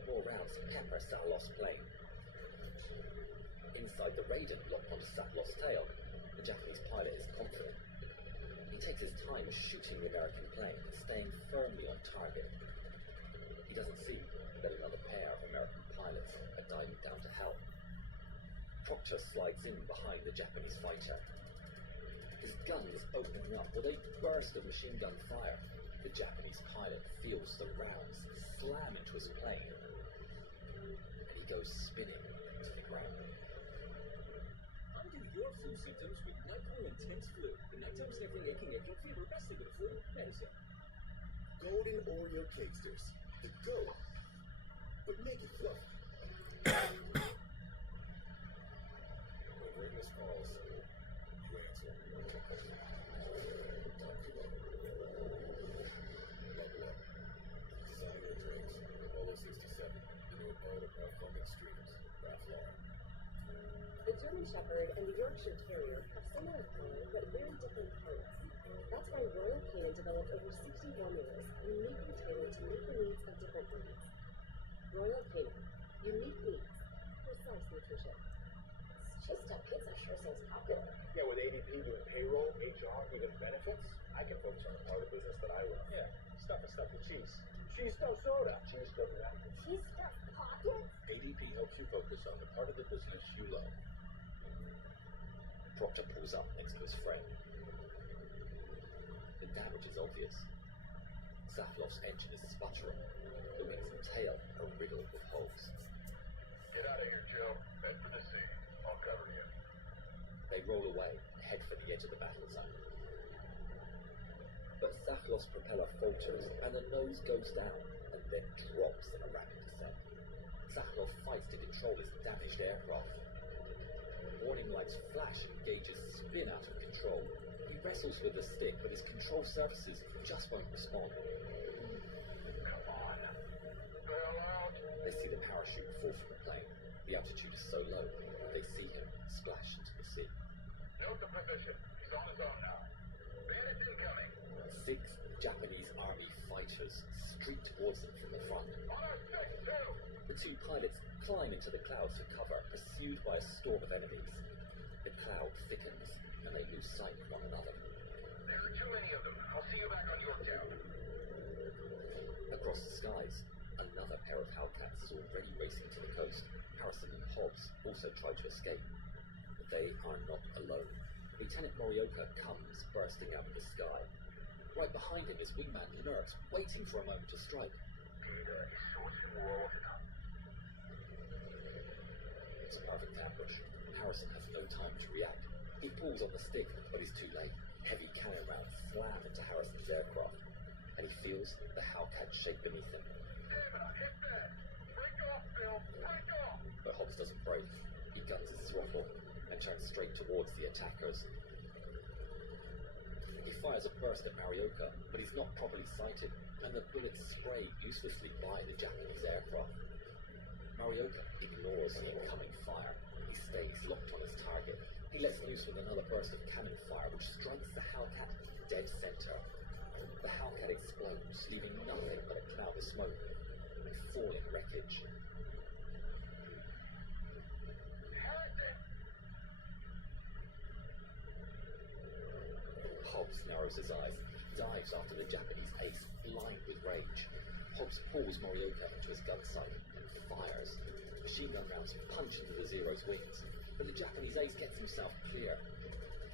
More rounds pepper Sattloff's plane. Inside the Raiden, locked onto Sattloff's tail, the Japanese pilot is confident. He takes his time shooting the American plane, staying firmly on target. He doesn't see that another pair of American pilots are diving down to hell. Proctor slides in behind the Japanese fighter. His gun is opening up with a burst of machine gun fire. The Japanese pilot feels the rounds slam into his plane, and he goes spinning to the ground. Undo your flu symptoms with Nyquil Intense Flu, the nighttime sniffling, aching fever, best thing with flu medicine. Golden Oreo Cakesters. The go. But make it fluffy. When greatness calls, you answer. Level up. Design your drinks. Apollo 67. The new pilot of Malcolm Streams. Ralph Lauren. The German Shepherd and the Yorkshire Terrier have similar color but very different coats. That's why Royal Canin developed over 60 formulas uniquely tailored to meet the needs of different breeds. Royal Canin. Unique needs. Precise nutrition. Cheese stuff pizza sure sounds popular. Yeah, with ADP doing payroll, HR, even benefits, I can focus on the part of the business that I run. Yeah, stuff with cheese. Cheese stuff soda. Cheese stuff napkins. Cheese stuff pockets? ADP helps you focus on the part of the business you love. Proctor pulls up next to his friend. The damage is obvious. Sattloff's engine is sputtering. The wings and tail are riddled with holes. Get out of here, Joe. Head for the sea. I'll cover you. They roll away and head for the edge of the battle zone. but Sakharov's propeller falters and the nose goes down and then drops in a rapid descent. Sakharov fights to control his damaged aircraft. Warning lights flash and gauges spin out of control. He wrestles with the stick, but his control surfaces just won't respond. Come on. Bail out. They see the parachute fall from the plane. The altitude is so low that they see him splash into the sea. Note the position. He's on his own now. Bandits incoming. 6 Japanese army fighters streak towards them from the front. On our 6-2. The 2 pilots climb into the clouds for cover, pursued by a storm of enemies. The cloud thickens, and they lose sight of one another. There are too many of them. I'll see you back on Yorktown. Across the skies, another pair of Hellcats is already racing to the coast. Harrison and Hobbs also try to escape. But they are not alone. Lieutenant Morioka comes bursting out of the sky. Right behind him is wingman lurks, waiting for a moment to strike. It's a perfect ambush. Harrison has no time to react. He pulls on the stick, but he's too late. Heavy cannon rounds slam into Harrison's aircraft, and he feels the Hellcat shake beneath him. But Hobbs doesn't break. He guns his throttle and turns straight towards the attackers. He fires a burst at Morioka, but he's not properly sighted, and the bullets spray uselessly by the Japanese aircraft. Morioka ignores the incoming fire. He stays locked on his target. He lets loose with another burst of cannon fire, which strikes the Hellcat dead center. The Hellcat explodes, leaving nothing but a cloud of smoke and falling wreckage. Hobbs narrows his eyes, dives after the Japanese ace, blind with rage. Hobbs pulls Morioka into his gun sight and fires. Machine gun rounds punch into the Zero's wings, but the Japanese ace gets himself clear.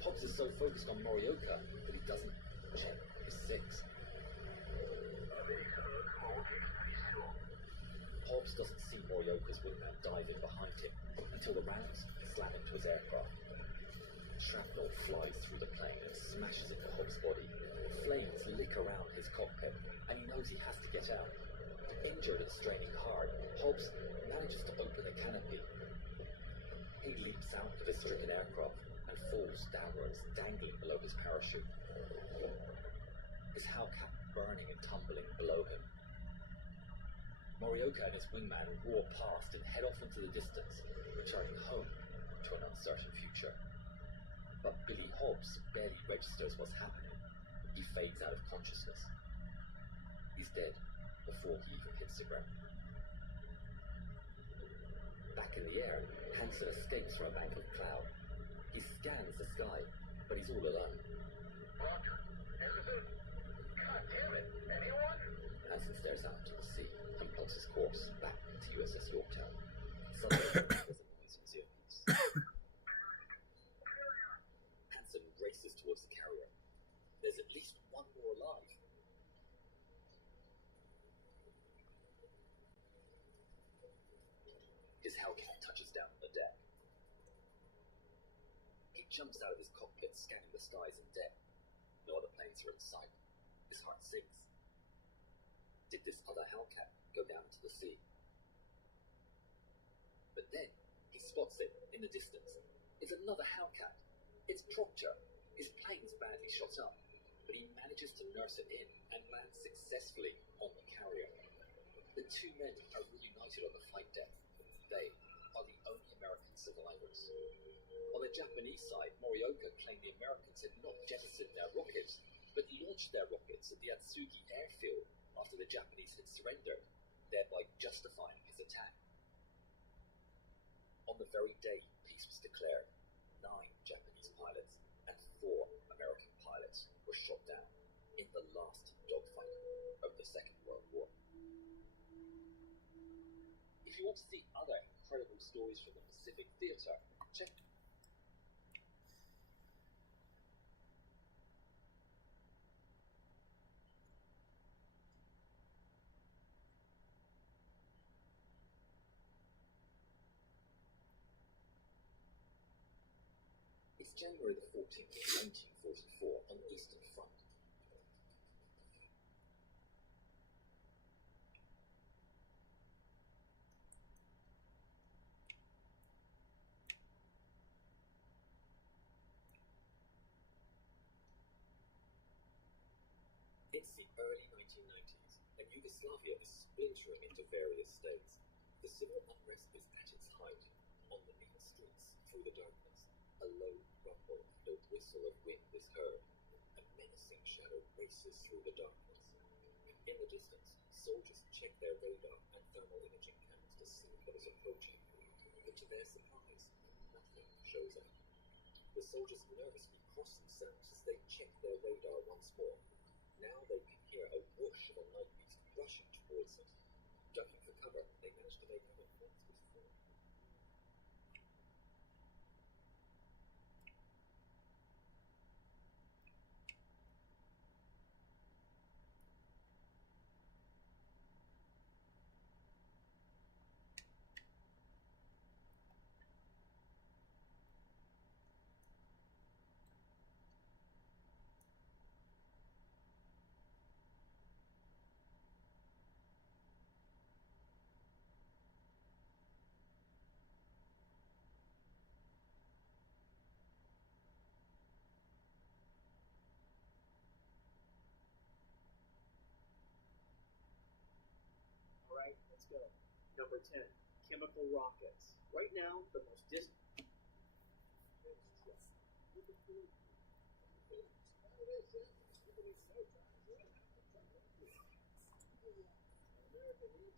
Hobbs is so focused on Morioka that he doesn't check his 6. Hobbs doesn't see Morioka's wingman diving behind him until the rounds slam into his aircraft. Shrapnel flies through the plane and smashes into Hobbs' body. Flames lick around his cockpit, and he knows he has to get out. Injured and straining hard, Hobbs manages to open the canopy. He leaps out of his stricken aircraft and falls downwards, dangling below his parachute. His Hellcat burning and tumbling below him. Morioka and his wingman roar past and head off into the distance, returning home to an uncertain future. But Billy Hobbs barely registers what's happening. He fades out of consciousness. He's dead before he even hits the ground. Back in the air, Hansen escapes from a bank of cloud. He scans the sky, but he's all alone. Roger. Harrison? God damn it. Anyone? Hansen stares out into the sea and plots his course back to USS Yorktown. Suddenly, there's a noise in his earpiece. Hansen races towards the carrier. There's at least one more alive. His Hellcat touches down on the deck. He jumps out of his cockpit, scanning the skies and deck. No other planes are in sight. His heart sinks. Did this other Hellcat go down to the sea? But then he spots it in the distance. It's another Hellcat. It's Proctor. His plane's badly shot up, but he manages to nurse it in and lands successfully on the carrier. The 2 men are reunited on the flight deck. They are the only American survivors. On the Japanese side, Morioka claimed the Americans had not jettisoned their rockets, but launched their rockets at the Atsugi airfield after the Japanese had surrendered, thereby justifying his attack. On the very day peace was declared, 9 Japanese pilots and 4 American pilots were shot down in the last dogfight of the Second World War. If you want to see other incredible stories from the Pacific Theater, check It's January the 14th, 1944 on the Eastern Front. It's the early 1990s, and Yugoslavia is splintering into various states. The civil unrest is at its height. On the neon streets, through the darkness, a low rumble and a whistle of wind is heard. A menacing shadow races through the darkness. In the distance, soldiers check their radar and thermal imaging cameras to see what is approaching. But to their surprise, nothing shows up. The soldiers nervously cross themselves as they check their radar once more. Now they can hear a whoosh of a night beast rushing towards them. Ducking for cover, they manage to make out a monstrous form. Alright, let's go. Number 10, chemical rockets. Right now, the most distant. It's the final days to get 0 for 60 with 0 down. 0 minutes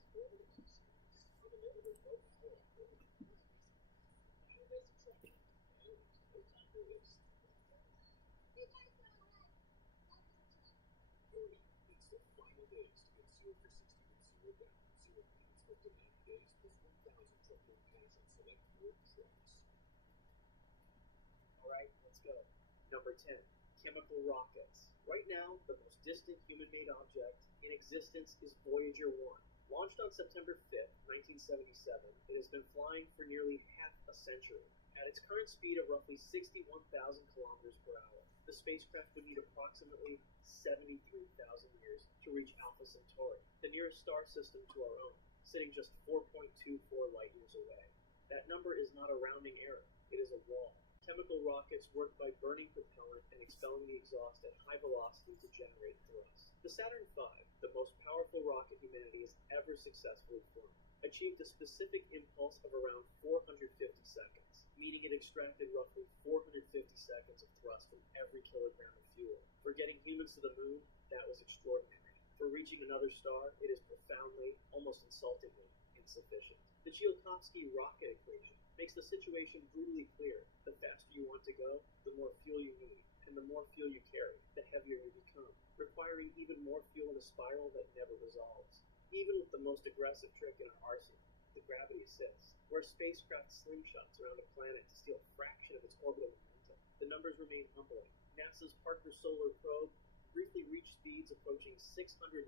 for up to 90 days, plus 1,000 truckload cash on select Ford trucks. Alright, let's go. Number 10, chemical rockets. Right now, the most distant human-made object in existence is Voyager 1. Launched on September 5th, 1977, it has been flying for nearly half a century. At its current speed of roughly 61,000 kilometers per hour, the spacecraft would need approximately 73,000 years to reach Alpha Centauri, the nearest star system to our own, sitting just 4.24 light years away. That number is not a rounding error, it is a wall. Chemical rockets work by burning propellant and expelling the exhaust at high velocity to generate thrust. The Saturn V, the most powerful rocket humanity has ever successfully flown, achieved a specific impulse of around 450 seconds, meaning it extracted roughly 450 seconds of thrust from every kilogram of fuel. For getting humans to the moon, that was extraordinary. For reaching another star, it is profoundly, almost insultingly, insufficient. The Tsiolkovsky rocket equation makes the situation brutally clear. The faster you want to go, the more fuel you need, and the more fuel you carry, the heavier you become, requiring even more fuel in a spiral that never resolves. Even with the most aggressive trick in our arsenal, the gravity assist, where spacecraft slingshots around a planet to steal a fraction of its orbital momentum, the numbers remain humbling. NASA's Parker Solar Probe briefly reached speeds approaching 690,000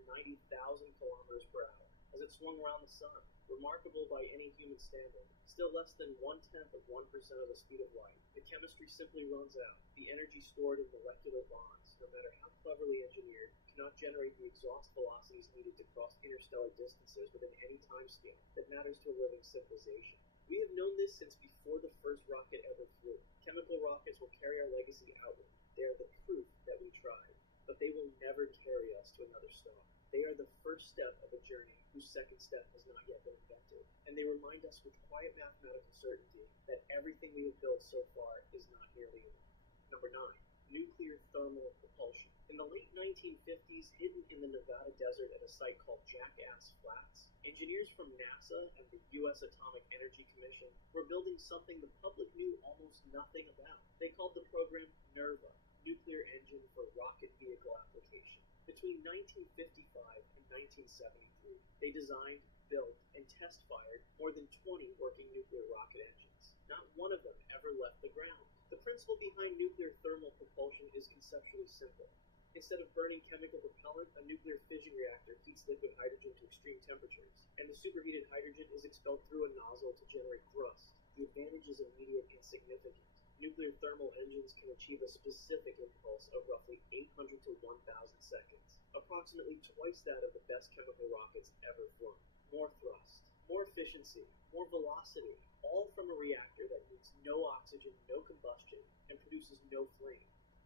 kilometers per hour as it swung around the sun, remarkable by any human standard, still less than 1/10 of 1% of the speed of light. The chemistry simply runs out. The energy stored in molecular bonds, no matter how cleverly engineered, cannot generate the exhaust velocities needed to cross interstellar distances within any time scale that matters to a living civilization. We have known this since before the first rocket ever flew. Chemical rockets will carry our legacy outward. They are the proof that we tried, but they will never carry us to another star. They are the first step of a journey whose second step has not yet been invented, and they remind us with quiet mathematical certainty that everything we have built so far is not nearly enough. Number 9, nuclear thermal propulsion. In the late 1950s, hidden in the Nevada desert at a site called Jackass Flats, engineers from NASA and the U.S. Atomic Energy Commission were building something the public knew almost nothing about. They called the program NERVA, Nuclear Engine for Rocket Vehicle Application. Between 1955 and 1973, they designed, built, and test-fired more than 20 working nuclear rocket engines. Not one of them ever left the ground. The principle behind nuclear thermal propulsion is conceptually simple. Instead of burning chemical propellant, a nuclear fission reactor heats liquid hydrogen to extreme temperatures, and the superheated hydrogen is expelled through a nozzle to generate thrust. The advantage is immediate and insignificant. Nuclear thermal engines can achieve a specific impulse of roughly 800 to 1,000 seconds, approximately twice that of the best chemical rockets ever flown. More thrust, more efficiency, more velocity, all from a reactor that needs no oxygen, no combustion, and produces no flame.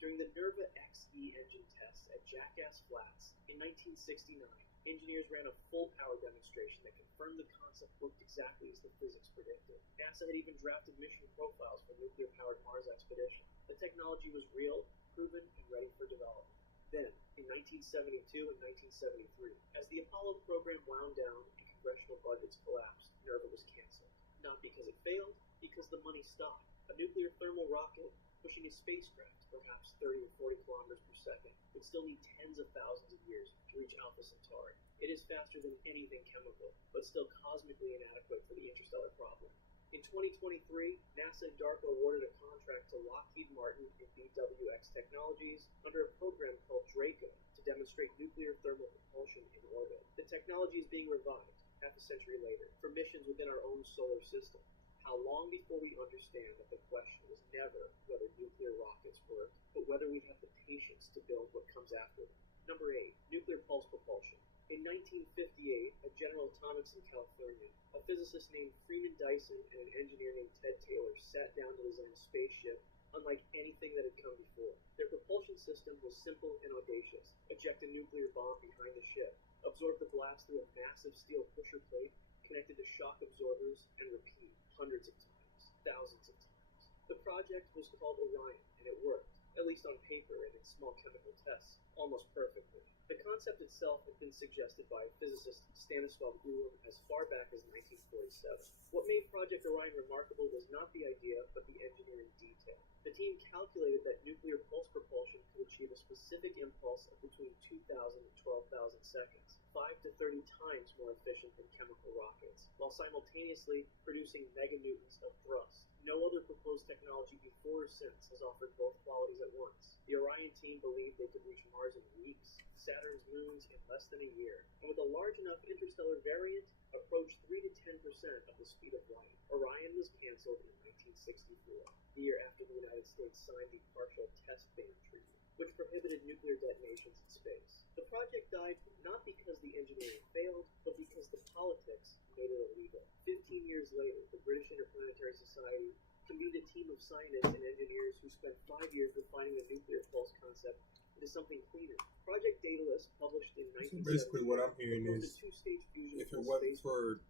During the Nerva XE engine tests at Jackass Flats in 1969, engineers ran a full power demonstration that confirmed the concept worked exactly as the physics predicted. NASA had even drafted mission profiles for nuclear-powered Mars expedition. The technology was real, proven, and ready for development. Then, in 1972 and 1973, as the Apollo program wound down and congressional budgets collapsed, Nerva was canceled. Not because it failed, because the money stopped. A nuclear thermal rocket pushing a spacecraft perhaps 30 or 40 kilometers per second would still need tens of thousands of years to reach Alpha Centauri. It is faster than anything chemical, but still cosmically inadequate for the interstellar problem. In 2023, NASA and DARPA awarded a contract to Lockheed Martin and BWX Technologies under a program called DRACO to demonstrate nuclear thermal propulsion in orbit. The technology is being revived, half a century later, for missions within our own solar system. How long before we understand that the question was never whether nuclear rockets work, but whether we have the patience to build what comes after them? Number 8. Nuclear pulse propulsion. In 1958, at General Atomics in California, a physicist named Freeman Dyson and an engineer named Ted Taylor sat down to design a spaceship unlike anything that had come before. Their propulsion system was simple and audacious. Eject a nuclear bomb behind the ship, absorb the blast through a massive steel pusher plate connected to shock absorbers, and repeat hundreds of times, thousands of times. The project was called Orion, and it worked, at least on paper and in small chemical tests, almost perfectly. The concept itself had been suggested by physicist Stanislav Groom as far back as 1947. What made Project Orion remarkable was not the idea, but the engineering detail. The team calculated that nuclear pulse propulsion could achieve a specific impulse of between 2,000 and 12,000 seconds, 5 to 30 times more efficient than chemical rockets, while simultaneously producing meganewtons of thrust. No other proposed technology before or since has offered both qualities at once. The Orion team believed they could reach Mars in weeks, Saturn's moons in less than a year, and with a large enough interstellar variant, approach 3 to 10% of the speed of light. Orion was canceled in 1964, the year after the United States signed the Partial Test Ban Treaty, which prohibited nuclear detonations in space. The project died not because the engineering failed, but because the politics made it illegal. 15 years later, the British Interplanetary Society convened a team of scientists and engineers who spent 5 years refining the nuclear pulse concept into something cleaner. Project Daedalus, published in So basically, what I'm hearing is, if it wasn't for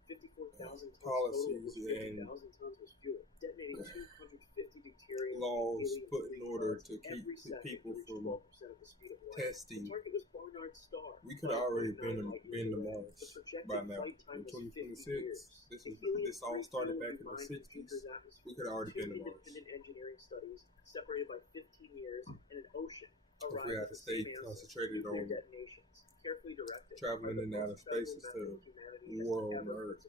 policies and laws put in order to keep people from testing, we could have already been to Mars by now. In 2026, this all started back in the 60s. We could have already been to Mars. Engineering studies separated by 15 years and an ocean. If we had to stay concentrated on traveling in outer space instead of war on Earth.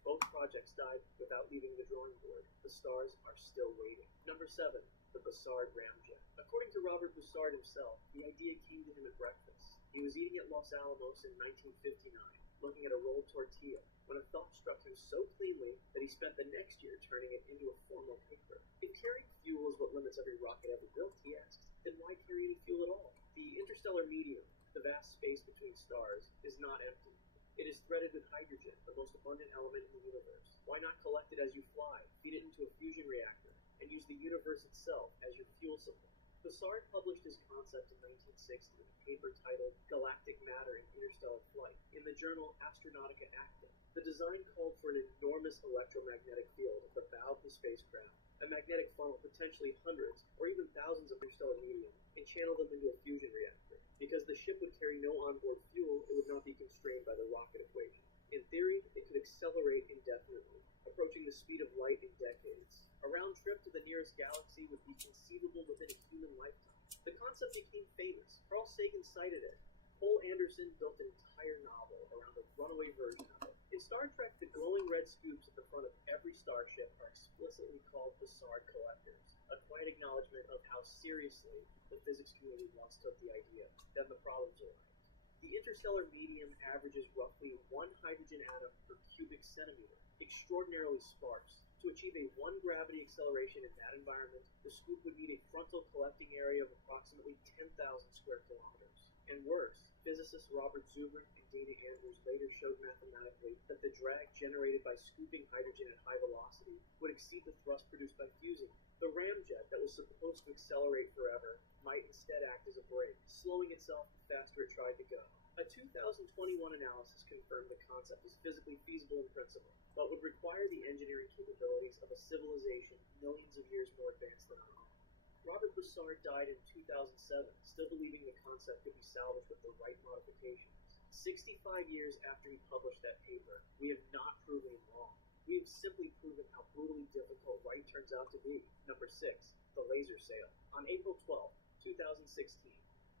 Both projects died without leaving the drawing board. The stars are still waiting. Number 7. The Bussard ramjet. According to Robert Bussard himself, the idea came to him at breakfast. He was eating at Los Alamos in 1959, looking at a rolled tortilla, when a thought struck him so cleanly that he spent the next year turning it into a formal paper. If carrying fuel is what limits every rocket ever built, he asked, then why carry any fuel at all? The interstellar medium, the vast space between stars, is not empty. It is threaded with hydrogen, the most abundant element in the universe. Why not collect it as you fly, feed it into a fusion reactor, and use the universe itself as your fuel supply? Bussard published his concept in 1960 in a paper titled Galactic Matter in Interstellar Flight in the journal Astronautica Acta. The design called for an enormous electromagnetic field at the bow of the spacecraft, a magnetic funnel potentially hundreds or even thousands of interstellar medium, and channel them into a fusion reactor. Because the ship would carry no onboard fuel, it would not be constrained by the rocket equation. In theory, it could accelerate indefinitely, approaching the speed of light in decades. A round trip to the nearest galaxy would be conceivable within a human lifetime. The concept became famous. Carl Sagan cited it. Paul Anderson built an entire novel around a runaway version of it. In Star Trek, the glowing red scoops at the front of every starship are explicitly called Bussard collectors, a quiet acknowledgement of how seriously the physics community once took the idea. Then the problems arrived. The interstellar medium averages roughly 1 hydrogen atom per cubic centimeter, extraordinarily sparse. To achieve a 1 gravity acceleration in that environment, the scoop would need a frontal collecting area of approximately 10,000 square kilometers. And worse, Physicists Robert Zubrin and Dana Andrews later showed mathematically that the drag generated by scooping hydrogen at high velocity would exceed the thrust produced by fusing. The ramjet that was supposed to accelerate forever might instead act as a brake, slowing itself the faster it tried to go. A 2021 analysis confirmed the concept is physically feasible in principle, but would require the engineering capabilities of a civilization millions of years more advanced than our own. Robert Broussard died in 2007, still believing the concept could be salvaged with the right modifications. 65 years after he published that paper, we have not proven him wrong. We have simply proven how brutally difficult right turns out to be. Number 6, the laser sail. On April 12, 2016,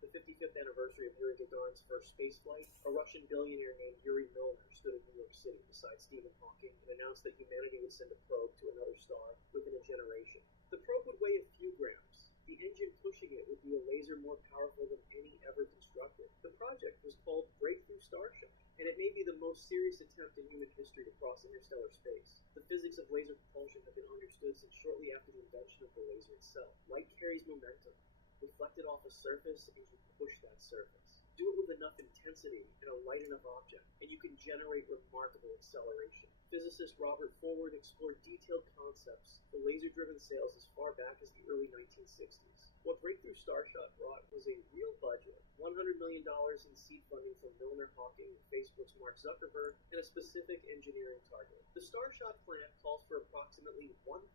the 55th anniversary of Yuri Gagarin's first spaceflight, a Russian billionaire named Yuri Milner stood in New York City beside Stephen Hawking and announced that humanity would send a probe to another star within a generation. The probe would weigh a few grams. The engine pushing it would be a laser more powerful than any ever constructed. The project was called Breakthrough Starship, and it may be the most serious attempt in human history to cross interstellar space. The physics of laser propulsion have been understood since shortly after the invention of the laser itself. Light carries momentum. Reflected off a surface, and you push that surface. Do it with enough intensity and a light enough object, and you can generate remarkable acceleration. Physicist Robert Forward explored detailed concepts for laser-driven sails as far back as the early 1960s. What Breakthrough Starship brought was a real budget, $100 million in seed funding from Milner, Hawking, and Facebook's Mark Zuckerberg, and a specific engineering target. The Starship plan calls for approximately 1,000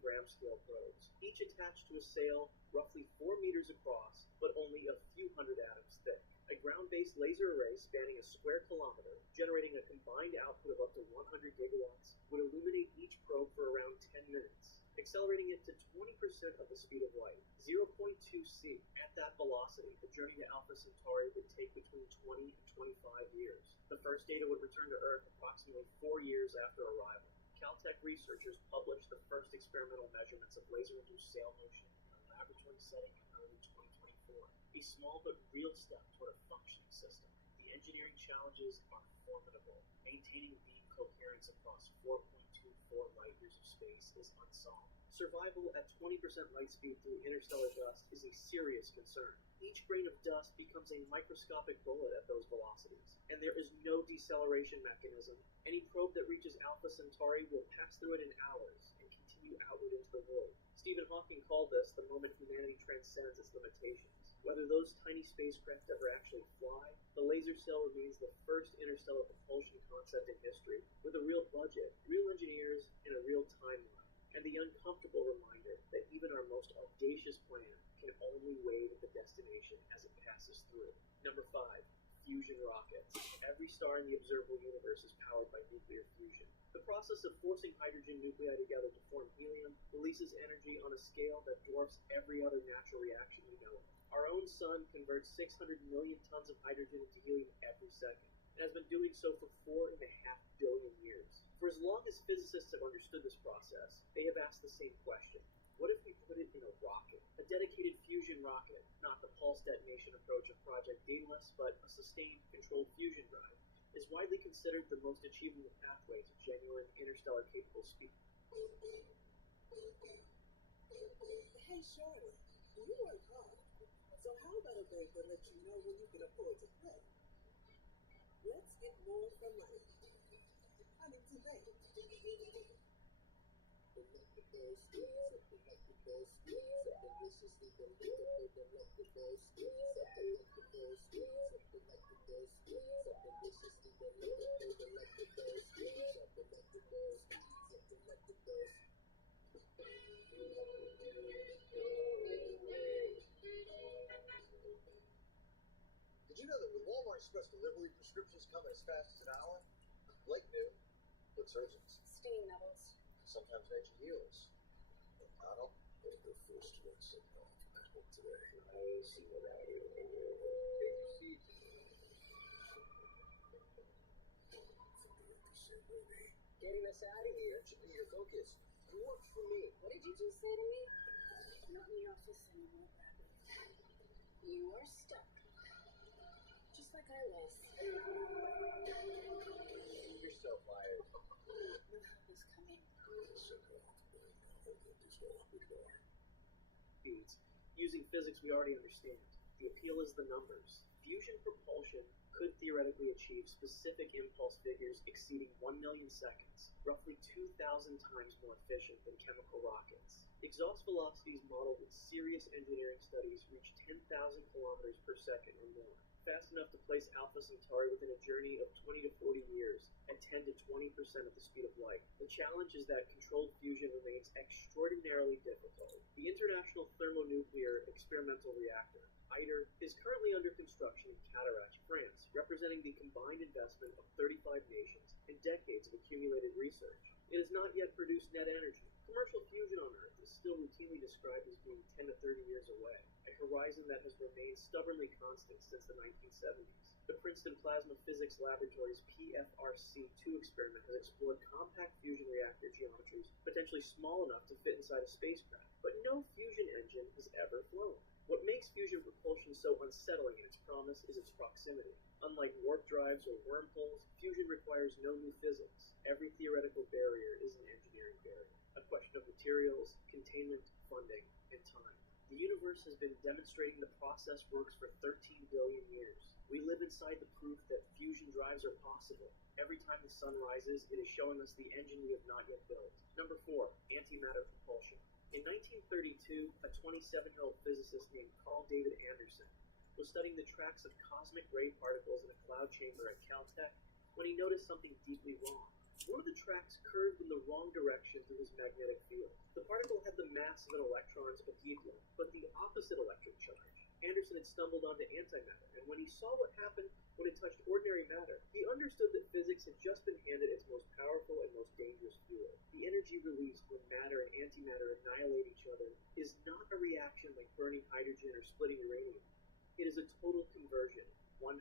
gram-scale probes, each attached to a sail roughly 4 meters across, but only a few hundred atoms thick. A ground-based laser array spanning a square kilometer, generating a combined output of up to 100 gigawatts, would illuminate each probe for around 10 minutes, accelerating it to 20% of the speed of light, 0.2 c. At that velocity, the journey to Alpha Centauri would take between 20 and 25 years. The first data would return to Earth approximately 4 years after arrival. Caltech researchers published the first experimental measurements of laser-induced sail motion in a laboratory setting in early 2024. A small but real step toward a functioning system. The engineering challenges are formidable. Maintaining beam coherence across 4.24 light years of space is unsolved. Survival at 20% light speed through interstellar dust is a serious concern. Each grain of dust becomes a microscopic bullet at those velocities, and there is no deceleration mechanism. Any probe that reaches Alpha Centauri will pass through it in hours and continue outward into the void. Stephen Hawking called this the moment humanity transcends its limitations. Whether those tiny spacecraft ever actually fly, the laser sail remains the first interstellar propulsion concept in history, with a real budget, real engineers, and a real timeline, and the uncomfortable reminder that even our most audacious plan can only wave at the destination as it passes through. Number 5, fusion rockets. Every star in the observable universe is powered by nuclear fusion. The process of forcing hydrogen nuclei together to form helium releases energy on a scale that dwarfs every other natural reaction we know of. Our own sun converts 600 million tons of hydrogen into helium every second, and has been doing so for 4.5 billion years. For as long as physicists have understood this process, they have asked the same question. What if we put it in a rocket? A dedicated fusion rocket, not the pulse detonation approach of Project Daedalus, but a sustained, controlled fusion drive, is widely considered the most achievable pathway to genuine interstellar-capable speed. Hey, Shirley, you work hard. So how about a break that lets you know when you can afford to pay? Let's get more from money. Honey, today. Did you know that with Walmart Express delivery, prescriptions come as fast as an hour? Blake knew, but surgeons. Stinging nettles. Sometimes nature heals. But not all. The first one sent off at home today. I'll see what I hear. Getting us out of here should be your focus. You work for me. What did you just say to me? Not in the office anymore, Bradley. You are stuck. Just like I was. You're so fired. No help is coming. Feeds. Using physics we already understand. The appeal is the numbers. fusion propulsion could theoretically achieve specific impulse figures exceeding 1 million seconds, roughly 2,000 times more efficient than chemical rockets. Exhaust velocities modeled in serious engineering studies reach 10,000 kilometers per second or more, fast enough to place Alpha Centauri within a journey of 20 to 40 years at 10 to 20% of the speed of light. The challenge is that controlled fusion remains extraordinarily difficult. The International Thermonuclear Experimental Reactor, ITER, is currently under construction in Cadarache, France, representing the combined investment of 35 nations and decades of accumulated research. It has not yet produced net energy. Commercial fusion on Earth is still routinely described as being 10 to 30 years away, a horizon that has remained stubbornly constant since the 1970s. The Princeton Plasma Physics Laboratory's PFRC-2 experiment has explored compact fusion reactor geometries potentially small enough to fit inside a spacecraft, but no fusion engine has ever flown. What makes fusion propulsion so unsettling in its promise is its proximity. Unlike warp drives or wormholes, fusion requires no new physics. Every theoretical barrier is an engineering barrier, a question of materials, containment, funding, and time. The universe has been demonstrating the process works for 13 billion years. We live inside the proof that fusion drives are possible. Every time the sun rises, it is showing us the engine we have not yet built. Number 4, antimatter propulsion. In 1932, a 27-year-old physicist named Carl David Anderson was studying the tracks of cosmic ray particles in a cloud chamber at Caltech when he noticed something deeply wrong. One of the tracks curved in the wrong direction through his magnetic field. The particle had the mass of an electron's behavior, but the opposite electric charge. Anderson had stumbled onto antimatter, and when he saw what happened when it touched ordinary matter, he understood that physics had just been handed its most powerful and most dangerous fuel. The energy released when matter and antimatter annihilate each other is not a reaction like burning hydrogen or splitting uranium. It is a total conversion, 100%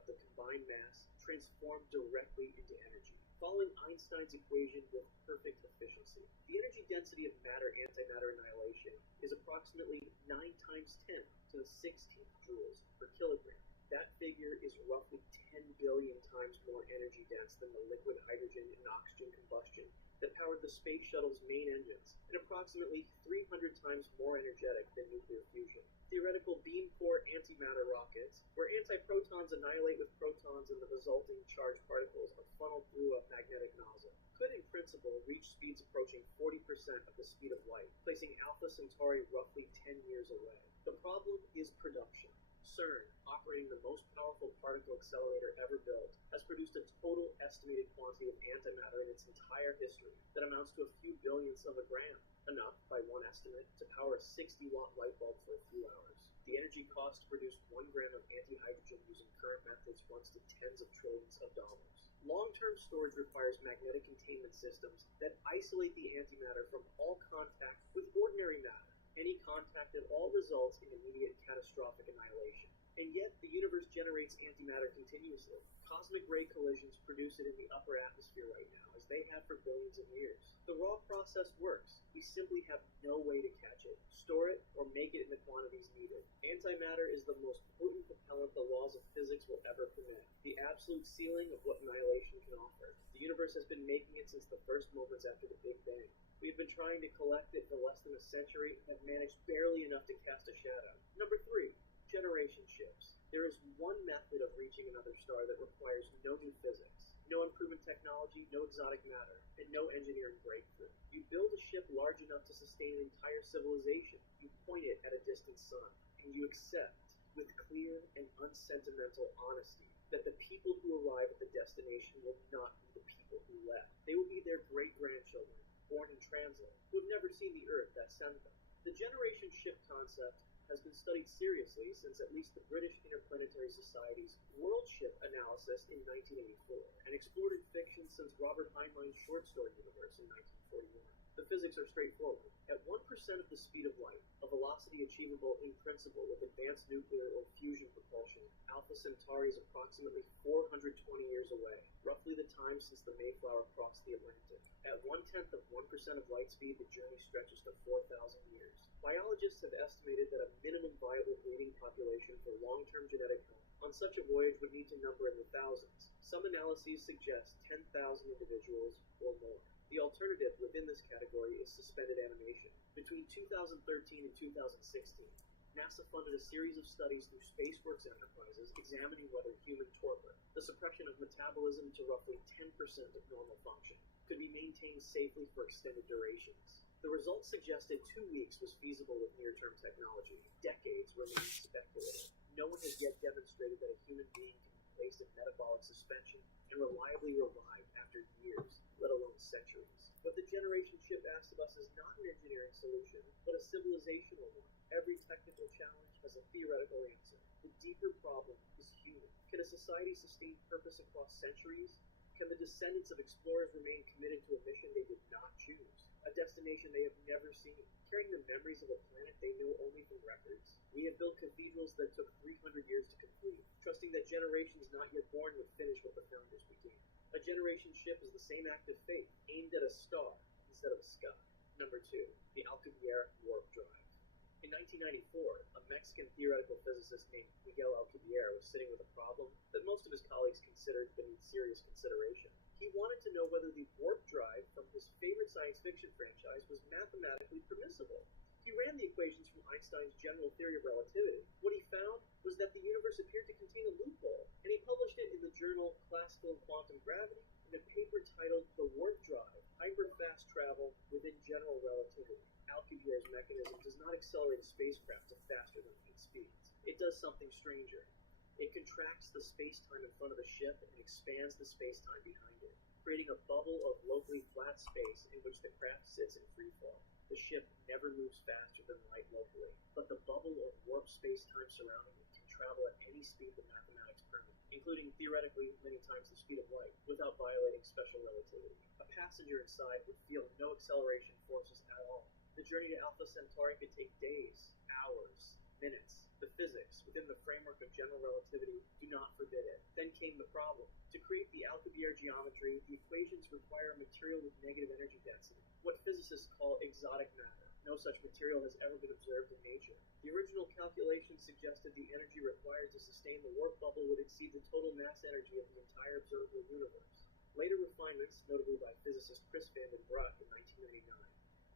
of the combined mass transformed directly into energy, following Einstein's equation with perfect efficiency. The energy density of matter-antimatter annihilation is approximately 9 times 10 to the 16th joules per kilogram. That figure is roughly 10 billion times more energy dense than the liquid hydrogen and oxygen combustion that powered the space shuttle's main engines, and approximately 300 times more energetic than nuclear fusion. Theoretical beam core antimatter rockets, where antiprotons annihilate with protons and the resulting charged particles are funneled through a magnetic nozzle, could in principle reach speeds approaching 40% of the speed of light, placing Alpha Centauri roughly 10 years away. The problem is production. CERN, operating the most powerful particle accelerator ever built, has produced a total estimated quantity of antimatter in its entire history that amounts to a few billionths of a gram, enough, by one estimate, to power a 60-watt light bulb for a few hours. The energy cost to produce 1 gram of antihydrogen using current methods runs to tens of trillions of dollars. Long-term storage requires magnetic containment systems that isolate the antimatter from all contact with ordinary matter. Any contact at all results in immediate catastrophic annihilation. And yet, the universe generates antimatter continuously. Cosmic ray collisions produce it in the upper atmosphere right now, as they have for billions of years. The raw process works. We simply have no way to catch it, store it, or make it in the quantities needed. Antimatter is the most potent propellant the laws of physics will ever permit, the absolute ceiling of what annihilation can offer. The universe has been making it since the first moments after the Big Bang. We've been trying to collect it for less than a century and have managed barely enough to cast a shadow. Number 3, generation ships. There is one method of reaching another star that requires no new physics, no unproven technology, no exotic matter, and no engineering breakthrough. You build a ship large enough to sustain an entire civilization. You point it at a distant sun, and you accept, with clear and unsentimental honesty, that the people who arrive at the destination will not be the people who left. They will be their great-grandchildren, born in transit, who have never seen the Earth that sent them. The generation ship concept has been studied seriously since at least the British Interplanetary Society's World Ship Analysis in 1984, and explored in fiction since Robert Heinlein's short story universe in 1941. The physics are straightforward. At 1% of the speed of light, a velocity achievable in principle with advanced nuclear or fusion propulsion, Alpha Centauri is approximately 420 years away, roughly the time since the Mayflower crossed the Atlantic. At 1/10 of 1% of light speed, the journey stretches to 4,000 years. Biologists have estimated that a minimum viable breeding population for long-term genetic health on such a voyage would need to number in the thousands. Some analyses suggest 10,000 individuals or more. The alternative within this category is suspended animation. Between 2013 and 2016, NASA funded a series of studies through SpaceWorks Enterprises examining whether human torpor, the suppression of metabolism to roughly 10% of normal function, could be maintained safely for extended durations. The results suggested 2 weeks was feasible with near-term technology. Decades remain speculative. No one has yet demonstrated that a human being can be placed in metabolic suspension and reliably revived after years, let alone centuries. What the generation ship asks of us is not an engineering solution, but a civilizational one. Every technical challenge has a theoretical answer. The deeper problem is human. Can a society sustain purpose across centuries? Can the descendants of explorers remain committed to a mission they did not choose? A destination they have never seen, carrying the memories of a planet they know only from records? We have built cathedrals that took 300 years to complete, trusting that generations not yet born would finish what the founders began. A generation ship is the same act of faith, aimed at a star instead of a sky. Number 2, the Alcubierre warp drive. In 1994, a Mexican theoretical physicist named Miguel Alcubierre was sitting with a problem that most of his colleagues considered beneath serious consideration. He wanted to know whether the warp drive from his favorite science fiction franchise was mathematically permissible. He ran the equations from Einstein's general theory of relativity. What he found was that the universe appeared to contain a loophole, and he published it in the journal Classical Quantum Gravity in a paper titled The Warp Drive, Hyperfast Travel Within General Relativity. Alcubierre's mechanism does not accelerate a spacecraft to faster than light speeds. It does something stranger. It contracts the space-time in front of the ship and expands the space-time behind it, creating a bubble of locally flat space in which the craft sits in freefall. The ship never moves faster than light locally, but the bubble of warp space-time surrounding it can travel at any speed the mathematics permit, including theoretically many times the speed of light, without violating special relativity. A passenger inside would feel no acceleration forces at all. The journey to Alpha Centauri could take days, hours, minutes. The physics within the framework of general relativity do not forbid it. Then came the problem. To create the Alcubierre geometry, the equations require a material with negative energy density, what physicists call exotic matter. No such material has ever been observed in nature. The original calculations suggested the energy required to sustain the warp bubble would exceed the total mass energy of the entire observable universe. Later refinements, notably by physicist Chris van den Broek in 1999,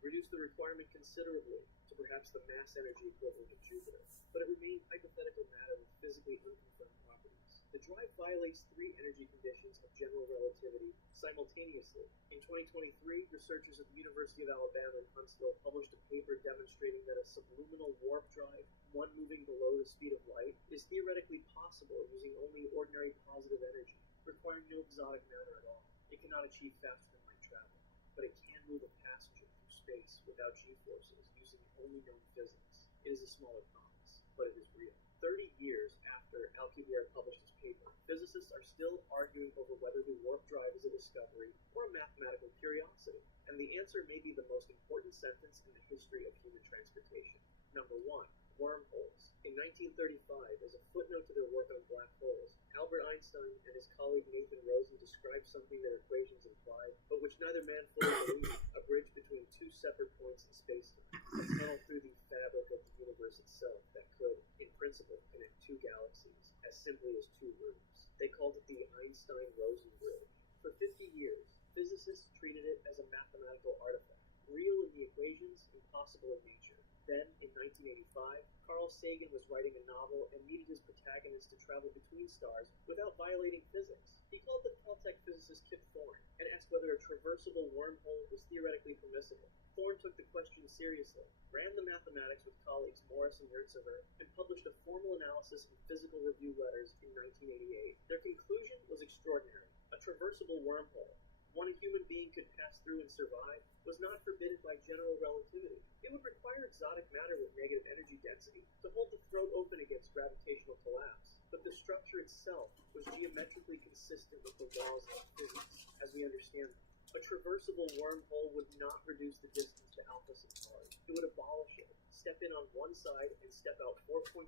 reduced the requirement considerably to perhaps the mass energy equivalent of Jupiter, but it remained hypothetical matter with physically unconfirmed properties. The drive violates 3 energy conditions of general relativity simultaneously. In 2023, researchers at the University of Alabama in Huntsville published a paper demonstrating that a subliminal warp drive, one moving below the speed of light, is theoretically possible using only ordinary positive energy, requiring no exotic matter at all. It cannot achieve faster than light travel, but it can move a passenger through space without g-forces using only known physics. It is a smaller promise, but it is real. 30 years after Alcubierre published his paper, physicists are still arguing over whether the warp drive is a discovery or a mathematical curiosity, and the answer may be the most important sentence in the history of human transportation. Number 1. Wormholes. In 1935, as a footnote to their work on black holes, Albert Einstein and his colleague Nathan Rosen described something their equations implied, but which neither man fully believed: a bridge between 2 separate points in space-time, a tunnel through the fabric of the universe itself that could, in principle, connect 2 galaxies as simply as 2 rooms. They called it the Einstein-Rosen bridge. For 50 years, physicists treated it as a mathematical artifact, real in the equations, impossible in nature. Then, in 1985, Carl Sagan was writing a novel and needed his protagonist to travel between stars without violating physics. He called the Caltech physicist Kip Thorne and asked whether a traversable wormhole was theoretically permissible. Thorne took the question seriously, ran the mathematics with colleagues Morris and Yurtsever, and published a formal analysis in Physical Review Letters in 1988. Their conclusion was extraordinary. A traversable wormhole, one a human being could pass through and survive, was not forbidden by general relativity. It would require exotic matter with negative energy density to hold the throat open against gravitational collapse, but the structure itself was geometrically consistent with the laws of physics as we understand them. A traversable wormhole would not reduce the distance to Alpha Centauri. It would abolish it, step in on one side, and step out 4.24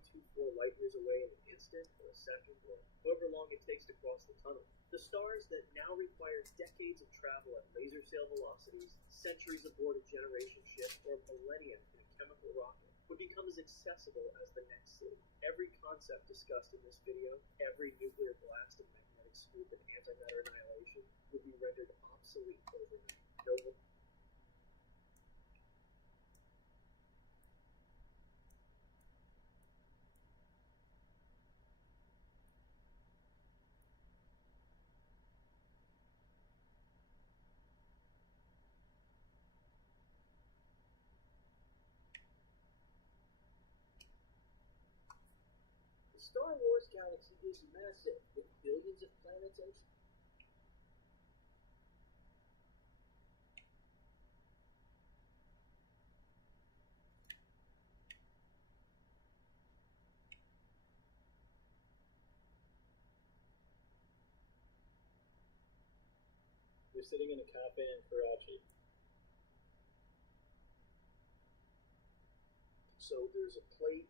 light years away in an instant or a second or however long it takes to cross the tunnel. The stars that now require decades of travel at laser sail velocities, centuries aboard a generation ship, or millennia in a chemical rocket would become as accessible as the next city. Every concept discussed in this video, every nuclear blast of magnetic scoop and antimatter annihilation, would be rendered obsolete overnight. No. The Star Wars galaxy is massive, with billions of planets and You're sitting in a cafe in Karachi. So there's a plate.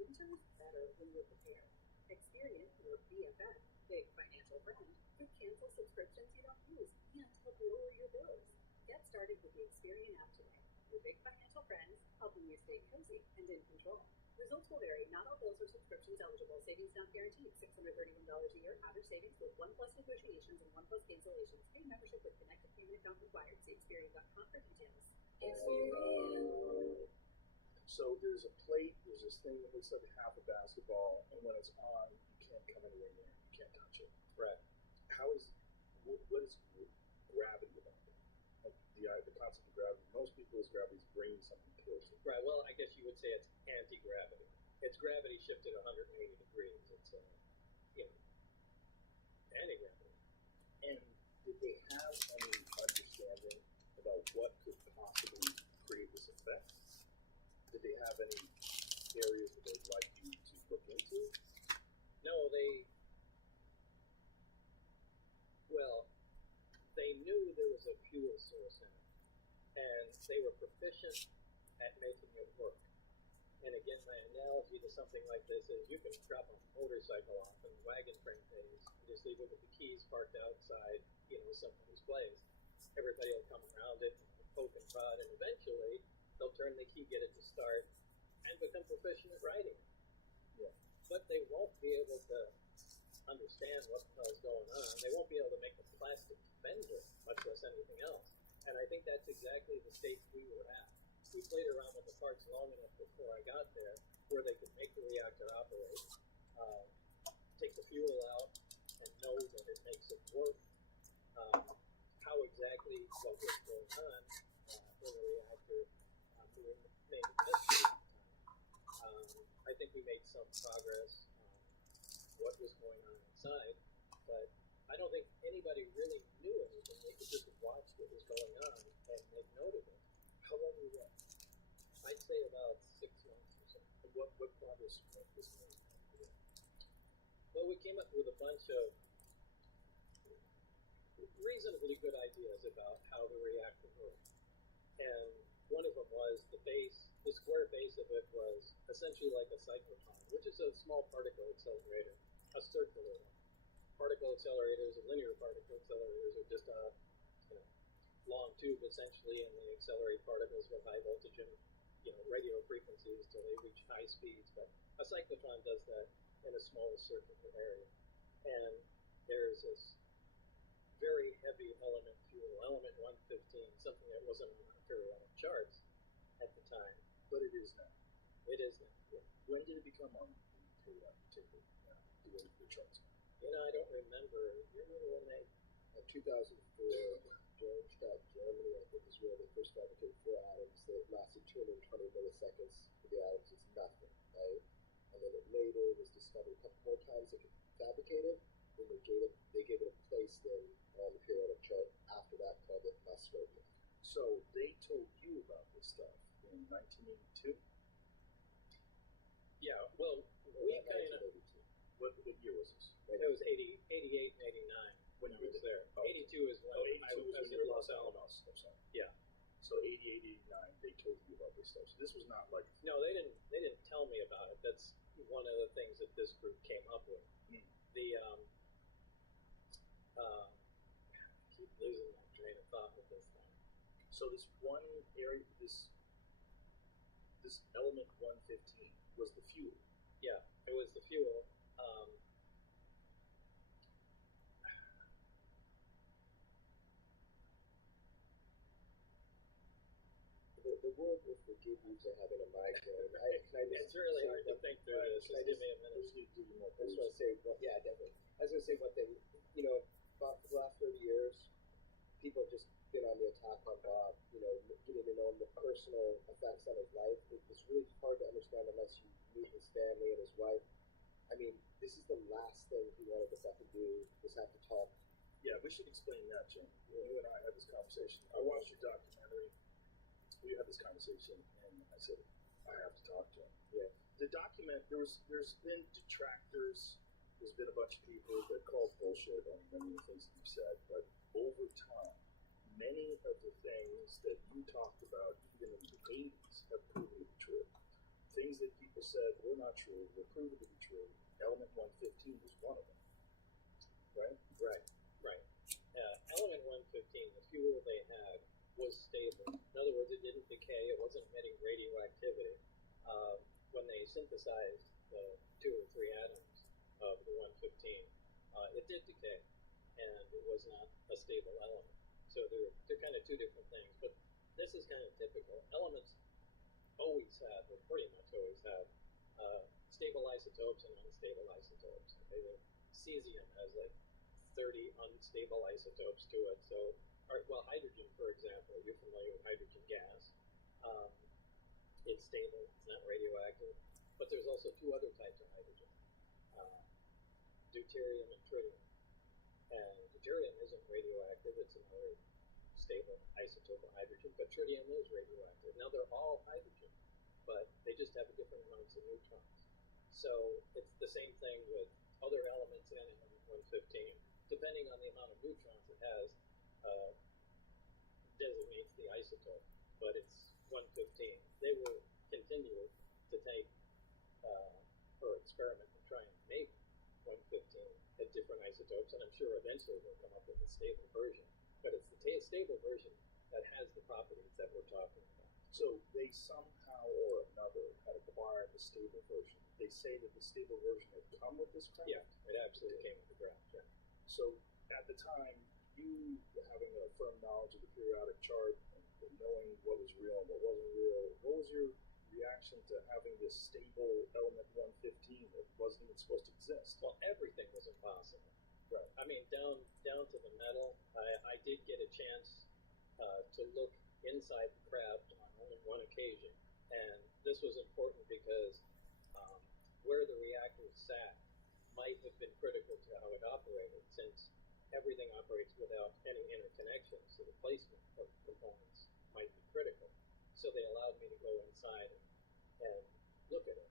Winter's better when you're prepared. Experience your BFF, big financial friend, who cancel subscriptions you don't use and help lower your bills. Get started with the Experian app today. Your big financial friends helping you stay cozy and in control. Results will vary. Not all bills or subscriptions eligible. Savings not guaranteed. $631 a year. Average savings with 1+ negotiations and 1+ cancellations. Pay membership with connected payment account required. See Experian.com for details. Experian. So there's a plate, there's this thing that looks like half a basketball, and when it's on, you can't come anywhere near it. You can't touch it. Right. How is, what is gravity about it? Like the concept of gravity. Most people, is gravity is bringing something towards it. Right. Well, I guess you would say it's anti-gravity. It's gravity shifted 180 degrees. It's anti-gravity. And did they have any understanding about what could possibly create this effect? Did they have any areas that they'd like you to look into? No, they knew there was a fuel source in it, and they were proficient at making it work. And again, my analogy to something like this is you can drop a motorcycle off in wagon frame phase and just leave it with the keys parked outside, somebody's place. Everybody will come around it, poke and prod, and eventually they'll turn the key, get it to start, and become proficient at riding it. Yeah. But they won't be able to understand what the hell's going on. They won't be able to make a plastic bender, much less anything else. And I think that's exactly the state we were at. We played around with the parts long enough before I got there where they could make the reactor operate, take the fuel out, and know that it makes it work. How exactly what was going on in the reactor, we made a mystery. I think we made some progress on what was going on inside, but I don't think anybody really knew anything. They could just watch what was going on and make note of it. How long were you there? I'd say about 6 months or so. And what progress was made? Well, we came up with a bunch of reasonably good ideas about how the reactor worked. And one of them was the square base of it was essentially like a cyclotron, which is a small particle accelerator, a circular one. Particle accelerators and linear particle accelerators are just a long tube essentially, and they accelerate particles with high voltage and radio frequencies till they reach high speeds. But a cyclotron does that in a smaller circular area. And there's this very heavy element fuel, element 115, something that wasn't on the periodic charts at the time. But it is now. It is now. Yeah. When did it become on the periodic table? The charts. I don't remember. Do you remember when they? 2004, Darmstadt, Germany, I think is where they first fabricated 4 atoms that lasted 220 milliseconds for the atoms. It's nothing, right? And then it later was discovered a couple more times it could fabricate it. Then they gave it a place then on the periodic chart after that, called it muscovia. So they told you about this stuff in 1982? Yeah, well, we kind of. What year was this? It was 88 and 89 when I was there. Oh. 82 is when I was in in Los Alamos. I'm sorry. Yeah. So 88, 89, they told you about this stuff. So this was not like. No, they didn't tell me about it. That's one of the things that this group came up with. Mm. The I keep losing my train of thought with this thing. So this one area, this element 115 was the fuel. Yeah, it was the fuel. The world will forgive you for having a migraine. It's really hard to think through this. Just give me a minute. I just want to say, yeah, definitely. I was going to say one thing. For the last 30 years, people have just been on the attack on Bob, getting to know the personal effects on his life. It was really hard to understand unless you knew meet his family and his wife. I mean, this is the last thing he wanted to fucking do, was have to talk. Yeah, we should explain that, Jim. You and I had this conversation. I watched your documentary. We had this conversation, and I said, I have to talk to him. Yeah. The document, there's been detractors. There's been a bunch of people that called bullshit on many of the things that you said, but over time, many of the things that you talked about, even in the 80s, have proven to be true. Things that people said were not true were proven to be true. Element 115 was one of them. Right? Right. Element 115, the fuel they had, was stable. In other words, it didn't decay. It wasn't emitting radioactivity. When they synthesized the 2 or 3 atoms of the 115, it did decay, and it was not a stable element. So they're kind of two different things. But this is kind of typical. Elements always have, or pretty much always have, stable isotopes and unstable isotopes. Okay? The cesium has like 30 unstable isotopes to it. So, hydrogen, for example, you're familiar with hydrogen gas. It's stable, it's not radioactive. But there's also 2 other types of hydrogen, deuterium and tritium. And deuterium isn't radioactive, it's another stable isotope of hydrogen, but tritium is radioactive. Now they're all hydrogen, but they just have different amounts of neutrons. So it's the same thing with other elements in element 115. Depending on the amount of neutrons it has, designates the isotope, but it's 115. They will continue to take or experiment and try and make 115 at different isotopes, and I'm sure eventually they'll come up with a stable version. But it's the stable version that has the properties that we're talking about. So they somehow or another had acquired the stable version. They say that the stable version had come with this craft? Yeah, it absolutely came with the craft, yeah. So at the time, you having a firm knowledge of the periodic chart and knowing what was real and what wasn't real, what was your reaction to having this stable element 115 that wasn't even supposed to exist? Well, everything was impossible. Right. I mean, down to the metal. I did get a chance to look inside the craft on only one occasion, and this was important because where the reactor sat might have been critical to how it operated, since everything operates without any interconnections, so the placement of components might be critical. So they allowed me to go inside and look at it.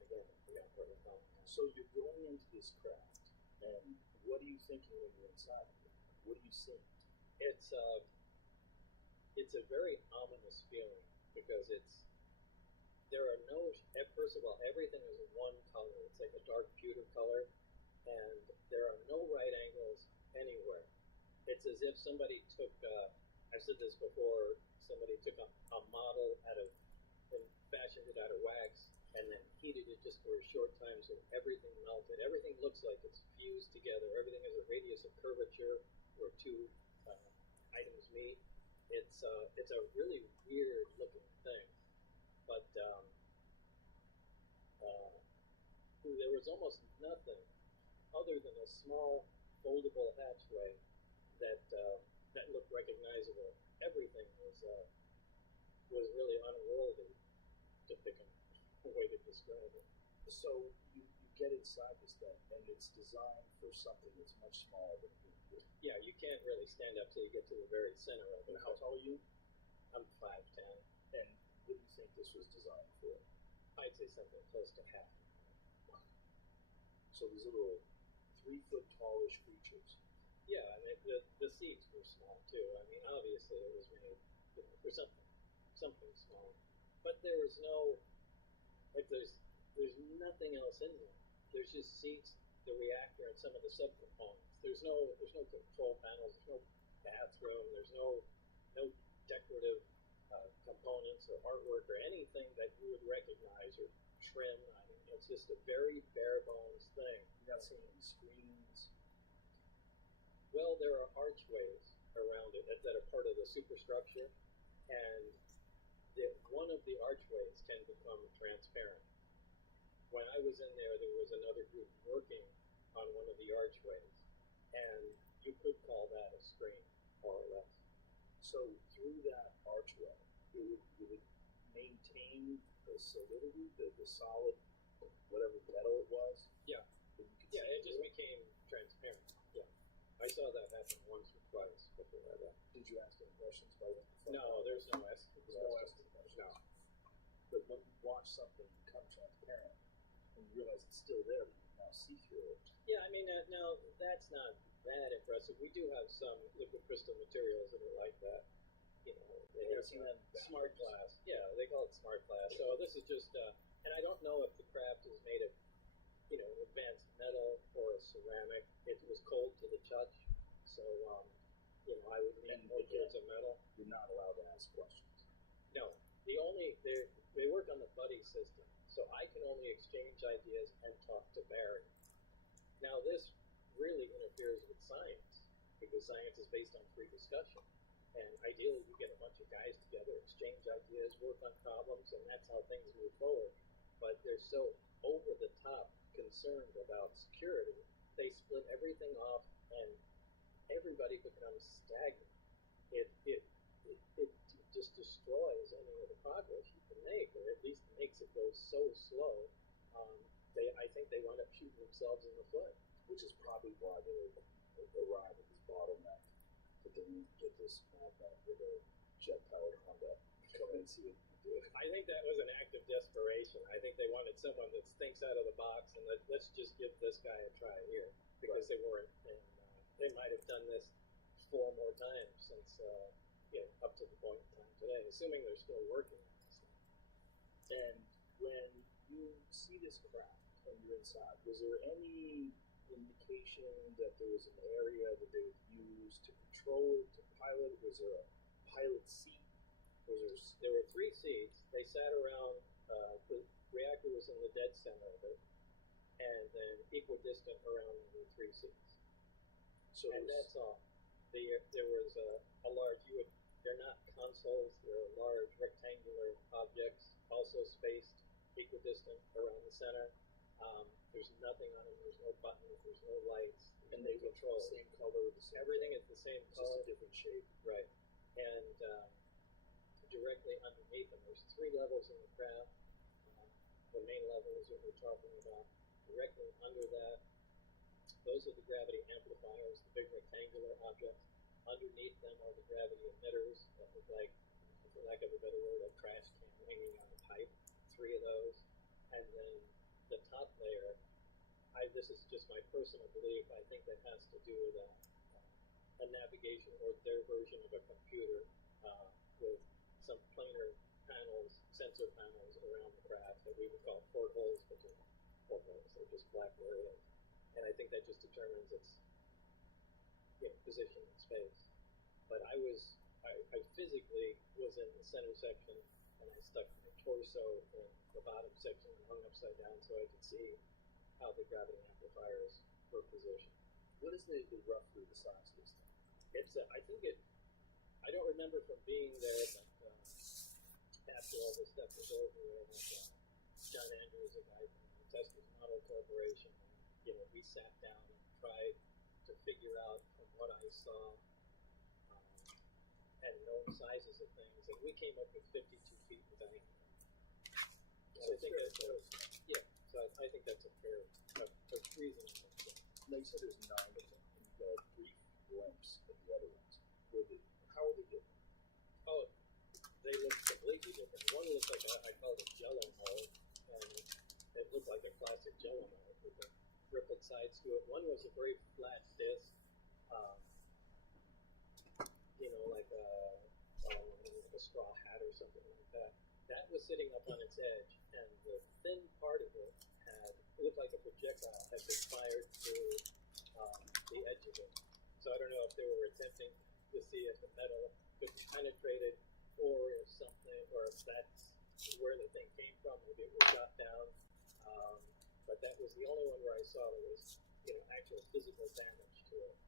Again, I forgot what we're calling it. So you're going into this craft, and what are you thinking when you're inside of it? What do you see? It's a very ominous feeling, because there are no, first of all, everything is one color. It's like a dark pewter color, and there are no right angles anywhere. It's as if somebody took, I've said this before, somebody took a model and fashioned it out of wax, and then heated it just for a short time so everything melted. Everything looks like it's fused together. Everything has a radius of curvature where 2 items meet. It's a really weird looking thing, but there was almost nothing other than a small foldable hatchway that looked recognizable. Everything was really unworldly, to pick a way to describe it. So you get inside this thing, and it's designed for something that's much smaller than you. Yeah, you can't really stand up till you get to the very center of it. And how tall are you? I'm 5'10". And what do you think this was designed for? I'd say something close to half. So these little 3-foot tallish creatures. Yeah, and the seats were small too. I mean, obviously it was made for something small, but there was no, like, there's nothing else in there. There's just seats, the reactor, and some of the subcomponents. There's no control panels. There's no bathroom. There's no decorative components or artwork or anything that you would recognize or trim. I mean, it's just a very bare bones thing. You're not seeing any screens. Well, there are archways around it that are part of the superstructure, and one of the archways can become transparent. When I was in there was another group working on one of the archways, and you could call that a screen, more or less. So through that archway, it would maintain the solidity, the solid, whatever metal it was. Yeah. Yeah, it just became transparent. Yeah. I saw that happen once or twice before I left. Did you ask any questions about it? No, there's no S. There's no estimate. No. But when you watch something become transparent and you realize it's still there, but you can now see through it. Yeah, I mean, now that's not that impressive. We do have some liquid crystal materials that are like that. You know, they have smart glass. Yeah, they call it smart glass. So this is just, and I don't know if the craft is made of, you know, advanced metal or ceramic. It was cold to the touch, so you know, I would lean more towards a metal. You're not allowed to ask questions. No, they work on the buddy system, so I can only exchange ideas and talk to Barry. Now this really interferes with science because science is based on free discussion, and ideally you get a bunch of guys together, exchange ideas, work on problems, and that's how things move forward. But they're so over the top concerned about security, they split everything off, and everybody becomes stagnant. It just destroys any of the progress you can make, or at least makes it go so slow. I think they wind up shooting themselves in the foot. Which is probably why they arrive at this bottleneck. But then you get this madman with a jet-powered Honda come in and see what you can do. I think that was an act of desperation. I think they wanted someone that thinks out of the box, and let's just give this guy a try here, because they weren't. And they might have done this 4 more times since up to the point in time today, assuming they're still working on this thing. And when you see this craft and you're inside, was there any indication that there was an area that they would use to control it, to pilot? Was there a pilot seat? There were 3 seats. They sat around, the reactor was in the dead center of it, and then equidistant around the 3 seats. And that's all. There was a large, they're not consoles, they're large rectangular objects, also spaced equidistant around the center. There's nothing on them, there's no buttons, there's no lights, and they control the same color, everything is the same color. Just a different shape. Right. And directly underneath them, there's 3 levels in the craft. The main level is what we're talking about. Directly under that, those are the gravity amplifiers, the big rectangular objects. Underneath them are the gravity emitters that look like, for lack of a better word, a trash can hanging on a pipe. 3 of those. And then the top layer, this is just my personal belief, I think that has to do with a navigation or their version of a computer with some planar panels, sensor panels around the craft that we would call portholes, but they're portholes, they're just black areas. And I think that just determines its position in space. But I physically was in the center section, and I stuck my torso in the bottom section and hung upside down so I could see how the gravity amplifiers were positioned. What is roughly the size of this thing? I don't remember from being there, but after all this stuff was over, and John Andrews, a guy from the Testing Model Corporation, we sat down and tried to figure out from what I saw and known sizes of things, and we came up with 52 feet in diameter. So I think I think that's a fair, a reasonable thing. Now you said there's 9 of them, and you got a brief glimpse of the other ones. How are they different? Oh, they look completely different. One looks like I call it a Jello mold, and it looked like a classic Jello mold with the rippled sides to it. One was a very flat disc, like a straw hat or something like that. That was sitting up on its edge, and the thin part of it looked like a projectile had been fired through the edge of it. So I don't know if they were attempting to see if the metal could be penetrated, or if that's where the thing came from. Maybe it was shot down. But that was the only one where I saw there was, actual physical damage to it.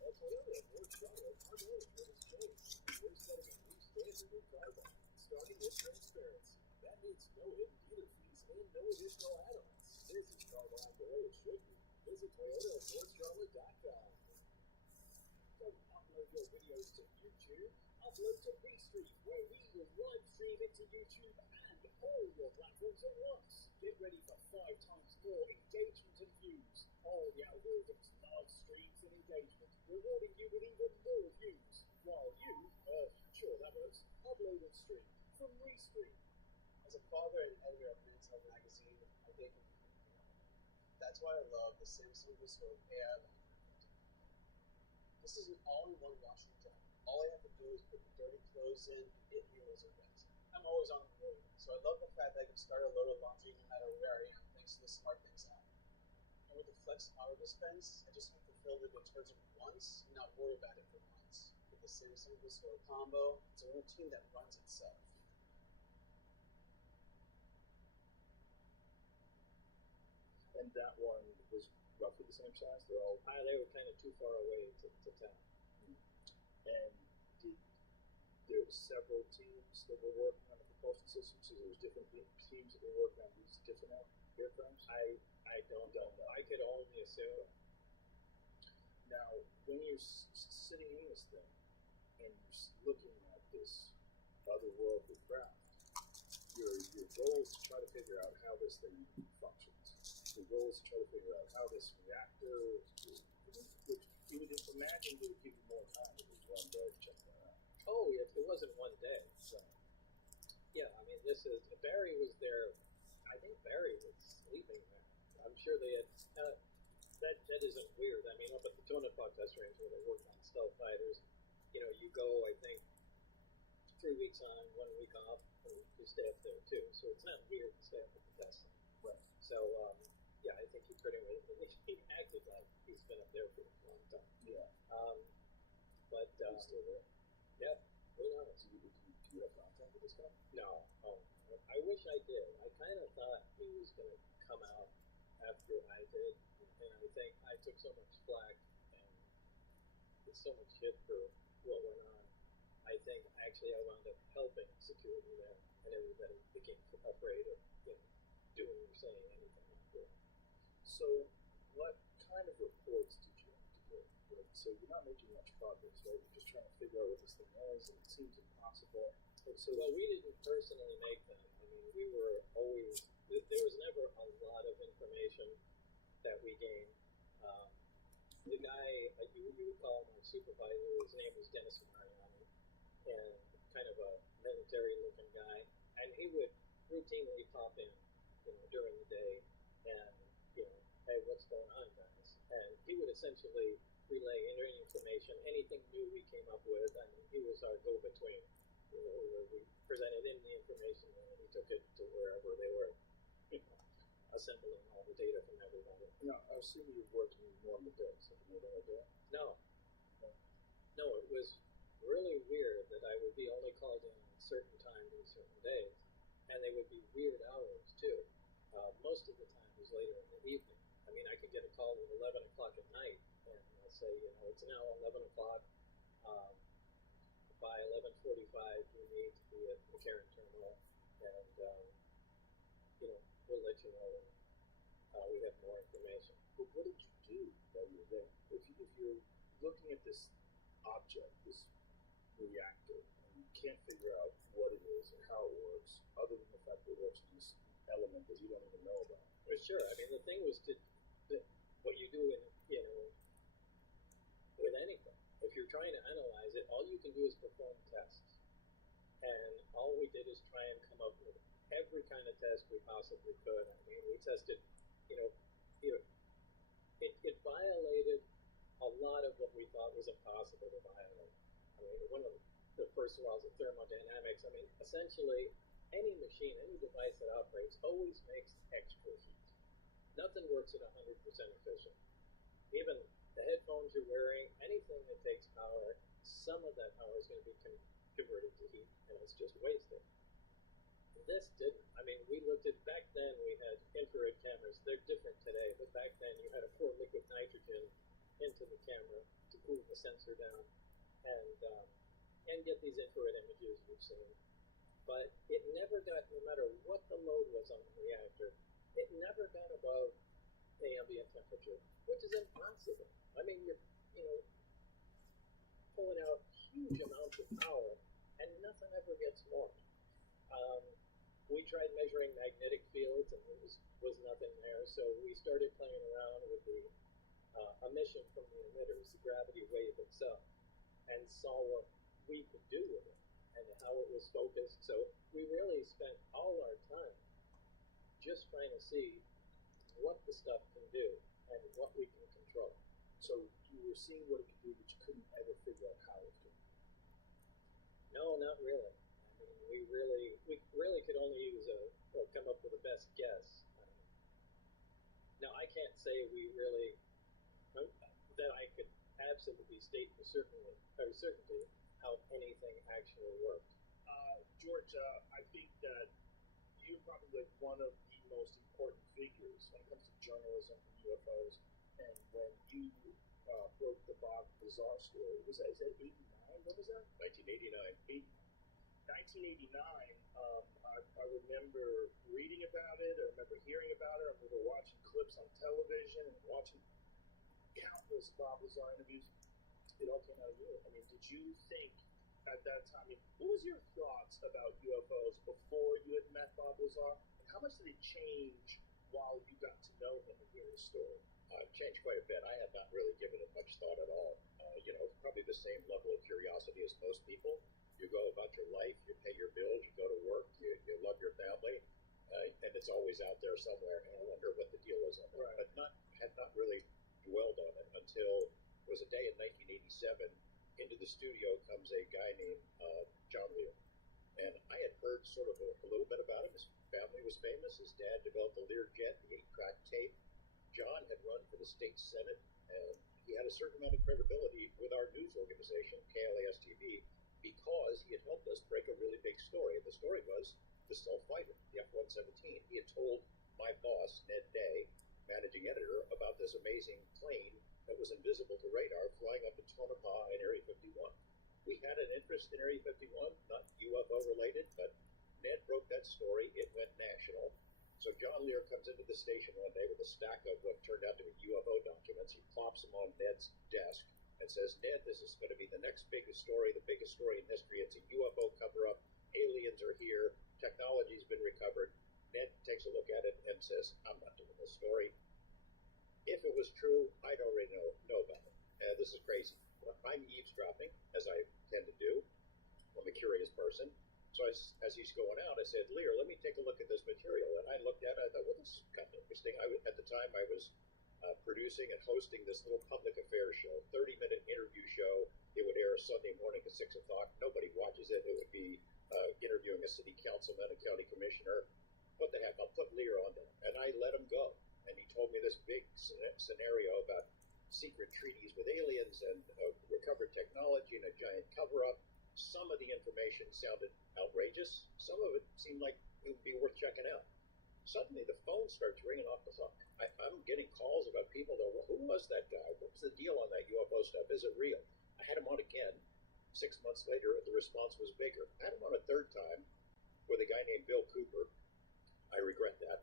Well, Toyota and Ford Charlotte are known for this change. They're setting a new standard in car buying, starting with transparency. That means no hidden dealer fees and no additional add-ons. This is car buying the way it should be. Visit ToyotaandFordCharlotte.com. upload your videos to YouTube, upload to Restream, where we will live stream into YouTube and all your platforms at once. Get ready for 5 times more engagement and views. All the algorithms love streams and engagement, rewarding you with even more views. While you, sure that works, upload and stream from Restream. As a father and editor of Men's Health magazine, I think that's why I love the Samsung Bespoke AI lamp. This is an all-in-one washing gel. All I have to do is put the dirty clothes in, and it handles it best. I'm always on the move, so I love the fact that I can start a load of laundry no matter where I am, thanks to the Smart Things app. And with the Flex Auto Dispense, I just have to fill the detergent once and not worry about it for months. With the Samsung Bespoke combo, it's a routine that runs itself. And that one was roughly the same size. They're all. They were kind of too far away to tell. And there were several teams that were working on the propulsion system, so there was different teams that were working on these different airframes. I don't know. I could only assume. Now, when you're sitting in this thing and you're looking at this otherworldly craft, your goal is to try to figure out how this thing functions. The goal is to try to figure out how this reactor, which you would imagine would give you more time than just one day to check that out. Oh, it wasn't one day. So, yeah, I mean, Barry was there. I think Barry was sleeping there. I'm sure they had. That isn't weird. I mean, up at the Tonopah test range where they worked on stealth fighters, you go, I think, 3 weeks on, 1 week off, and you stay up there too. So it's not weird to stay up at the test. Right. So, yeah, I think he pretty much he acted like he's been up there for a long time. Yeah. But he's still there. Yeah. Who knows? Do you have contact with this guy? No. Oh, I wish I did. I kind of thought he was going to come out after I did, and I think I took so much flack and did so much shit for what went on. I think actually I wound up helping security there, and everybody became afraid of doing or saying anything like that. So, what kind of reports did you have to do? Right? So you're not making much progress, right? You're just trying to figure out what this thing is, and it seems impossible. So, well, we didn't personally make them. I mean, we were always there was never a lot of information that we gained. The guy you would call him our supervisor, his name was Dennis Mariani, and kind of a military-looking guy, and he would routinely pop in, during the day, and hey, what's going on, guys? And he would essentially relay any information, anything new we came up with. I mean, he was our go-between. We presented in the information, and he took it to wherever they were, assembling all the data from everybody. Now, I assume you're working normal days, like a normal day? No, it was really weird that I would be only called in on certain times and certain days, and they would be weird hours too. Most of the time was later in the evening. I mean, I could get a call at 11 o'clock at night, and they'll say, it's now 11 o'clock. By 11:45, you need to be at the McCarran terminal, and we'll let you know when we have more information. But what did you do while you were there? If you're looking at this object, this reactor, and you can't figure out what it is and how it works, other than the fact that it works in this element that you don't even know about. Well, sure. I mean, the thing was what you do with anything. If you're trying to analyze it, all you can do is perform tests. And all we did is try and come up with every kind of test we possibly could. I mean, we tested, it violated a lot of what we thought was impossible to violate. I mean, one of the first laws of thermodynamics, I mean, essentially, any machine, any device that operates always makes extra heat. Nothing works at 100% efficient. Even the headphones you're wearing, anything that takes power, some of that power is going to be converted to heat, and it's just wasted. This didn't. I mean, we looked at, back then we had infrared cameras. They're different today, but back then you had to pour liquid nitrogen into the camera to cool the sensor down and get these infrared images you've seen. But it never got, no matter what the load was on the reactor, it never got above ambient temperature, which is impossible. I mean, pulling out huge amounts of power, and nothing ever gets launched. We tried measuring magnetic fields, and there was nothing there. So we started playing around with the emission from the emitters, the gravity wave itself, and saw what we could do with it and how it was focused. So we really spent all our time just trying to see what the stuff can do and what we can control. So you were seeing what it could do, but you couldn't ever figure out how it could. No, not really. I mean, we really could only use come up with a best guess. Now, I can't say that I could absolutely state for certainty how anything actually worked. George, I think that you're probably like one of the most important figures when it comes to journalism and UFOs. And when you broke the Bob Lazar story, is that 89? What was that? 1989. 1989. I remember reading about it. I remember hearing about it. I remember watching clips on television and watching countless Bob Lazar interviews. It all came out of you. I mean, did you think at that time? I mean, what was your thoughts about UFOs before you had met Bob Lazar? And how much did it change while you got to know him and hear his story? It changed quite a bit. I had not really given it much thought at all. Probably the same level of curiosity as most people. You go about your life, you pay your bills, you go to work, you love your family, and it's always out there somewhere. And I wonder what the deal is on that. Right. But had not really dwelled on it until it was a day in 1987. Into the studio comes a guy named John Lear. And I had heard sort of a little bit about him. His family was famous. His dad developed a Lear jet, the 8-crack tape. John had run for the state senate, and he had a certain amount of credibility with our news organization, KLAS-TV, because he had helped us break a really big story. And the story was the stealth fighter, the F-117. He had told my boss, Ned Day, managing editor, about this amazing plane that was invisible to radar flying up to Tonopah in Area 51. We had an interest in Area 51, not UFO related, but Ned broke that story. It went national. So John Lear comes into the station one day with a stack of what turned out to be UFO documents. He plops them on Ned's desk and says, Ned, this is going to be the next biggest story, the biggest story in history. It's a UFO cover-up. Aliens are here. Technology's been recovered. Ned takes a look at it and says, I'm not doing this story. If it was true, I'd already know about it. This is crazy. I'm eavesdropping, as I tend to do. I'm a curious person. So as he's going out, I said, Lear, let me take a look at this material. And I looked at it. I thought, well, this is kind of interesting. At the time, I was producing and hosting this little public affairs show, 30-minute interview show. It would air Sunday morning at 6 o'clock. Nobody watches it. It would be interviewing a city councilman, a county commissioner. What the heck? I'll put Lear on there. And I let him go. And he told me this big scenario about secret treaties with aliens and recovered technology and a giant cover-up. Some of the information sounded outrageous. Some of it seemed like it would be worth checking out. Suddenly, the phone starts ringing off the hook. I'm getting calls about people that, well, who was that guy? What was the deal on that UFO stuff? Is it real? I had him on again. 6 months later, the response was bigger. I had him on a third time with a guy named Bill Cooper. I regret that.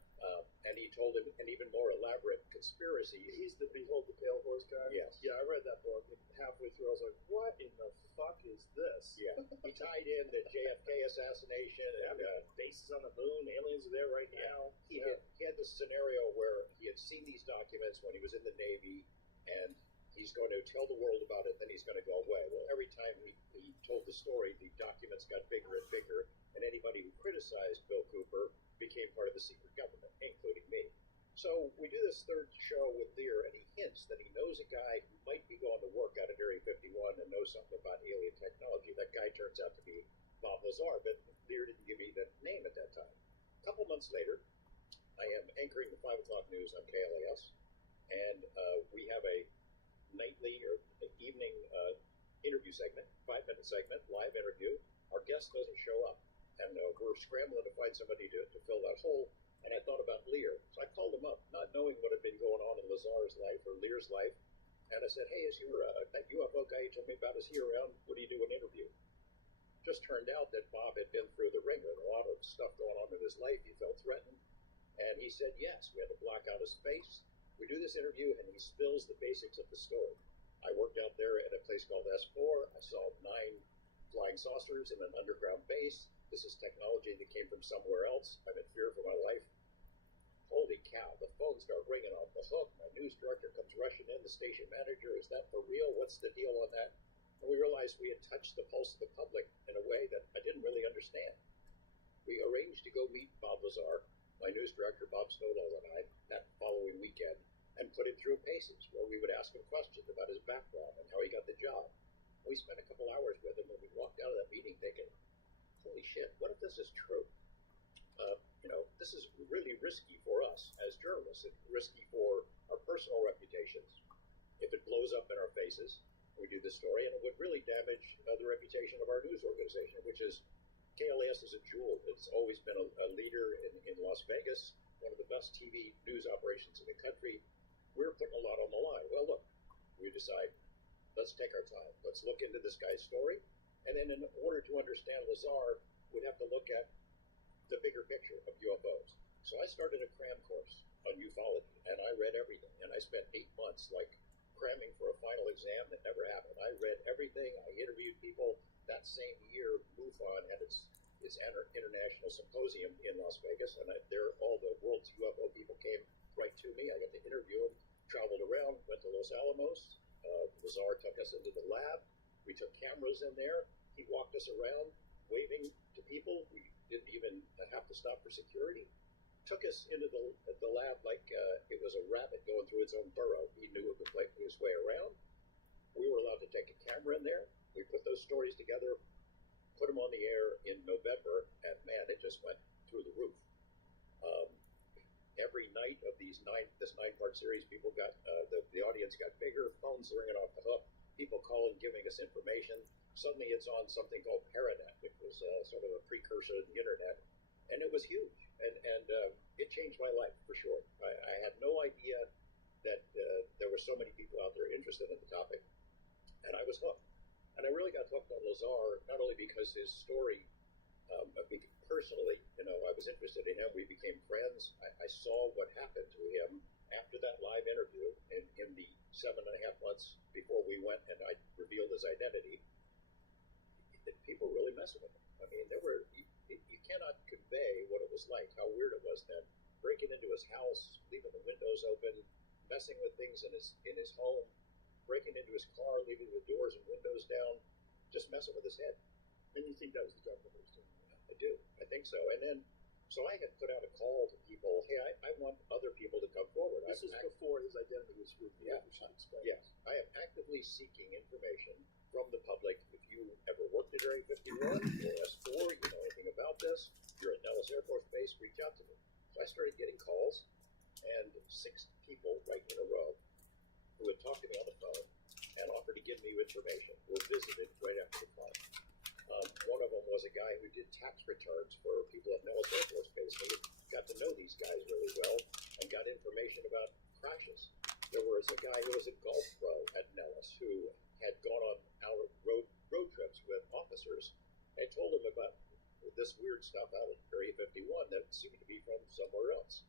And he told him an even more elaborate conspiracy. He's the Behold the Pale Horse guy? Yes. Yeah, I read that book. And halfway through, I was like, what in the fuck is this? Yeah. He tied in the JFK assassination. And bases on the moon. Aliens are there right now. He had this scenario where he had seen these documents when he was in the Navy, and he's going to tell the world about it, then he's going to go away. Well, every time he told the story, the documents got bigger and bigger, and anybody who criticized Bill Cooper became part of the secret government, including me. So we do this third show with Lear, and he hints that he knows a guy who might be going to work out at Area 51 and knows something about alien technology. That guy turns out to be Bob Lazar, but Lear didn't give me the name at that time. A couple months later, I am anchoring the 5 o'clock news on KLAS, and we have a nightly or evening interview segment, 5-minute segment, live interview. Our guest doesn't show up, and we're scrambling to find somebody to fill that hole. And I thought about Lear, so I called him up, not knowing what had been going on in Lazar's life or Lear's life. And I said, hey, is that UFO guy you told me about, is he around? Would he do an interview? Just turned out that Bob had been through the ringer, a lot of stuff going on in his life. He felt threatened. And he said, yes. We had to block out his face. We do this interview, and he spills the basics of the story. I worked out there at a place called S4. I saw 9 flying saucers in an underground base. This is technology that came from somewhere else. I'm in fear for my life. Holy cow, the phones start ringing off the hook. My news director comes rushing in, the station manager, is that for real? What's the deal on that? And we realized we had touched the pulse of the public in a way that I didn't really understand. We arranged to go meet Bob Lazar, my news director, Bob Snowdall, and I, that following weekend, and put him through paces where we would ask him questions about his background and how he got the job. We spent a couple hours with him, and we walked out of that meeting thinking, holy shit, what if this is true? This is really risky for us as journalists. It's risky for our personal reputations. If it blows up in our faces, we do this story, and it would really damage the reputation of our news organization, which is KLAS is a jewel. It's always been a leader in Las Vegas, one of the best TV news operations in the country. We're putting a lot on the line. Well, look, we decide, let's take our time. Let's look into this guy's story. And then in order to understand Lazar, we'd have to look at the bigger picture of UFOs. So I started a cram course on ufology, and I read everything. And I spent 8 months cramming for a final exam that never happened. I read everything. I interviewed people. That same year, MUFON had its international symposium in Las Vegas, and there all the world's UFO people came right to me. I got to interview them, traveled around, went to Los Alamos. Lazar took us into the lab. We took cameras in there. He walked us around, waving to people. We didn't even have to stop for security. Took us into the lab like it was a rabbit going through its own burrow. He knew it would make his way around. We were allowed to take a camera in there. We put those stories together, put them on the air in November, and man, it just went through the roof. Every night of this 9-part series, people got the audience got bigger, phones ringing off the hook, people calling, giving us information. Suddenly it's on something called Paranet, which was sort of a precursor to the internet, and it was huge, and it changed my life for sure. I had no idea that there were so many people out there interested in the topic, and I was hooked. And I really got hooked on Lazar, not only because his story, personally, I was interested in him. We became friends. I saw what happened to him after that live interview in the 7.5 months before we went and I revealed his identity. People really messing with him. I mean, you cannot convey what it was like, how weird it was then. Breaking into his house, leaving the windows open, messing with things in his home, breaking into his car, leaving the doors and windows down, just messing with his head. And you think that was the job that was doing? I do. I think so. And then, so I had put out a call to people, hey, I want other people to come forward. This is before his identity was revealed. Yeah. Yes. I am actively seeking information from the public. If you ever worked at Area 51 or S4, you know anything about this, you're at Nellis Air Force Base, reach out to me. So I started getting calls, and 6 people right in a row who would talk to me on the phone and offer to give me information were visited right after the flight. One of them was a guy who did tax returns for people at Nellis Air Force Base. And we got to know these guys really well and got information about crashes. There was a guy who was a golf pro at Nellis who had gone on road trips with officers. They told him about this weird stuff out at Area 51 that seemed to be from somewhere else.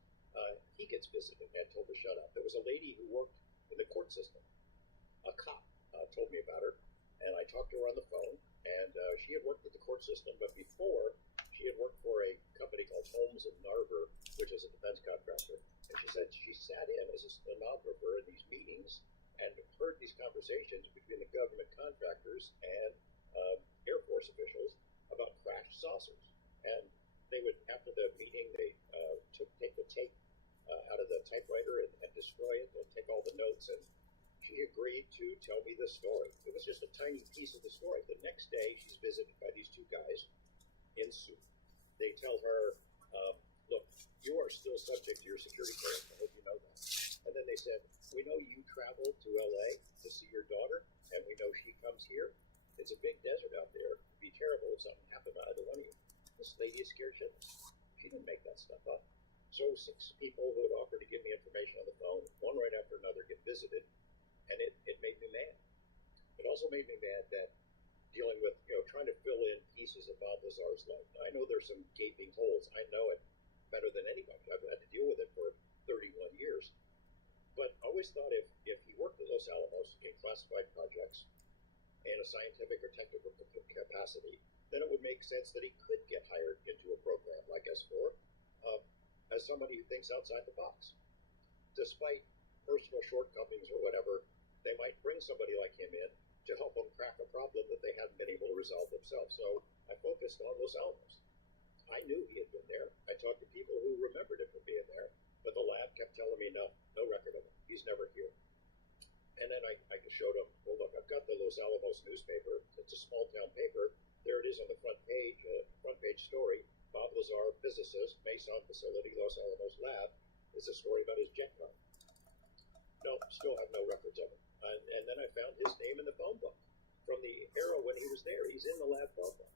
He gets visited and told to shut up. There was a lady who worked in the court system. A cop told me about her, and I talked to her on the phone, and she had worked with the court system, but before, she had worked for a company called Holmes and Narver, which is a defense contractor. And she said she sat in as a stenographer in these meetings and heard these conversations between the government contractors and Air Force officials about crashed saucers. And they would, after the meeting, they take the tape out of the typewriter and destroy it and take all the notes. And she agreed to tell me the story. It was just a tiny piece of the story. The next day, she's visited by these 2 guys in suit. They tell her, look, you are still subject to your security clearance. I hope you know that. And then they said, we know you traveled to LA to see your daughter, and we know she comes here. It's a big desert out there. It'd be terrible if something happened to either one of you. This lady is scared shitless. She didn't make that stuff up. So 6 people who had offered to give me information on the phone, one right after another, get visited, and it made me mad. It also made me mad that dealing with, trying to fill in pieces of Bob Lazar's life. I know there's some gaping holes. I know it better than anybody. I've had to deal with it for 31 years. But I always thought if he worked at Los Alamos in classified classified projects and a scientific or technical capacity, then it would make sense that he could get hired into a program like S4 as somebody who thinks outside the box. Despite personal shortcomings or whatever, they might bring somebody like him in to help them crack a problem that they hadn't been able to resolve themselves. So I focused on Los Alamos. I knew he had been there. I talked to people who remembered him from being there, but the lab kept telling me no record of him. He's never here. And then I showed him, well, look, I've got the Los Alamos newspaper. It's a small town paper. There it is on the front page story. Bob Lazar, physicist, Mason facility, Los Alamos lab. It's a story about his jet car. No, still have no records of him. And then I found his name in the phone book from the era when he was there. He's in the lab phone book.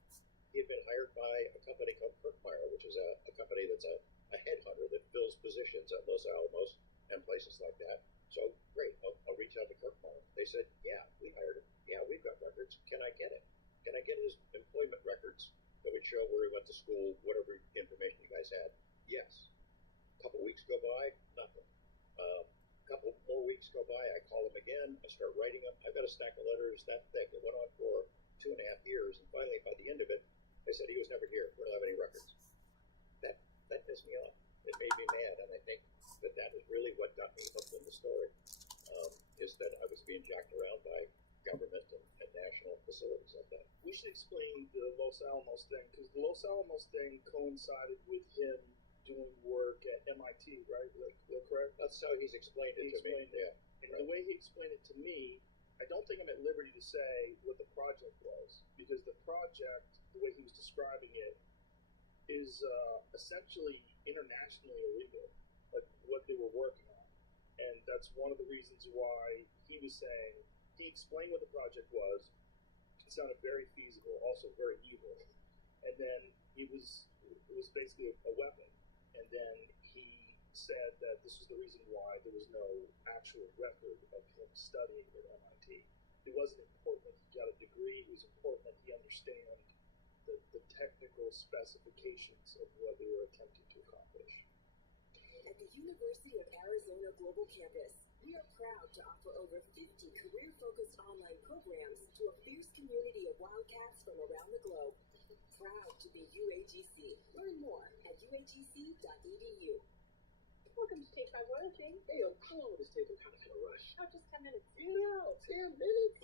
He had been hired by a company called Kirkmeyer, which is a company that's a headhunter that fills positions at Los Alamos and places like that. So great, I'll reach out to Kirkmeyer. They said, yeah, we hired him. Yeah, we've got records. Can I get it? Can I get his employment records that would show where he went to school, whatever information you guys had? Yes. A couple weeks go by, nothing. Couple more weeks go by, I call him again, I start writing them. I've got a stack of letters that thick. It went on for 2.5 years, and finally, by the end of it, they said he was never here. We don't have any records. That pissed me off. It made me mad, and I think that is really what got me hooked in the story, is that I was being jacked around by government and national facilities like that. We should explain the Los Alamos thing, because the Los Alamos thing coincided with him doing work at MIT, right? Like, correct? That's how he's explained it to me. Yeah. And the way he explained it to me, I don't think I'm at liberty to say what the project was, because the project, the way he was describing it, is essentially internationally illegal, like what they were working on. And that's one of the reasons why he was saying, he explained what the project was. It sounded very feasible, also very evil. And then it was basically a weapon. And then he said that this was the reason why there was no actual record of him studying at MIT. It wasn't important that he got a degree. It was important that he understand the technical specifications of what they were attempting to accomplish. At the University of Arizona Global Campus, we are proud to offer over 50 career-focused online programs to a fierce community of Wildcats from around the globe. Proud to be UAGC. Learn more at uagc.edu. Welcome to Take 5 Royalty. Hey, how long will this take? I'm kind of in a rush. Oh, just 10 minutes. You know, 10 minutes?